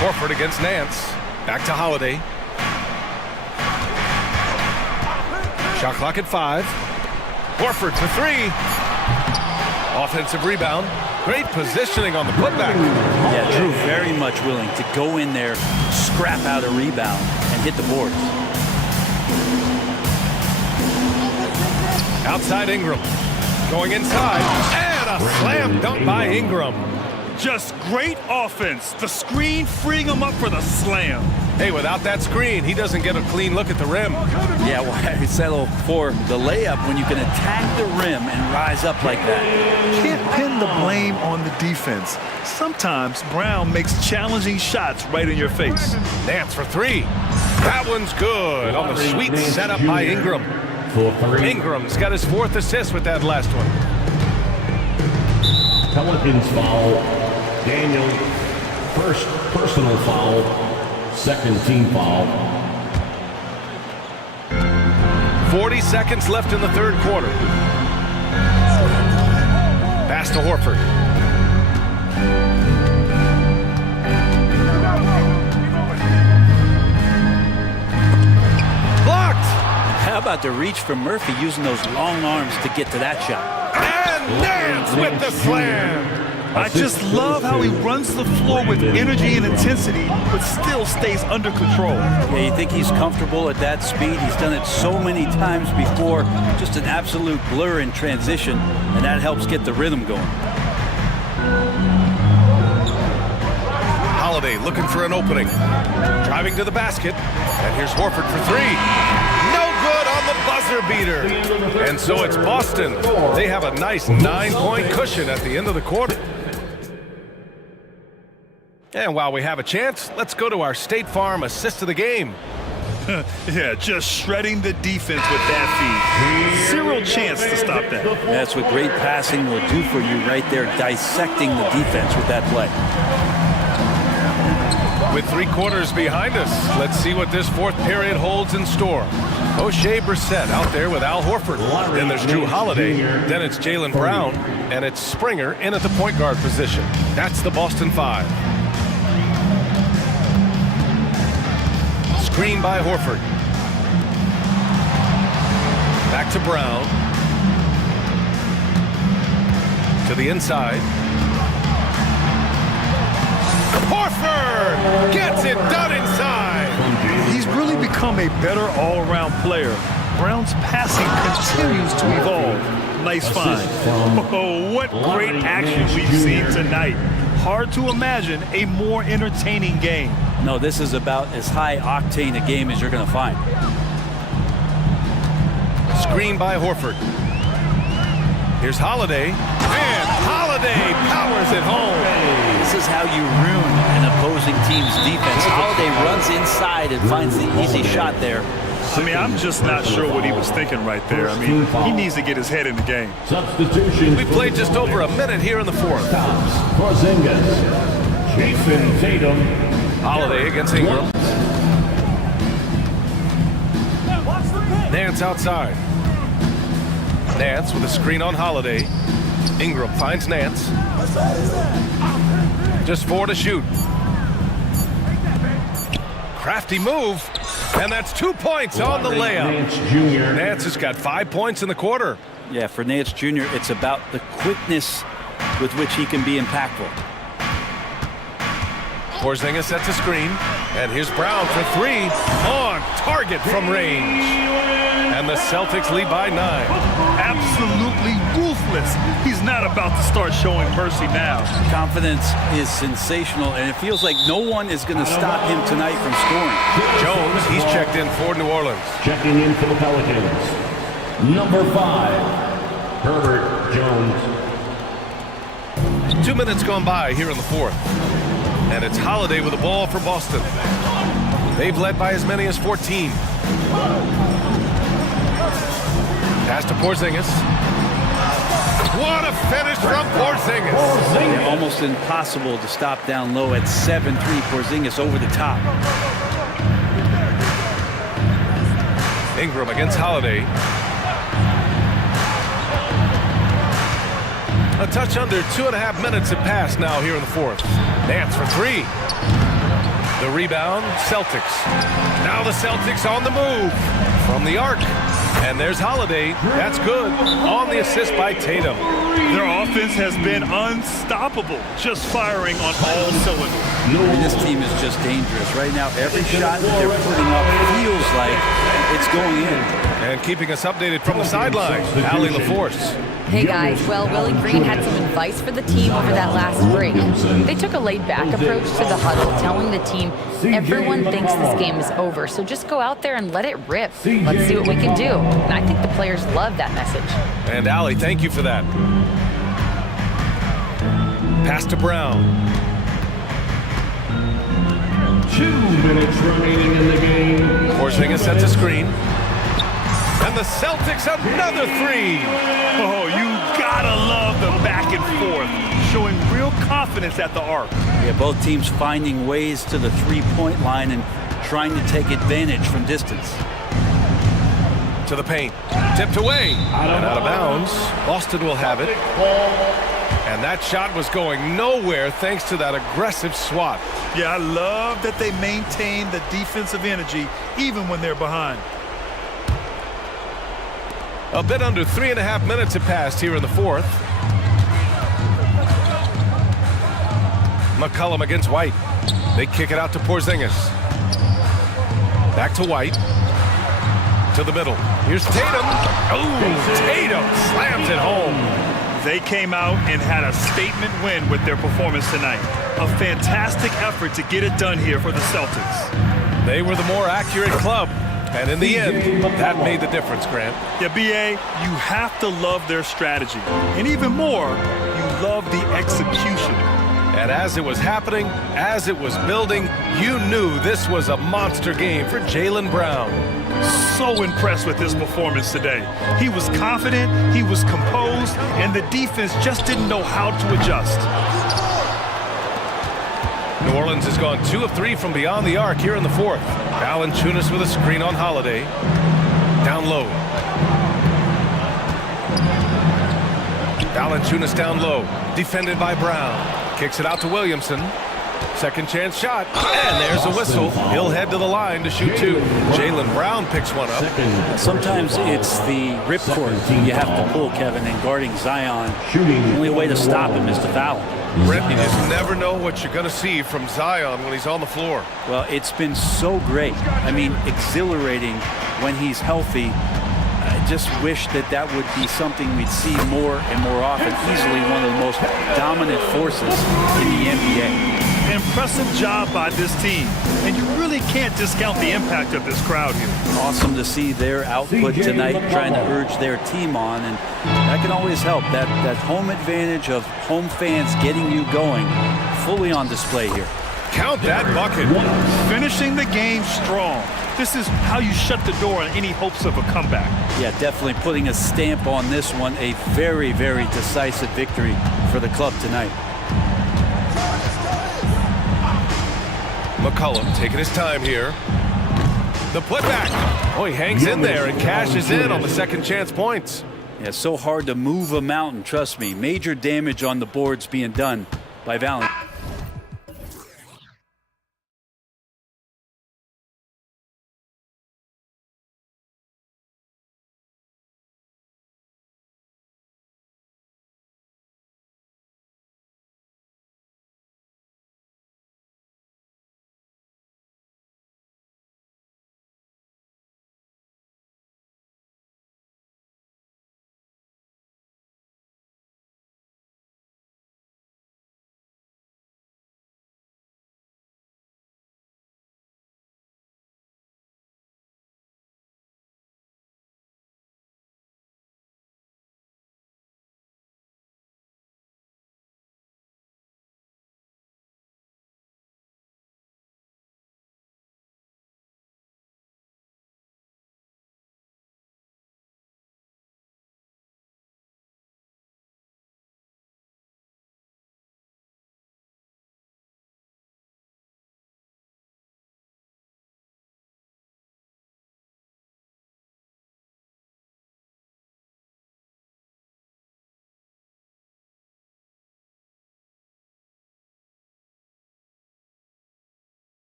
Horford against Nance. Back to Holiday. Shot clock at 5. Horford for 3. Offensive rebound. Great positioning on the putback. Yeah, Drew very much willing to go in there, scrap out a rebound, and hit the boards. Outside Ingram. Going inside. And a slam dunk by Ingram. Just great offense. The screen freeing him up for the slam. Hey, without that screen, he doesn't get a clean look at the rim. Yeah, why settle for the layup when you can attack the rim and rise up like that? Can't pin the blame on the defense. Sometimes Brown makes challenging shots right in your face. Nance for 3. That one's good on the sweet setup by Ingram. Ingram's got his 4th assist with that last one. Pelicans foul. Daniel, first personal foul, second team foul. 40 seconds left in the third quarter. Pass to Horford. Blocked! How about the reach from Murphy using those long arms to get to that shot? And Nance with the slam. I just love how he runs the floor with energy and intensity, but still stays under control. Yeah, you think he's comfortable at that speed. He's done it so many times before. Just an absolute blur in transition, and that helps get the rhythm going. Holiday looking for an opening. Driving to the basket. And here's Horford for three. No good on the buzzer beater. And so it's Boston. They have a nice 9-point cushion at the end of the quarter. And while we have a chance, let's go to our State Farm assist of the game. Yeah, just shredding the defense with that feed. Zero chance to stop that. That's what great passing will do for you right there, dissecting the defense with that play. With 3 quarters behind us, let's see what this fourth period holds in store. O'Shea Brissett out there with Al Horford. Then there's Drew Holiday. Then it's Jaylen Brown. And it's Springer in at the point guard position. That's the Boston 5. Screen by Horford. Back to Brown. To the inside. Horford gets it done inside. He's really become a better all-around player. Brown's passing continues to evolve. Nice find. Oh, what great action we've seen tonight. Hard to imagine a more entertaining game. No, this is about as high octane a game as you're going to find. Screen by Horford. Here's Holiday. And Holiday powers it home. This is how you ruin an opposing team's defense. Holiday runs inside and finds the easy shot there. I mean, I'm just not sure what he was thinking right there. I mean, he needs to get his head in the game. Substitution. We played just over a minute here in the fourth. Porzingis. Jason Tatum. Holiday against Ingram. Nance outside. Nance with a screen on Holiday. Ingram finds Nance. Just 4 to shoot. Crafty move. And that's 2 points on the layup. Nance has got 5 points in the quarter. Yeah, for Nance Jr., it's about the quickness with which he can be impactful. Porzingis sets a screen. And here's Brown for 3. On target from range. And the Celtics lead by 9. Absolutely ruthless. He's not about to start showing mercy now. Confidence is sensational, and it feels like no one is going to stop him tonight from scoring. Jones, he's checked in for New Orleans. Checking in for the Pelicans. Number 5, Herbert Jones. 2 minutes gone by here in the fourth. And it's Holiday with the ball for Boston. They've led by as many as 14. Pass to Porzingis. What a finish from Porzingis. Yeah, almost impossible to stop down low at 7-3. Porzingis over the top. Ingram against Holiday. A touch under 2.5 minutes have passed now here in the fourth. Nance for 3. The rebound, Celtics. Now the Celtics on the move from the arc. And there's Holiday. That's good. On the assist by Tatum. Their offense has been unstoppable, just firing on all cylinders. This team is just dangerous. Right now, every shot that they're putting up feels like it's going in. And keeping us updated from the sideline, Allie LaForce. Hey guys, well, Willie Green had some advice for the team over that last break. They took a laid-back approach to the huddle, telling the team, everyone thinks this game is over, so just go out there and let it rip. Let's see what we can do. And I think the players love that message. And Allie, thank you for that. Pass to Brown. 2 minutes remaining in the game. Porzingis sets a screen. And the Celtics another 3. Oh, you gotta love the back and forth, showing real confidence at the arc. Yeah, both teams finding ways to the 3-point line and trying to take advantage from distance. To the paint. Tipped away. And out of bounds. Boston will have it. And that shot was going nowhere thanks to that aggressive swat. Yeah, I love that they maintain the defensive energy even when they're behind. A bit under 3.5 minutes have passed here in the fourth. McCollum against White. They kick it out to Porzingis. Back to White. To the middle. Here's Tatum. Oh, Tatum slams it home. They came out and had a statement win with their performance tonight. A fantastic effort to get it done here for the Celtics. They were the more accurate club. And in the end, that made the difference, Grant. Yeah, B.A., you have to love their strategy. And even more, you love the execution. And as it was happening, as it was building, you knew this was a monster game for Jaylen Brown. So impressed with his performance today. He was confident, he was composed, and the defense just didn't know how to adjust. New Orleans has gone 2 of 3 from beyond the arc here in the fourth. Valanciunas with a screen on Holiday. Down low. Valanciunas down low. Defended by Brown. Kicks it out to Williamson. Second chance shot. And there's a whistle. He'll head to the line to shoot 2. Jaylen Brown picks one up. Sometimes it's the ripcord you have to pull, Kevin, and guarding Zion. The only way to stop him is to foul him. Brent, you just never know what you're going to see from Zion when he's on the floor. Well, it's been so great. I mean, exhilarating when he's healthy. I just wish that would be something we'd see more and more often. Easily one of the most dominant forces in the NBA. Impressive job by this team. And you really can't discount the impact of this crowd here. Awesome to see their output tonight, trying to urge their team on. And that can always help. That home advantage of home fans getting you going, fully on display here. Count that bucket. Finishing the game strong. This is how you shut the door on any hopes of a comeback. Yeah, definitely putting a stamp on this one. A very, very decisive victory for the club tonight. McCollum taking his time here. The putback. Oh, he hangs in there and cashes in on the second chance points. Yeah, so hard to move a mountain, trust me. Major damage on the boards being done by Valanciunas.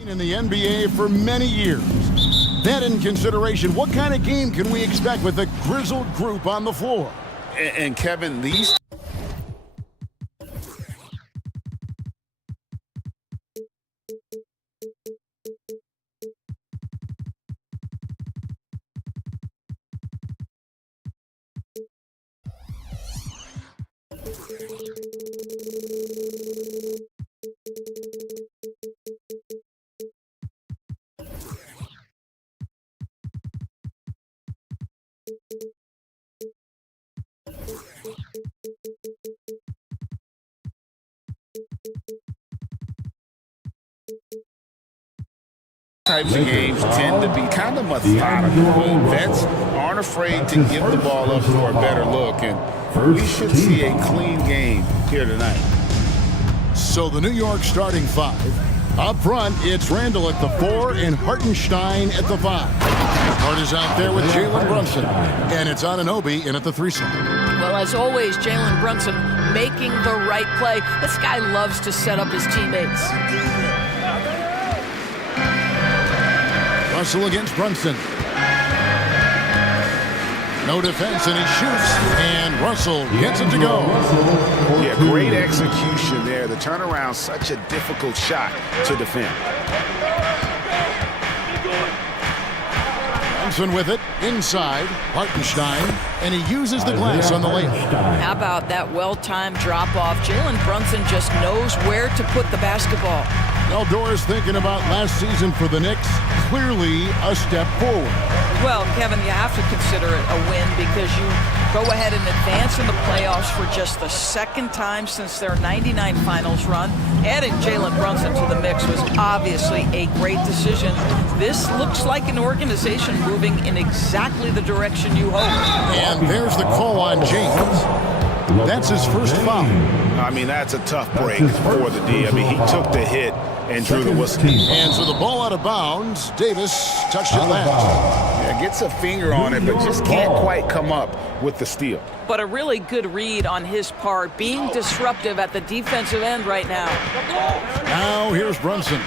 In the NBA for many years. That in consideration, what kind of game can we expect with a grizzled group on the floor? And Kevin, these types of games tend to be kind of methodical. Vets aren't afraid to give the ball up for a better look, and we should see a clean game here tonight. So the New York starting five. Up front, it's Randall at the 4 and Hartenstein at the 5. Hart is out there with Jalen Brunson, and it's Anunoby in at the 3 slot. Well, as always, Jalen Brunson making the right play. This guy loves to set up his teammates. Russell against Brunson. No defense, and he shoots, and Russell gets it to go. Yeah, great execution there. The turnaround, such a difficult shot to defend. Brunson with it, inside, Hartenstein, and he uses the glass on the layup. How about that well-timed drop-off? Jalen Brunson just knows where to put the basketball. Eldor's thinking about last season for the Knicks. Clearly a step forward. Well, Kevin, you have to consider it a win because you go ahead and advance in the playoffs for just the second time since their '99 finals run. Adding Jalen Brunson to the mix was obviously a great decision. This looks like an organization moving in exactly the direction you hope. And there's the call on James. That's his first foul. I mean, that's a tough break for the D. I mean, he took the hit and drew the whistle. And so the ball out of bounds. Davis touched it last. Yeah, gets a finger on it, but just can't quite come up with the steal. But a really good read on his part, being disruptive at the defensive end right now. Now here's Brunson.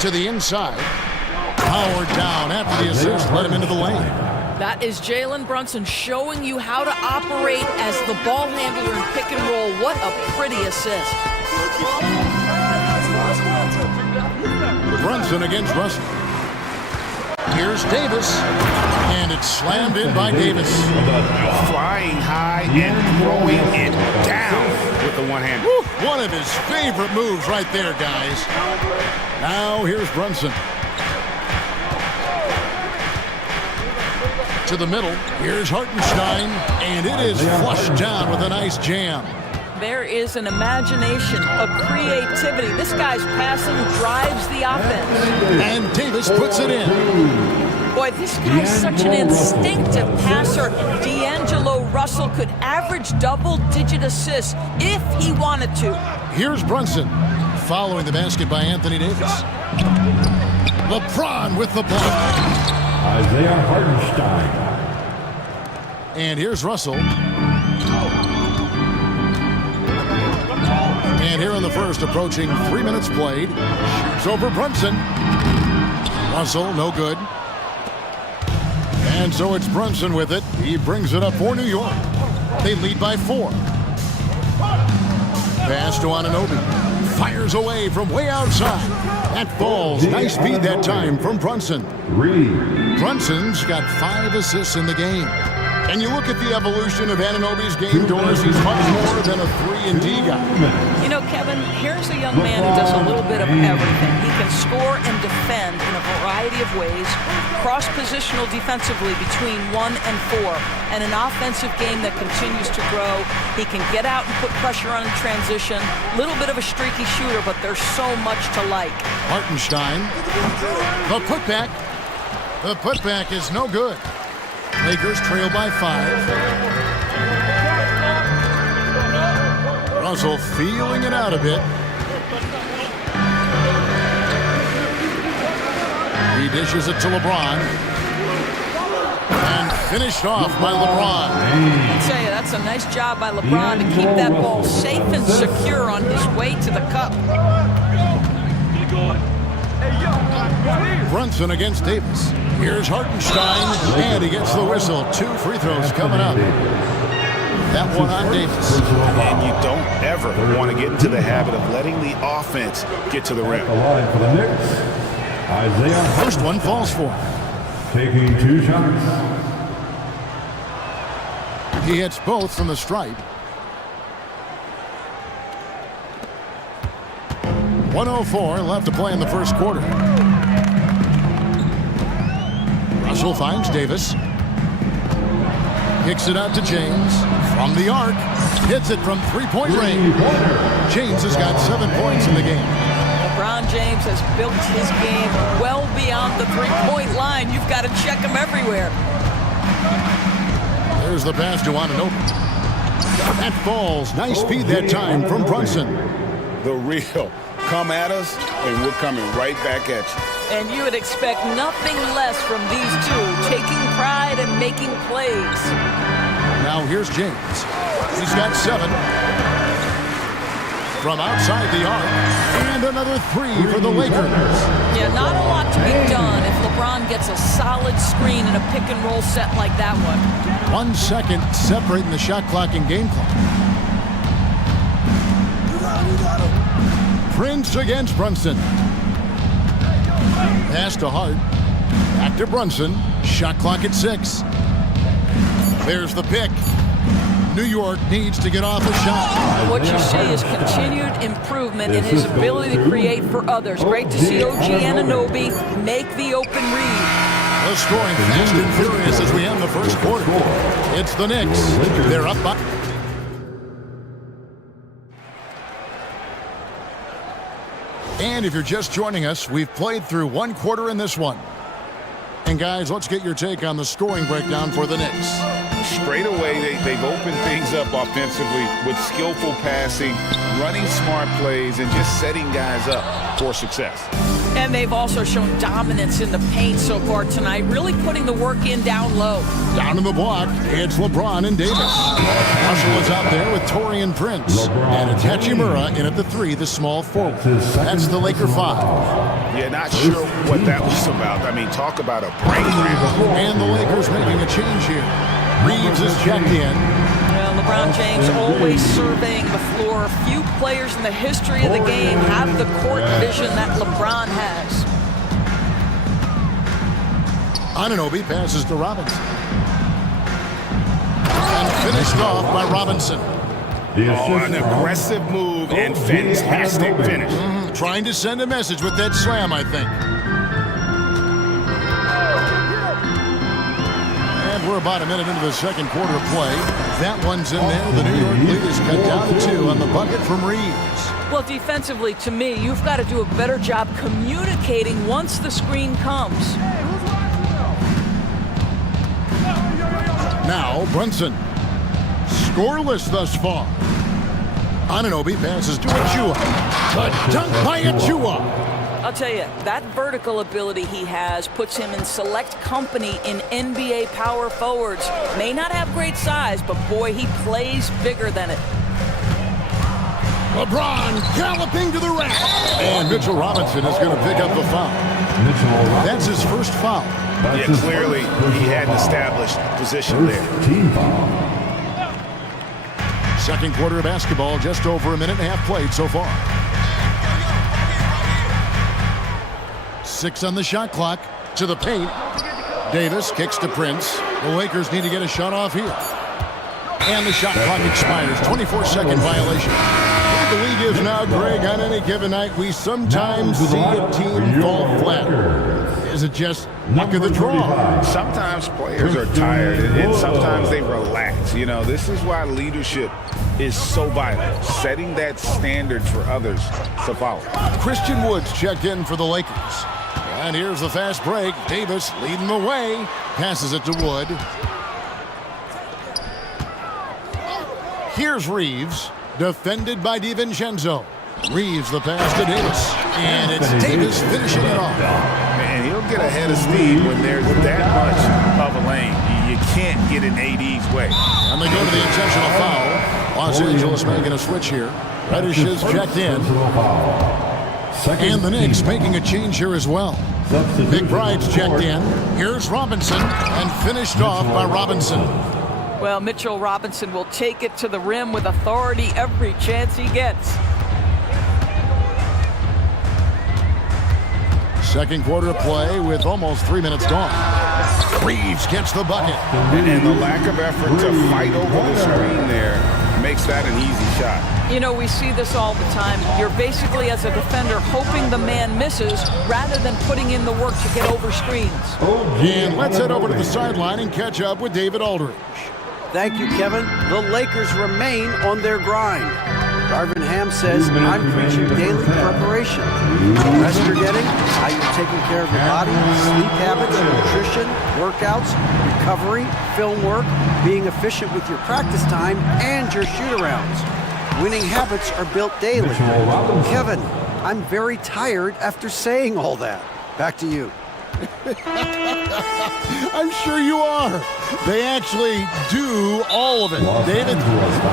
To the inside. Powered down after the assist, let him into the lane. That is Jalen Brunson showing you how to operate as the ball handler in pick and roll. What a pretty assist. Brunson against Russell. Here's Davis, and it's slammed in by Davis. Flying high and throwing it down with the one-hander. One of his favorite moves right there, guys. Now here's Brunson. To the middle, here's Hartenstein, and it is flushed down with a nice jam. There is an imagination, a creativity. This guy's passing drives the offense. And Davis puts it in. Boy, this guy's such an instinctive passer. D'Angelo Russell could average double-digit assists if he wanted to. Here's Brunson, following the basket by Anthony Davis. LeBron with the block. Isaiah Hartenstein. And here's Russell. And here in the first, approaching 3 minutes played. Shoots over Brunson. Russell, no good. And so it's Brunson with it. He brings it up for New York. They lead by 4. Pass to Anunoby. Fires away from way outside. That falls. Nice feed that time from Brunson. Brunson's got 5 assists in the game. And you look at the evolution of Anunoby's game, Doris, he's much more than a 3-and-D guy. You know, Kevin, here's a young man who does a little bit of everything. He can score and defend in a variety of ways, cross-positional defensively between 1 and 4, and an offensive game that continues to grow. He can get out and put pressure on in transition. A little bit of a streaky shooter, but there's so much to like. Hartenstein, the putback. The putback is no good. Lakers trail by 5. Russell feeling it out a bit. He dishes it to LeBron. And finished off by LeBron. I'll tell you, that's a nice job by LeBron to keep that ball safe and secure on his way to the cup. Brunson against Davis. Here's Hartenstein, and he gets the whistle. 2 free throws coming up. That one on Davis. And you don't ever want to get into the habit of letting the offense get to the rim. For the Knicks, Isaiah. First one falls for him. Taking 2 shots. He hits both from the stripe. 1:04 left to play in the first quarter. Russell finds Davis. Kicks it out to James. From the arc. Hits it from three-point range. James has got 7 points in the game. LeBron James has built his game well beyond the three-point line. You've got to check him everywhere. There's the pass to Anunoby. That falls. Nice feed that time from Brunson. The real. Come at us, and we're coming right back at you. And you would expect nothing less from these two, taking pride and making plays. Now here's James. He's got 7. From outside the arc. And another 3 for the Lakers. Yeah, not a lot to be done if LeBron gets a solid screen in a pick-and-roll set like that one. 1 second separating the shot clock and game clock. Prince against Brunson. Pass to Hart. Back to Brunson. Shot clock at 6. There's the pick. New York needs to get off a shot. What you see is continued improvement in his ability to create for others. Great to see OG Anunoby make the open read. The scoring fast and furious as we end the first quarter. It's the Knicks. They're up by... And if you're just joining us, we've played through 1 quarter in this one. And guys, let's get your take on the scoring breakdown for the Knicks. Straight away, they've opened things up offensively with skillful passing, running smart plays, and just setting guys up for success. And they've also shown dominance in the paint so far tonight, really putting the work in down low. Down in the block, it's LeBron and Davis. Russell is out there with Taurean Prince. And it's Hachimura in at the 3, the small forward. That's the Laker 5. Yeah, not sure what that was about. I mean, talk about a break. And the Lakers making a change here. Reeves is checked in. Well, LeBron James always surveying the floor. Few players in the history of the game have the court vision that LeBron has. Anunoby passes to Robinson. And finished off by Robinson. An aggressive move and fantastic finish. Trying to send a message with that slam, I think. And we're about a minute into the second quarter of play. That one's in there. The New York lead is cut down to 2 on the bucket from Reeves. Well, defensively, to me, you've got to do a better job communicating once the screen comes. Now, Brunson. Scoreless thus far. Anunoby passes to Achua. The dunk by Achua. I'll tell you, that vertical ability he has puts him in select company in NBA power forwards. May not have great size, but boy, he plays bigger than it. LeBron galloping to the rack. And Mitchell Robinson is going to pick up the foul. That's his first foul. Yeah, clearly he had an established position there. Team foul. Second quarter of basketball, just over a minute and a half played so far. 6 on the shot clock. To the paint. Davis kicks to Prince. The Lakers need to get a shot off here. And the shot clock expires. 24-second violation. The league is now, Greg, on any given night, we sometimes see a team fall flat. Is it just luck of the draw? Sometimes players are tired, and sometimes they relax. You know, this is why leadership is so vital, setting that standard for others to follow. Christian Woods checked in for the Lakers. And here's the fast break. Davis leading the way. Passes it to Wood. Here's Reeves. Defended by DiVincenzo. Reeves the pass to Davis. And it's Davis finishing it off. Man, he'll get ahead of steam when there's that much of a lane. You can't get in AD's way. And they go to the intentional foul. Los Angeles making a switch here. Reddish is checked in. And the Knicks making a change here as well. McBride's checked in. Here's Robinson, and finished off by Robinson. Well, Mitchell Robinson will take it to the rim with authority every chance he gets. Second quarter of play with almost 3 minutes gone. Reeves gets the bucket. And the lack of effort to fight over the screen there makes that an easy shot. You know, we see this all the time. You're basically, as a defender, hoping the man misses rather than putting in the work to get over screens. And let's head over to the sideline and catch up with David Aldridge. Thank you, Kevin. The Lakers remain on their grind. Darvin Ham says, I'm preaching daily preparation. The rest you're getting, how you're taking care of your body, sleep habits, nutrition, workouts, recovery, film work, being efficient with your practice time, and your shoot-arounds. Winning habits are built daily. Kevin, I'm very tired after saying all that. Back to you. I'm sure you are. They actually do all of it. David,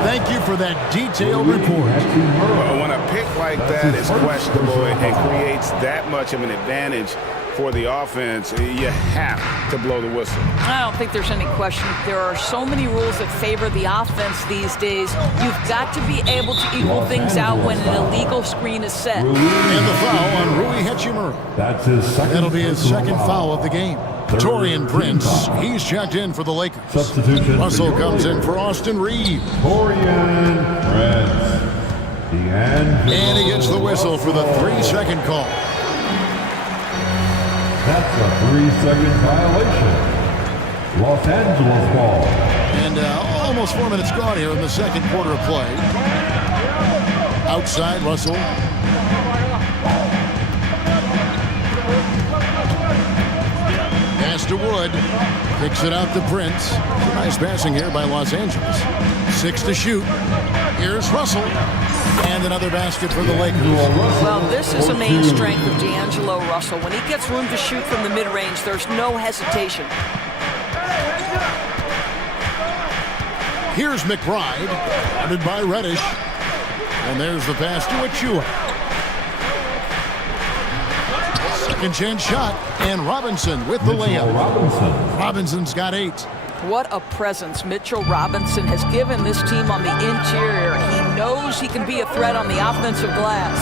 thank you for that detailed report. Well, when a pick like that is questionable and creates that much of an advantage for the offense, you have to blow the whistle. I don't think there's any question. There are so many rules that favor the offense these days. You've got to be able to equal things out when an illegal screen is set. And the foul on Rui Hachimura. That's his second. That'll be his second foul of the game. Torian Prince, he's checked in for the Lakers. Substitution. Russell comes in for Austin Reeves. Torian Prince. And he gets the whistle for the 3-second call. That's a 3-second violation. Los Angeles ball. And almost 4 minutes gone here in the second quarter of play. Outside, Russell. Pass to Wood. Kicks it out to Prince. Nice passing here by Los Angeles. 6 to shoot. Here's Russell. And another basket for the Lakers. Well, this is a main strength of D'Angelo Russell. When he gets room to shoot from the mid-range, there's no hesitation. Here's McBride, guarded by Reddish. And there's the pass to Achua. Second chance shot, and Robinson with the layup. Robinson's got 8. What a presence Mitchell Robinson has given this team on the interior. He knows he can be a threat on the offensive glass.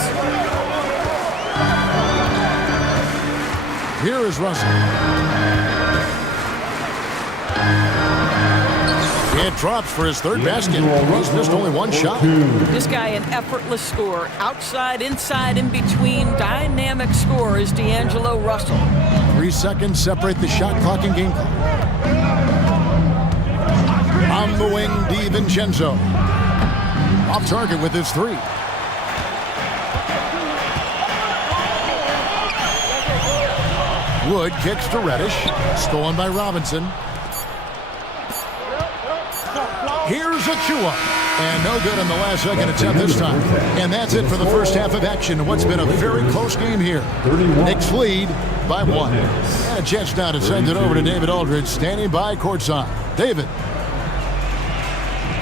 Here is Russell. It drops for his third basket. He's missed only one shot. This guy, an effortless scorer. Outside, inside, in between. Dynamic scorer is D'Angelo Russell. 3 seconds separate the shot clock and game clock. On the wing, DiVincenzo. Off target with his 3. Wood kicks to Reddish. Stolen by Robinson. Here's Achua. And no good on the last second attempt this time. And that's it for the first half of action. What's been a very close game here. Knicks lead by 1. And a chance now to send it over to David Aldridge, standing by courtside. David.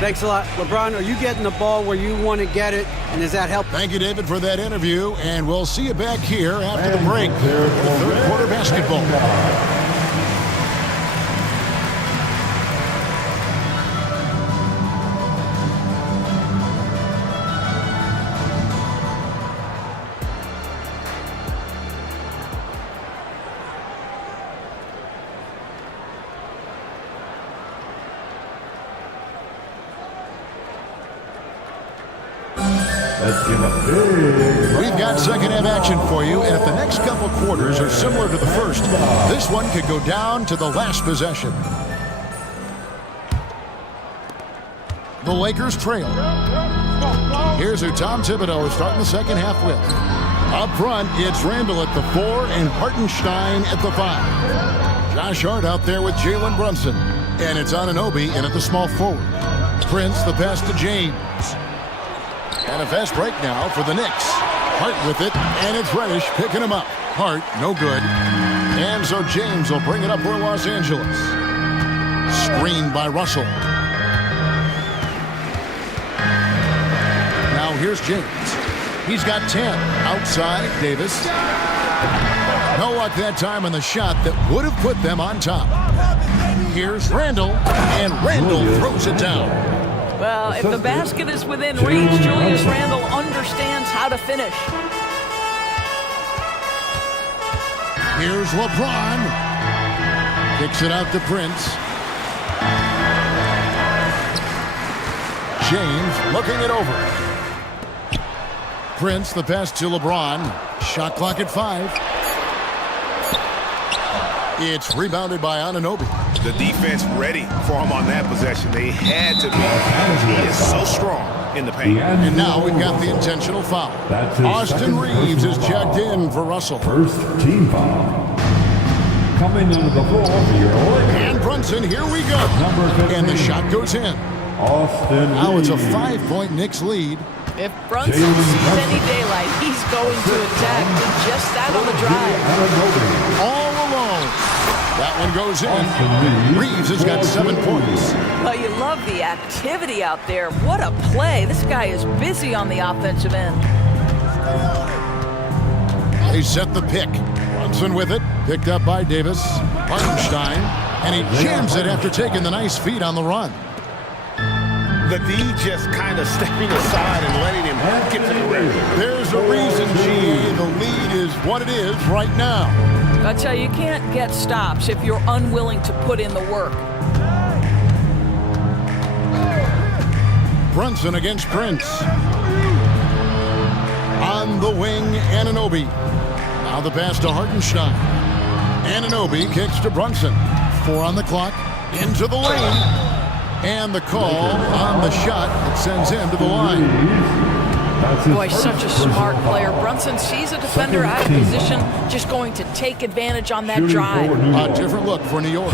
Thanks a lot. LeBron, are you getting the ball where you want to get it, and does that help? Thank you, David, for that interview, and we'll see you back here after the break for the third quarter basketball. We've got second half action for you, and if the next couple quarters are similar to the first, this one could go down to the last possession. The Lakers trail. Here's who Tom Thibodeau is starting the second half with. Up front, it's Randall at the 4 and Hartenstein at the 5. Josh Hart out there with Jalen Brunson. And it's Anunoby in at the small forward. Prince, the pass to James. And a fast break now for the Knicks. Hart with it, and it's Reddish picking him up. Hart, no good. And so James will bring it up for Los Angeles. Screened by Russell. Now here's James. He's got 10. Outside, Davis. No luck that time on the shot that would have put them on top. Here's Randall, and Randall throws it down. Well, if the basket is within reach, Julius Randle understands how to finish. Here's LeBron. Kicks it out to Prince. James looking it over. Prince, the pass to LeBron. Shot clock at 5. It's rebounded by Anunoby. The defense ready for him on that possession. They had to be. He is so strong in the paint. And now we've got the intentional foul. Austin Reeves is checked in for Russell. First team foul. Coming onto the floor for your Lakers. And Brunson, here we go. And the shot goes in. Austin Now it's a Reeves. 5-point Knicks lead. If Brunson sees any daylight, he's going to attack. Did just that on the drive. All alone. That one goes in. Reeves has got 7 points. Well, you love the activity out there. What a play. This guy is busy on the offensive end. They set the pick. Brunson with it. Picked up by Davis. Hartenstein. And he jams it after taking the nice feed on the run. The D just kind of stepping aside and letting him get to the rim. There's a reason, GA. The lead is what it is right now. I tell you, you can't get stops if you're unwilling to put in the work. Brunson against Prince. On the wing, Anunoby. Now the pass to Hartenstein. Anunoby kicks to Brunson. 4 on the clock. Into the lane. And the call on the shot that sends him to the line. Boy, such a smart player. Brunson sees a defender out of position, just going to take advantage on that drive. A different look for New York.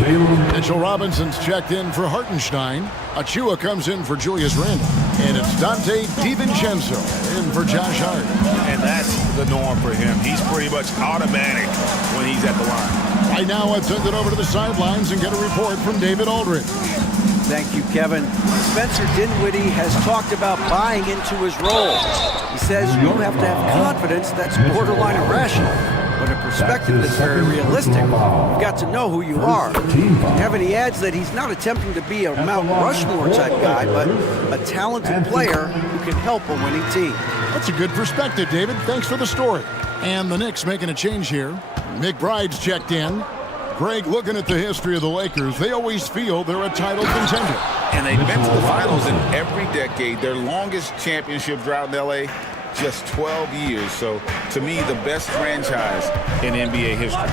Mitchell Robinson's checked in for Hartenstein. Achua comes in for Julius Randle. And it's Dante DiVincenzo in for Josh Hart. And that's the norm for him. He's pretty much automatic when he's at the line. Right now, I've sent it over to the sidelines and get a report from David Aldridge. Thank you, Kevin. Spencer Dinwiddie has talked about buying into his role. He says you don't have to have confidence that's borderline irrational, but a perspective that's very realistic. You've got to know who you are. Kevin, he adds that he's not attempting to be a Mount Rushmore type guy, but a talented player who can help a winning team. That's a good perspective, David. Thanks for the story. And the Knicks making a change here. McBride's checked in. Greg, looking at the history of the Lakers, they always feel they're a title contender. And they've been to the finals in every decade. Their longest championship drought in L.A., just 12 years. So, to me, the best franchise in NBA history.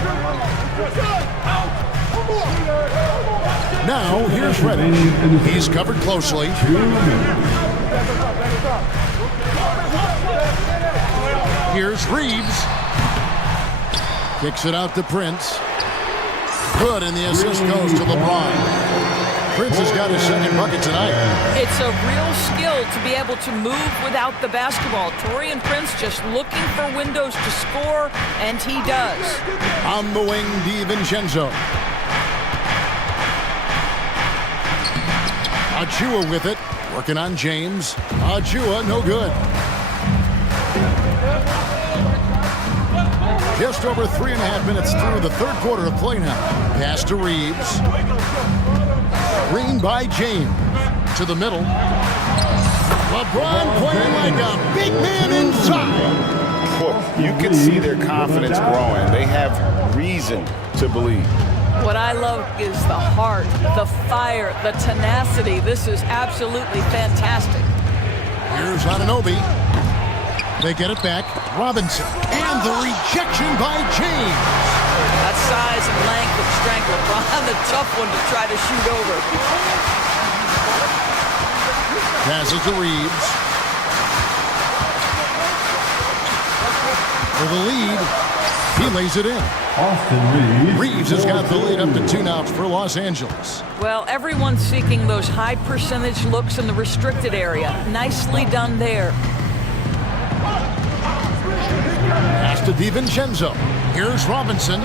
Now, here's Reddish. He's covered closely. Here's Reeves. Kicks it out to Prince. Good, and the assist goes to LeBron. Prince has got his second bucket tonight. It's a real skill to be able to move without the basketball. Taurean Prince just looking for windows to score, and he does. On the wing, DiVincenzo. Achua with it, working on James. Achua, no good. Just over 3.5 minutes through the third quarter of play now. Pass to Reeves. Screen by James. To the middle. LeBron playing like a big man inside. Boy, you can see their confidence growing. They have reason to believe. What I love is the heart, the fire, the tenacity. This is absolutely fantastic. Here's Anunoby. They get it back. Robinson. And the rejection by James. That size and length and strength. LeBron, the tough one to try to shoot over. Passes to Reeves. For the lead. He lays it in. Austin Reeves. Reeves has got the lead up to 2 now for Los Angeles. Well, everyone's seeking those high percentage looks in the restricted area. Nicely done there. Pass to DiVincenzo. Here's Robinson.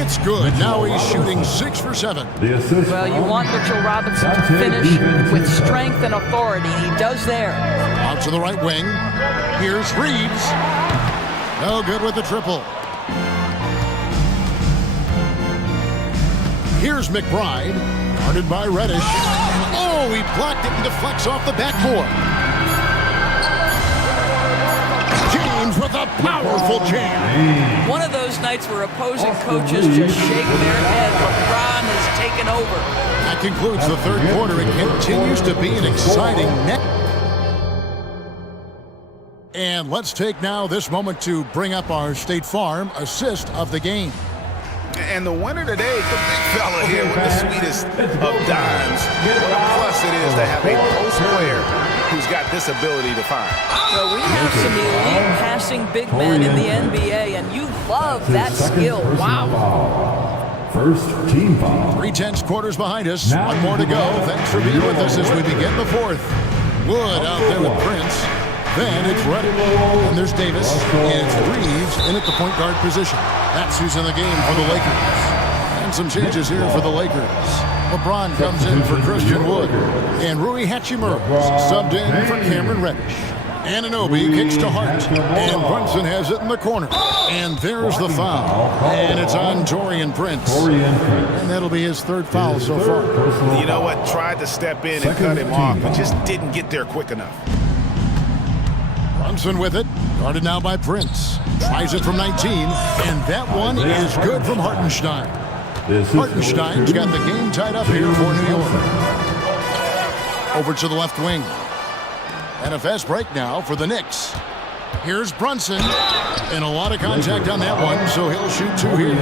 It's good. Now he's shooting 6 for 7. Well, you want Mitchell Robinson to finish with strength and authority. He does there. Out to the right wing. Here's Reeves. No good with the triple. Here's McBride. Guarded by Reddish. Oh, he blocked it and deflects off the backboard. James with a powerful jam. One of those nights where opposing coaches just shake their head. LeBron has taken over. That concludes the third quarter. It continues to be an exciting net. And let's take now this moment to bring up our State Farm assist of the game. And the winner today, the big fella here with the sweetest of dimes. What a plus it is to have a post player who's got this ability to find. Well, we have some elite passing big men in the NBA, and you love that skill. Wow. First team foul. 3/10 quarters behind us. One more to go. Thanks for being with us as we begin the fourth. Wood out there with Prince. Then it's Reddish. And there's Davis. It's Reeves in at the point guard position. That's who's in the game for the Lakers. And some changes here for the Lakers. LeBron comes in for Christian Wood. And Rui Hachimura subbed in for Cameron Reddish. Anunoby kicks to Hart. And Brunson has it in the corner. And there's the foul. And it's on Taurean Prince. And that'll be his third foul so far. You know what? Tried to step in and cut him off, but just didn't get there quick enough. Brunson with it. Guarded now by Prince. Tries it from 19. And that one is good from Hartenstein. Hartenstein's got the game tied up here for New York. Over to the left wing. And a fast break now for the Knicks. Here's Brunson. And a lot of contact on that one, so he'll shoot two here.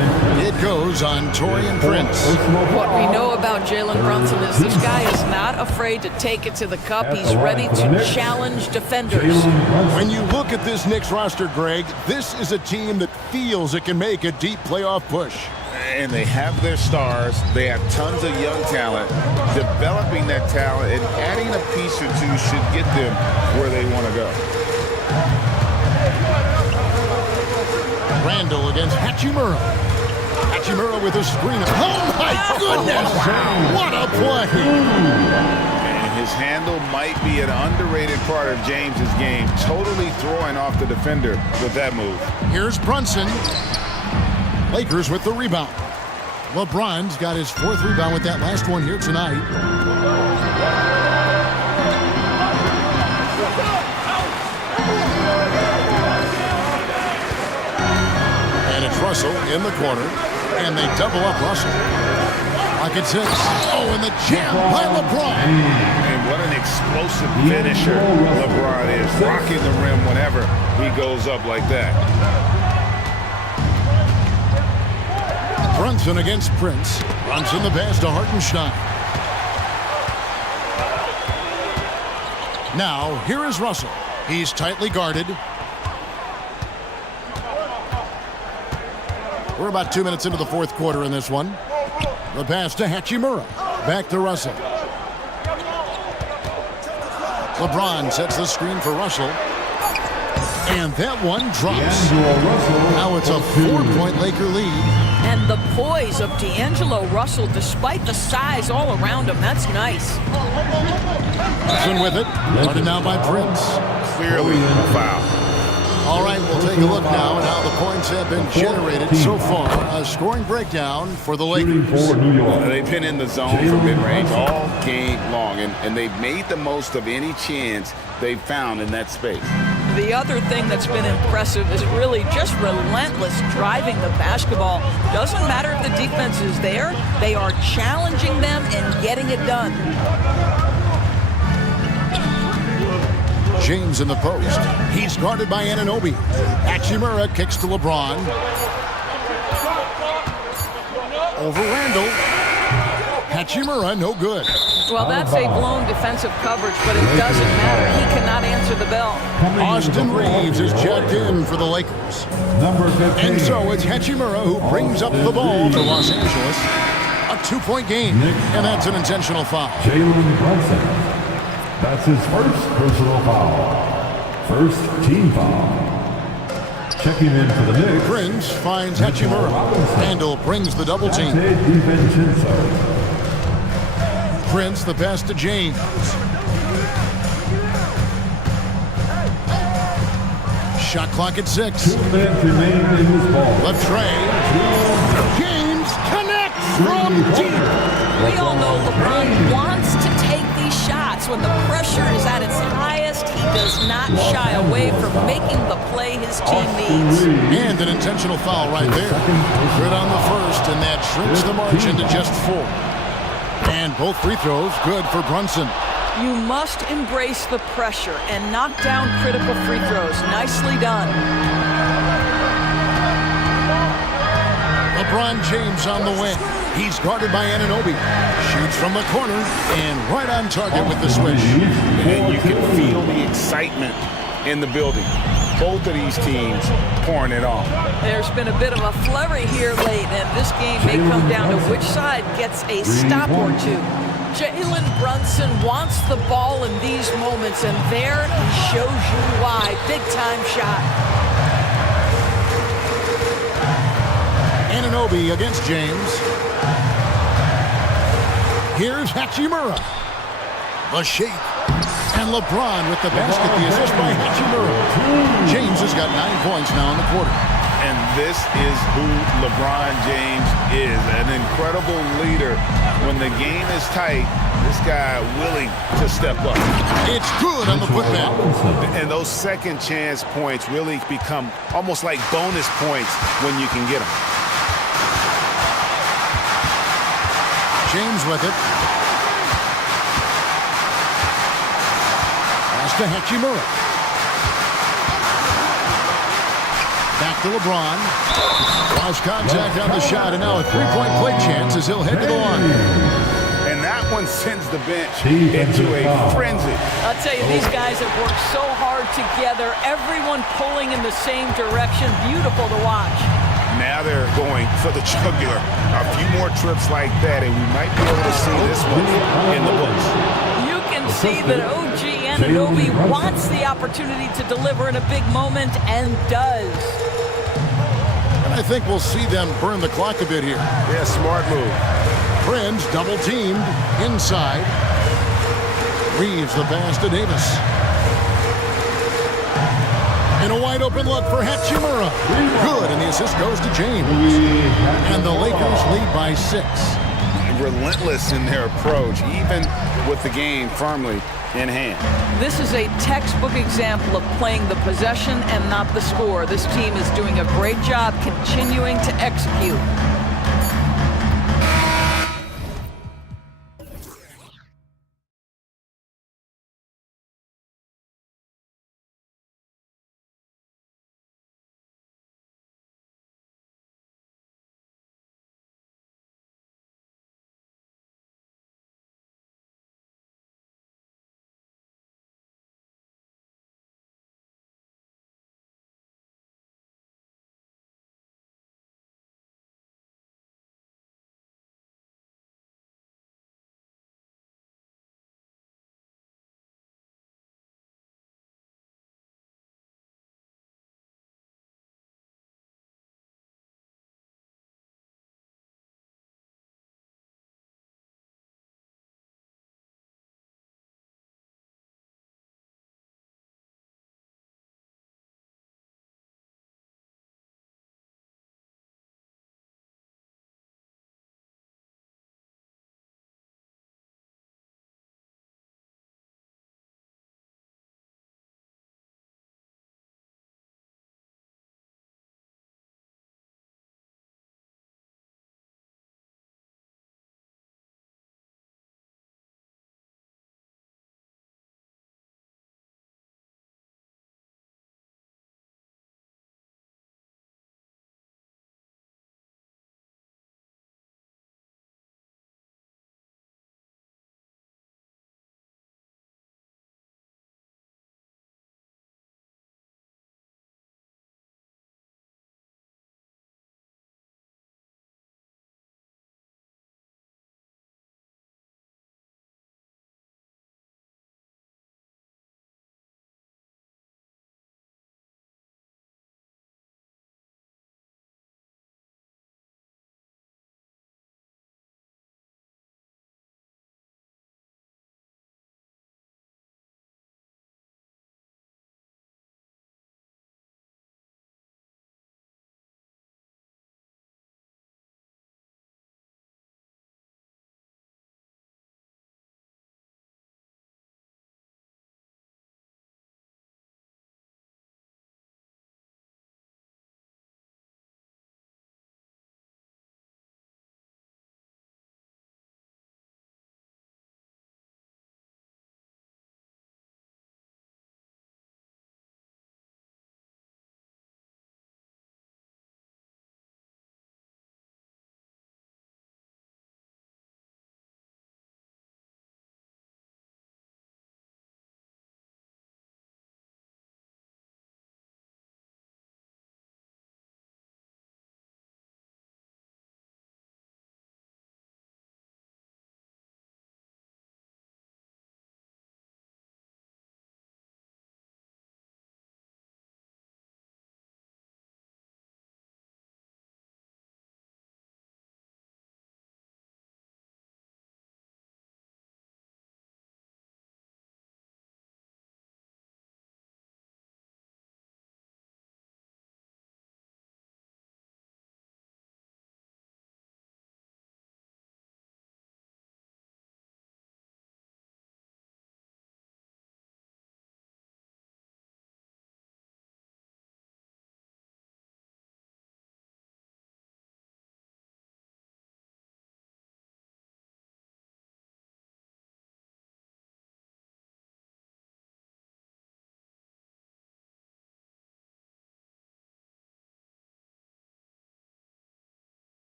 It goes on Taurean Prince. What we know about Jalen Brunson is this guy is not afraid to take it to the cup. He's ready to challenge defenders. When you look at this Knicks roster, Greg, this is a team that feels it can make a deep playoff push. And they have their stars. They have tons of young talent. Developing that talent and adding a piece or two should get them where they want to go. Randall against Hachimura. Hachimura with a screen. Oh my goodness! What a play! And his handle might be an underrated part of James's game. Totally throwing off the defender with that move. Here's Brunson. Lakers with the rebound. LeBron's got his fourth rebound with that last one here tonight. And it's Russell in the corner. And they double up Russell. Pocket six. Oh, and the jam by LeBron. And what an explosive finisher LeBron is. Rocking the rim whenever he goes up like that. Brunson against Prince. Brunson the pass to Hartenstein. Now, here is Russell. He's tightly guarded. We're about 2 minutes into the fourth quarter in this one. The pass to Hachimura. Back to Russell. LeBron sets the screen for Russell. And that one drops. Now it's a 4-point Laker lead. And the poise of D'Angelo Russell, despite the size all around him, that's nice. Brunson with it. Guarded now by Prince. Clearly a foul. All right, we'll take a look now at how the points have been generated so far. A scoring breakdown for the Lakers. They've been in the zone for mid-range all game long, and they've made the most of any chance they've found in that space. The other thing that's been impressive is really just relentless driving the basketball. Doesn't matter if the defense is there, they are challenging them and getting it done. James in the post. He's guarded by Anunoby. Hachimura kicks to LeBron. Over Randall. Hachimura, no good. Well, that's a blown defensive coverage, but it doesn't matter. He cannot answer the bell. Austin Reeves is checked in for the Lakers. And so it's Hachimura who brings up the ball for Los Angeles. A 2-point game, and that's an intentional foul. Jalen Brunson. That's his first personal foul. First team foul. Checking in for the Knicks. Prince finds Hachimura. Randall brings the double team. Prince the pass to James. Shot clock at 6. 2 minutes remaining in this ball. Left tray. James connects from deep. We all know LeBron wants to take these shots. When the pressure is at its highest, he does not shy away from making the play his team needs. And an intentional foul right there. Good on the first, and that shrinks the margin to just 4. And both free throws good for Brunson. You must embrace the pressure and knock down critical free throws. Nicely done. LeBron James on the wing. He's guarded by Anunoby. Shoots from the corner and right on target with the swish. And you can feel the excitement in the building. Both of these teams pouring it on. There's been a bit of a flurry here late, and this game may come down to which side gets a stop or two. Jalen Brunson wants the ball in these moments, and there he shows you why. Big-time shot. Anunoby against James. Here's Hachimura. The shake. And LeBron with the basket, the assist by Hachimura. James has got 9 points now in the quarter. And this is who LeBron James is, an incredible leader. When the game is tight, this guy willing to step up. It's good on the putback. And those second chance points really become almost like bonus points when you can get them. James with it. Pass to Hachimura. Back to LeBron. Lost contact on the shot, and now a three-point play chance as he'll head to the line. And that one sends the bench into a frenzy. I'll tell you, these guys have worked so hard together. Everyone pulling in the same direction. Beautiful to watch. Now they're going for the jugular. A few more trips like that, and we might be able to see this one in the books. You can see that OG Anunoby wants the opportunity to deliver in a big moment, and does. And I think we'll see them burn the clock a bit here. Yeah, smart move. Friends double-teamed inside. Reeves the pass to Davis. And a wide-open look for Hachimura. Good, and the assist goes to James. And the Lakers lead by 6. Relentless in their approach, even with the game firmly in hand. This is a textbook example of playing the possession and not the score. This team is doing a great job continuing to execute.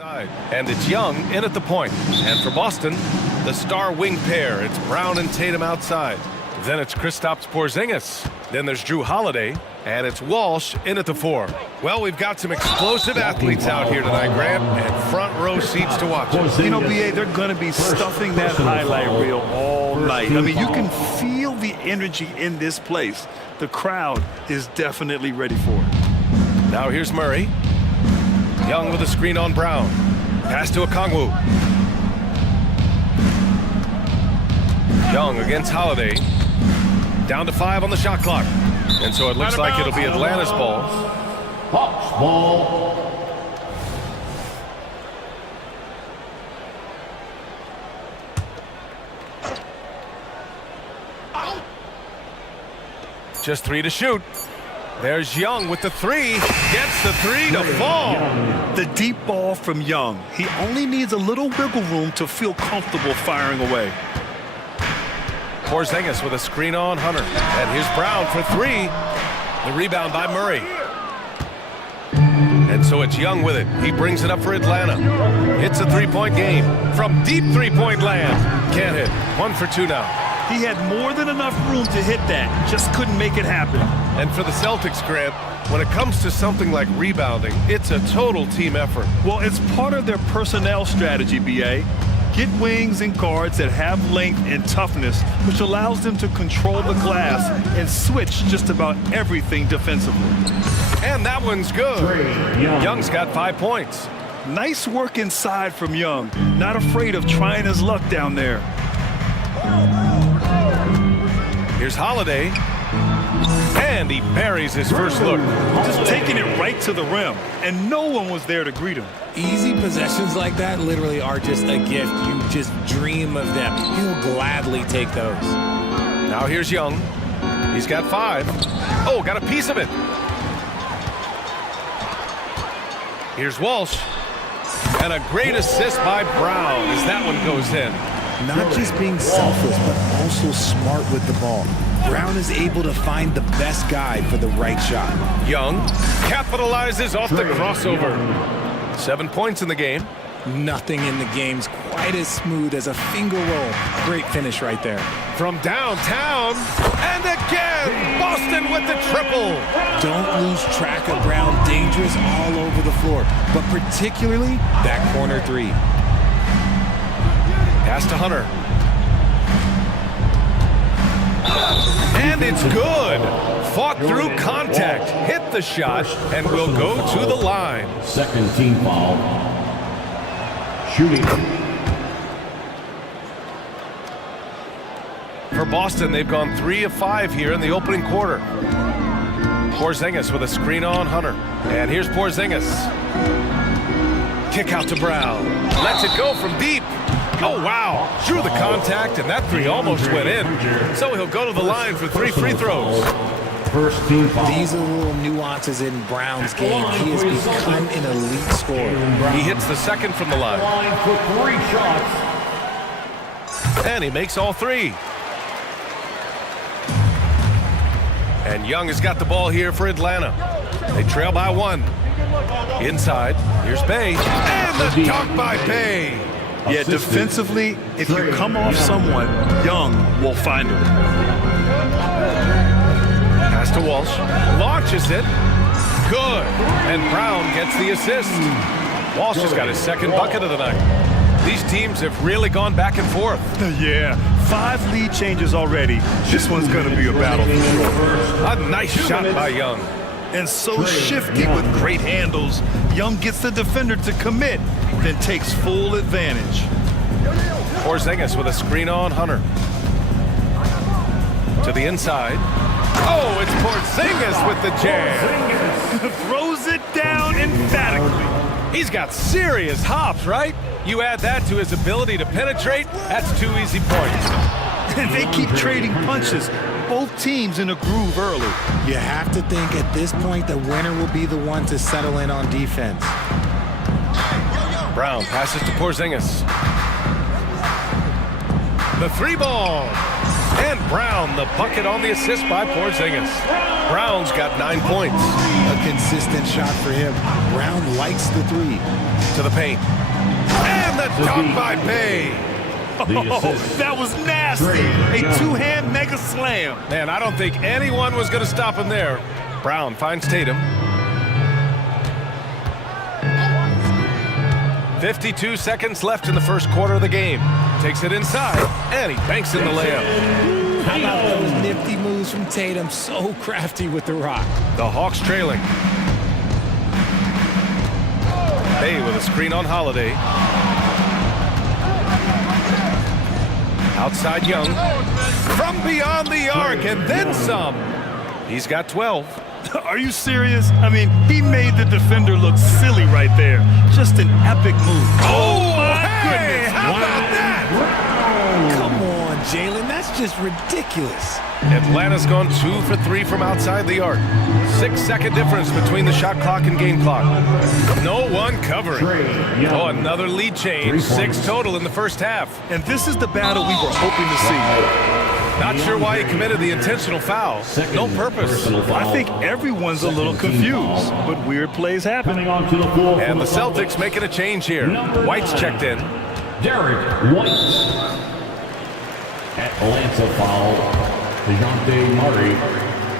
And it's Young in at the point. And for Boston, the star wing pair. It's Brown and Tatum outside. Then it's Kristaps Porzingis. Then there's Drew Holiday. And it's Walsh in at the 4. Well, we've got some explosive athletes out here tonight, Grant, and front row seats to watch it. You know, BA, they're going to be stuffing that highlight reel all night. I mean, you can feel the energy in this place. The crowd is definitely ready for it. Now here's Murray. Young with a screen on Brown. Pass to Okongwu. Young against Holiday. Down to 5 on the shot clock. And so it looks like it'll be Atlanta's ball. Hawks ball. Just 3 to shoot. There's Young with the 3. Gets the 3 to fall. The deep ball from Young. He only needs a little wiggle room to feel comfortable firing away. Porzingis with a screen on Hunter. And here's Brown for 3. The rebound by Murray. And so it's Young with it. He brings it up for Atlanta. It's a 3-point game from deep 3-point land. Can't hit. 1 for 2 now. He had more than enough room to hit that. Just couldn't make it happen. And for the Celtics, Grant, when it comes to something like rebounding, it's a total team effort. Well, it's part of their personnel strategy, BA. Get wings and guards that have length and toughness, which allows them to control the glass and switch just about everything defensively. And that one's good. Young's got 5 points. Nice work inside from Young. Not afraid of trying his luck down there. Here's Holiday. And he buries his first look. Just taking it right to the rim, and no one was there to greet him. Easy possessions like that literally are just a gift. You just dream of them. He'll gladly take those. Now here's Young. He's got 5. Oh, got a piece of it. Here's Walsh. And a great assist by Brown as that one goes in. Not just being selfless, but also smart with the ball. Brown is able to find the best guy for the right shot. Young capitalizes off the crossover. 7 points in the game. Nothing in the game's quite as smooth as a finger roll. Great finish right there. From downtown, and again, Boston with the triple. Don't lose track of Brown. Dangerous all over the floor, but particularly that corner 3. Pass to Hunter. And it's good. Fought through contact, hit the shot, and will go to the line. Second team foul. Shooting. For Boston, they've gone 3 of 5 here in the opening quarter. Porzingis with a screen on Hunter. And here's Porzingis. Kick out to Brown. Lets it go from deep. Oh, wow. Through the contact, and that 3 almost went in. So he'll go to the line for 3 free throws. First team foul. These are little nuances in Brown's game. He has become an elite scorer. He hits the second from the line. For 3 shots. And he makes all 3. And Young has got the ball here for Atlanta. They trail by 1. Inside, here's Bay. And the dunk by Bay. Yeah, defensively, if you come off someone, Young will find him. Pass to Walsh. Launches it. Good. And Brown gets the assist. Walsh has got his second bucket of the night. These teams have really gone back and forth. Yeah, 5 lead changes already. This one's going to be a battle for sure. A nice shot by Young. And so shifty with great handles. Young gets the defender to commit, then takes full advantage. Porzingis with a screen on Hunter. To the inside. Oh, it's Porzingis with the jam. Throws it down emphatically. He's got serious hops, right? You add that to his ability to penetrate, that's 2 easy points. And they keep trading punches. Both teams in a groove early. You have to think at this point the winner will be the one to settle in on defense. Brown passes to Porzingis. The 3 ball. And Brown, the bucket on the assist by Porzingis. Brown's got 9 points. A consistent shot for him. Brown likes the three. To the paint. And the dunk by Bay. Oh, that was nasty. A two-hand mega slam. Man, I don't think anyone was going to stop him there. Brown finds Tatum. 52 seconds left in the first quarter of the game. Takes it inside, and he banks in the layup. How about those nifty moves from Tatum? So crafty with the rock. The Hawks trailing. Bay with a screen on Holiday. Outside Young. From beyond the arc, and then some. He's got 12. Are you serious? I mean, he made the defender look silly right there. Just an epic move. Oh, my goodness. How about that? Come on, Jalen. That's just ridiculous. Atlanta's gone 2 for 3 from outside the arc. 6-second difference between the shot clock and game clock. No one covering. Oh, another lead change. 6 total in the first half. And this is the battle we were hoping to see. Not sure why he committed the intentional foul. No purpose. I think everyone's a little confused, but weird plays happen. And the Celtics making a change here. White's checked in. Derek White. Atlanta foul. DeJounte Murray.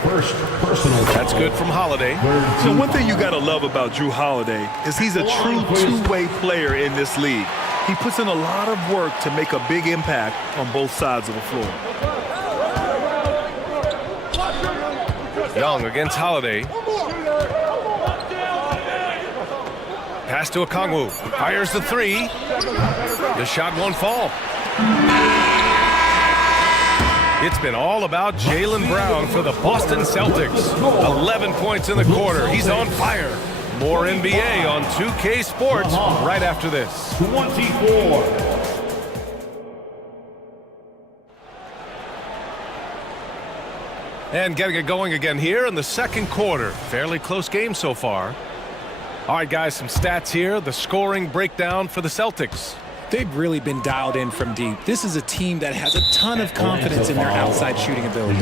First personal foul. That's good from Holiday. So one thing you got to love about Drew Holiday is he's a true two-way player in this league. He puts in a lot of work to make a big impact on both sides of the floor. Young against Holiday. Pass to Okongwu. Fires the three. The shot won't fall. It's been all about Jaylen Brown for the Boston Celtics. 11 points in the quarter. He's on fire. More NBA on 2K Sports right after this. 24. And getting it going again here in the second quarter. Fairly close game so far. All right, guys, some stats here. The scoring breakdown for the Celtics. They've really been dialed in from deep. This is a team that has a ton of confidence in their outside shooting ability.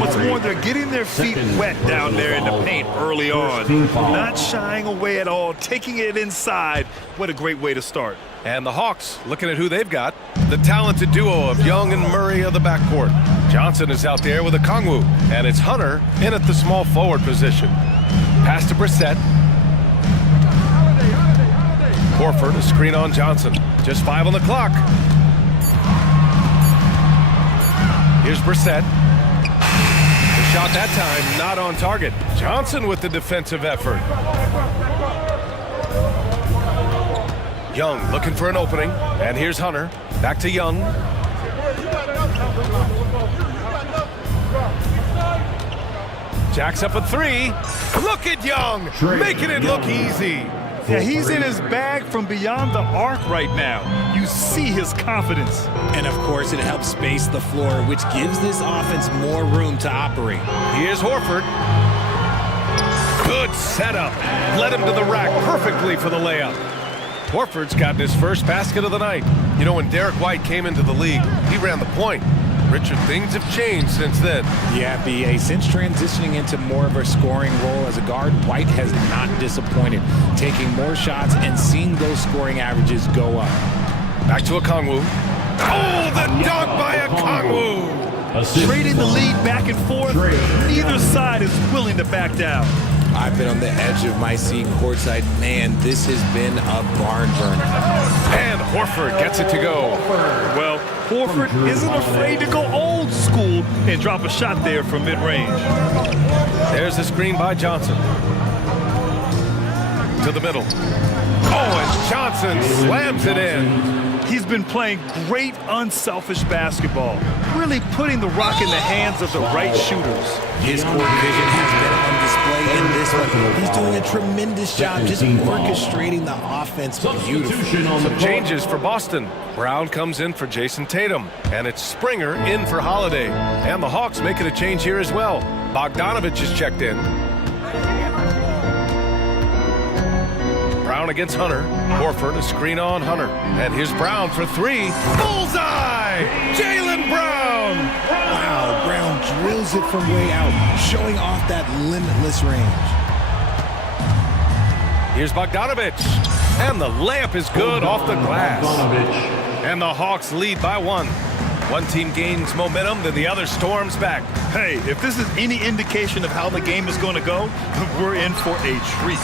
What's more, they're getting their feet wet down there in the paint early on. Not shying away at all, taking it inside. What a great way to start. And the Hawks, looking at who they've got. The talented duo of Young and Murray of the backcourt. Johnson is out there with Okongwu, and it's Hunter in at the small forward position. Pass to Brissett. Horford, a screen on Johnson. Just 5 on the clock. Here's Brissett. The shot that time not on target. Johnson with the defensive effort. Young looking for an opening. And here's Hunter. Back to Young. Jacks up a three. Look at Young, making it look easy. Yeah, he's in his bag from beyond the arc right now. You see his confidence. And of course, it helps space the floor, which gives this offense more room to operate. Here's Horford. Good setup. Led him to the rack perfectly for the layup. Horford's gotten his first basket of the night. You know, when Derek White came into the league, he ran the point. Richard, things have changed since then. Yeah, B.A. Since transitioning into more of a scoring role as a guard, White has not disappointed, taking more shots and seeing those scoring averages go up. Back to Okongwu. Oh, the dunk by Okongwu! Trading the lead back and forth, neither side is willing to back down. I've been on the edge of my seat courtside. Man, this has been a barn burner. And Horford gets it to go. Well, Horford isn't afraid to go old school and drop a shot there from mid-range. There's a screen by Johnson. To the middle. Oh, and Johnson slams it in. He's been playing great unselfish basketball, really putting the rock in the hands of the right shooters. His court vision has been on display in this one. He's doing a tremendous job just orchestrating the offense beautifully. Some changes for Boston. Brown comes in for Jason Tatum, and it's Springer in for Holiday. And the Hawks making a change here as well. Bogdanovich is checked in. Brown against Hunter. Horford a screen on Hunter. And here's Brown for three. Bullseye! Jaylen Brown! Wow, Brown drills it from way out, showing off that limitless range. Here's Bogdanović. And the layup is good off the glass. And the Hawks lead by one. One team gains momentum, then the other storms back. Hey, if this is any indication of how the game is going to go, we're in for a treat.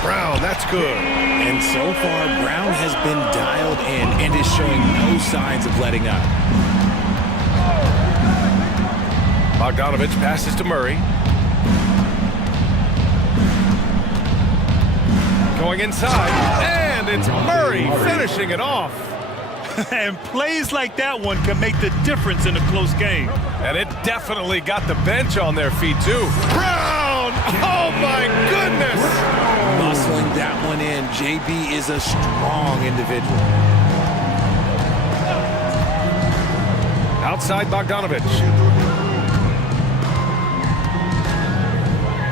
Brown, that's good. And so far, Brown has been dialed in and is showing no signs of letting up. Bogdanović passes to Murray. Going inside, and it's Murray finishing it off. And plays like that one can make the difference in a close game. And it definitely got the bench on their feet, too. Brown! Oh, my goodness! Muscling that one in. JB is a strong individual. Outside Bogdanović.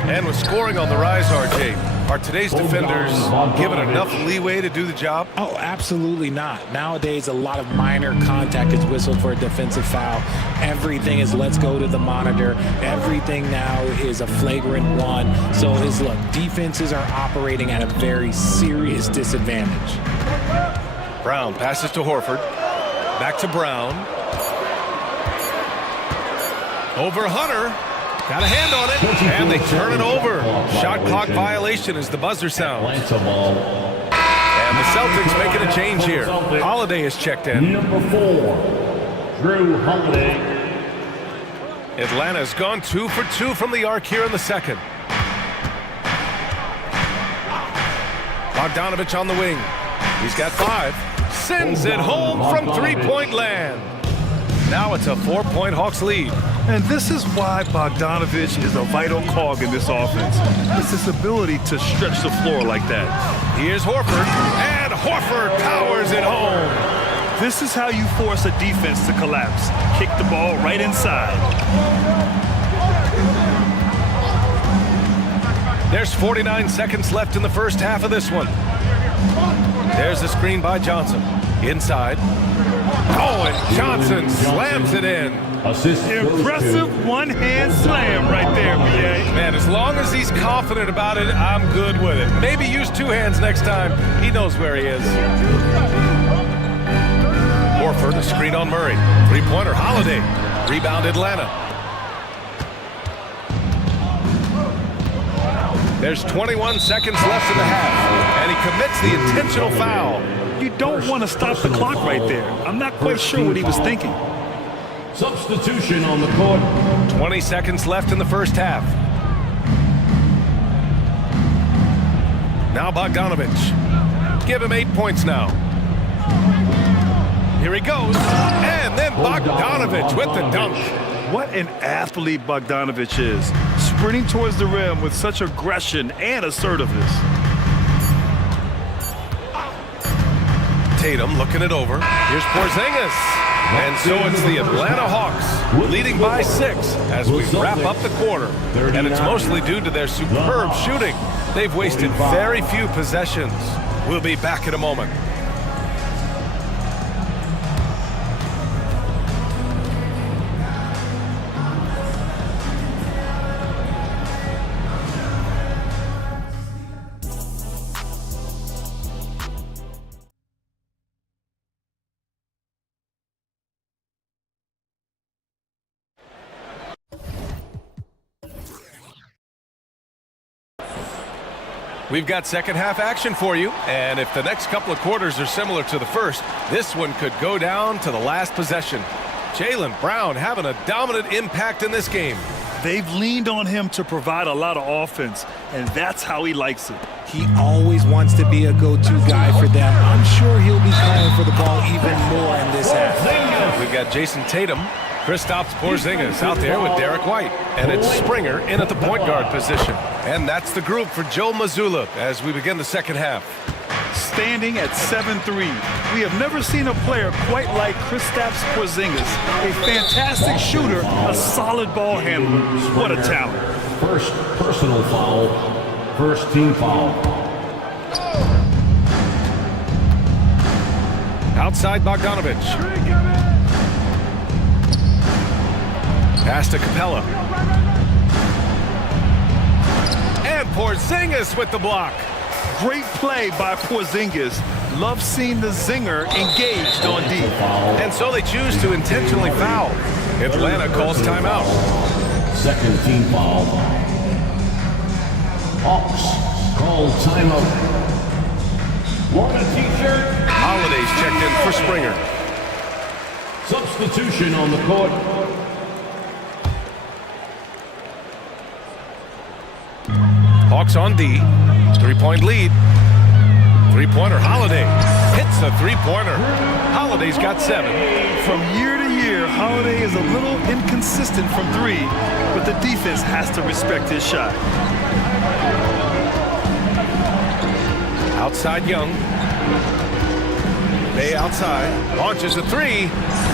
And with scoring on the rise, RJ. Are today's defenders given enough leeway to do the job? Oh, absolutely not. Nowadays, a lot of minor contact is whistled for a defensive foul. Everything is let's go to the monitor. Everything now is a flagrant one. So look, defenses are operating at a very serious disadvantage. Brown passes to Horford. Back to Brown. Over Hunter. Got a hand on it, and they turn it over. Shot clock violation as the buzzer sounds. And the Celtics making a change here. Holiday is checked in. Number 4, Drew Holiday. Atlanta's gone 2 for 2 from the arc here in the second. Bogdanović on the wing. He's got 5. Sends it home from three-point land. Now it's a 4-point Hawks lead. And this is why Bogdanović is a vital cog in this offense. It's his ability to stretch the floor like that. Here's Horford, and Horford powers it home. This is how you force a defense to collapse. Kick the ball right inside. There's 49 seconds left in the first half of this one. There's the screen by Johnson. Inside. Oh, and Johnson slams it in. Impressive one-hand slam right there, BA. Man, as long as he's confident about it, I'm good with it. Maybe use 2 hands next time. He knows where he is. Horford, a screen on Murray. Three-pointer, Holiday. Rebound, Atlanta. There's 21 seconds left in the half, and he commits the intentional foul. You don't want to stop the clock right there. I'm not quite sure what he was thinking. Substitution on the court. 20 seconds left in the first half. Now Bogdanović. Give him 8 points now. Here he goes. And then Bogdanović with the dunk. What an athlete Bogdanović is. Sprinting towards the rim with such aggression and assertiveness. Tatum looking it over. Here's Porzingis. And so it's the Atlanta Hawks leading by 6 as we wrap up the quarter. And it's mostly due to their superb shooting. They've wasted very few possessions. We'll be back in a moment. We've got second half action for you, and if the next couple of quarters are similar to the first, this one could go down to the last possession. Jaylen Brown having a dominant impact in this game. They've leaned on him to provide a lot of offense, and that's how he likes it. He always wants to be a go-to guy for them. I'm sure he'll be calling for the ball even more in this half. We've got Jason Tatum. Kristaps Porzingis out there with Derek White. And it's Springer in at the point guard position. And that's the group for Joe Mazzulla as we begin the second half. Standing at 7'3", we have never seen a player quite like Kristaps Porzingis. A fantastic shooter, a solid ball handler. What a talent. First personal foul, first team foul. Outside Bogdanovich. Pass to Capella. And Porzingis with the block. Great play by Porzingis. Love seeing the zinger engaged on D. And so they choose to intentionally foul. Atlanta calls timeout. Second team foul. Hawks call timeout. Want a t-shirt? Holiday's checked in for Springer. Substitution on the court. Hawks on D. 3-point lead. Three-pointer, Holiday. Hits a three-pointer. Holiday's got 7. From year to year, Holiday is a little inconsistent from 3, but the defense has to respect his shot. Outside Young. Bay outside. Launches a 3.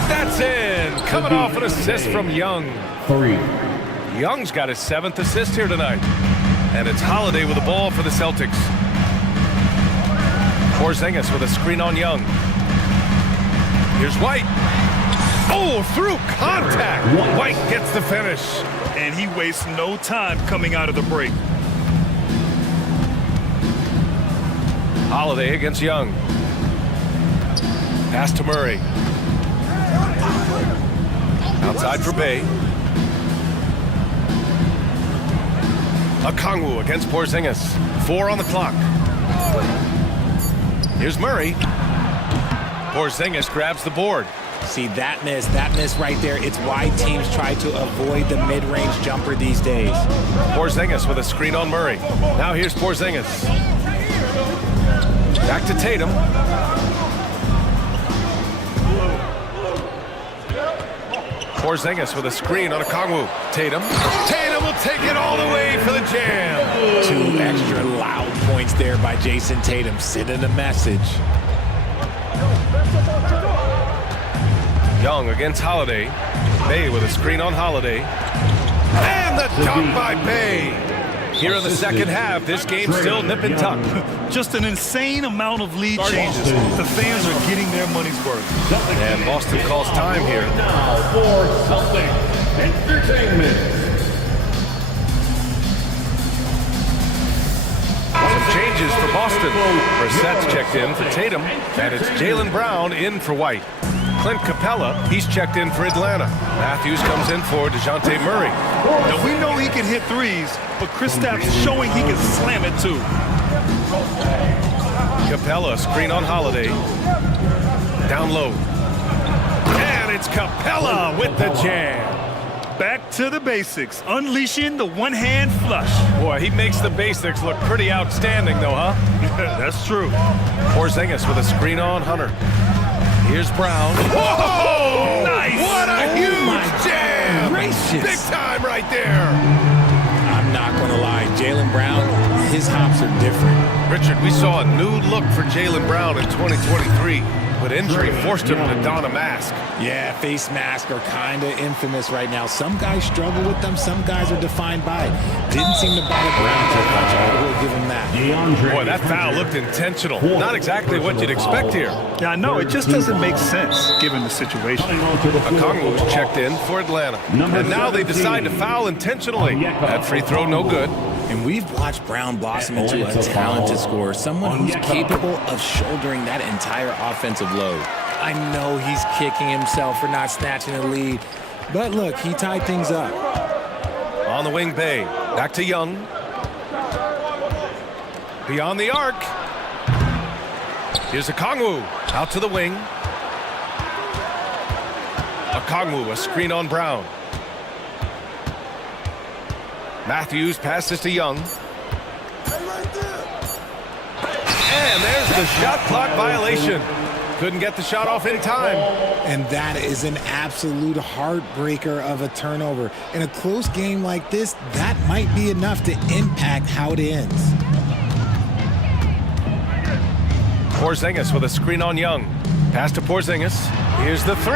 That's in. Coming off an assist from Young. 3. Young's got his 7th assist here tonight. And it's Holiday with the ball for the Celtics. Porzingis with a screen on Young. Here's White. Oh, through contact. White gets the finish. And he wastes no time coming out of the break. Holiday against Young. Pass to Murray. Outside for Bay. Okongwu against Porzingis. 4 on the clock. Here's Murray. Porzingis grabs the board. See, that miss right there, it's why teams try to avoid the mid-range jumper these days. Porzingis with a screen on Murray. Now here's Porzingis. Back to Tatum. Porzingis with a screen on Okongwu. Tatum will take it all the way for the jam. 2 extra loud points there by Jason Tatum, sending a message. Young against Holiday. Bay with a screen on Holiday. And the dunk by Bay. Here in the second half, this game's still nip and tuck. Just an insane amount of lead changes. The fans are getting their money's worth. And Boston calls time here. Now for Celtics Entertainment. Some changes for Boston. Brissett's checked in for Tatum, and it's Jaylen Brown in for White. Clint Capella, he's checked in for Atlanta. Matthews comes in for DeJounte Murray. Now we know he can hit threes, but Kristaps showing he can slam it too. Capella, screen on Holiday. Down low. And it's Capella with the jam. Back to the basics, unleashing the one-hand flush. Boy, he makes the basics look pretty outstanding, though, huh? That's true. Porzingis with a screen on Hunter. Here's Brown. Whoa! Nice! What a huge jam! Gracious. Big time right there. I'm not going to lie, Jaylen Brown, his hops are different. Richard, we saw a new look for Jaylen Brown in 2023, but injury forced him to don a mask. Yeah, face masks are kind of infamous right now. Some guys struggle with them. Some guys are defined by it. Didn't seem to bother Brown that much. I will give him that. Boy, that foul looked intentional. Not exactly what you'd expect here. Yeah, I know. It just doesn't make sense given the situation. Okongwu was checked in for Atlanta. And now they decide to foul intentionally. That free throw no good. And we've watched Brown blossom into a talented scorer, someone who's capable of shouldering that entire offensive load. I know he's kicking himself for not snatching the lead, but look, he tied things up. On the wing, Bay. Back to Young. Beyond the arc. Here's Okongwu. Out to the wing. Okongwu, a screen on Brown. Matthews passes to Young. And there's the shot clock violation. Couldn't get the shot off in time. And that is an absolute heartbreaker of a turnover. In a close game like this, that might be enough to impact how it ends. Porzingis with a screen on Young. Pass to Porzingis. Here's the 3.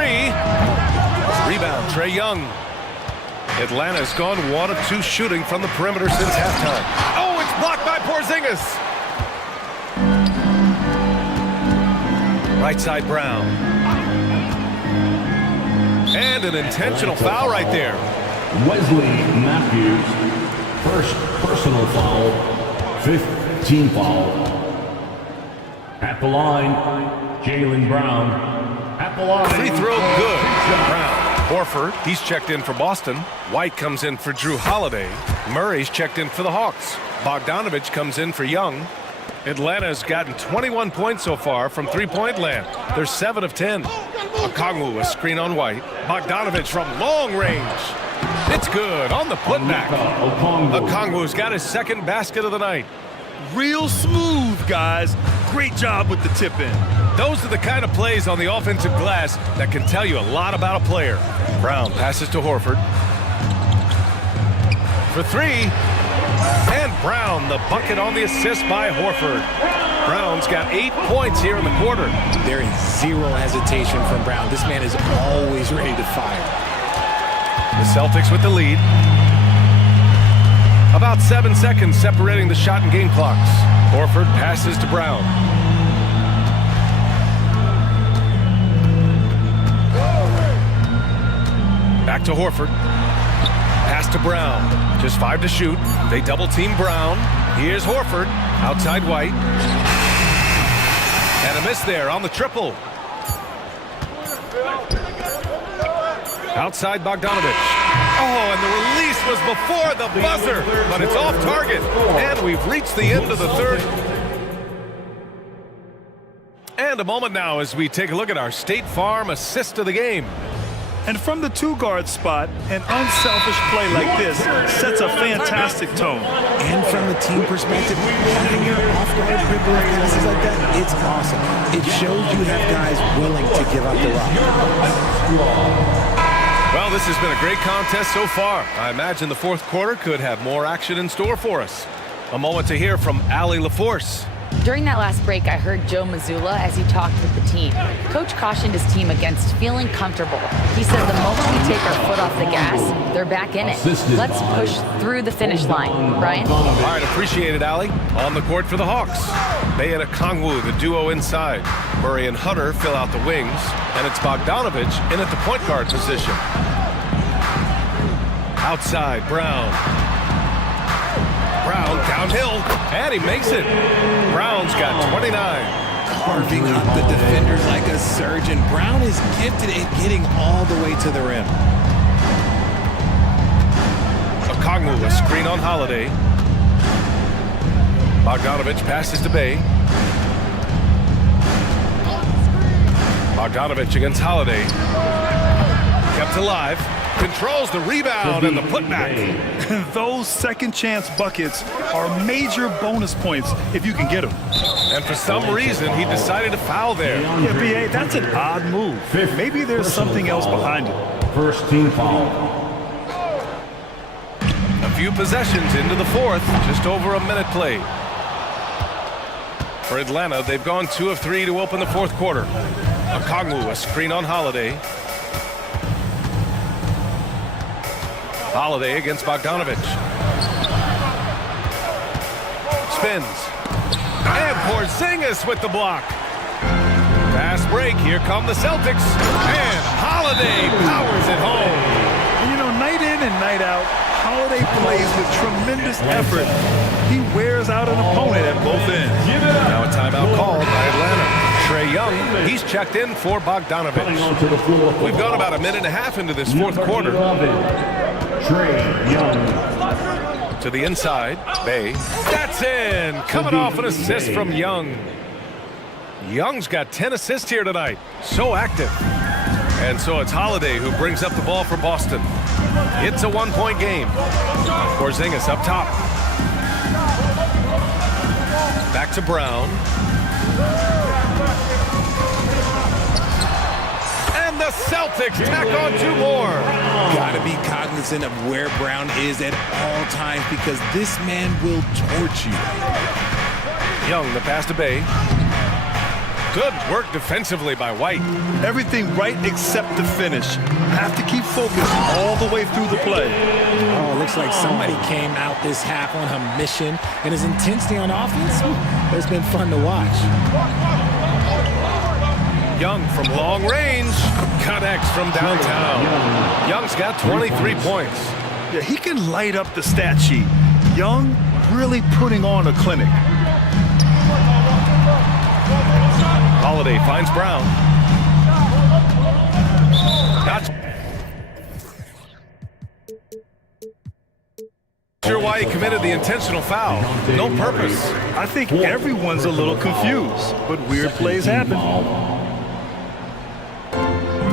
Rebound, Trae Young. Atlanta's gone 1 of 2 shooting from the perimeter since halftime. Oh, it's blocked by Porzingis. Right side, Brown. And an intentional foul right there. Wesley Matthews, first personal foul, fifth team foul. At the line, Jaylen Brown. At the line. Free throw, good. Brown. Horford, he's checked in for Boston. White comes in for Drew Holiday. Murray's checked in for the Hawks. Bogdanovich comes in for Young. Atlanta's gotten 21 points so far from three-point land. They're 7 of 10. Okongwu, a screen on White. Bogdanovich from long range. It's good on the putback. Okongwu's got his second basket of the night. Real smooth, guys. Great job with the tip-in. Those are the kind of plays on the offensive glass that can tell you a lot about a player. Brown passes to Horford. For three. And Brown, the bucket on the assist by Horford. Brown's got 8 points here in the quarter. There is zero hesitation from Brown. This man is always ready to fire. The Celtics with the lead. About 7 seconds separating the shot and game clocks. Horford passes to Brown. Back to Horford. Pass to Brown. Just 5 to shoot. They double team Brown. Here's Horford. Outside White. And a miss there on the triple. Outside Bogdanovich. Oh, and the release was before the buzzer, but it's off target. And we've reached the end of the third. And a moment now as we take a look at our State Farm assist of the game. And from the two-guard spot, an unselfish play like this sets a fantastic tone. And from the team perspective, having your off-guard dribble passes like that, it's awesome. It shows you have guys willing to give up the rock. Well, this has been a great contest so far. I imagine the fourth quarter could have more action in store for us. A moment to hear from Allie LaForce. During that last break, I heard Joe Mazzulla as he talked with the team. Coach cautioned his team against feeling comfortable. He said the moment we take our foot off the gas, they're back in it. Let's push through the finish line. Brian? All right, appreciate it, Allie. On the court for the Hawks. Bay and Okongwu, the duo inside. Murray and Hunter fill out the wings. And it's Bogdanovich in at the point guard position. Outside, Brown. Brown downhill, and he makes it. Brown's got 29. Carving up the defenders like a surgeon. Brown is gifted at getting all the way to the rim. Okongwu, a screen on Holiday. Bogdanovich passes to Bay. Bogdanovich against Holiday. Kept alive. Controls the rebound and the putback. Those second chance buckets are major bonus points if you can get them. And for some reason, he decided to foul there. Yeah, B.A., that's an odd move. Maybe there's something else behind it. First team foul. A few possessions into the fourth, just over a minute played. For Atlanta, they've gone 2 of 3 to open the fourth quarter. Okongwu, a screen on Holiday. Holiday against Bogdanovich. Spins. And Porzingis with the block. Fast break. Here come the Celtics. And Holiday powers it home. And you know, night in and night out, Holiday plays with tremendous effort. He wears out an opponent at both ends. Now a timeout called by Atlanta. Trae Young, he's checked in for Bogdanovich. We've gone about a minute and a half into this fourth quarter. Trae Young. To the inside, Bay. That's in! Coming off an assist from Young. Young's got 10 assists here tonight. So active. And so it's Holiday who brings up the ball for Boston. It's a one-point game. Porzingis up top. Back to Brown. And the Celtics tack on 2 more. Gotta be cognizant of where Brown is at all times because this man will torch you. Young, the pass to Bay. Good work defensively by White. Everything right except the finish. Have to keep focused all the way through the play. Oh, looks like somebody came out this half on a mission, and his intensity on offense has been fun to watch. Young from long range. Connects from downtown. Young's got 23 points. Yeah, he can light up the stat sheet. Young really putting on a clinic. Holiday finds Brown. Not sure why he committed the intentional foul. No purpose. I think everyone's a little confused, but weird plays happen.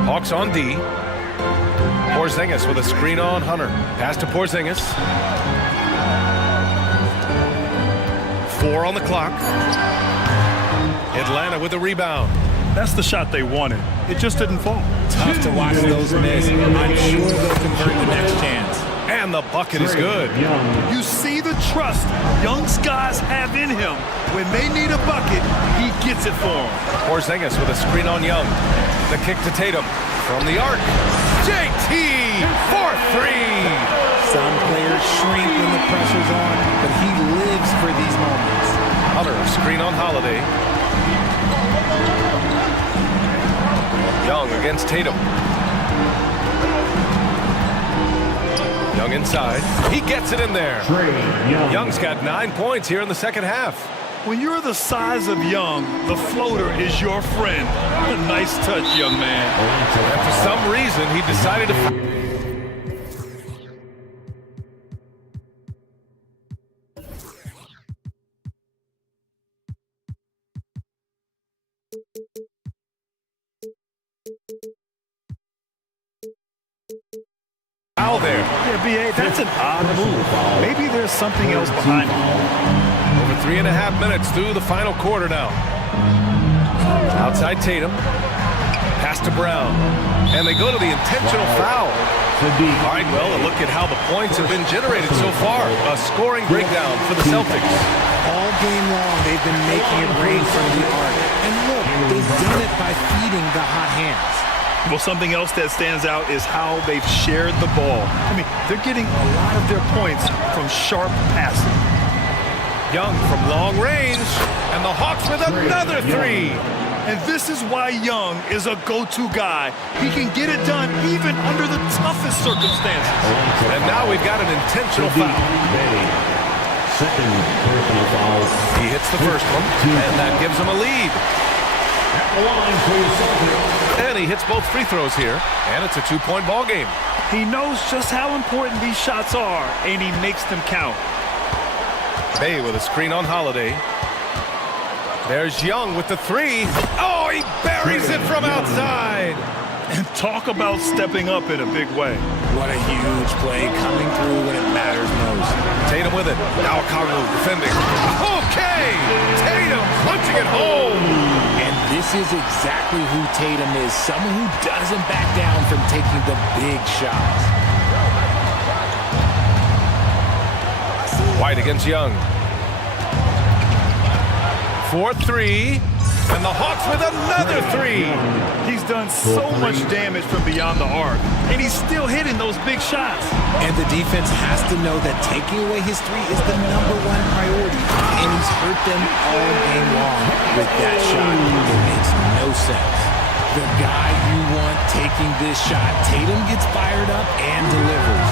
Hawks on D. Porzingis with a screen on Hunter. Pass to Porzingis. 4 on the clock. Atlanta with the rebound. That's the shot they wanted. It just didn't fall. Tough to watch those miss. I'm sure they'll convert the next chance. And the bucket is good. You see the trust Young's guys have in him. When they need a bucket, he gets it for them. Porzingis with a screen on Young. The kick to Tatum from the arc. JT for 3. Some players shrink when the pressure's on, but he lives for these moments. Hunter, screen on Holiday. Young against Tatum. Young inside. He gets it in there. Young's got 9 points here in the second half. When you're the size of Young, the floater is your friend. A nice touch, young man. And for some reason, he decided to... Foul there. Yeah, B.A., that's an odd move. Maybe there's something else behind it. Over 3.5 minutes through the final quarter now. Outside Tatum. Pass to Brown. And they go to the intentional foul. All right, well, a look at how the points have been generated so far. A scoring breakdown for the Celtics. All game long, they've been making it rain from the arc. And look, they've done it by feeding the hot hands. Well, something else that stands out is how they've shared the ball. I mean, they're getting a lot of their points from sharp passing. Young from long range, and the Hawks with another 3. And this is why Young is a go-to guy. He can get it done even under the toughest circumstances. And now we've got an intentional foul. Second personal foul. He hits the first one, and that gives him a lead. At the line for your Celtics. And he hits both free throws here, and it's a 2-point ball game. He knows just how important these shots are, and he makes them count. Bay with a screen on Holiday. There's Young with the 3. Oh, he buries it from outside. And talk about stepping up in a big way. What a huge play coming through when it matters most. Tatum with it. Now Congo defending. Okay! Tatum punching it home. And this is exactly who Tatum is. Someone who doesn't back down from taking the big shots. White against Young. 4-3. And the Hawks with another 3. He's done so much damage from beyond the arc, and he's still hitting those big shots. And the defense has to know that taking away his 3 is the #1 priority, and he's hurt them all game long with that shot. It makes no sense. The guy you want taking this shot, Tatum gets fired up and delivers.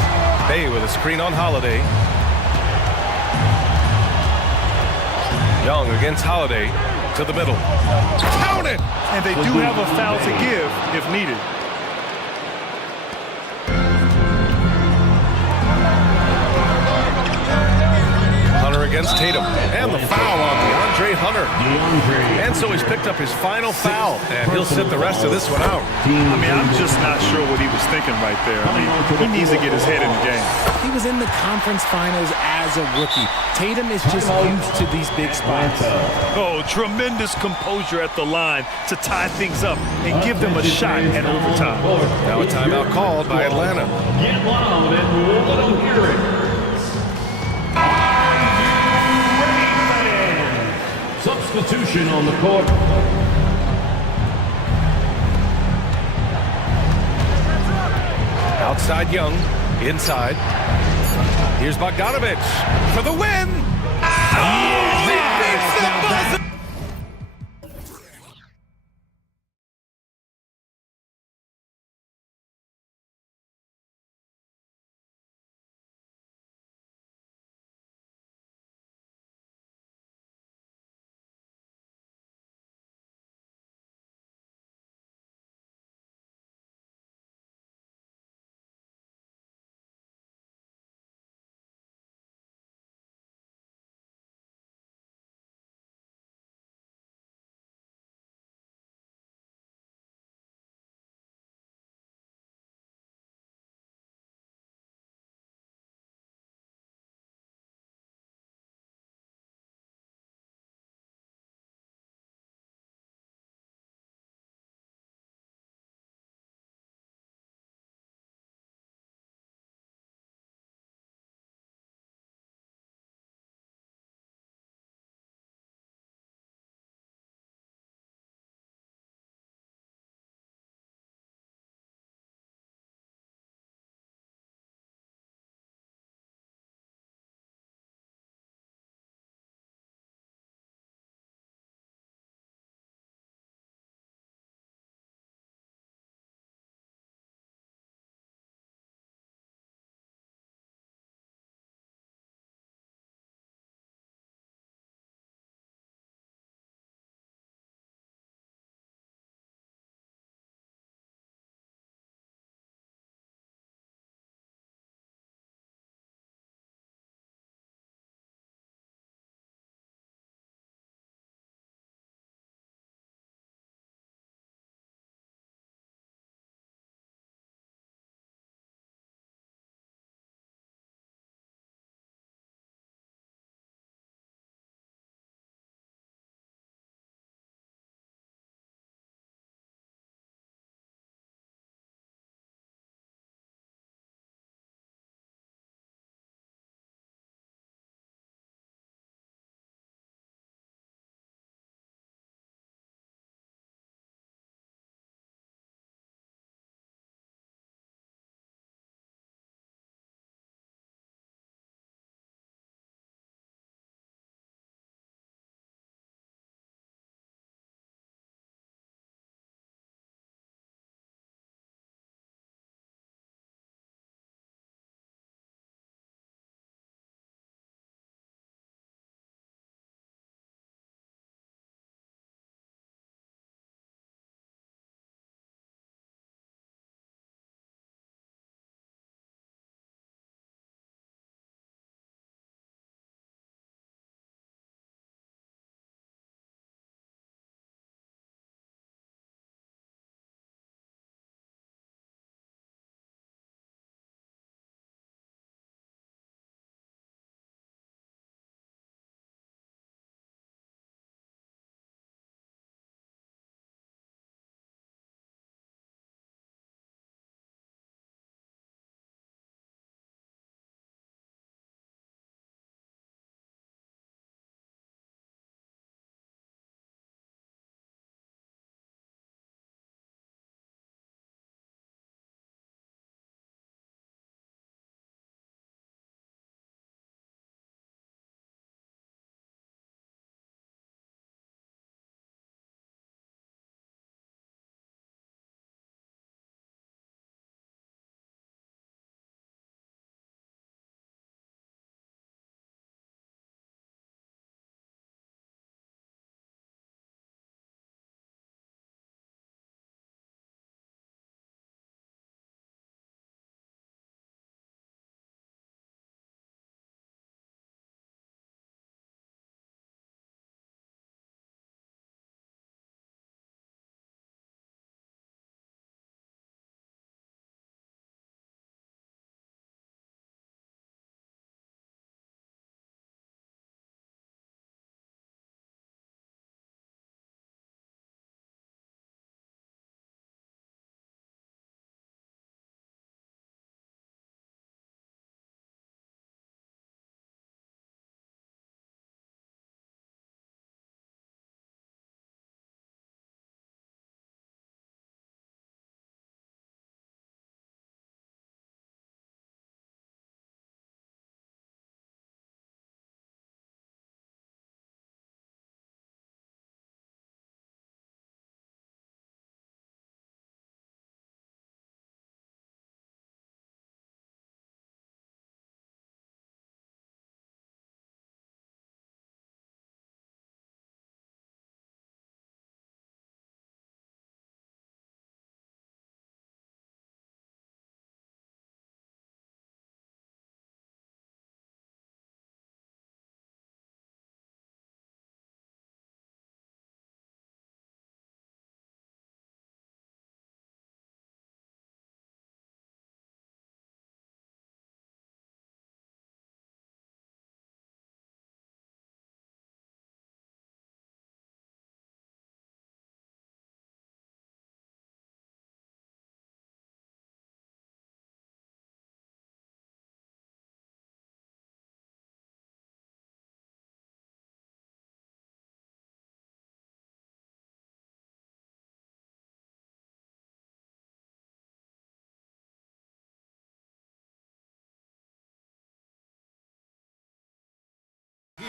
Bay with a screen on Holiday. Young against Holiday. To the middle. Count it! And they do have a foul to give if needed. Hunter against Tatum. And the foul on DeAndre Hunter. And so he's picked up his final foul. And he'll sit the rest of this one out. I mean, I'm just not sure what he was thinking right there. I mean, he needs to get his head in the game. He was in the conference finals as a rookie. Tatum is just used to these big spots. Oh, tremendous composure at the line to tie things up and give them a shot at overtime. Now a timeout called by Atlanta. Get loud and let them hear it. Substitution on the court. Outside Young. Inside. Here's Bogdanović for the win. Oh, he beats the buzzer.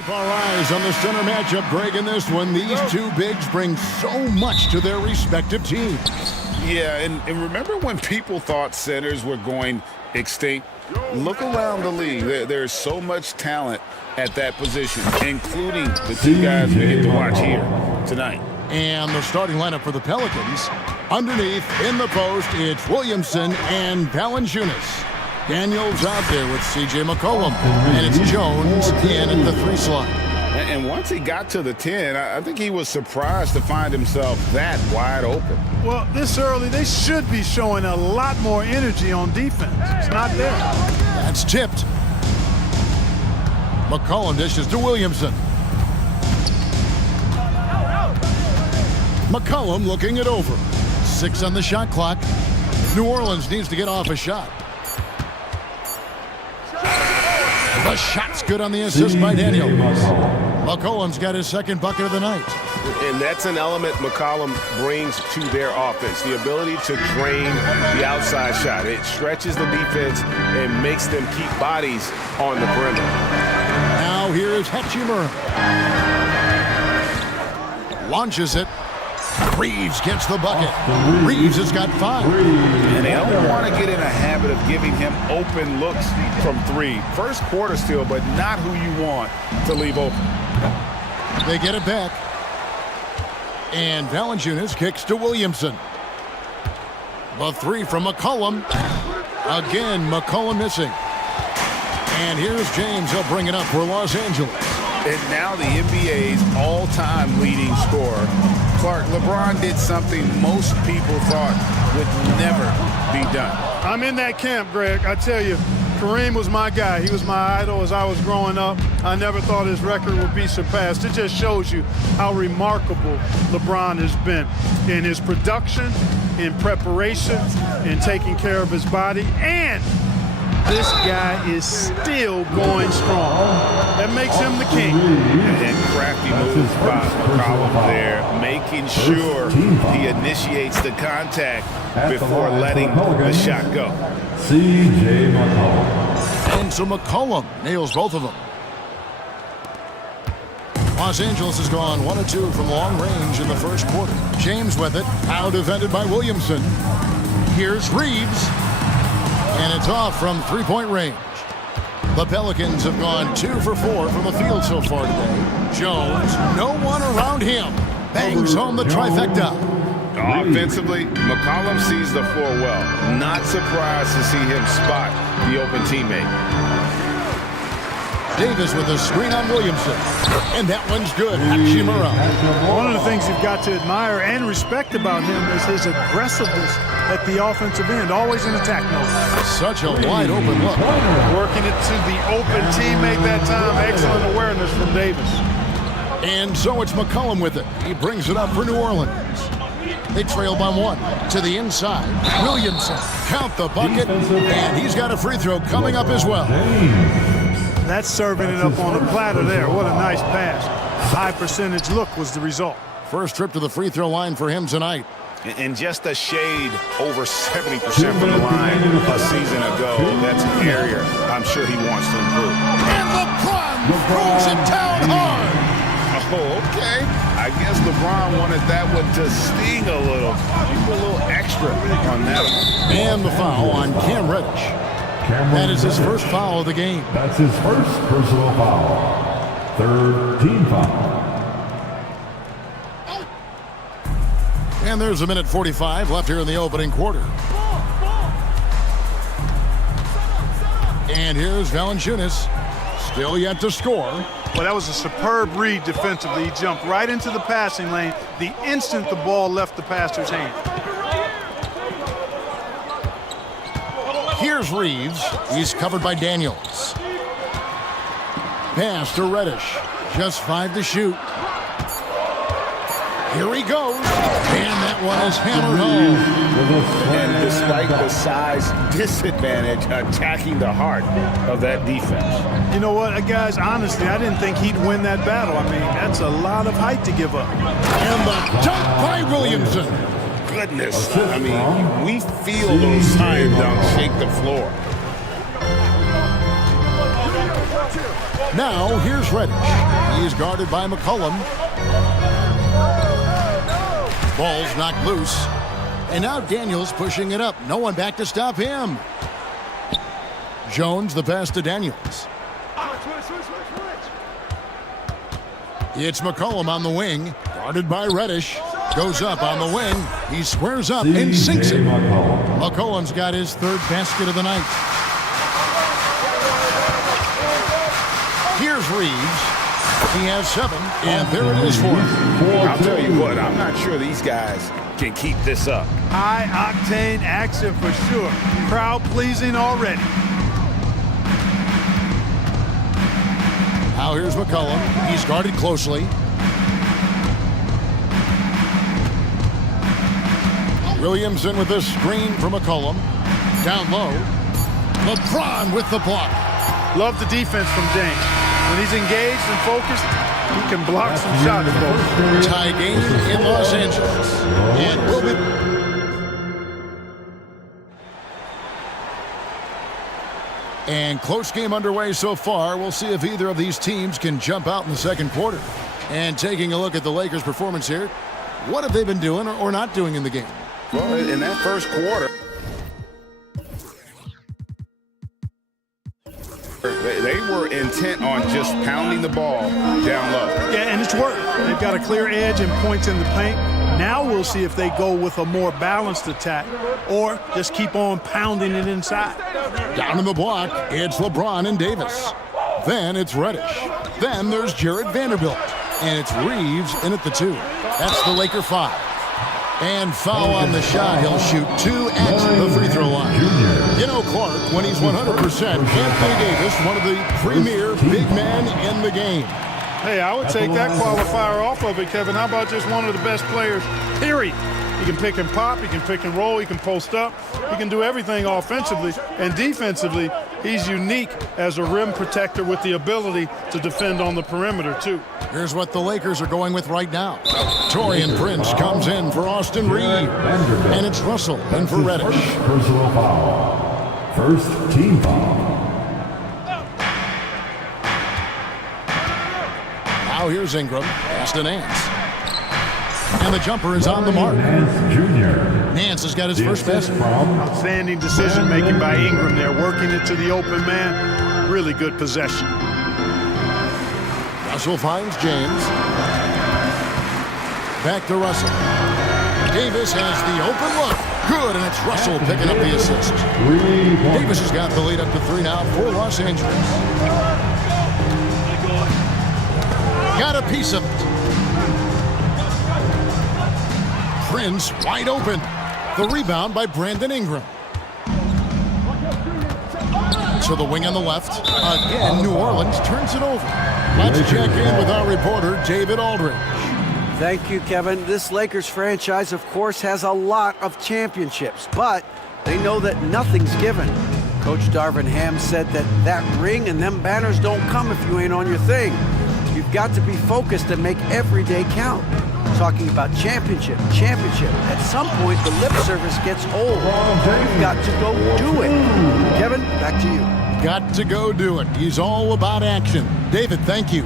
Keep our eyes on the center matchup, Greg, in this one. These two bigs bring so much to their respective teams. Yeah, and remember when people thought centers were going extinct? Look around the league. There's so much talent at that position, including the two guys we get to watch here tonight. And the starting lineup for the Pelicans. Underneath, in the post, it's Williamson and Valanciunas. Daniels out there with C.J. McCollum. And it's Jones in at the 3 slot. And once he got to the 10, I think he was surprised to find himself that wide open. Well, this early, they should be showing a lot more energy on defense. It's not there. That's tipped. McCollum dishes to Williamson. McCollum looking it over. 6 on the shot clock. New Orleans needs to get off a shot. The shot's good on the assist by Daniels. McCollum's got his second bucket of the night. And that's an element McCollum brings to their offense, the ability to drain the outside shot. It stretches the defense and makes them keep bodies on the perimeter. Now here is Hachimura. Launches it. Reeves gets the bucket. Reeves has got 5. And they don't want to get in a habit of giving him open looks from 3. First quarter still, but not who you want to leave open. They get it back. And Valanciunas kicks to Williamson. The 3 from McCollum. Again, McCollum missing. And here's James. He'll bring it up for Los Angeles. And now the NBA's all-time leading scorer. Clark, LeBron did something most people thought would never be done. I'm in that camp, Greg. I tell you, Kareem was my guy. He was my idol as I was growing up. I never thought his record would be surpassed. It just shows you how remarkable LeBron has been in his production, in preparation, in taking care of his body, and this guy is still going strong. That makes him the king. And crafty moves by McCollum there, making sure he initiates the contact before letting the shot go. C.J. McCollum. And so McCollum nails both of them. Los Angeles has gone 1 of 2 from long range in the first quarter. James with it, out defended by Williamson. Here's Reeves. And it's off from 3-point range. The Pelicans have gone 2 for 4 from the field so far today. Jones, no one around him. Bangs home the trifecta. Offensively, McCollum sees the floor well. Not surprised to see him spot the open teammate. Davis with a screen on Williamson. And that one's good. Hachimura. One of the things you've got to admire and respect about him is his aggressiveness at the offensive end, always in attack mode. Such a wide open look. Working it to the open teammate that time. Excellent awareness from Davis. And so it's McCollum with it. He brings it up for New Orleans. They trail by 1 to the inside. Williamson, count the bucket, and he's got a free throw coming up as well. That's serving it up on a platter there. What a nice pass. High percentage look was the result. First trip to the free throw line for him tonight. And just a shade over 70% from the line a season ago. That's an area I'm sure he wants to improve. And LeBron throws it down hard. Oh, okay. I guess LeBron wanted that one to sting a little. He put a little extra on that one. And the foul on Cam Reddish. That is his first foul of the game. That's his first personal foul. 3rd team foul. And there's a minute 45 left here in the opening quarter. And here's Valanciunas. Still yet to score. Well, that was a superb read defensively. He jumped right into the passing lane the instant the ball left the passer's hand. Here's Reeves. He's covered by Daniels. Pass to Reddish. Just 5 to shoot. Here he goes. And that one is hammered home. And despite the size disadvantage, attacking the heart of that defense. You know what, guys, honestly, I didn't think he'd win that battle. I mean, that's a lot of height to give up. And the dunk by Williamson. Goodness, I mean, we feel those slam dunks shake the floor. Now, here's Reddish. He's guarded by McCollum. Ball's knocked loose. And now Daniels pushing it up. No one back to stop him. Jones, the pass to Daniels. It's McCollum on the wing, guarded by Reddish. Goes up on the wing. He squares up and sinks it. McCollum's got his third basket of the night. Here's Reeves. He has 7, and there it is for him. I'll tell you what, I'm not sure these guys can keep this up. High-octane action for sure. Crowd-pleasing already. Now here's McCollum. He's guarded closely. Williamson with this screen for McCollum. Down low. LeBron with the block. Love the defense from James. When he's engaged and focused, he can block some shots, folks. Tie game in Los Angeles. And we'll be... And close game underway so far. We'll see if either of these teams can jump out in the second quarter. And taking a look at the Lakers' performance here, what have they been doing or not doing in the game? Well, in that first quarter, they were intent on just pounding the ball down low. Yeah, and it's worked. They've got a clear edge and points in the paint. Now we'll see if they go with a more balanced attack or just keep on pounding it inside. Down in the block, it's LeBron and Davis. Then it's Reddish. Then there's Jared Vanderbilt. And it's Reeves in at the 2. That's the Laker 5. And foul on the shot. He'll shoot 2 at the free throw line. You know, Clark, when he's 100%, Anthony Davis, one of the premier big men in the game. Hey, I would take that qualifier off of it, Kevin. How about just one of the best players, period? He can pick and pop, he can pick and roll, he can post up, he can do everything offensively. And defensively, he's unique as a rim protector with the ability to defend on the perimeter, too. Here's what the Lakers are going with right now. Torian Prince comes in for Austin Reeves. And it's Russell in for Reddish. Personal foul. First team foul. Now here's Ingram. Pass to Nance. And the jumper is on the mark. Nance has got his first basket. Outstanding decision-making by Ingram there, working it to the open man. Really good possession. Russell finds James. Back to Russell. Davis has the open look. Good, and it's Russell picking up the assist. Davis has got the lead up to 3 now for Los Angeles. Got a piece of it. Prince wide open. The rebound by Brandon Ingram. To the wing on the left. Again, New Orleans turns it over. Let's check in with our reporter, David Aldridge. Thank you, Kevin. This Lakers franchise, of course, has a lot of championships, but they know that nothing's given. Coach Darvin Ham said that ring and them banners don't come if you ain't on your thing. You've got to be focused and make every day count. Talking about championship. At some point, the lip service gets old. You've got to go do it. Kevin, back to you. Got to go do it. He's all about action. David, thank you.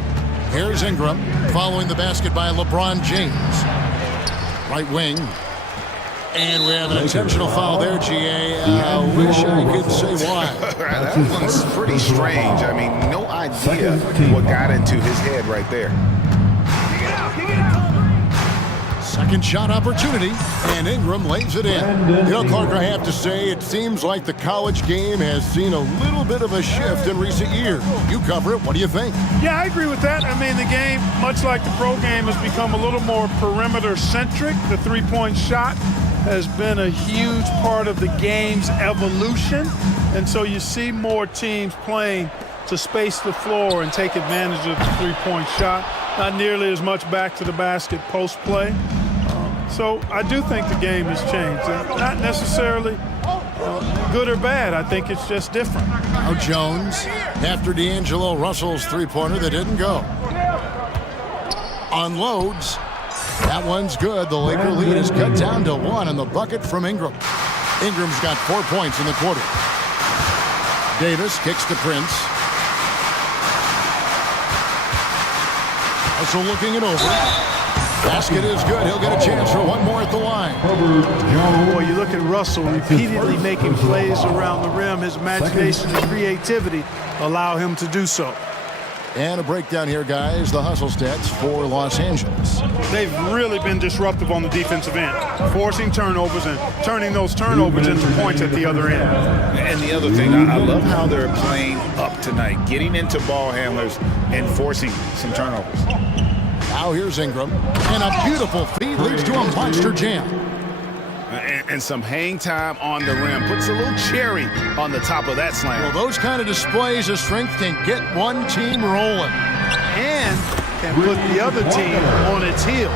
Here's Ingram, following the basket by LeBron James. Right wing. And we have an intentional foul there, GA. I wish I could say why. That one's pretty strange. I mean, no idea what got into his head right there. Second shot opportunity, and Ingram lays it in. You know, Clark, I have to say, it seems like the college game has seen a little bit of a shift in recent years. You cover it. What do you think? Yeah, I agree with that. I mean, the game, much like the pro game, has become a little more perimeter-centric. The three-point shot has been a huge part of the game's evolution. And so you see more teams playing to space the floor and take advantage of the three-point shot. Not nearly as much back to the basket post play. So I do think the game has changed. Not necessarily good or bad. I think it's just different. Now Jones, after D'Angelo Russell's three-pointer that didn't go. Unloads. That one's good. The Laker lead is cut down to 1 on the bucket from Ingram. Ingram's got 4 points in the quarter. Davis kicks to Prince. Also looking it over. Basket is good. He'll get a chance for one more at the line. Boy, you look at Russell repeatedly making plays around the rim. His imagination and creativity allow him to do so. And a breakdown here, guys. The hustle stats for Los Angeles. They've really been disruptive on the defensive end, forcing turnovers and turning those turnovers into points at the other end. And the other thing, I love how they're playing up tonight, getting into ball handlers and forcing some turnovers. Now here's Ingram. And a beautiful feed leads to a monster jam. And some hang time on the rim. Puts a little cherry on the top of that slam. Well, those kind of displays of strength can get one team rolling. And can put the other team on its heels.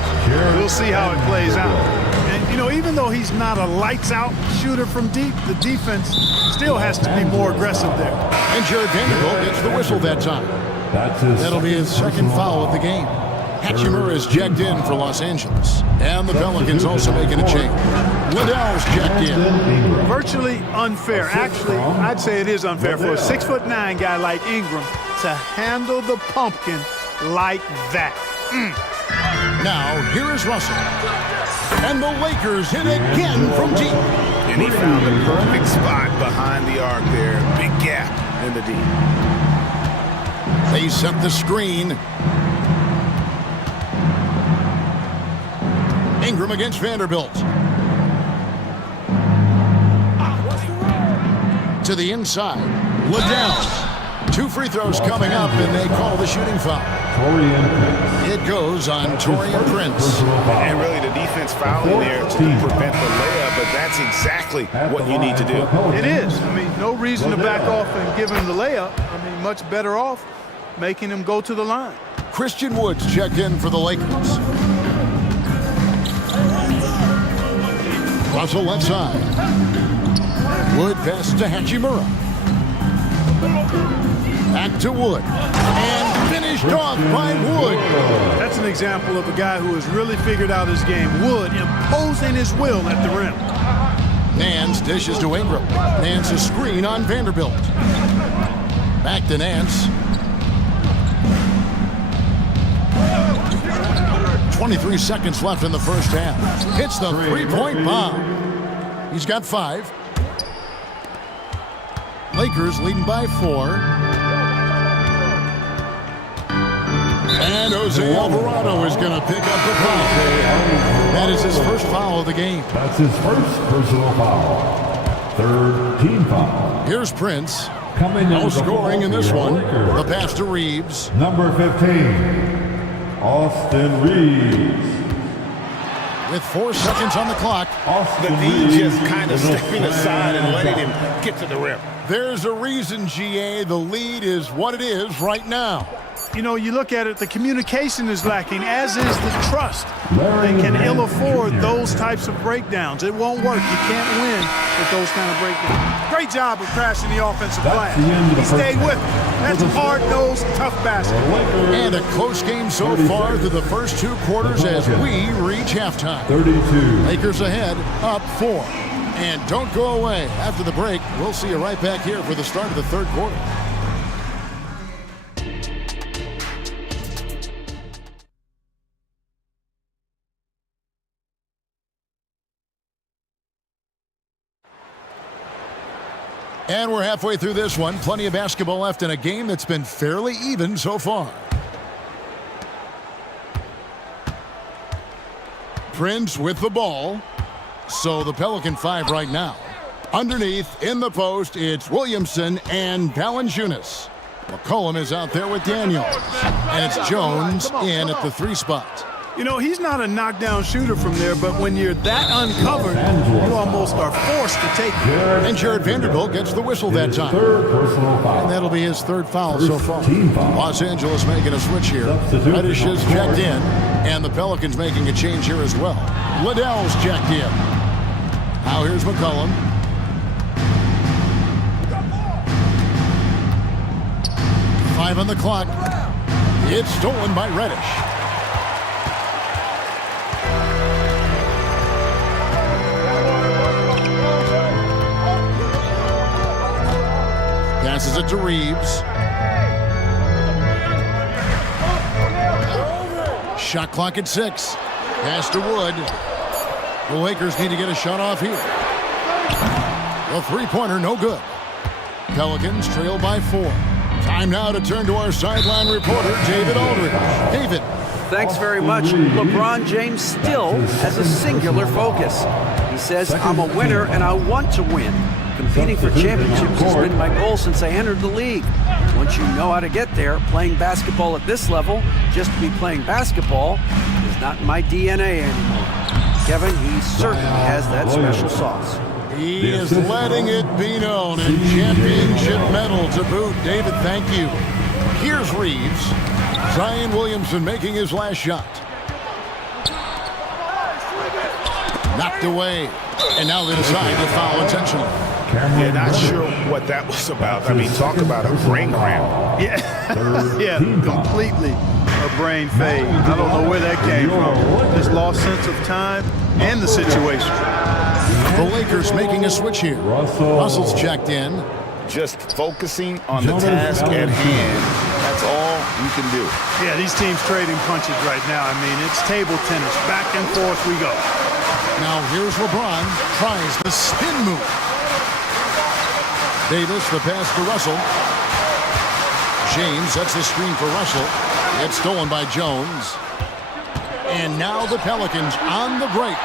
We'll see how it plays out. And, you know, even though he's not a lights-out shooter from deep, the defense still has to be more aggressive there. And Jared Vanderbilt gets the whistle that time. That'll be his second foul of the game. Hachimura is checked in for Los Angeles. And the Pelicans also making a change. Liddell's checked in. Virtually unfair. Actually, I'd say it is unfair for a 6'9" guy like Ingram to handle the pumpkin like that. Now, here is Russell. And the Lakers hit again from deep. And he found the perfect spot behind the arc there. Big gap in the deep. They set the screen. Ingram against Vanderbilt. To the inside. Liddell. 2 free throws coming up, and they call the shooting foul. It goes on Taurean Prince. And really the defense fouling there to prevent the layup, but that's exactly what you need to do. It is. I mean, no reason to back off and give him the layup. I mean, much better off making him go to the line. Christian Wood's checked in for the Lakers. Russell left side. Wood passes to Hachimura. Back to Wood. And finished off by Wood. That's an example of a guy who has really figured out his game. Wood imposing his will at the rim. Nance dishes to Ingram. Nance's screen on Vanderbilt. Back to Nance. 23 seconds left in the first half. Hits the three-point bomb. He's got 5. Lakers leading by 4. And Jose Alvarado is going to pick up the foul. That is his first foul of the game. That's his first personal foul. Third team foul. Here's Prince. No scoring in this one. The pass to Reeves. Number 15. Austin Reeves. With 4 seconds on the clock. The D just kind of stepping aside and letting him get to the rim. There's a reason, GA, the lead is what it is right now. You know, you look at it, the communication is lacking, as is the trust. They can ill afford those types of breakdowns. It won't work. You can't win with those kind of breakdowns. Great job of crashing the offensive glass. He stayed with it. That's hard-nosed, tough basketball. And a close game so far through the first 2 quarters as we reach halftime. 32. Lakers ahead, up 4. And don't go away. After the break, we'll see you right back here for the start of the third quarter. And we're halfway through this one. Plenty of basketball left in a game that's been fairly even so far. Prince with the ball. So the Pelican 5 right now. Underneath, in the post, it's Williamson and Valanciunas. McCollum is out there with Daniels. And it's Jones in at the 3 spot. You know, he's not a knockdown shooter from there, but when you're that uncovered, you almost are forced to take it. And Jared Vanderbilt gets the whistle that time. And that'll be his 3rd foul so far. Los Angeles making a switch here. Reddish is checked in, and the Pelicans making a change here as well. Liddell's checked in. Now here's McCollum. Five on the clock. It's stolen by Reddish. Passes it to Reeves. shot clock at 6. Pass to Wood. The Lakers need to get a shot off here. The three-pointer, no good. Pelicans trail by 4. Time now to turn to our sideline reporter, David Aldridge. David. Thanks very much. LeBron James still has a singular focus. He says, I'm a winner and I want to win. Competing for championships has been my goal since I entered the league. Once you know how to get there, playing basketball at this level, just to be playing basketball, is not in my DNA anymore. Kevin, he certainly has that special sauce. He is letting it be known, and championship medal to boot. David, thank you. Here's Reeves. Zion Williamson making his last shot. Knocked away. And now they decide to foul intentionally. Yeah, not sure what that was about. I mean, talk about a brain cramp. Yeah, yeah, completely a brain fade. I don't know where that came from. This lost sense of time and the situation. The Lakers making a switch here. Russell's checked in. Just focusing on the task at hand. That's all you can do. Yeah, these teams trading punches right now. I mean, it's table tennis. Back and forth we go. Now here's LeBron. Tries the spin move. Davis, the pass to Russell. James sets the screen for Russell. It's stolen by Jones. And now the Pelicans on the break.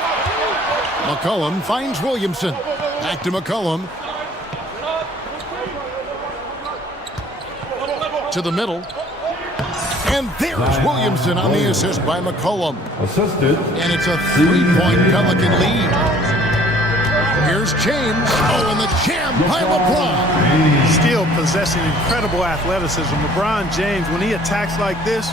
McCollum finds Williamson. Back to McCollum. To the middle. And there's Williamson on the assist by McCollum. Assisted. And it's a 3-point Pelican lead. Here's James. Oh, and the jam by LeBron. Still possessing incredible athleticism. LeBron James, when he attacks like this,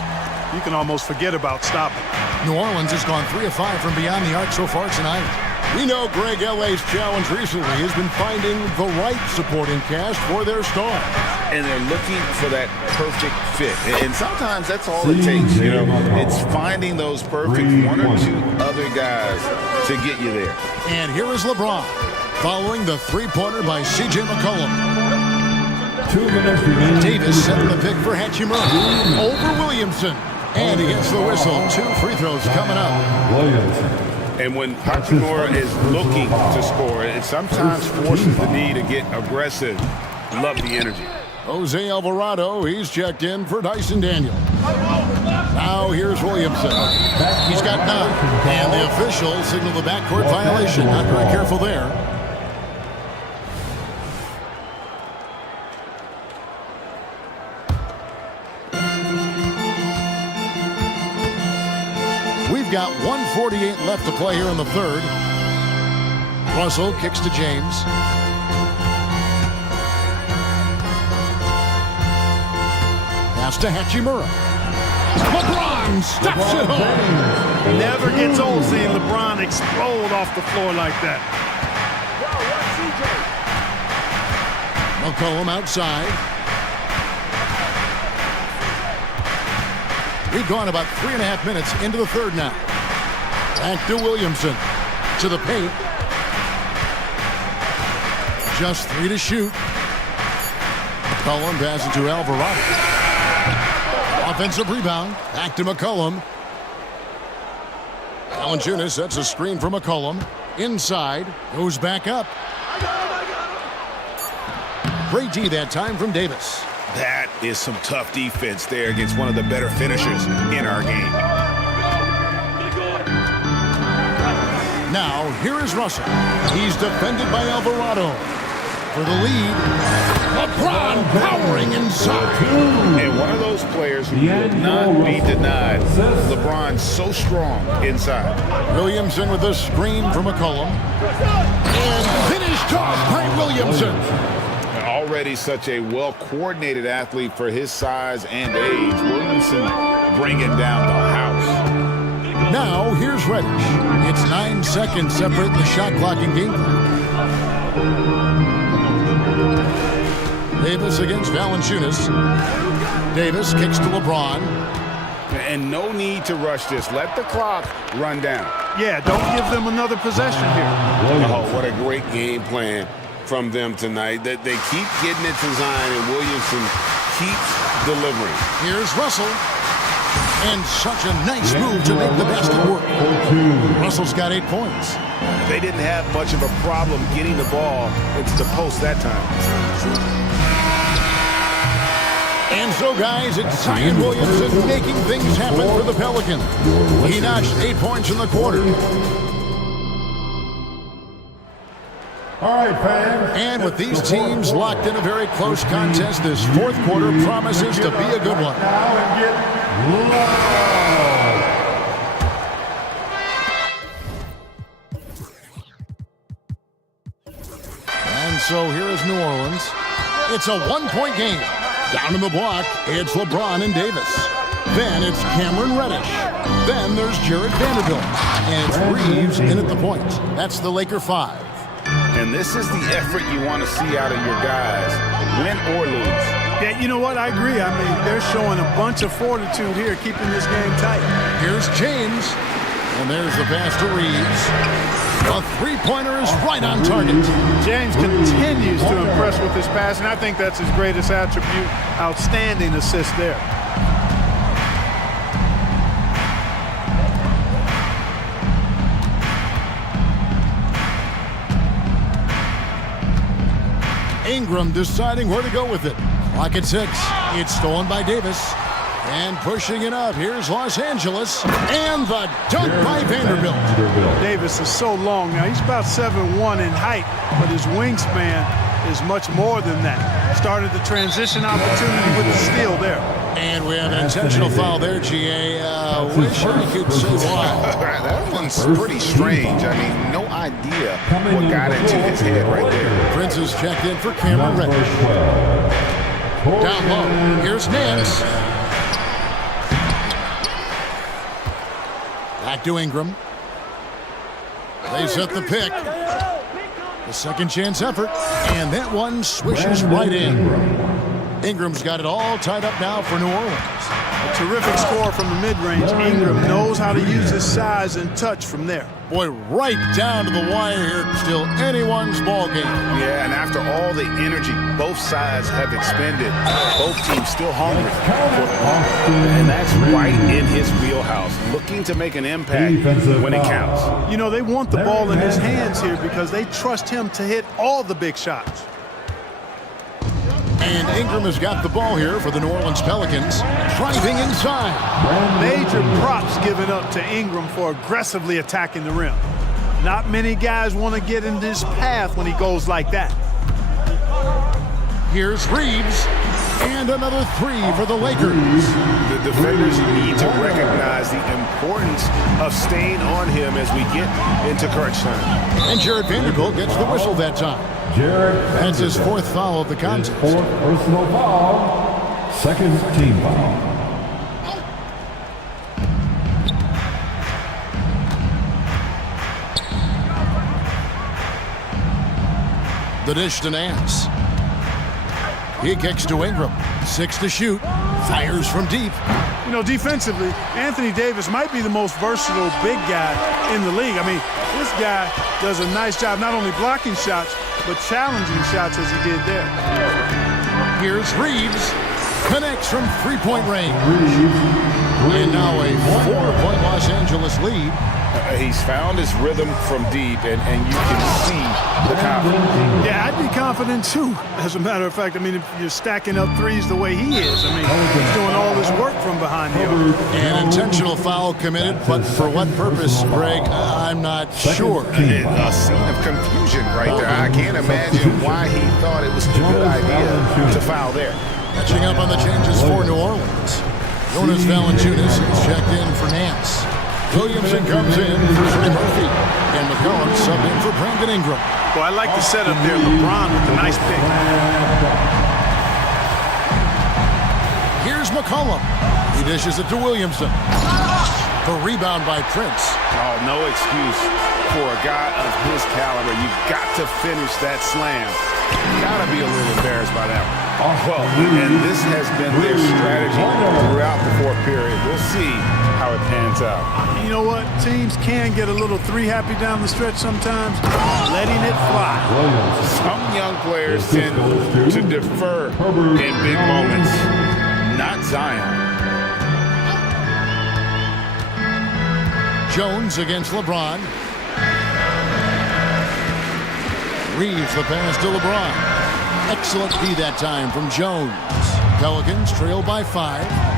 you can almost forget about stopping. New Orleans has gone 3 of 5 from beyond the arc so far tonight. We know Greg L.A.'s challenge recently has been finding the right supporting cast for their stars. And they're looking for that perfect fit. And sometimes that's all it takes, you know. It's finding those perfect 1 or 2 other guys to get you there. And here is LeBron, following the three-pointer by C.J. McCollum. 2 minutes remaining. Davis setting the pick for Hachimura. Over Williamson. And he gets the whistle. 2 free throws coming up. Williamson. And when Hachimura is looking to score, it sometimes forces the need to get aggressive. Love the energy. Jose Alvarado, he's checked in for Dyson Daniel. Now here's Williamson. He's got 9. And the official signaled the backcourt violation. Not very careful there. We've got 1:48 left to play here in the third. Russell kicks to James. Pass to Hachimura. LeBron steps it home. Never gets old seeing LeBron explode off the floor like that. McCollum outside. We've gone about 3.5 minutes into the third now. Back to Williamson. To the paint. Just 3 to shoot. McCollum passes to Alvarado. Offensive rebound. Back to McCollum. Valanciunas sets a screen for McCollum. Inside. Goes back up. Great D that time from Davis. That is some tough defense there against one of the better finishers in our game. Now, here is Russell. He's defended by Alvarado. For the lead, LeBron powering inside. And one of those players who will not be denied. LeBron's so strong inside. Williamson with the screen for McCollum. And finished off by Williamson. Already such a well-coordinated athlete for his size and age. Williamson bringing down the house. Now, here's Reddish. It's 9 seconds separating the shot clock and game clock. Davis against Valanciunas. Davis kicks to LeBron. And no need to rush this. Let the clock run down. Yeah, don't give them another possession here. Oh, what a great game plan from them tonight. That they keep getting it to Zion, and Williamson keeps delivering. Here's Russell. And such a nice move to make the basket work. Russell's got 8 points. They didn't have much of a problem getting the ball into the post that time. And so, guys, it's Zion Williamson making things happen for the Pelicans. He notched 8 points in the quarter. All right, fans. And with these teams locked in a very close contest, this fourth quarter promises to be a good one. And so here is New Orleans. It's a one-point game. Down in the block, it's LeBron and Davis. Then it's Cameron Reddish. Then there's Jared Vanderbilt. And it's Reeves in at the point. That's the Laker 5. And this is the effort you want to see out of your guys, win or lose. Yeah, you know what? I agree. I mean, they're showing a bunch of fortitude here, keeping this game tight. Here's James. And there's the pass to Reeves. A three-pointer is right on target. James continues to impress with his passing. I think that's his greatest attribute. Outstanding assist there. Ingram deciding where to go with it. Clock at 6. It's stolen by Davis. And pushing it up, here's Los Angeles. And the dunk by Vanderbilt. Davis is so long now. He's about 7'1" in height, but his wingspan is much more than that. Started the transition opportunity with the steal there. And we have an intentional foul there, GA. Wish I could say why. That one's pretty strange. I mean, no idea what got into his head right there. Prince is checked in for Cameron Reddish. Down low, here's Nance. Back to Ingram. They set the pick. The second chance effort. And that one swishes right in. Ingram's got it all tied up now for New Orleans. A terrific score from the mid-range. Ingram knows how to use his size and touch from there. Boy, right down to the wire here. Still anyone's ball game. Yeah, and after all the energy both sides have expended, both teams still hungry for the ball. And that's right in his wheelhouse, looking to make an impact when it counts. You know, they want the ball in his hands here because they trust him to hit all the big shots. And Ingram has got the ball here for the New Orleans Pelicans. Driving inside. Major props given up to Ingram for aggressively attacking the rim. Not many guys want to get in this path when he goes like that. Here's Reeves. And another three for the Lakers. The defenders need to recognize the importance of staying on him as we get into crunch time. And Jared Vanderbilt gets the whistle that time. That's his fourth foul of the contest. Fourth personal foul, second team foul. The dish to Nance. He kicks to Ingram. 6 to shoot. Fires from deep. You know, defensively, Anthony Davis might be the most versatile big guy in the league. I mean, this guy does a nice job not only blocking shots, but challenging shots as he did there. Here's Reeves. Connects from three-point range. And now a 4-point Los Angeles lead. He's found his rhythm from deep, and you can see the confidence. Yeah, I'd be confident too. As a matter of fact, I mean, if you're stacking up threes the way he is, I mean, he's doing all this work from behind the arc. An intentional foul committed, but for what purpose, Greg? I'm not sure. A scene of confusion right there. I can't imagine why he thought it was a good idea to foul there. Catching up on the changes for New Orleans. Jonas Valanciunas is checked in for Nance. Williamson comes in for Trey Murphy. And McCollum subbed in for Brandon Ingram. Well, I like the setup there. LeBron with the nice pick. Here's McCollum. He dishes it to Williamson. The rebound by Prince. Oh, no excuse for a guy of his caliber. You've got to finish that slam. Gotta be a little embarrassed by that one. Well, and this has been their strategy throughout the fourth period. We'll see how it pans out. You know what? Teams can get a little three-happy down the stretch sometimes, letting it fly. Some young players tend to defer in big moments. Not Zion. Jones against LeBron. Reeves the pass to LeBron. Excellent D that time from Jones. Pelicans trail by 5.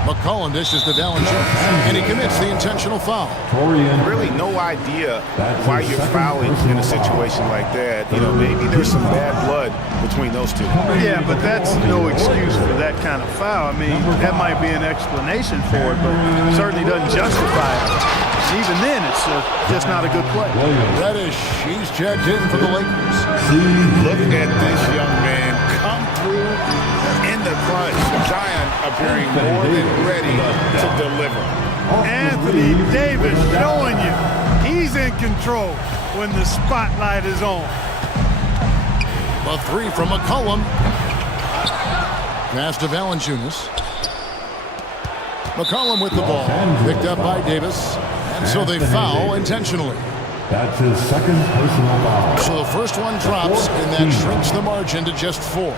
McCollum dishes to Valanciunas, and he commits the intentional foul. Really no idea why you're fouling in a situation like that. You know, maybe there's some bad blood between those two. Yeah, but that's no excuse for that kind of foul. I mean, that might be an explanation for it, but it certainly doesn't justify it. Even then, it's just not a good play. Reddish, he's checked in for the Lakers. Look at this young man come through in the clutch. Zion appearing more than ready to deliver. Anthony Davis showing you he's in control when the spotlight is on. A 3 from McCollum. Pass to Valanciunas. McCollum with the ball. Picked up by Davis. And so they foul intentionally. That's his second personal foul. So the first one drops, and that shrinks the margin to just 4.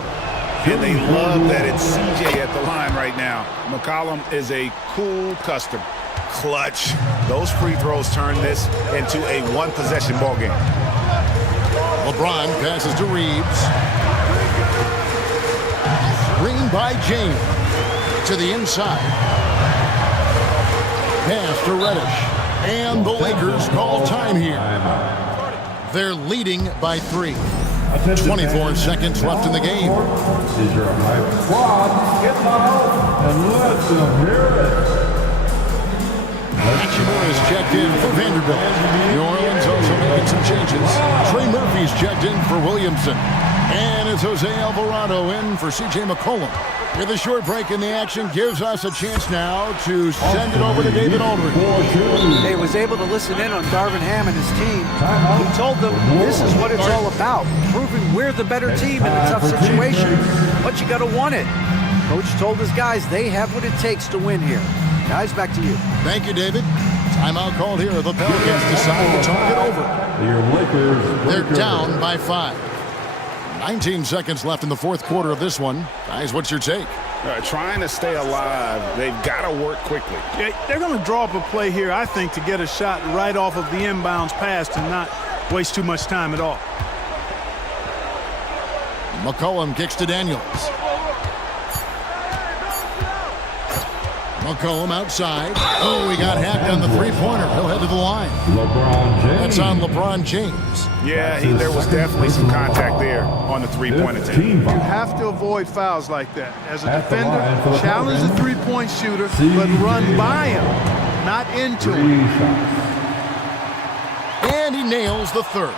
And they love that it's CJ at the line right now. McCollum is a cool customer. Clutch. Those free throws turn this into a one-possession ball game. LeBron passes to Reeves. Screen by James. To the inside. Pass to Reddish. And the Lakers call time here. They're leading by 3. 24 seconds left in the game. Is your hype squad. Get loud and let them hear it. Hachimura is checked in for Vanderbilt. New Orleans also making some changes. Trey Murphy's checked in for Williamson. And it's Jose Alvarado in for C.J. McCollum. With a short break in the action gives us a chance now to send it over to David Aldridge. He was able to listen in on Darvin Ham and his team. He told them this is what it's all about, proving we're the better team in a tough situation, but you got to want it. Coach told his guys they have what it takes to win here. Guys, back to you. Thank you, David. Timeout called here. The Pelicans decide to talk it over. They're down by 5. 19 seconds left in the fourth quarter of this one. Guys, what's your take? Trying to stay alive. They've got to work quickly. Yeah, they're going to draw up a play here, I think, to get a shot right off of the inbounds pass and not waste too much time at all. McCollum kicks to Daniels. McCollum outside. Oh, he got hacked on the three-pointer. He'll head to the line. LeBron James. That's on LeBron James. Yeah, there was definitely some contact there on the three-point attempt. You have to avoid fouls like that. As a defender, challenge the three-point shooter, but run by him, not into him. And he nails the third.